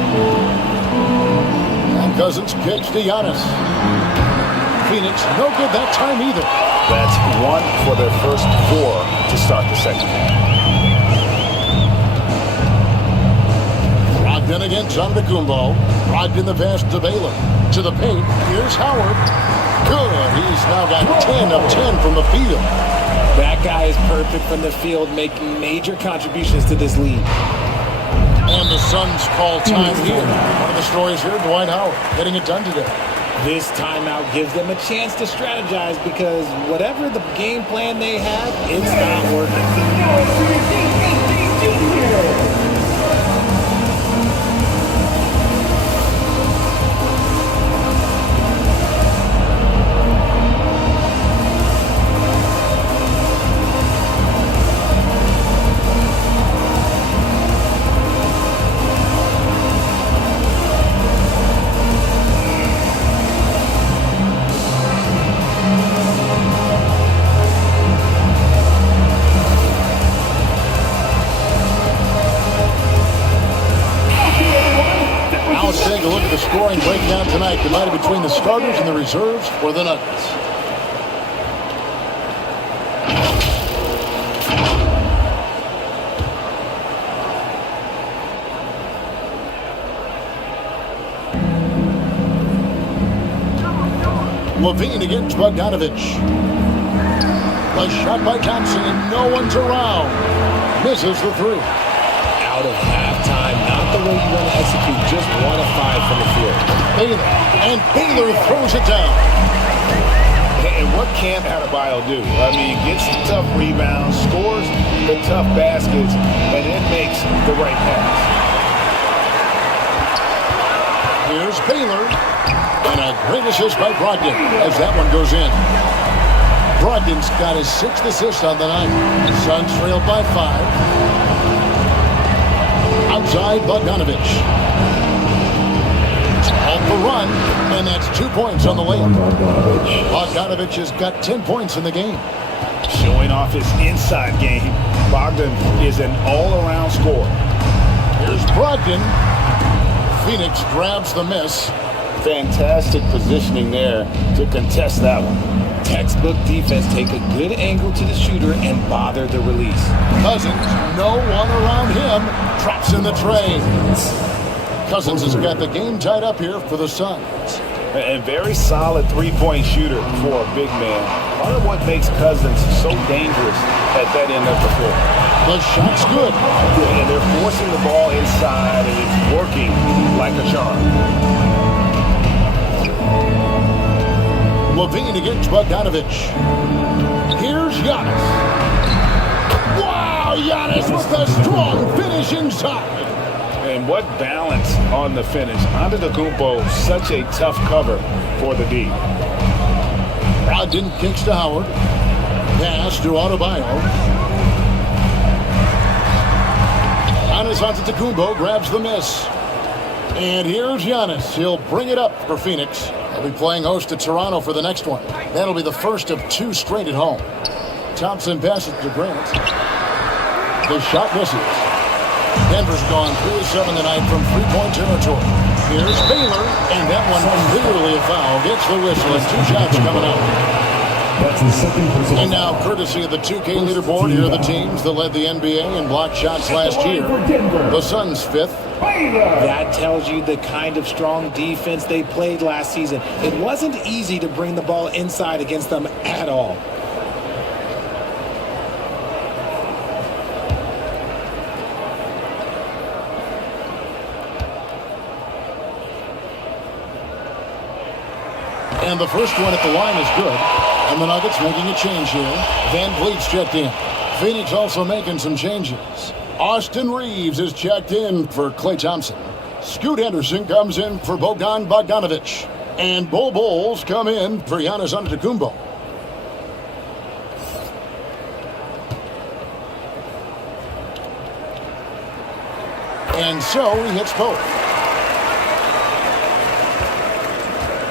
And Cousins kicks to Giannis. Phoenix, no good that time either. That's 1 for their first 4 to start the second half. Brogdon against Antetokounmpo. Brogdon the pass to Baylor. To the paint. Here's Howard. Good. He's now got 10 of 10 from the field. That guy is perfect from the field, making major contributions to this league. And the Suns call time here. One of the stories here, Dwight Howard getting it done today. This timeout gives them a chance to strategize because whatever the game plan they have, it's not working. Let's take a look at the scoring breakdown tonight, divided between the starters and the reserves for the Nuggets. Levine against Bogdanovich. A shot by Thompson, and no one's around. Misses the 3. Out of halftime, not the way you want to execute, just 1 of 5 from the field. Baylor, and Baylor throws it down. And what can't Adebayo do? I mean, gets the tough rebounds, scores the tough baskets, and then makes the right pass. Here's Baylor. And a great assist by Brogdon as that one goes in. Brogdon's got his 6th assist on the night. Suns trailed by 5. Outside Bogdanovich. Off the run, and that's 2 points on the layup. Bogdanovich has got 10 points in the game. Showing off his inside game. Bogdan is an all-around scorer. Here's Brogdon. Phoenix grabs the miss. Fantastic positioning there to contest that one. Textbook defense, take a good angle to the shooter and bother the release. Cousins, no one around him, traps in the tray. Cousins has got the game tied up here for the Suns. And very solid three-point shooter for a big man. Part of what makes Cousins so dangerous at that end of the floor. The shot's good. And they're forcing the ball inside, and it's working like a charm. Levine against Bogdanovich. Here's Giannis. Wow, Giannis with a strong finish inside. And what balance on the finish. Antetokounmpo, such a tough cover for the D. Brogdon kicks to Howard. Pass to Adebayo. Giannis Antetokounmpo grabs the miss. And here's Giannis. He'll bring it up for Phoenix. They'll be playing host to Toronto for the next one. That'll be the first of 2 straight at home. Thompson passes to Grant. The shot misses. Denver's gone 3-7 tonight from 3-point territory. Here's Baylor, and that one clearly a foul. Gets the whistle, and 2 shots coming out. That's the second person. And now, courtesy of the 2K leaderboard, here are the teams that led the NBA in blocked shots last year. The Suns 5th. That tells you the kind of strong defense they played last season. It wasn't easy to bring the ball inside against them at all. And the first one at the line is good. And the Nuggets making a change here. Van Vliet's checked in. Phoenix also making some changes. Austin Reeves is checked in for Klay Thompson. Scoot Henderson comes in for Bogdan Bogdanovich. And Bol Bol's come in for Giannis Antetokounmpo. And so he hits both.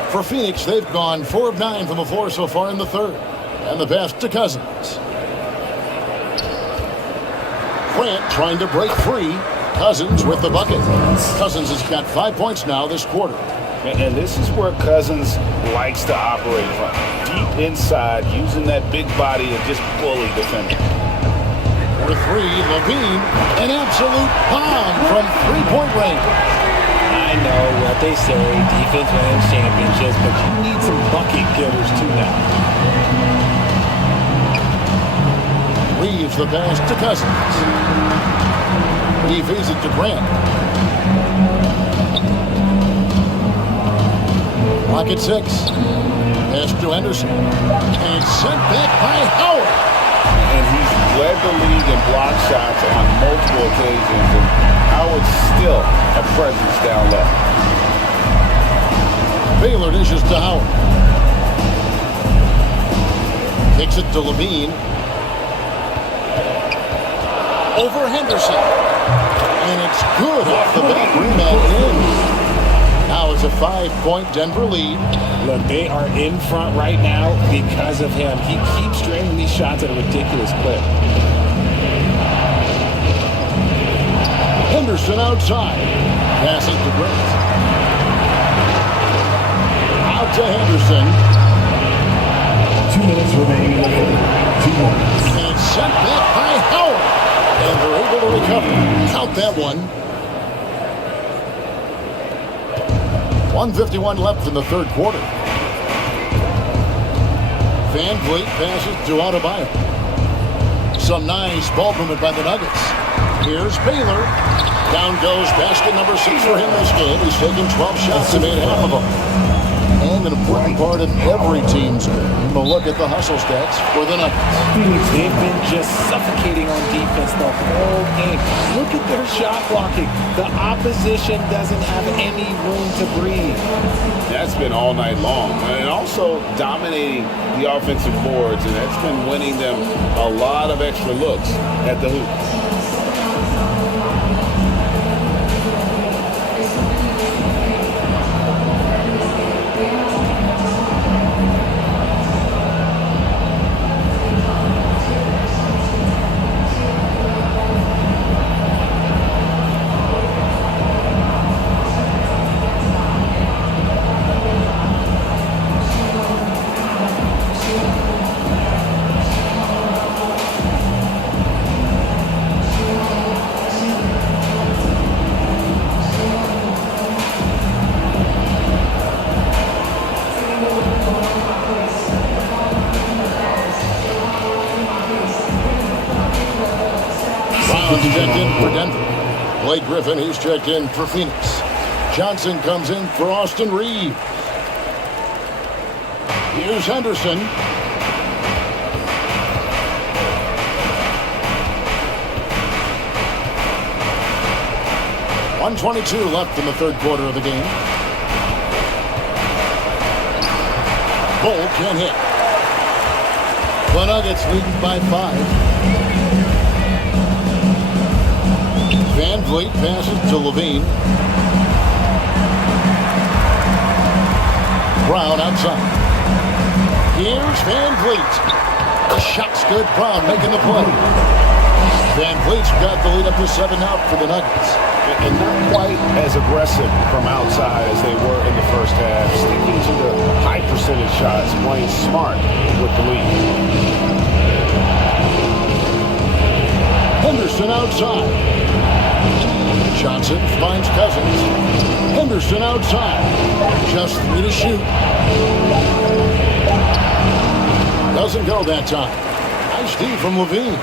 For Phoenix, they've gone 4 of 9 from the floor so far in the third. And the pass to Cousins. Grant trying to break free. Cousins with the bucket. Cousins has got 5 points now this quarter. And this is where Cousins likes to operate from. Deep inside, using that big body to just bully defenders. For 3, Levine, an absolute bomb from 3-point range. I know what they say, defense wins championships, but you need some bucket getters too now. Reeves the pass to Cousins. He feeds it to Grant. Rocket 6. Pass to Henderson. And sent back by Howard. And he's led the league in block shots on multiple occasions. And Howard's still a presence down low. Baylor dishes to Howard. Kicks it to Levine. Over Henderson. And it's good off the back rim and in. Now it's a 5-point Denver lead. Look, they are in front right now because of him. He keeps draining these shots at a ridiculous clip. Henderson outside. Passes to Grant. Out to Henderson. 2 minutes remaining in the third. 2 minutes. And sent back by Howard. And they're able to recover. Count that one. 1:51 left in the third quarter. Van Vliet passes to Adebayo. Some nice ball movement by the Nuggets. Here's Baylor. Down goes basket number 6 for him this game. He's taken 12 shots and made half of them. and an important part of every team's game. A look at the hustle stats for the Nuggets. They've been just suffocating on defense the whole game. Look at their shot blocking. The opposition doesn't have any room to breathe. That's been all night long. And also dominating the offensive boards, and that's been winning them a lot of extra looks at the hoop. Checked in for Denver. Blake Griffin, he's checked in for Phoenix. Johnson comes in for Austin Reeves. Here's Henderson. .122 left in the third quarter of the game. Bull can't hit. The Nuggets leading by 5. Van Vliet passes to Levine. Brown outside. Here's Van Vliet. The shot's good. Brown making the play. Van Vliet's got the lead up to 7 out for the Nuggets. And not quite as aggressive from outside as they were in the first half. Sticking to the high percentage shots, playing smart with the lead. Henderson outside. Johnson finds Cousins. Henderson outside. Just 3 to shoot. Doesn't go that time. Nice D from Levine.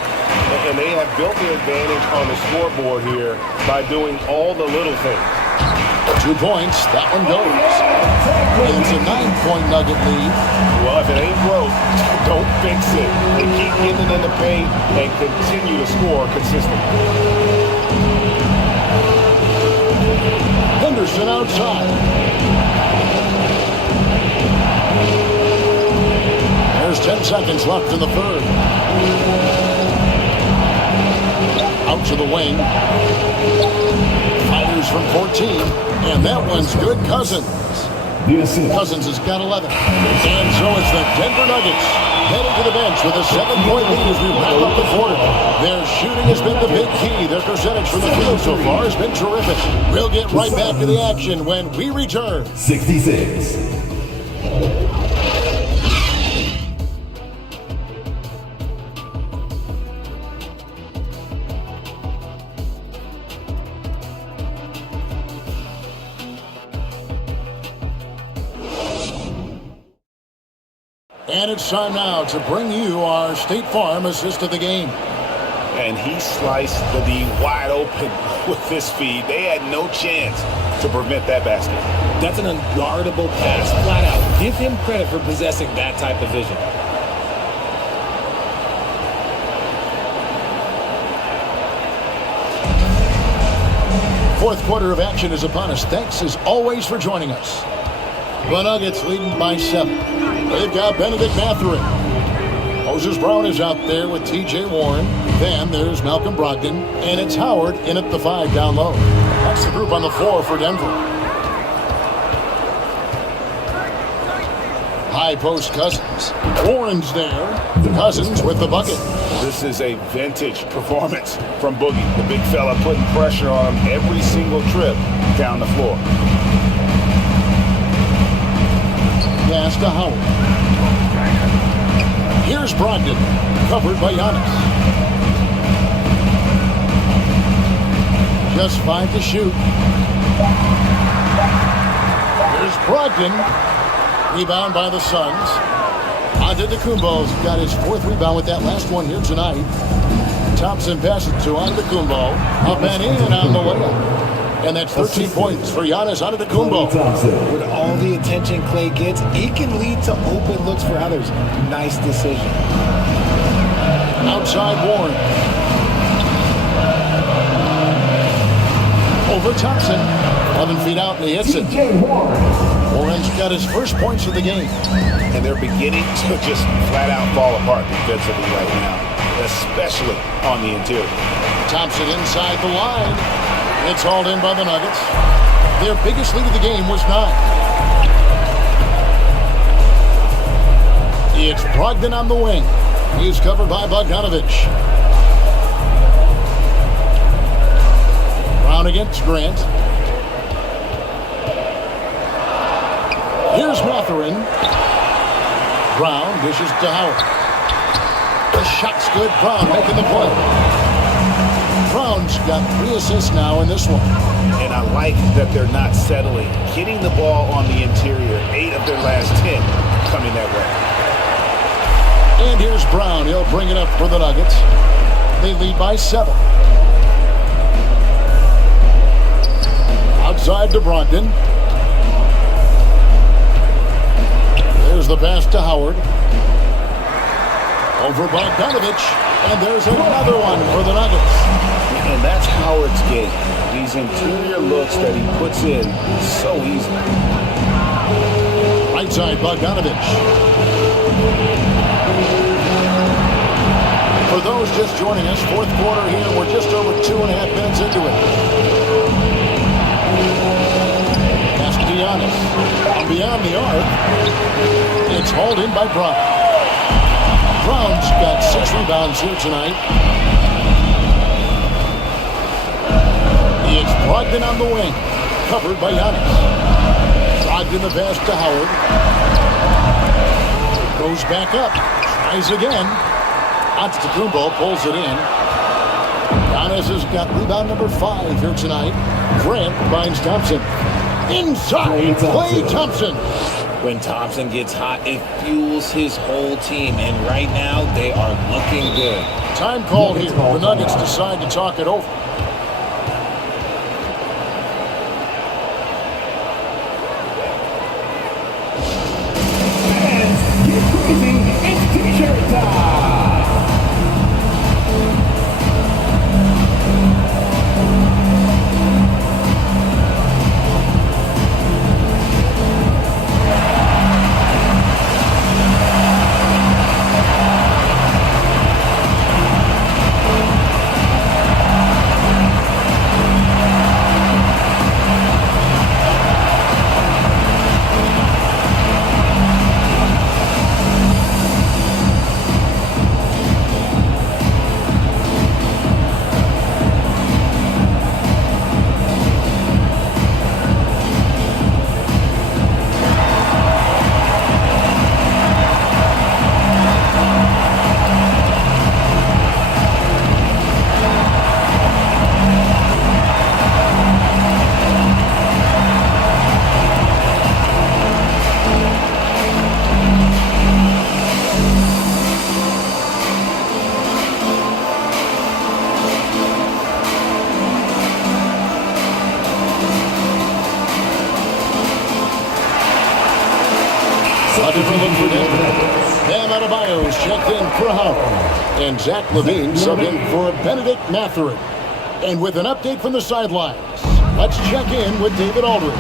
And they have built the advantage on the scoreboard here by doing all the little things. 2 points. That one goes. It's a 9-point Nugget lead. Well, if it ain't broke, don't fix it. They keep getting it in the paint and continue to score consistently. Henderson outside. There's 10 seconds left in the third. Out to the wing. Fires from 14. And that one's good. Cousins. Cousins has got 11. And so it's the Denver Nuggets heading to the bench with a 7-point lead as we wrap up the quarter. Their shooting has been the big key. Their percentage from the field so far has been terrific. We'll get right back to the action when we return. 66. And it's time now to bring you our State Farm assist of the game. And he sliced the D wide open with this feed. They had no chance to prevent that basket. That's an unguardable pass, flat out. Give him credit for possessing that type of vision. Fourth quarter of action is upon us. Thanks as always for joining us. The Nuggets leading by 7. They've got Benedict Mathurin. Moses Brown is out there with T.J. Warren. Then there's Malcolm Brogdon. And it's Howard in at the 5 down low. That's the group on the floor for Denver. High post Cousins. Warren's there. Cousins with the bucket. This is a vintage performance from Boogie. The big fella putting pressure on him every single trip down the floor. Pass to Howard. Here's Brogdon, covered by Giannis. Just 5 to shoot. Here's Brogdon. Rebound by the Suns. Antetokounmpo's got his 4th rebound with that last one here tonight. Thompson passes to Antetokounmpo. Up and in and on the layup. And that's 13 points for Giannis Antetokounmpo. With all the attention Clay gets, it can lead to open looks for others. Nice decision. Outside Warren. Over Thompson. 11 feet out, and he hits it. Warren's got his first points of the game. And they're beginning to just flat out fall apart defensively right now, especially on the interior. Thompson inside the line. It's hauled in by the Nuggets. Their biggest lead of the game was 9. It's Brogdon on the wing. He's covered by Bogdanovich. Brown against Grant. Here's Mathurin. Brown dishes to Howard. The shot's good. Brown making the play. Brown's got 3 assists now in this one. And I like that they're not settling. Getting the ball on the interior, 8 of their last 10 coming that way. And here's Brown. He'll bring it up for the Nuggets. They lead by 7. Outside to Brogdon. There's the pass to Howard. Over Bogdanovich. And there's another one for the Nuggets. And that's Howard's game. These interior looks that he puts in so easily. Right side, Bogdanovich. For those just joining us, fourth quarter here. We're just over 2.5 minutes into it. Pass to Giannis. Beyond the arc. It's hauled in by Brown. Brown's got 6 rebounds here tonight. It's Brogdon on the wing, covered by Giannis. Brogdon the pass to Howard. Goes back up, tries again. Antetokounmpo pulls it in. Giannis has got rebound number 5 here tonight. Grant finds Thompson. Inside, Klay Thompson. When Thompson gets hot, it fuels his whole team. And right now, they are looking good. Time called here. The Nuggets decide to talk it over. It's t-shirt time! Bam Adebayo's checked in for Howard. And Zach LaVine subbed in for Benedict Mathurin. And with an update from the sidelines, let's check in with David Aldridge.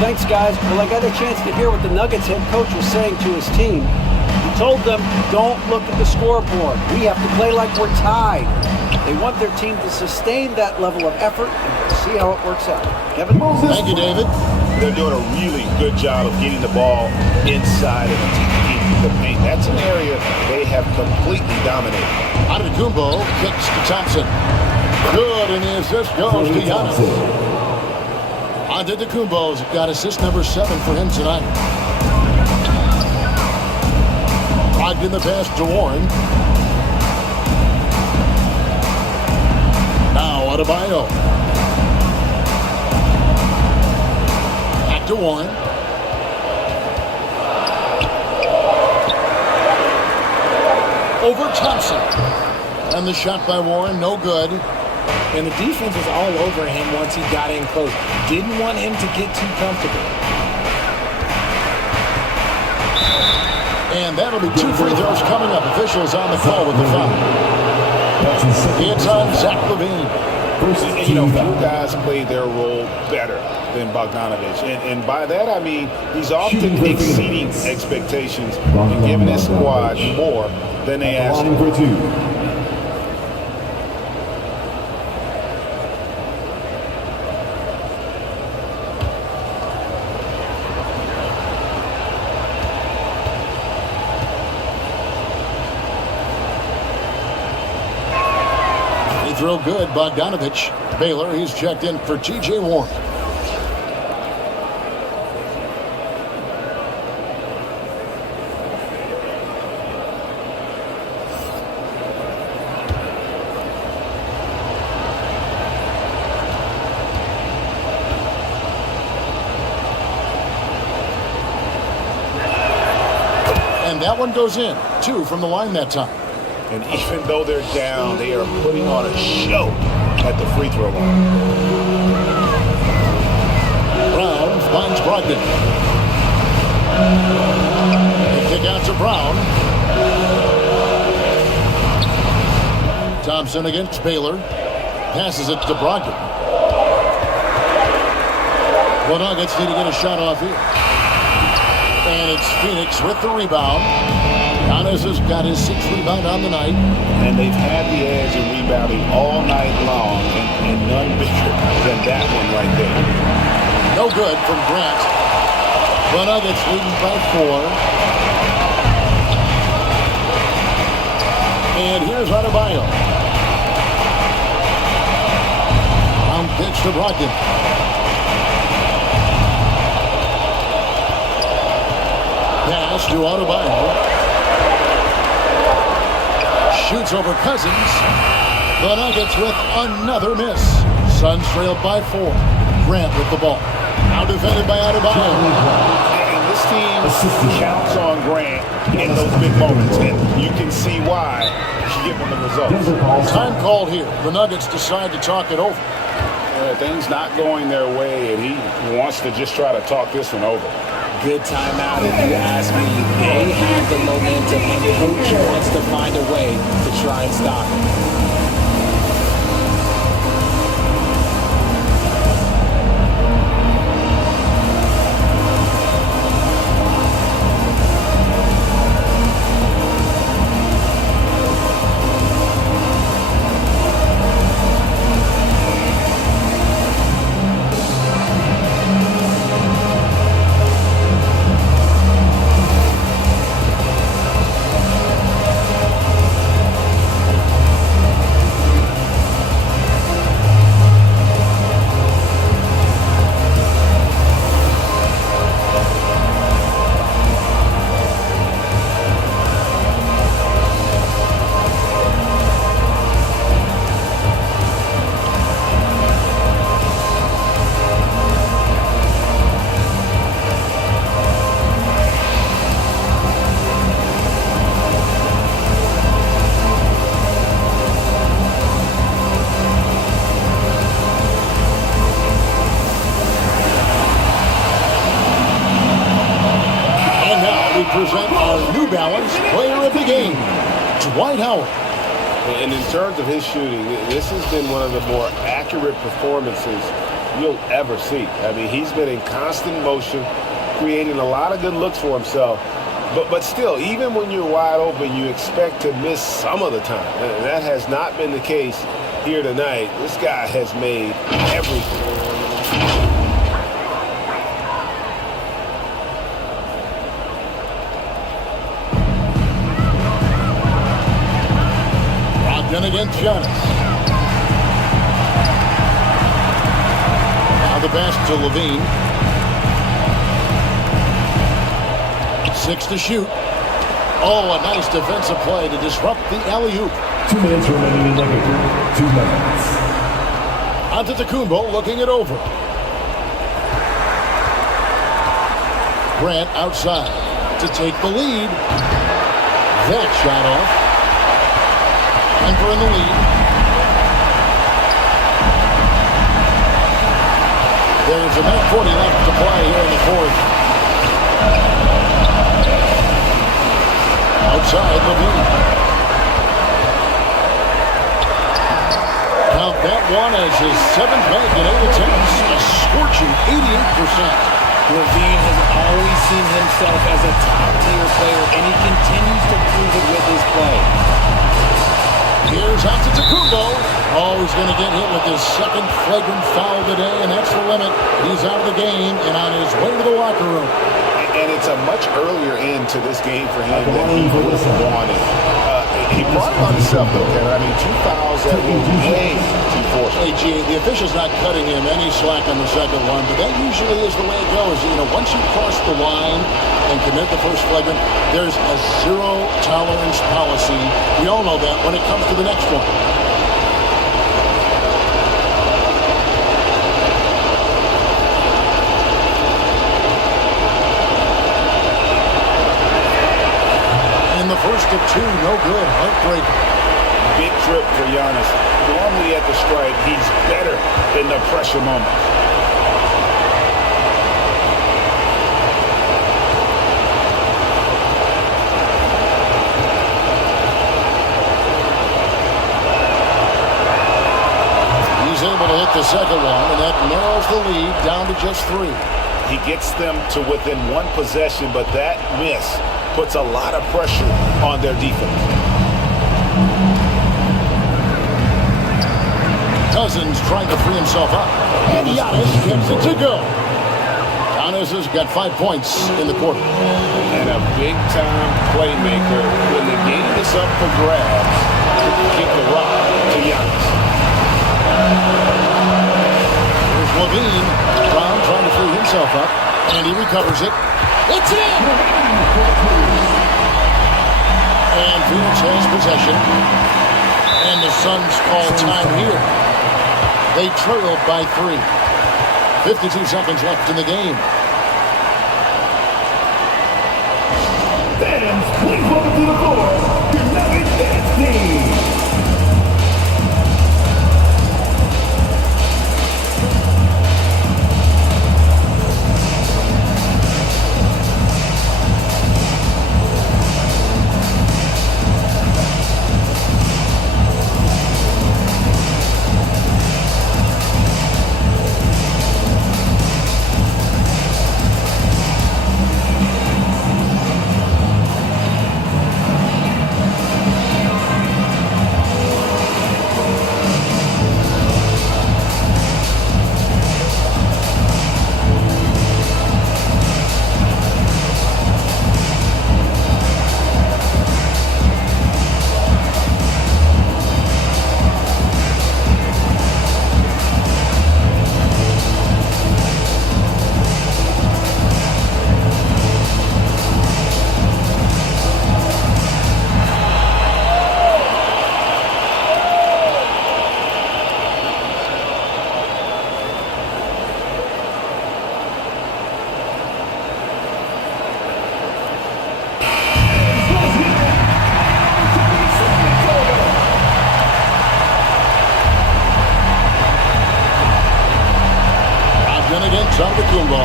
Thanks, guys. Well, I got a chance to hear what the Nuggets head coach was saying to his team. He told them, don't look at the scoreboard. We have to play like we're tied. They want their team to sustain that level of effort, and we'll see how it works out. Kevin? Thank you, David. They're doing a really good job of getting the ball inside and attacking the paint. That's an area they have completely dominated. Antetokounmpo kicks to Thompson. Good, and the assist goes to Giannis. Antetokounmpo's got assist number 7 for him tonight. Brogdon the pass to Warren. Now Adebayo. Back to Warren. Over Thompson. And the shot by Warren, no good. And the defense was all over him once he got in close. Didn't want him to get too comfortable. And that'll be 2 free throws coming up. Officials on the call with the foul. It's on Zach LaVine. And, you know, few guys play their role better than Bogdanovich. And by that, I mean he's often exceeding expectations and giving his squad more than they ask for. Throw good, Bogdanovich. Baylor, he's checked in for T.J. Warren. And that one goes in. 2 from the line that time. And even though they're down, they are putting on a show at the free throw line. Brown finds Brogdon. They kick out to Brown. Thompson against Baylor. Passes it to Brogdon. The Nuggets need to get a shot off here. And it's Phoenix with the rebound. Giannis has got his 6th rebound on the night. And they've had the edge in rebounding all night long, and none bigger than that one right there. No good from Grant. The Nuggets leading by 4. And here's Adebayo. On pitch to Brogdon. Pass to Adebayo. Shoots over Cousins. The Nuggets with another miss. Suns trailed by 4. Grant with the ball. Now defended by Adebayo. And this team counts on Grant in those big moments, and you can see why he give them the results. Time called here. The Nuggets decide to talk it over. Things not going their way, and he wants to just try to talk this one over. Good timeout if you ask me. They have the momentum, and coach wants to find a way to try and stop it. Present our New Balance Player of the Game, Dwight Howard. And in terms of his shooting, this has been one of the more accurate performances you'll ever see. I mean, he's been in constant motion, creating a lot of good looks for himself. But still, even when you're wide open, you expect to miss some of the time. And that has not been the case here tonight. This guy has made everything. Then against Giannis. Now the pass to LaVine. 6 to shoot. Oh, a nice defensive play to disrupt the alley-oop. 2 minutes remaining in the game. 2 minutes. Antetokounmpo looking it over. Grant outside to take the lead. That shot off. Denver in the lead. There's a minute 40 left to play here in the fourth. Outside Levine. Count that one as his 7th make in 8 attempts. A scorching 88%. Levine has always seen himself as a top-tier player, and he continues to prove it with his play. Here's Antetokounmpo. Oh, he's going to get hit with his 2nd flagrant foul today, and that's the limit. He's out of the game and on his way to the locker room. And it's a much earlier end to this game for him than he would have wanted. He brought it on himself, though, Ken. I mean, 2 fouls that were way too forced. Hey, G, the official's not cutting him any slack on the second one, but that usually is the way it goes. You know, once you cross the line and commit the first flagrant, there's a zero-tolerance policy. We all know that when it comes to the next one. The first of 2, no good. Heartbreaker. Big trip for Giannis. Normally at the stripe, he's better in the pressure moments. He's able to hit the second one, and that narrows the lead down to just 3. He gets them to within 1 possession, but that miss puts a lot of pressure on their defense. Cousins trying to free himself up. And Giannis gets it to go. Giannis has got 5 points in the quarter. And a big-time playmaker when the game is up for grabs. Kick the rock to Giannis. Here's Levine. Brown trying to free himself up. And he recovers it. It's in! And Phoenix has possession. And the Suns call time here. They trailed by 3. 52 seconds left in the game. Fans, please welcome to the floor, your Nuggets dance team. Antetokounmpo.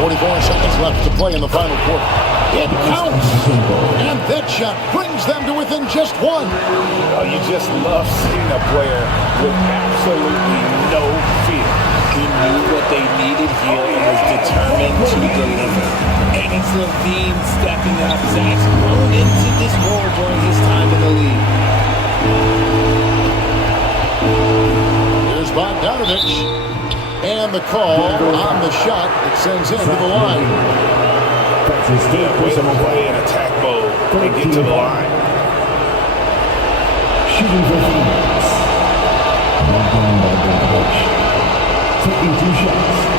44 seconds left to play in the final quarter. It counts! And that shot brings them to within just 1. Oh, you just love seeing a player with absolutely no fear. He knew what they needed here and was determined to deliver. And it's Levine stepping up. Zach's grown into this role during his time in the league. Here's Bogdanovich. And the call on the shot that sends him to the line. Yeah, way to play in attack mode and get to the line. Shooting for Phoenix. Bogdanovich. Taking 2 shots.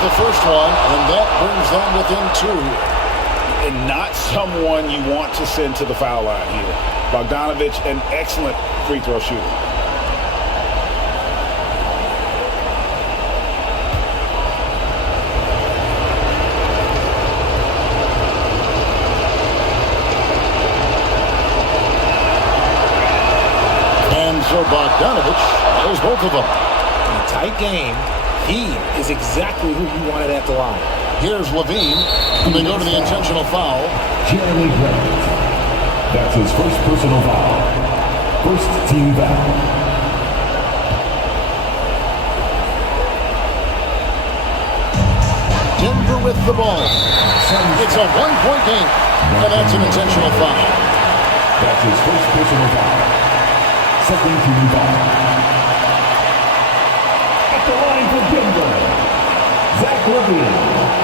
The first one, and that brings them within 2. And not someone you want to send to the foul line here. Bogdanovich, an excellent free throw shooter. Bogdanovich. There's both of them. In a tight game, he is exactly who you wanted at the line. Here's Levine, and they go to the intentional foul. Jeremy Grant. That's his first personal foul. First team foul. Denver with the ball. It's a one-point game, and that's an intentional foul. That's his first personal foul. Second team foul. At the line for Denver, Zach Levine.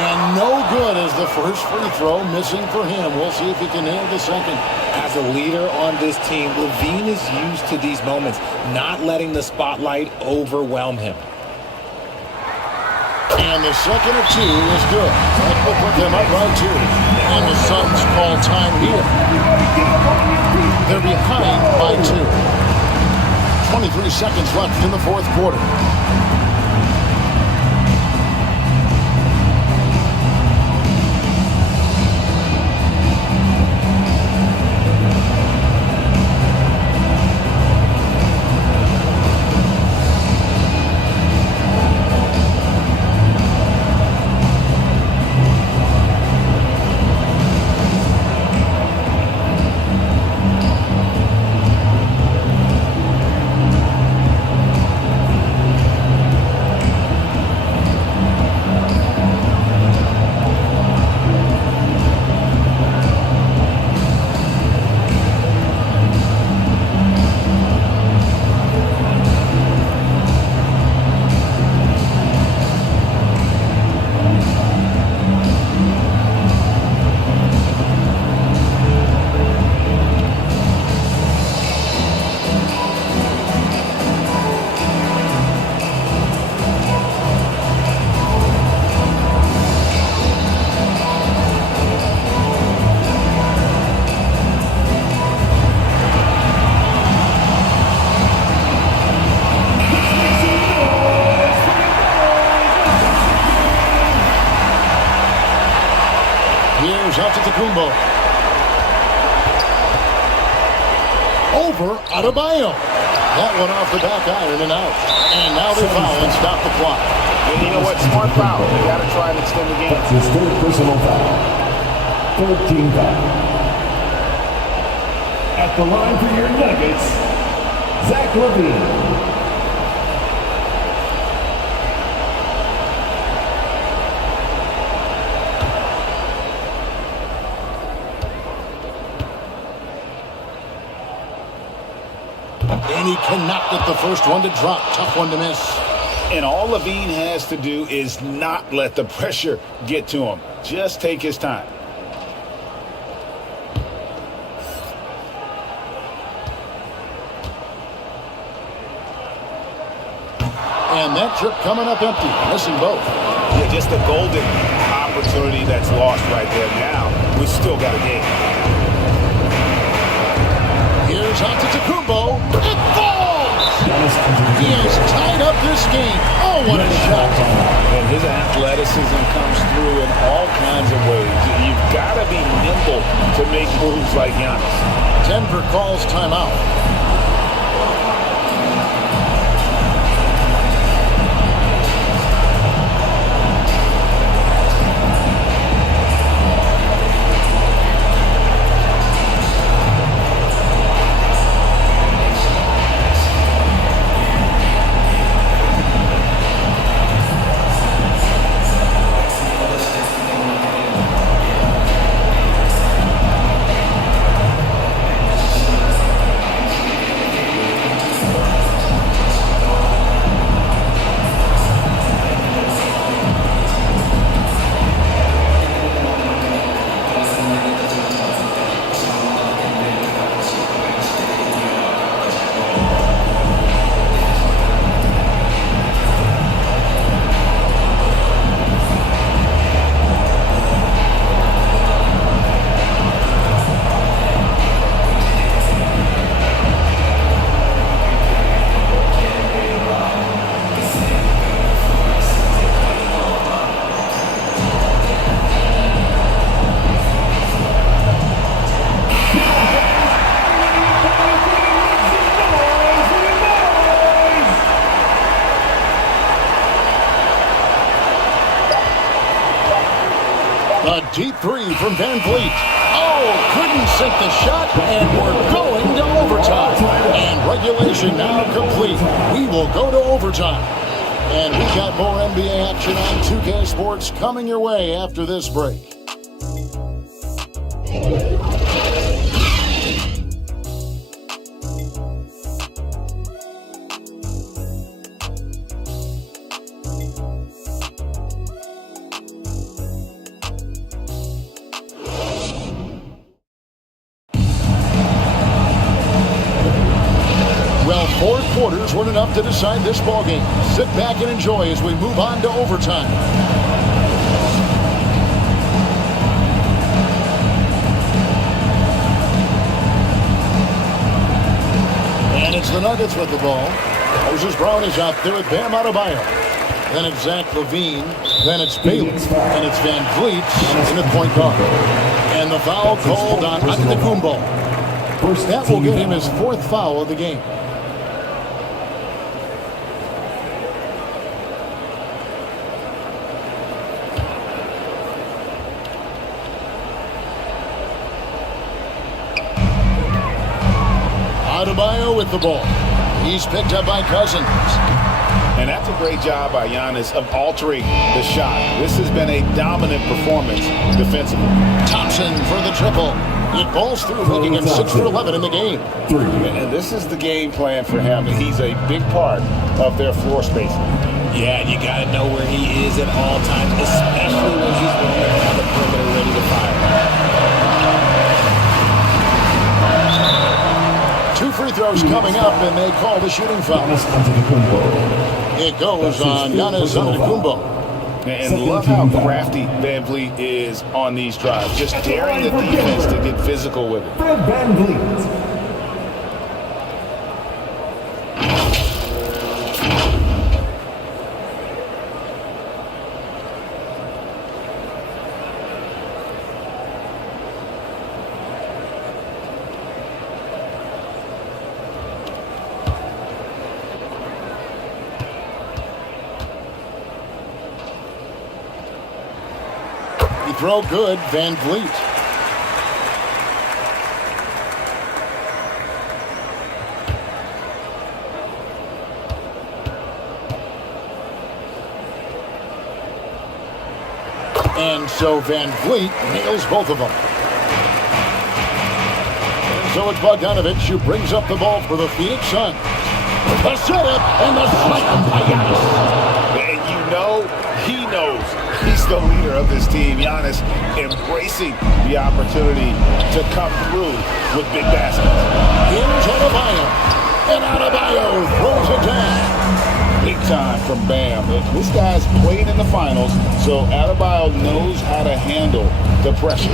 And no good as the first free throw missing for him. We'll see if he can nail the second. As a leader on this team, Levine is used to these moments, not letting the spotlight overwhelm him. And the second of two is good. That will put them up by 2. And the Suns call time here. They're behind by 2. 23 seconds left in the fourth quarter. Kumbo. Over Adebayo. That one off the back iron and out. And now they foul and stop the clock. And you know what? Smart foul. You got to try and extend the game. That's his third personal foul. Third team foul. At the line for your Nuggets, Zach Levine. And he cannot get the first one to drop. Tough one to miss. And all Levine has to do is not let the pressure get to him. Just take his time. And that trip coming up empty. Missing both. Yeah, just a golden opportunity that's lost right there. Now, we still got a game. Here's Antetokounmpo. It falls! He has tied up this game. Oh, what a shot. And his athleticism comes through in all kinds of ways. You've got to be nimble to make moves like Giannis. Denver calls timeout. three from Van Vliet. Oh, couldn't sink the shot, and we're going to overtime. And regulation now complete. We will go to overtime. And we've got more NBA action on 2K Sports coming your way after this break. Well, 4 quarters weren't enough to decide this ballgame. Sit back and enjoy as we move on to overtime. And it's the Nuggets with the ball. Moses Brown is out there with Bam Adebayo. Then it's Zach LaVine. Then it's Bailey. And it's Van Vliet in the point guard. And the foul called on Antetokounmpo. That will get him his 4th foul of the game. Adebayo with the ball. He's picked up by Cousins. And that's a great job by Giannis of altering the shot. This has been a dominant performance defensively. Thompson for the triple. It balls through, making him 6 for 11 in the game. And this is the game plan for him. He's a big part of their floor spacing. Yeah, you got to know where he is at all times, especially when he's roaming around the perimeter ready to fire. 2 free throws coming up, and they call the shooting foul. It goes on Giannis Antetokounmpo. And love how crafty Van Vliet is on these drives. Just daring the defense to get physical with it. Fred Van Vliet. Throw good, Van Vliet. And so Van Vliet nails both of them. So it's Bogdanovich who brings up the ball for the Phoenix Suns. The setup and the slam by Giannis. And you know, he knows he's the leader of this team. Giannis embracing the opportunity to come through with big baskets. Here's Adebayo. And Adebayo throws it down. Big time from Bam. This guy's played in the finals, so Adebayo knows how to handle the pressure.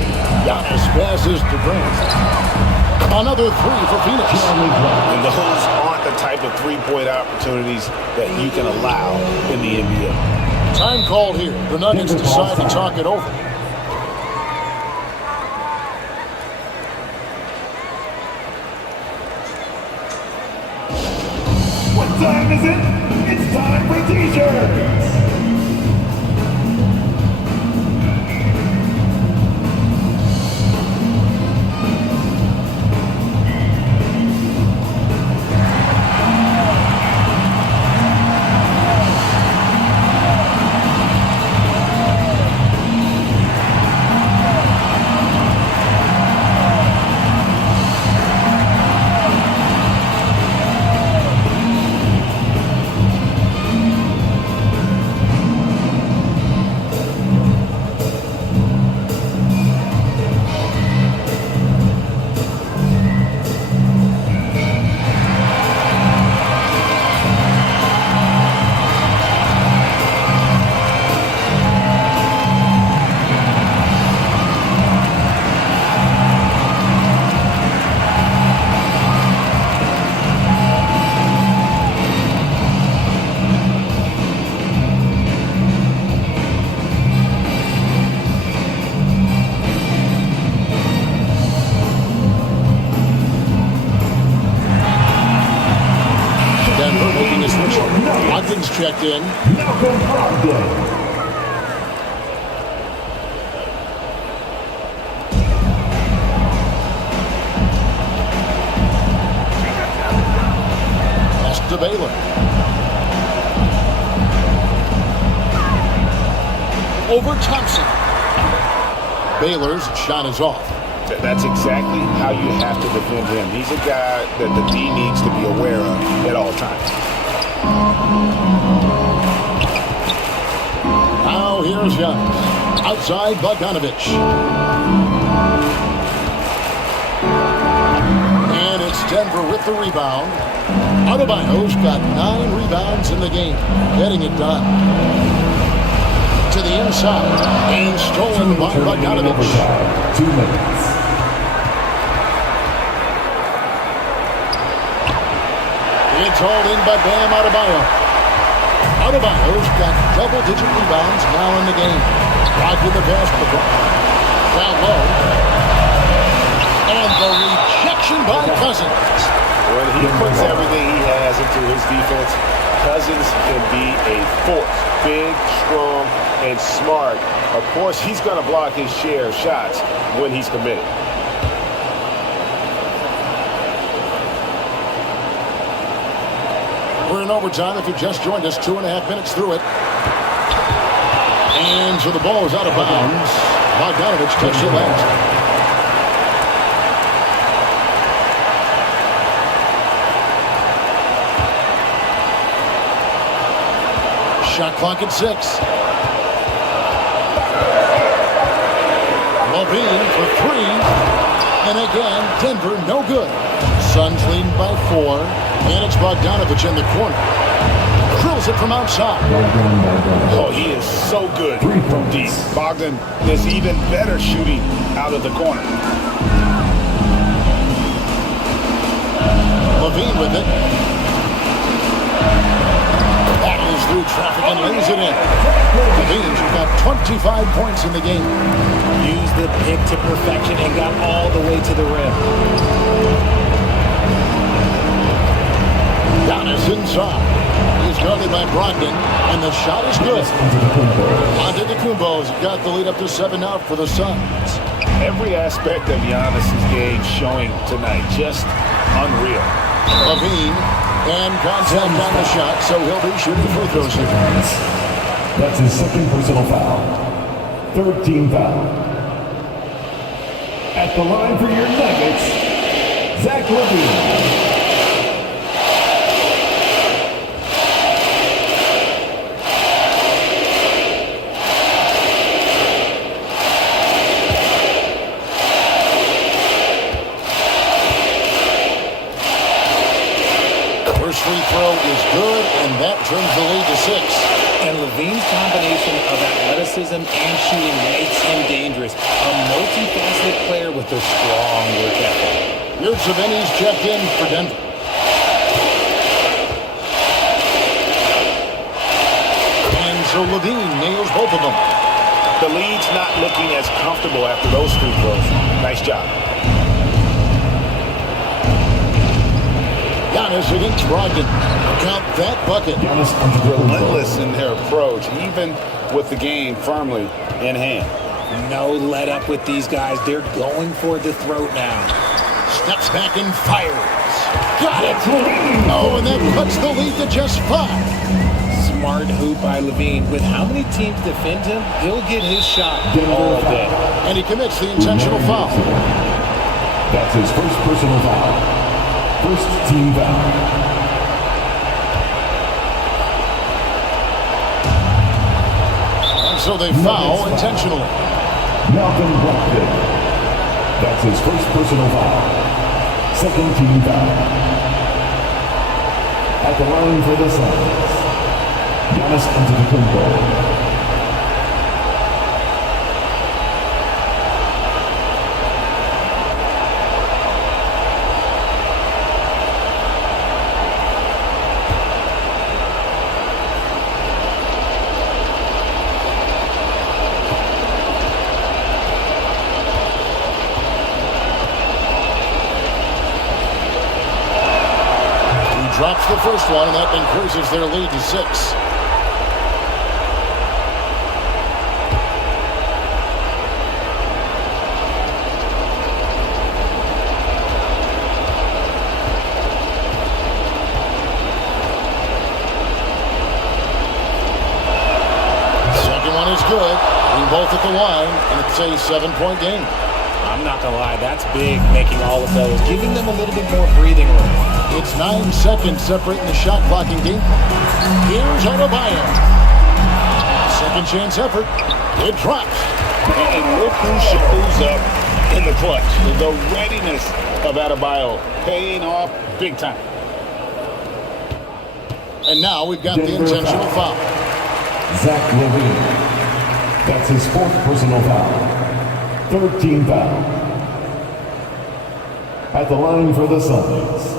Giannis passes to Grant. Another 3 for Phoenix. And those aren't the type of three-point opportunities that you can allow in the NBA. Time called here. The Nuggets decide to talk it over. What time is it? It's time for t-shirts. Checked in. to Baylor. Over Thompson. Baylor's shot is off. That's exactly how you have to defend him. He's a guy that the D needs to be aware of at all times. Now here's Giannis. Outside Bogdanovich. And it's Denver with the rebound. Adebayo's got 9 rebounds in the game. Getting it done. To the inside. And stolen by Bogdanovich. 2 minutes. It's hauled in by Bam Adebayo. Adebayo's got double-digit rebounds now in the game. Right with the basketball. Down low. And the rejection by Cousins. When he puts everything he has into his defense, Cousins can be a force. Big, strong, and smart. Of course, he's going to block his share of shots when he's committed. We're in overtime. If you just joined us, 2.5 minutes through it. And so the ball is out of bounds. Bogdanovich takes it left. Shot clock at 6. Levine for 3. And again, Denver no good. Suns leading by 4. And it's Bogdanovich in the corner. Drills it from outside. Oh, he is so good from deep. Bogdan is even better shooting out of the corner. Levine with it. Battles through traffic and lays it in. Levine's got 25 points in the game. Used the pick to perfection and got all the way to the rim. Giannis inside. He's guarded by Brogdon, and the shot is good. Antetokounmpo's got the lead up to 7 out for the Suns. Every aspect of Giannis's game showing tonight, just unreal. Levine, and contact on the shot, so he'll be shooting free throws here. That's his 2nd personal foul. 3rd team foul. At the line for your Nuggets, Zach Levine. First free throw is good, and that turns the lead to 6. And Levine's combination of athleticism and shooting makes him dangerous. A multifaceted player with a strong work ethic. Here's Savini's checked in for Denver. And so Levine nails both of them. The lead's not looking as comfortable after those free throws. Nice job. Giannis against Brogdon. Count that bucket. Relentless in their approach, even with the game firmly in hand. No let up with these guys. They're going for the throat now. Steps back and fires. Got it. Oh, and that cuts the lead to just 5. Smart hoop by Levine. With how many teams defend him, he'll get his shot all day. And he commits the intentional foul. That's his 1st personal foul. 1st team foul. And so they foul intentionally. Malcolm Brogdon. That's his 1st personal foul. 2nd team foul. At the line for the Suns, Giannis Antetokounmpo. Drops the first one, and that increases their lead to 6. both at the line, and it's a 7-point game. I'm not going to lie, that's big, making all of those, giving them a little bit more breathing room. It's 9 seconds separating the shot clock and game. Here's Adebayo. Second chance effort. It drops. And look who shows up in the clutch. The readiness of Adebayo paying off big time. And now we've got the intentional foul. Zach Levine. That's his 4th personal foul. 3rd team foul. At the line for the Suns,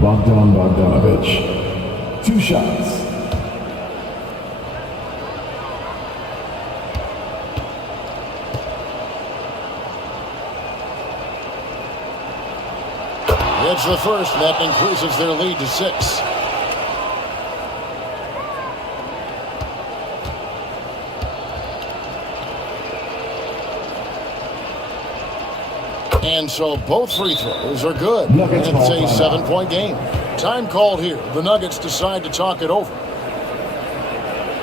Bogdan Bogdanović. 2 shots. It's the first, and that increases their lead to 6. And so both free throws are good. And it's a 7-point game. Time called here. The Nuggets decide to talk it over.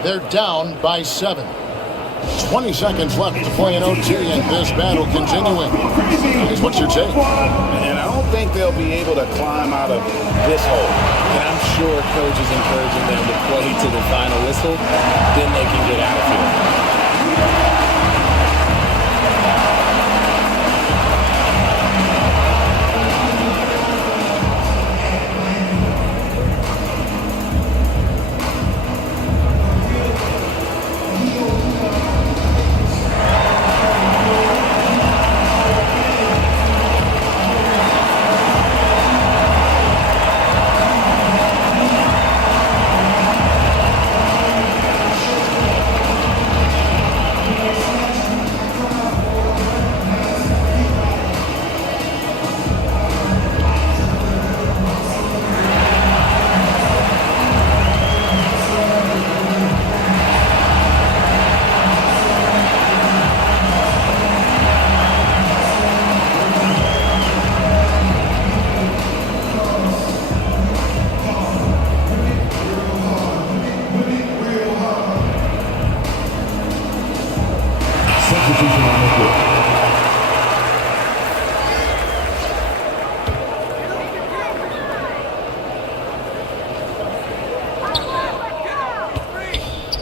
They're down by 7. 20 seconds left to play in OT, and this battle continuing. Here's what's your take? And I don't think they'll be able to climb out of this hole. And I'm sure coach is encouraging them to play to the final whistle. Then they can get out of here.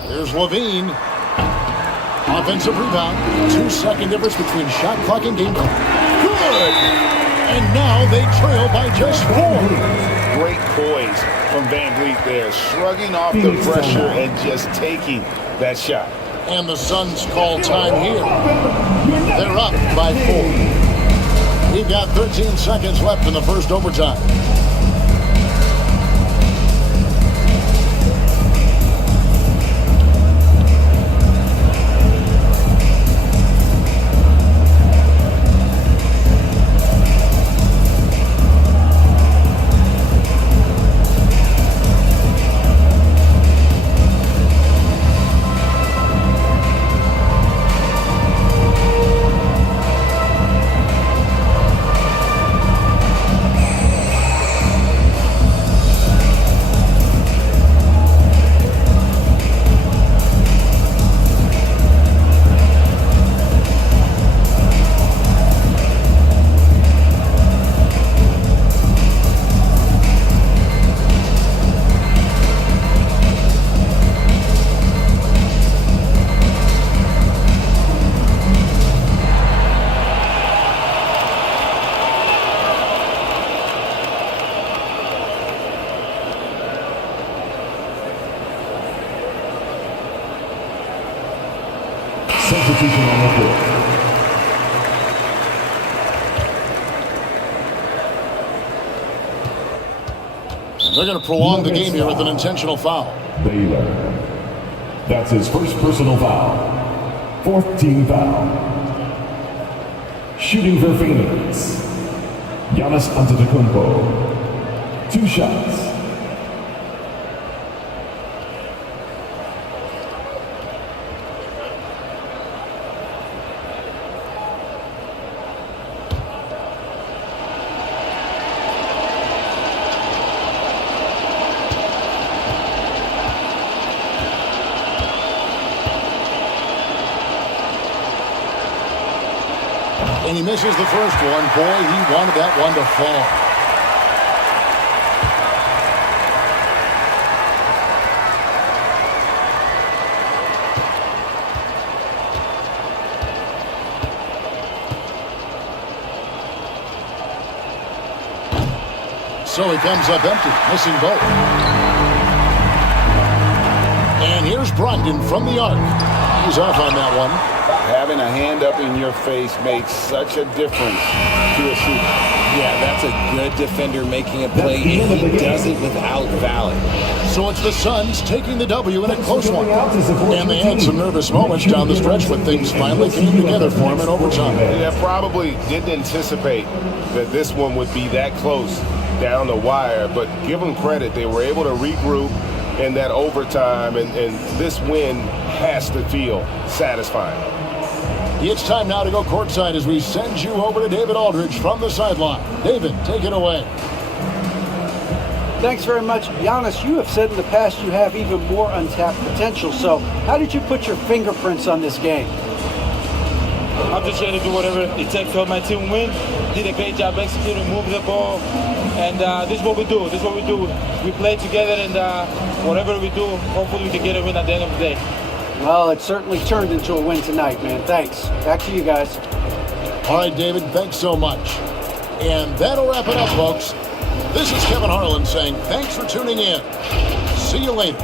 Here's Levine. Offensive rebound. 2-second difference between shot clock and game clock. Good! And now they trail by just 4. Great poise from Van Vliet there, shrugging off the pressure and just taking that shot. And the Suns call time here. They're up by 4. We've got 13 seconds left in the first overtime. Substitution on the court. They're going to prolong the game here with an intentional foul. Baylor. That's his first personal foul. 4th team foul. Shooting for Phoenix. Giannis Antetokounmpo. 2 shots. And he misses the first one. Boy, he wanted that one to fall. So he comes up empty, missing both. And here's Brogdon from the arc. He's off on that one. Having a hand up in your face makes such a difference to a shooter. Yeah, that's a good defender making a play, and he does it without Valley. So it's the Suns taking the W in a close one. And they had some nervous moments down the stretch when things finally came together for him in overtime. Yeah, probably didn't anticipate that this one would be that close down the wire, but give them credit. They were able to regroup in that overtime, and this win has to feel satisfying. It's time now to go courtside as we send you over to David Aldridge from the sideline. David, take it away. Thanks very much. Giannis, you have said in the past you have even more untapped potential. So how did you put your fingerprints on this game? I'm just here to do whatever it takes to help my team win. Did a great job executing, moving the ball. And this is what we do. This is what we do. We play together, and whatever we do, hopefully we can get a win at the end of the day. Well, it certainly turned into a win tonight, man. Thanks. Back to you guys. All right, David, thanks so much. And that'll wrap it up, folks. This is Kevin Harlan saying thanks for tuning in. See you later.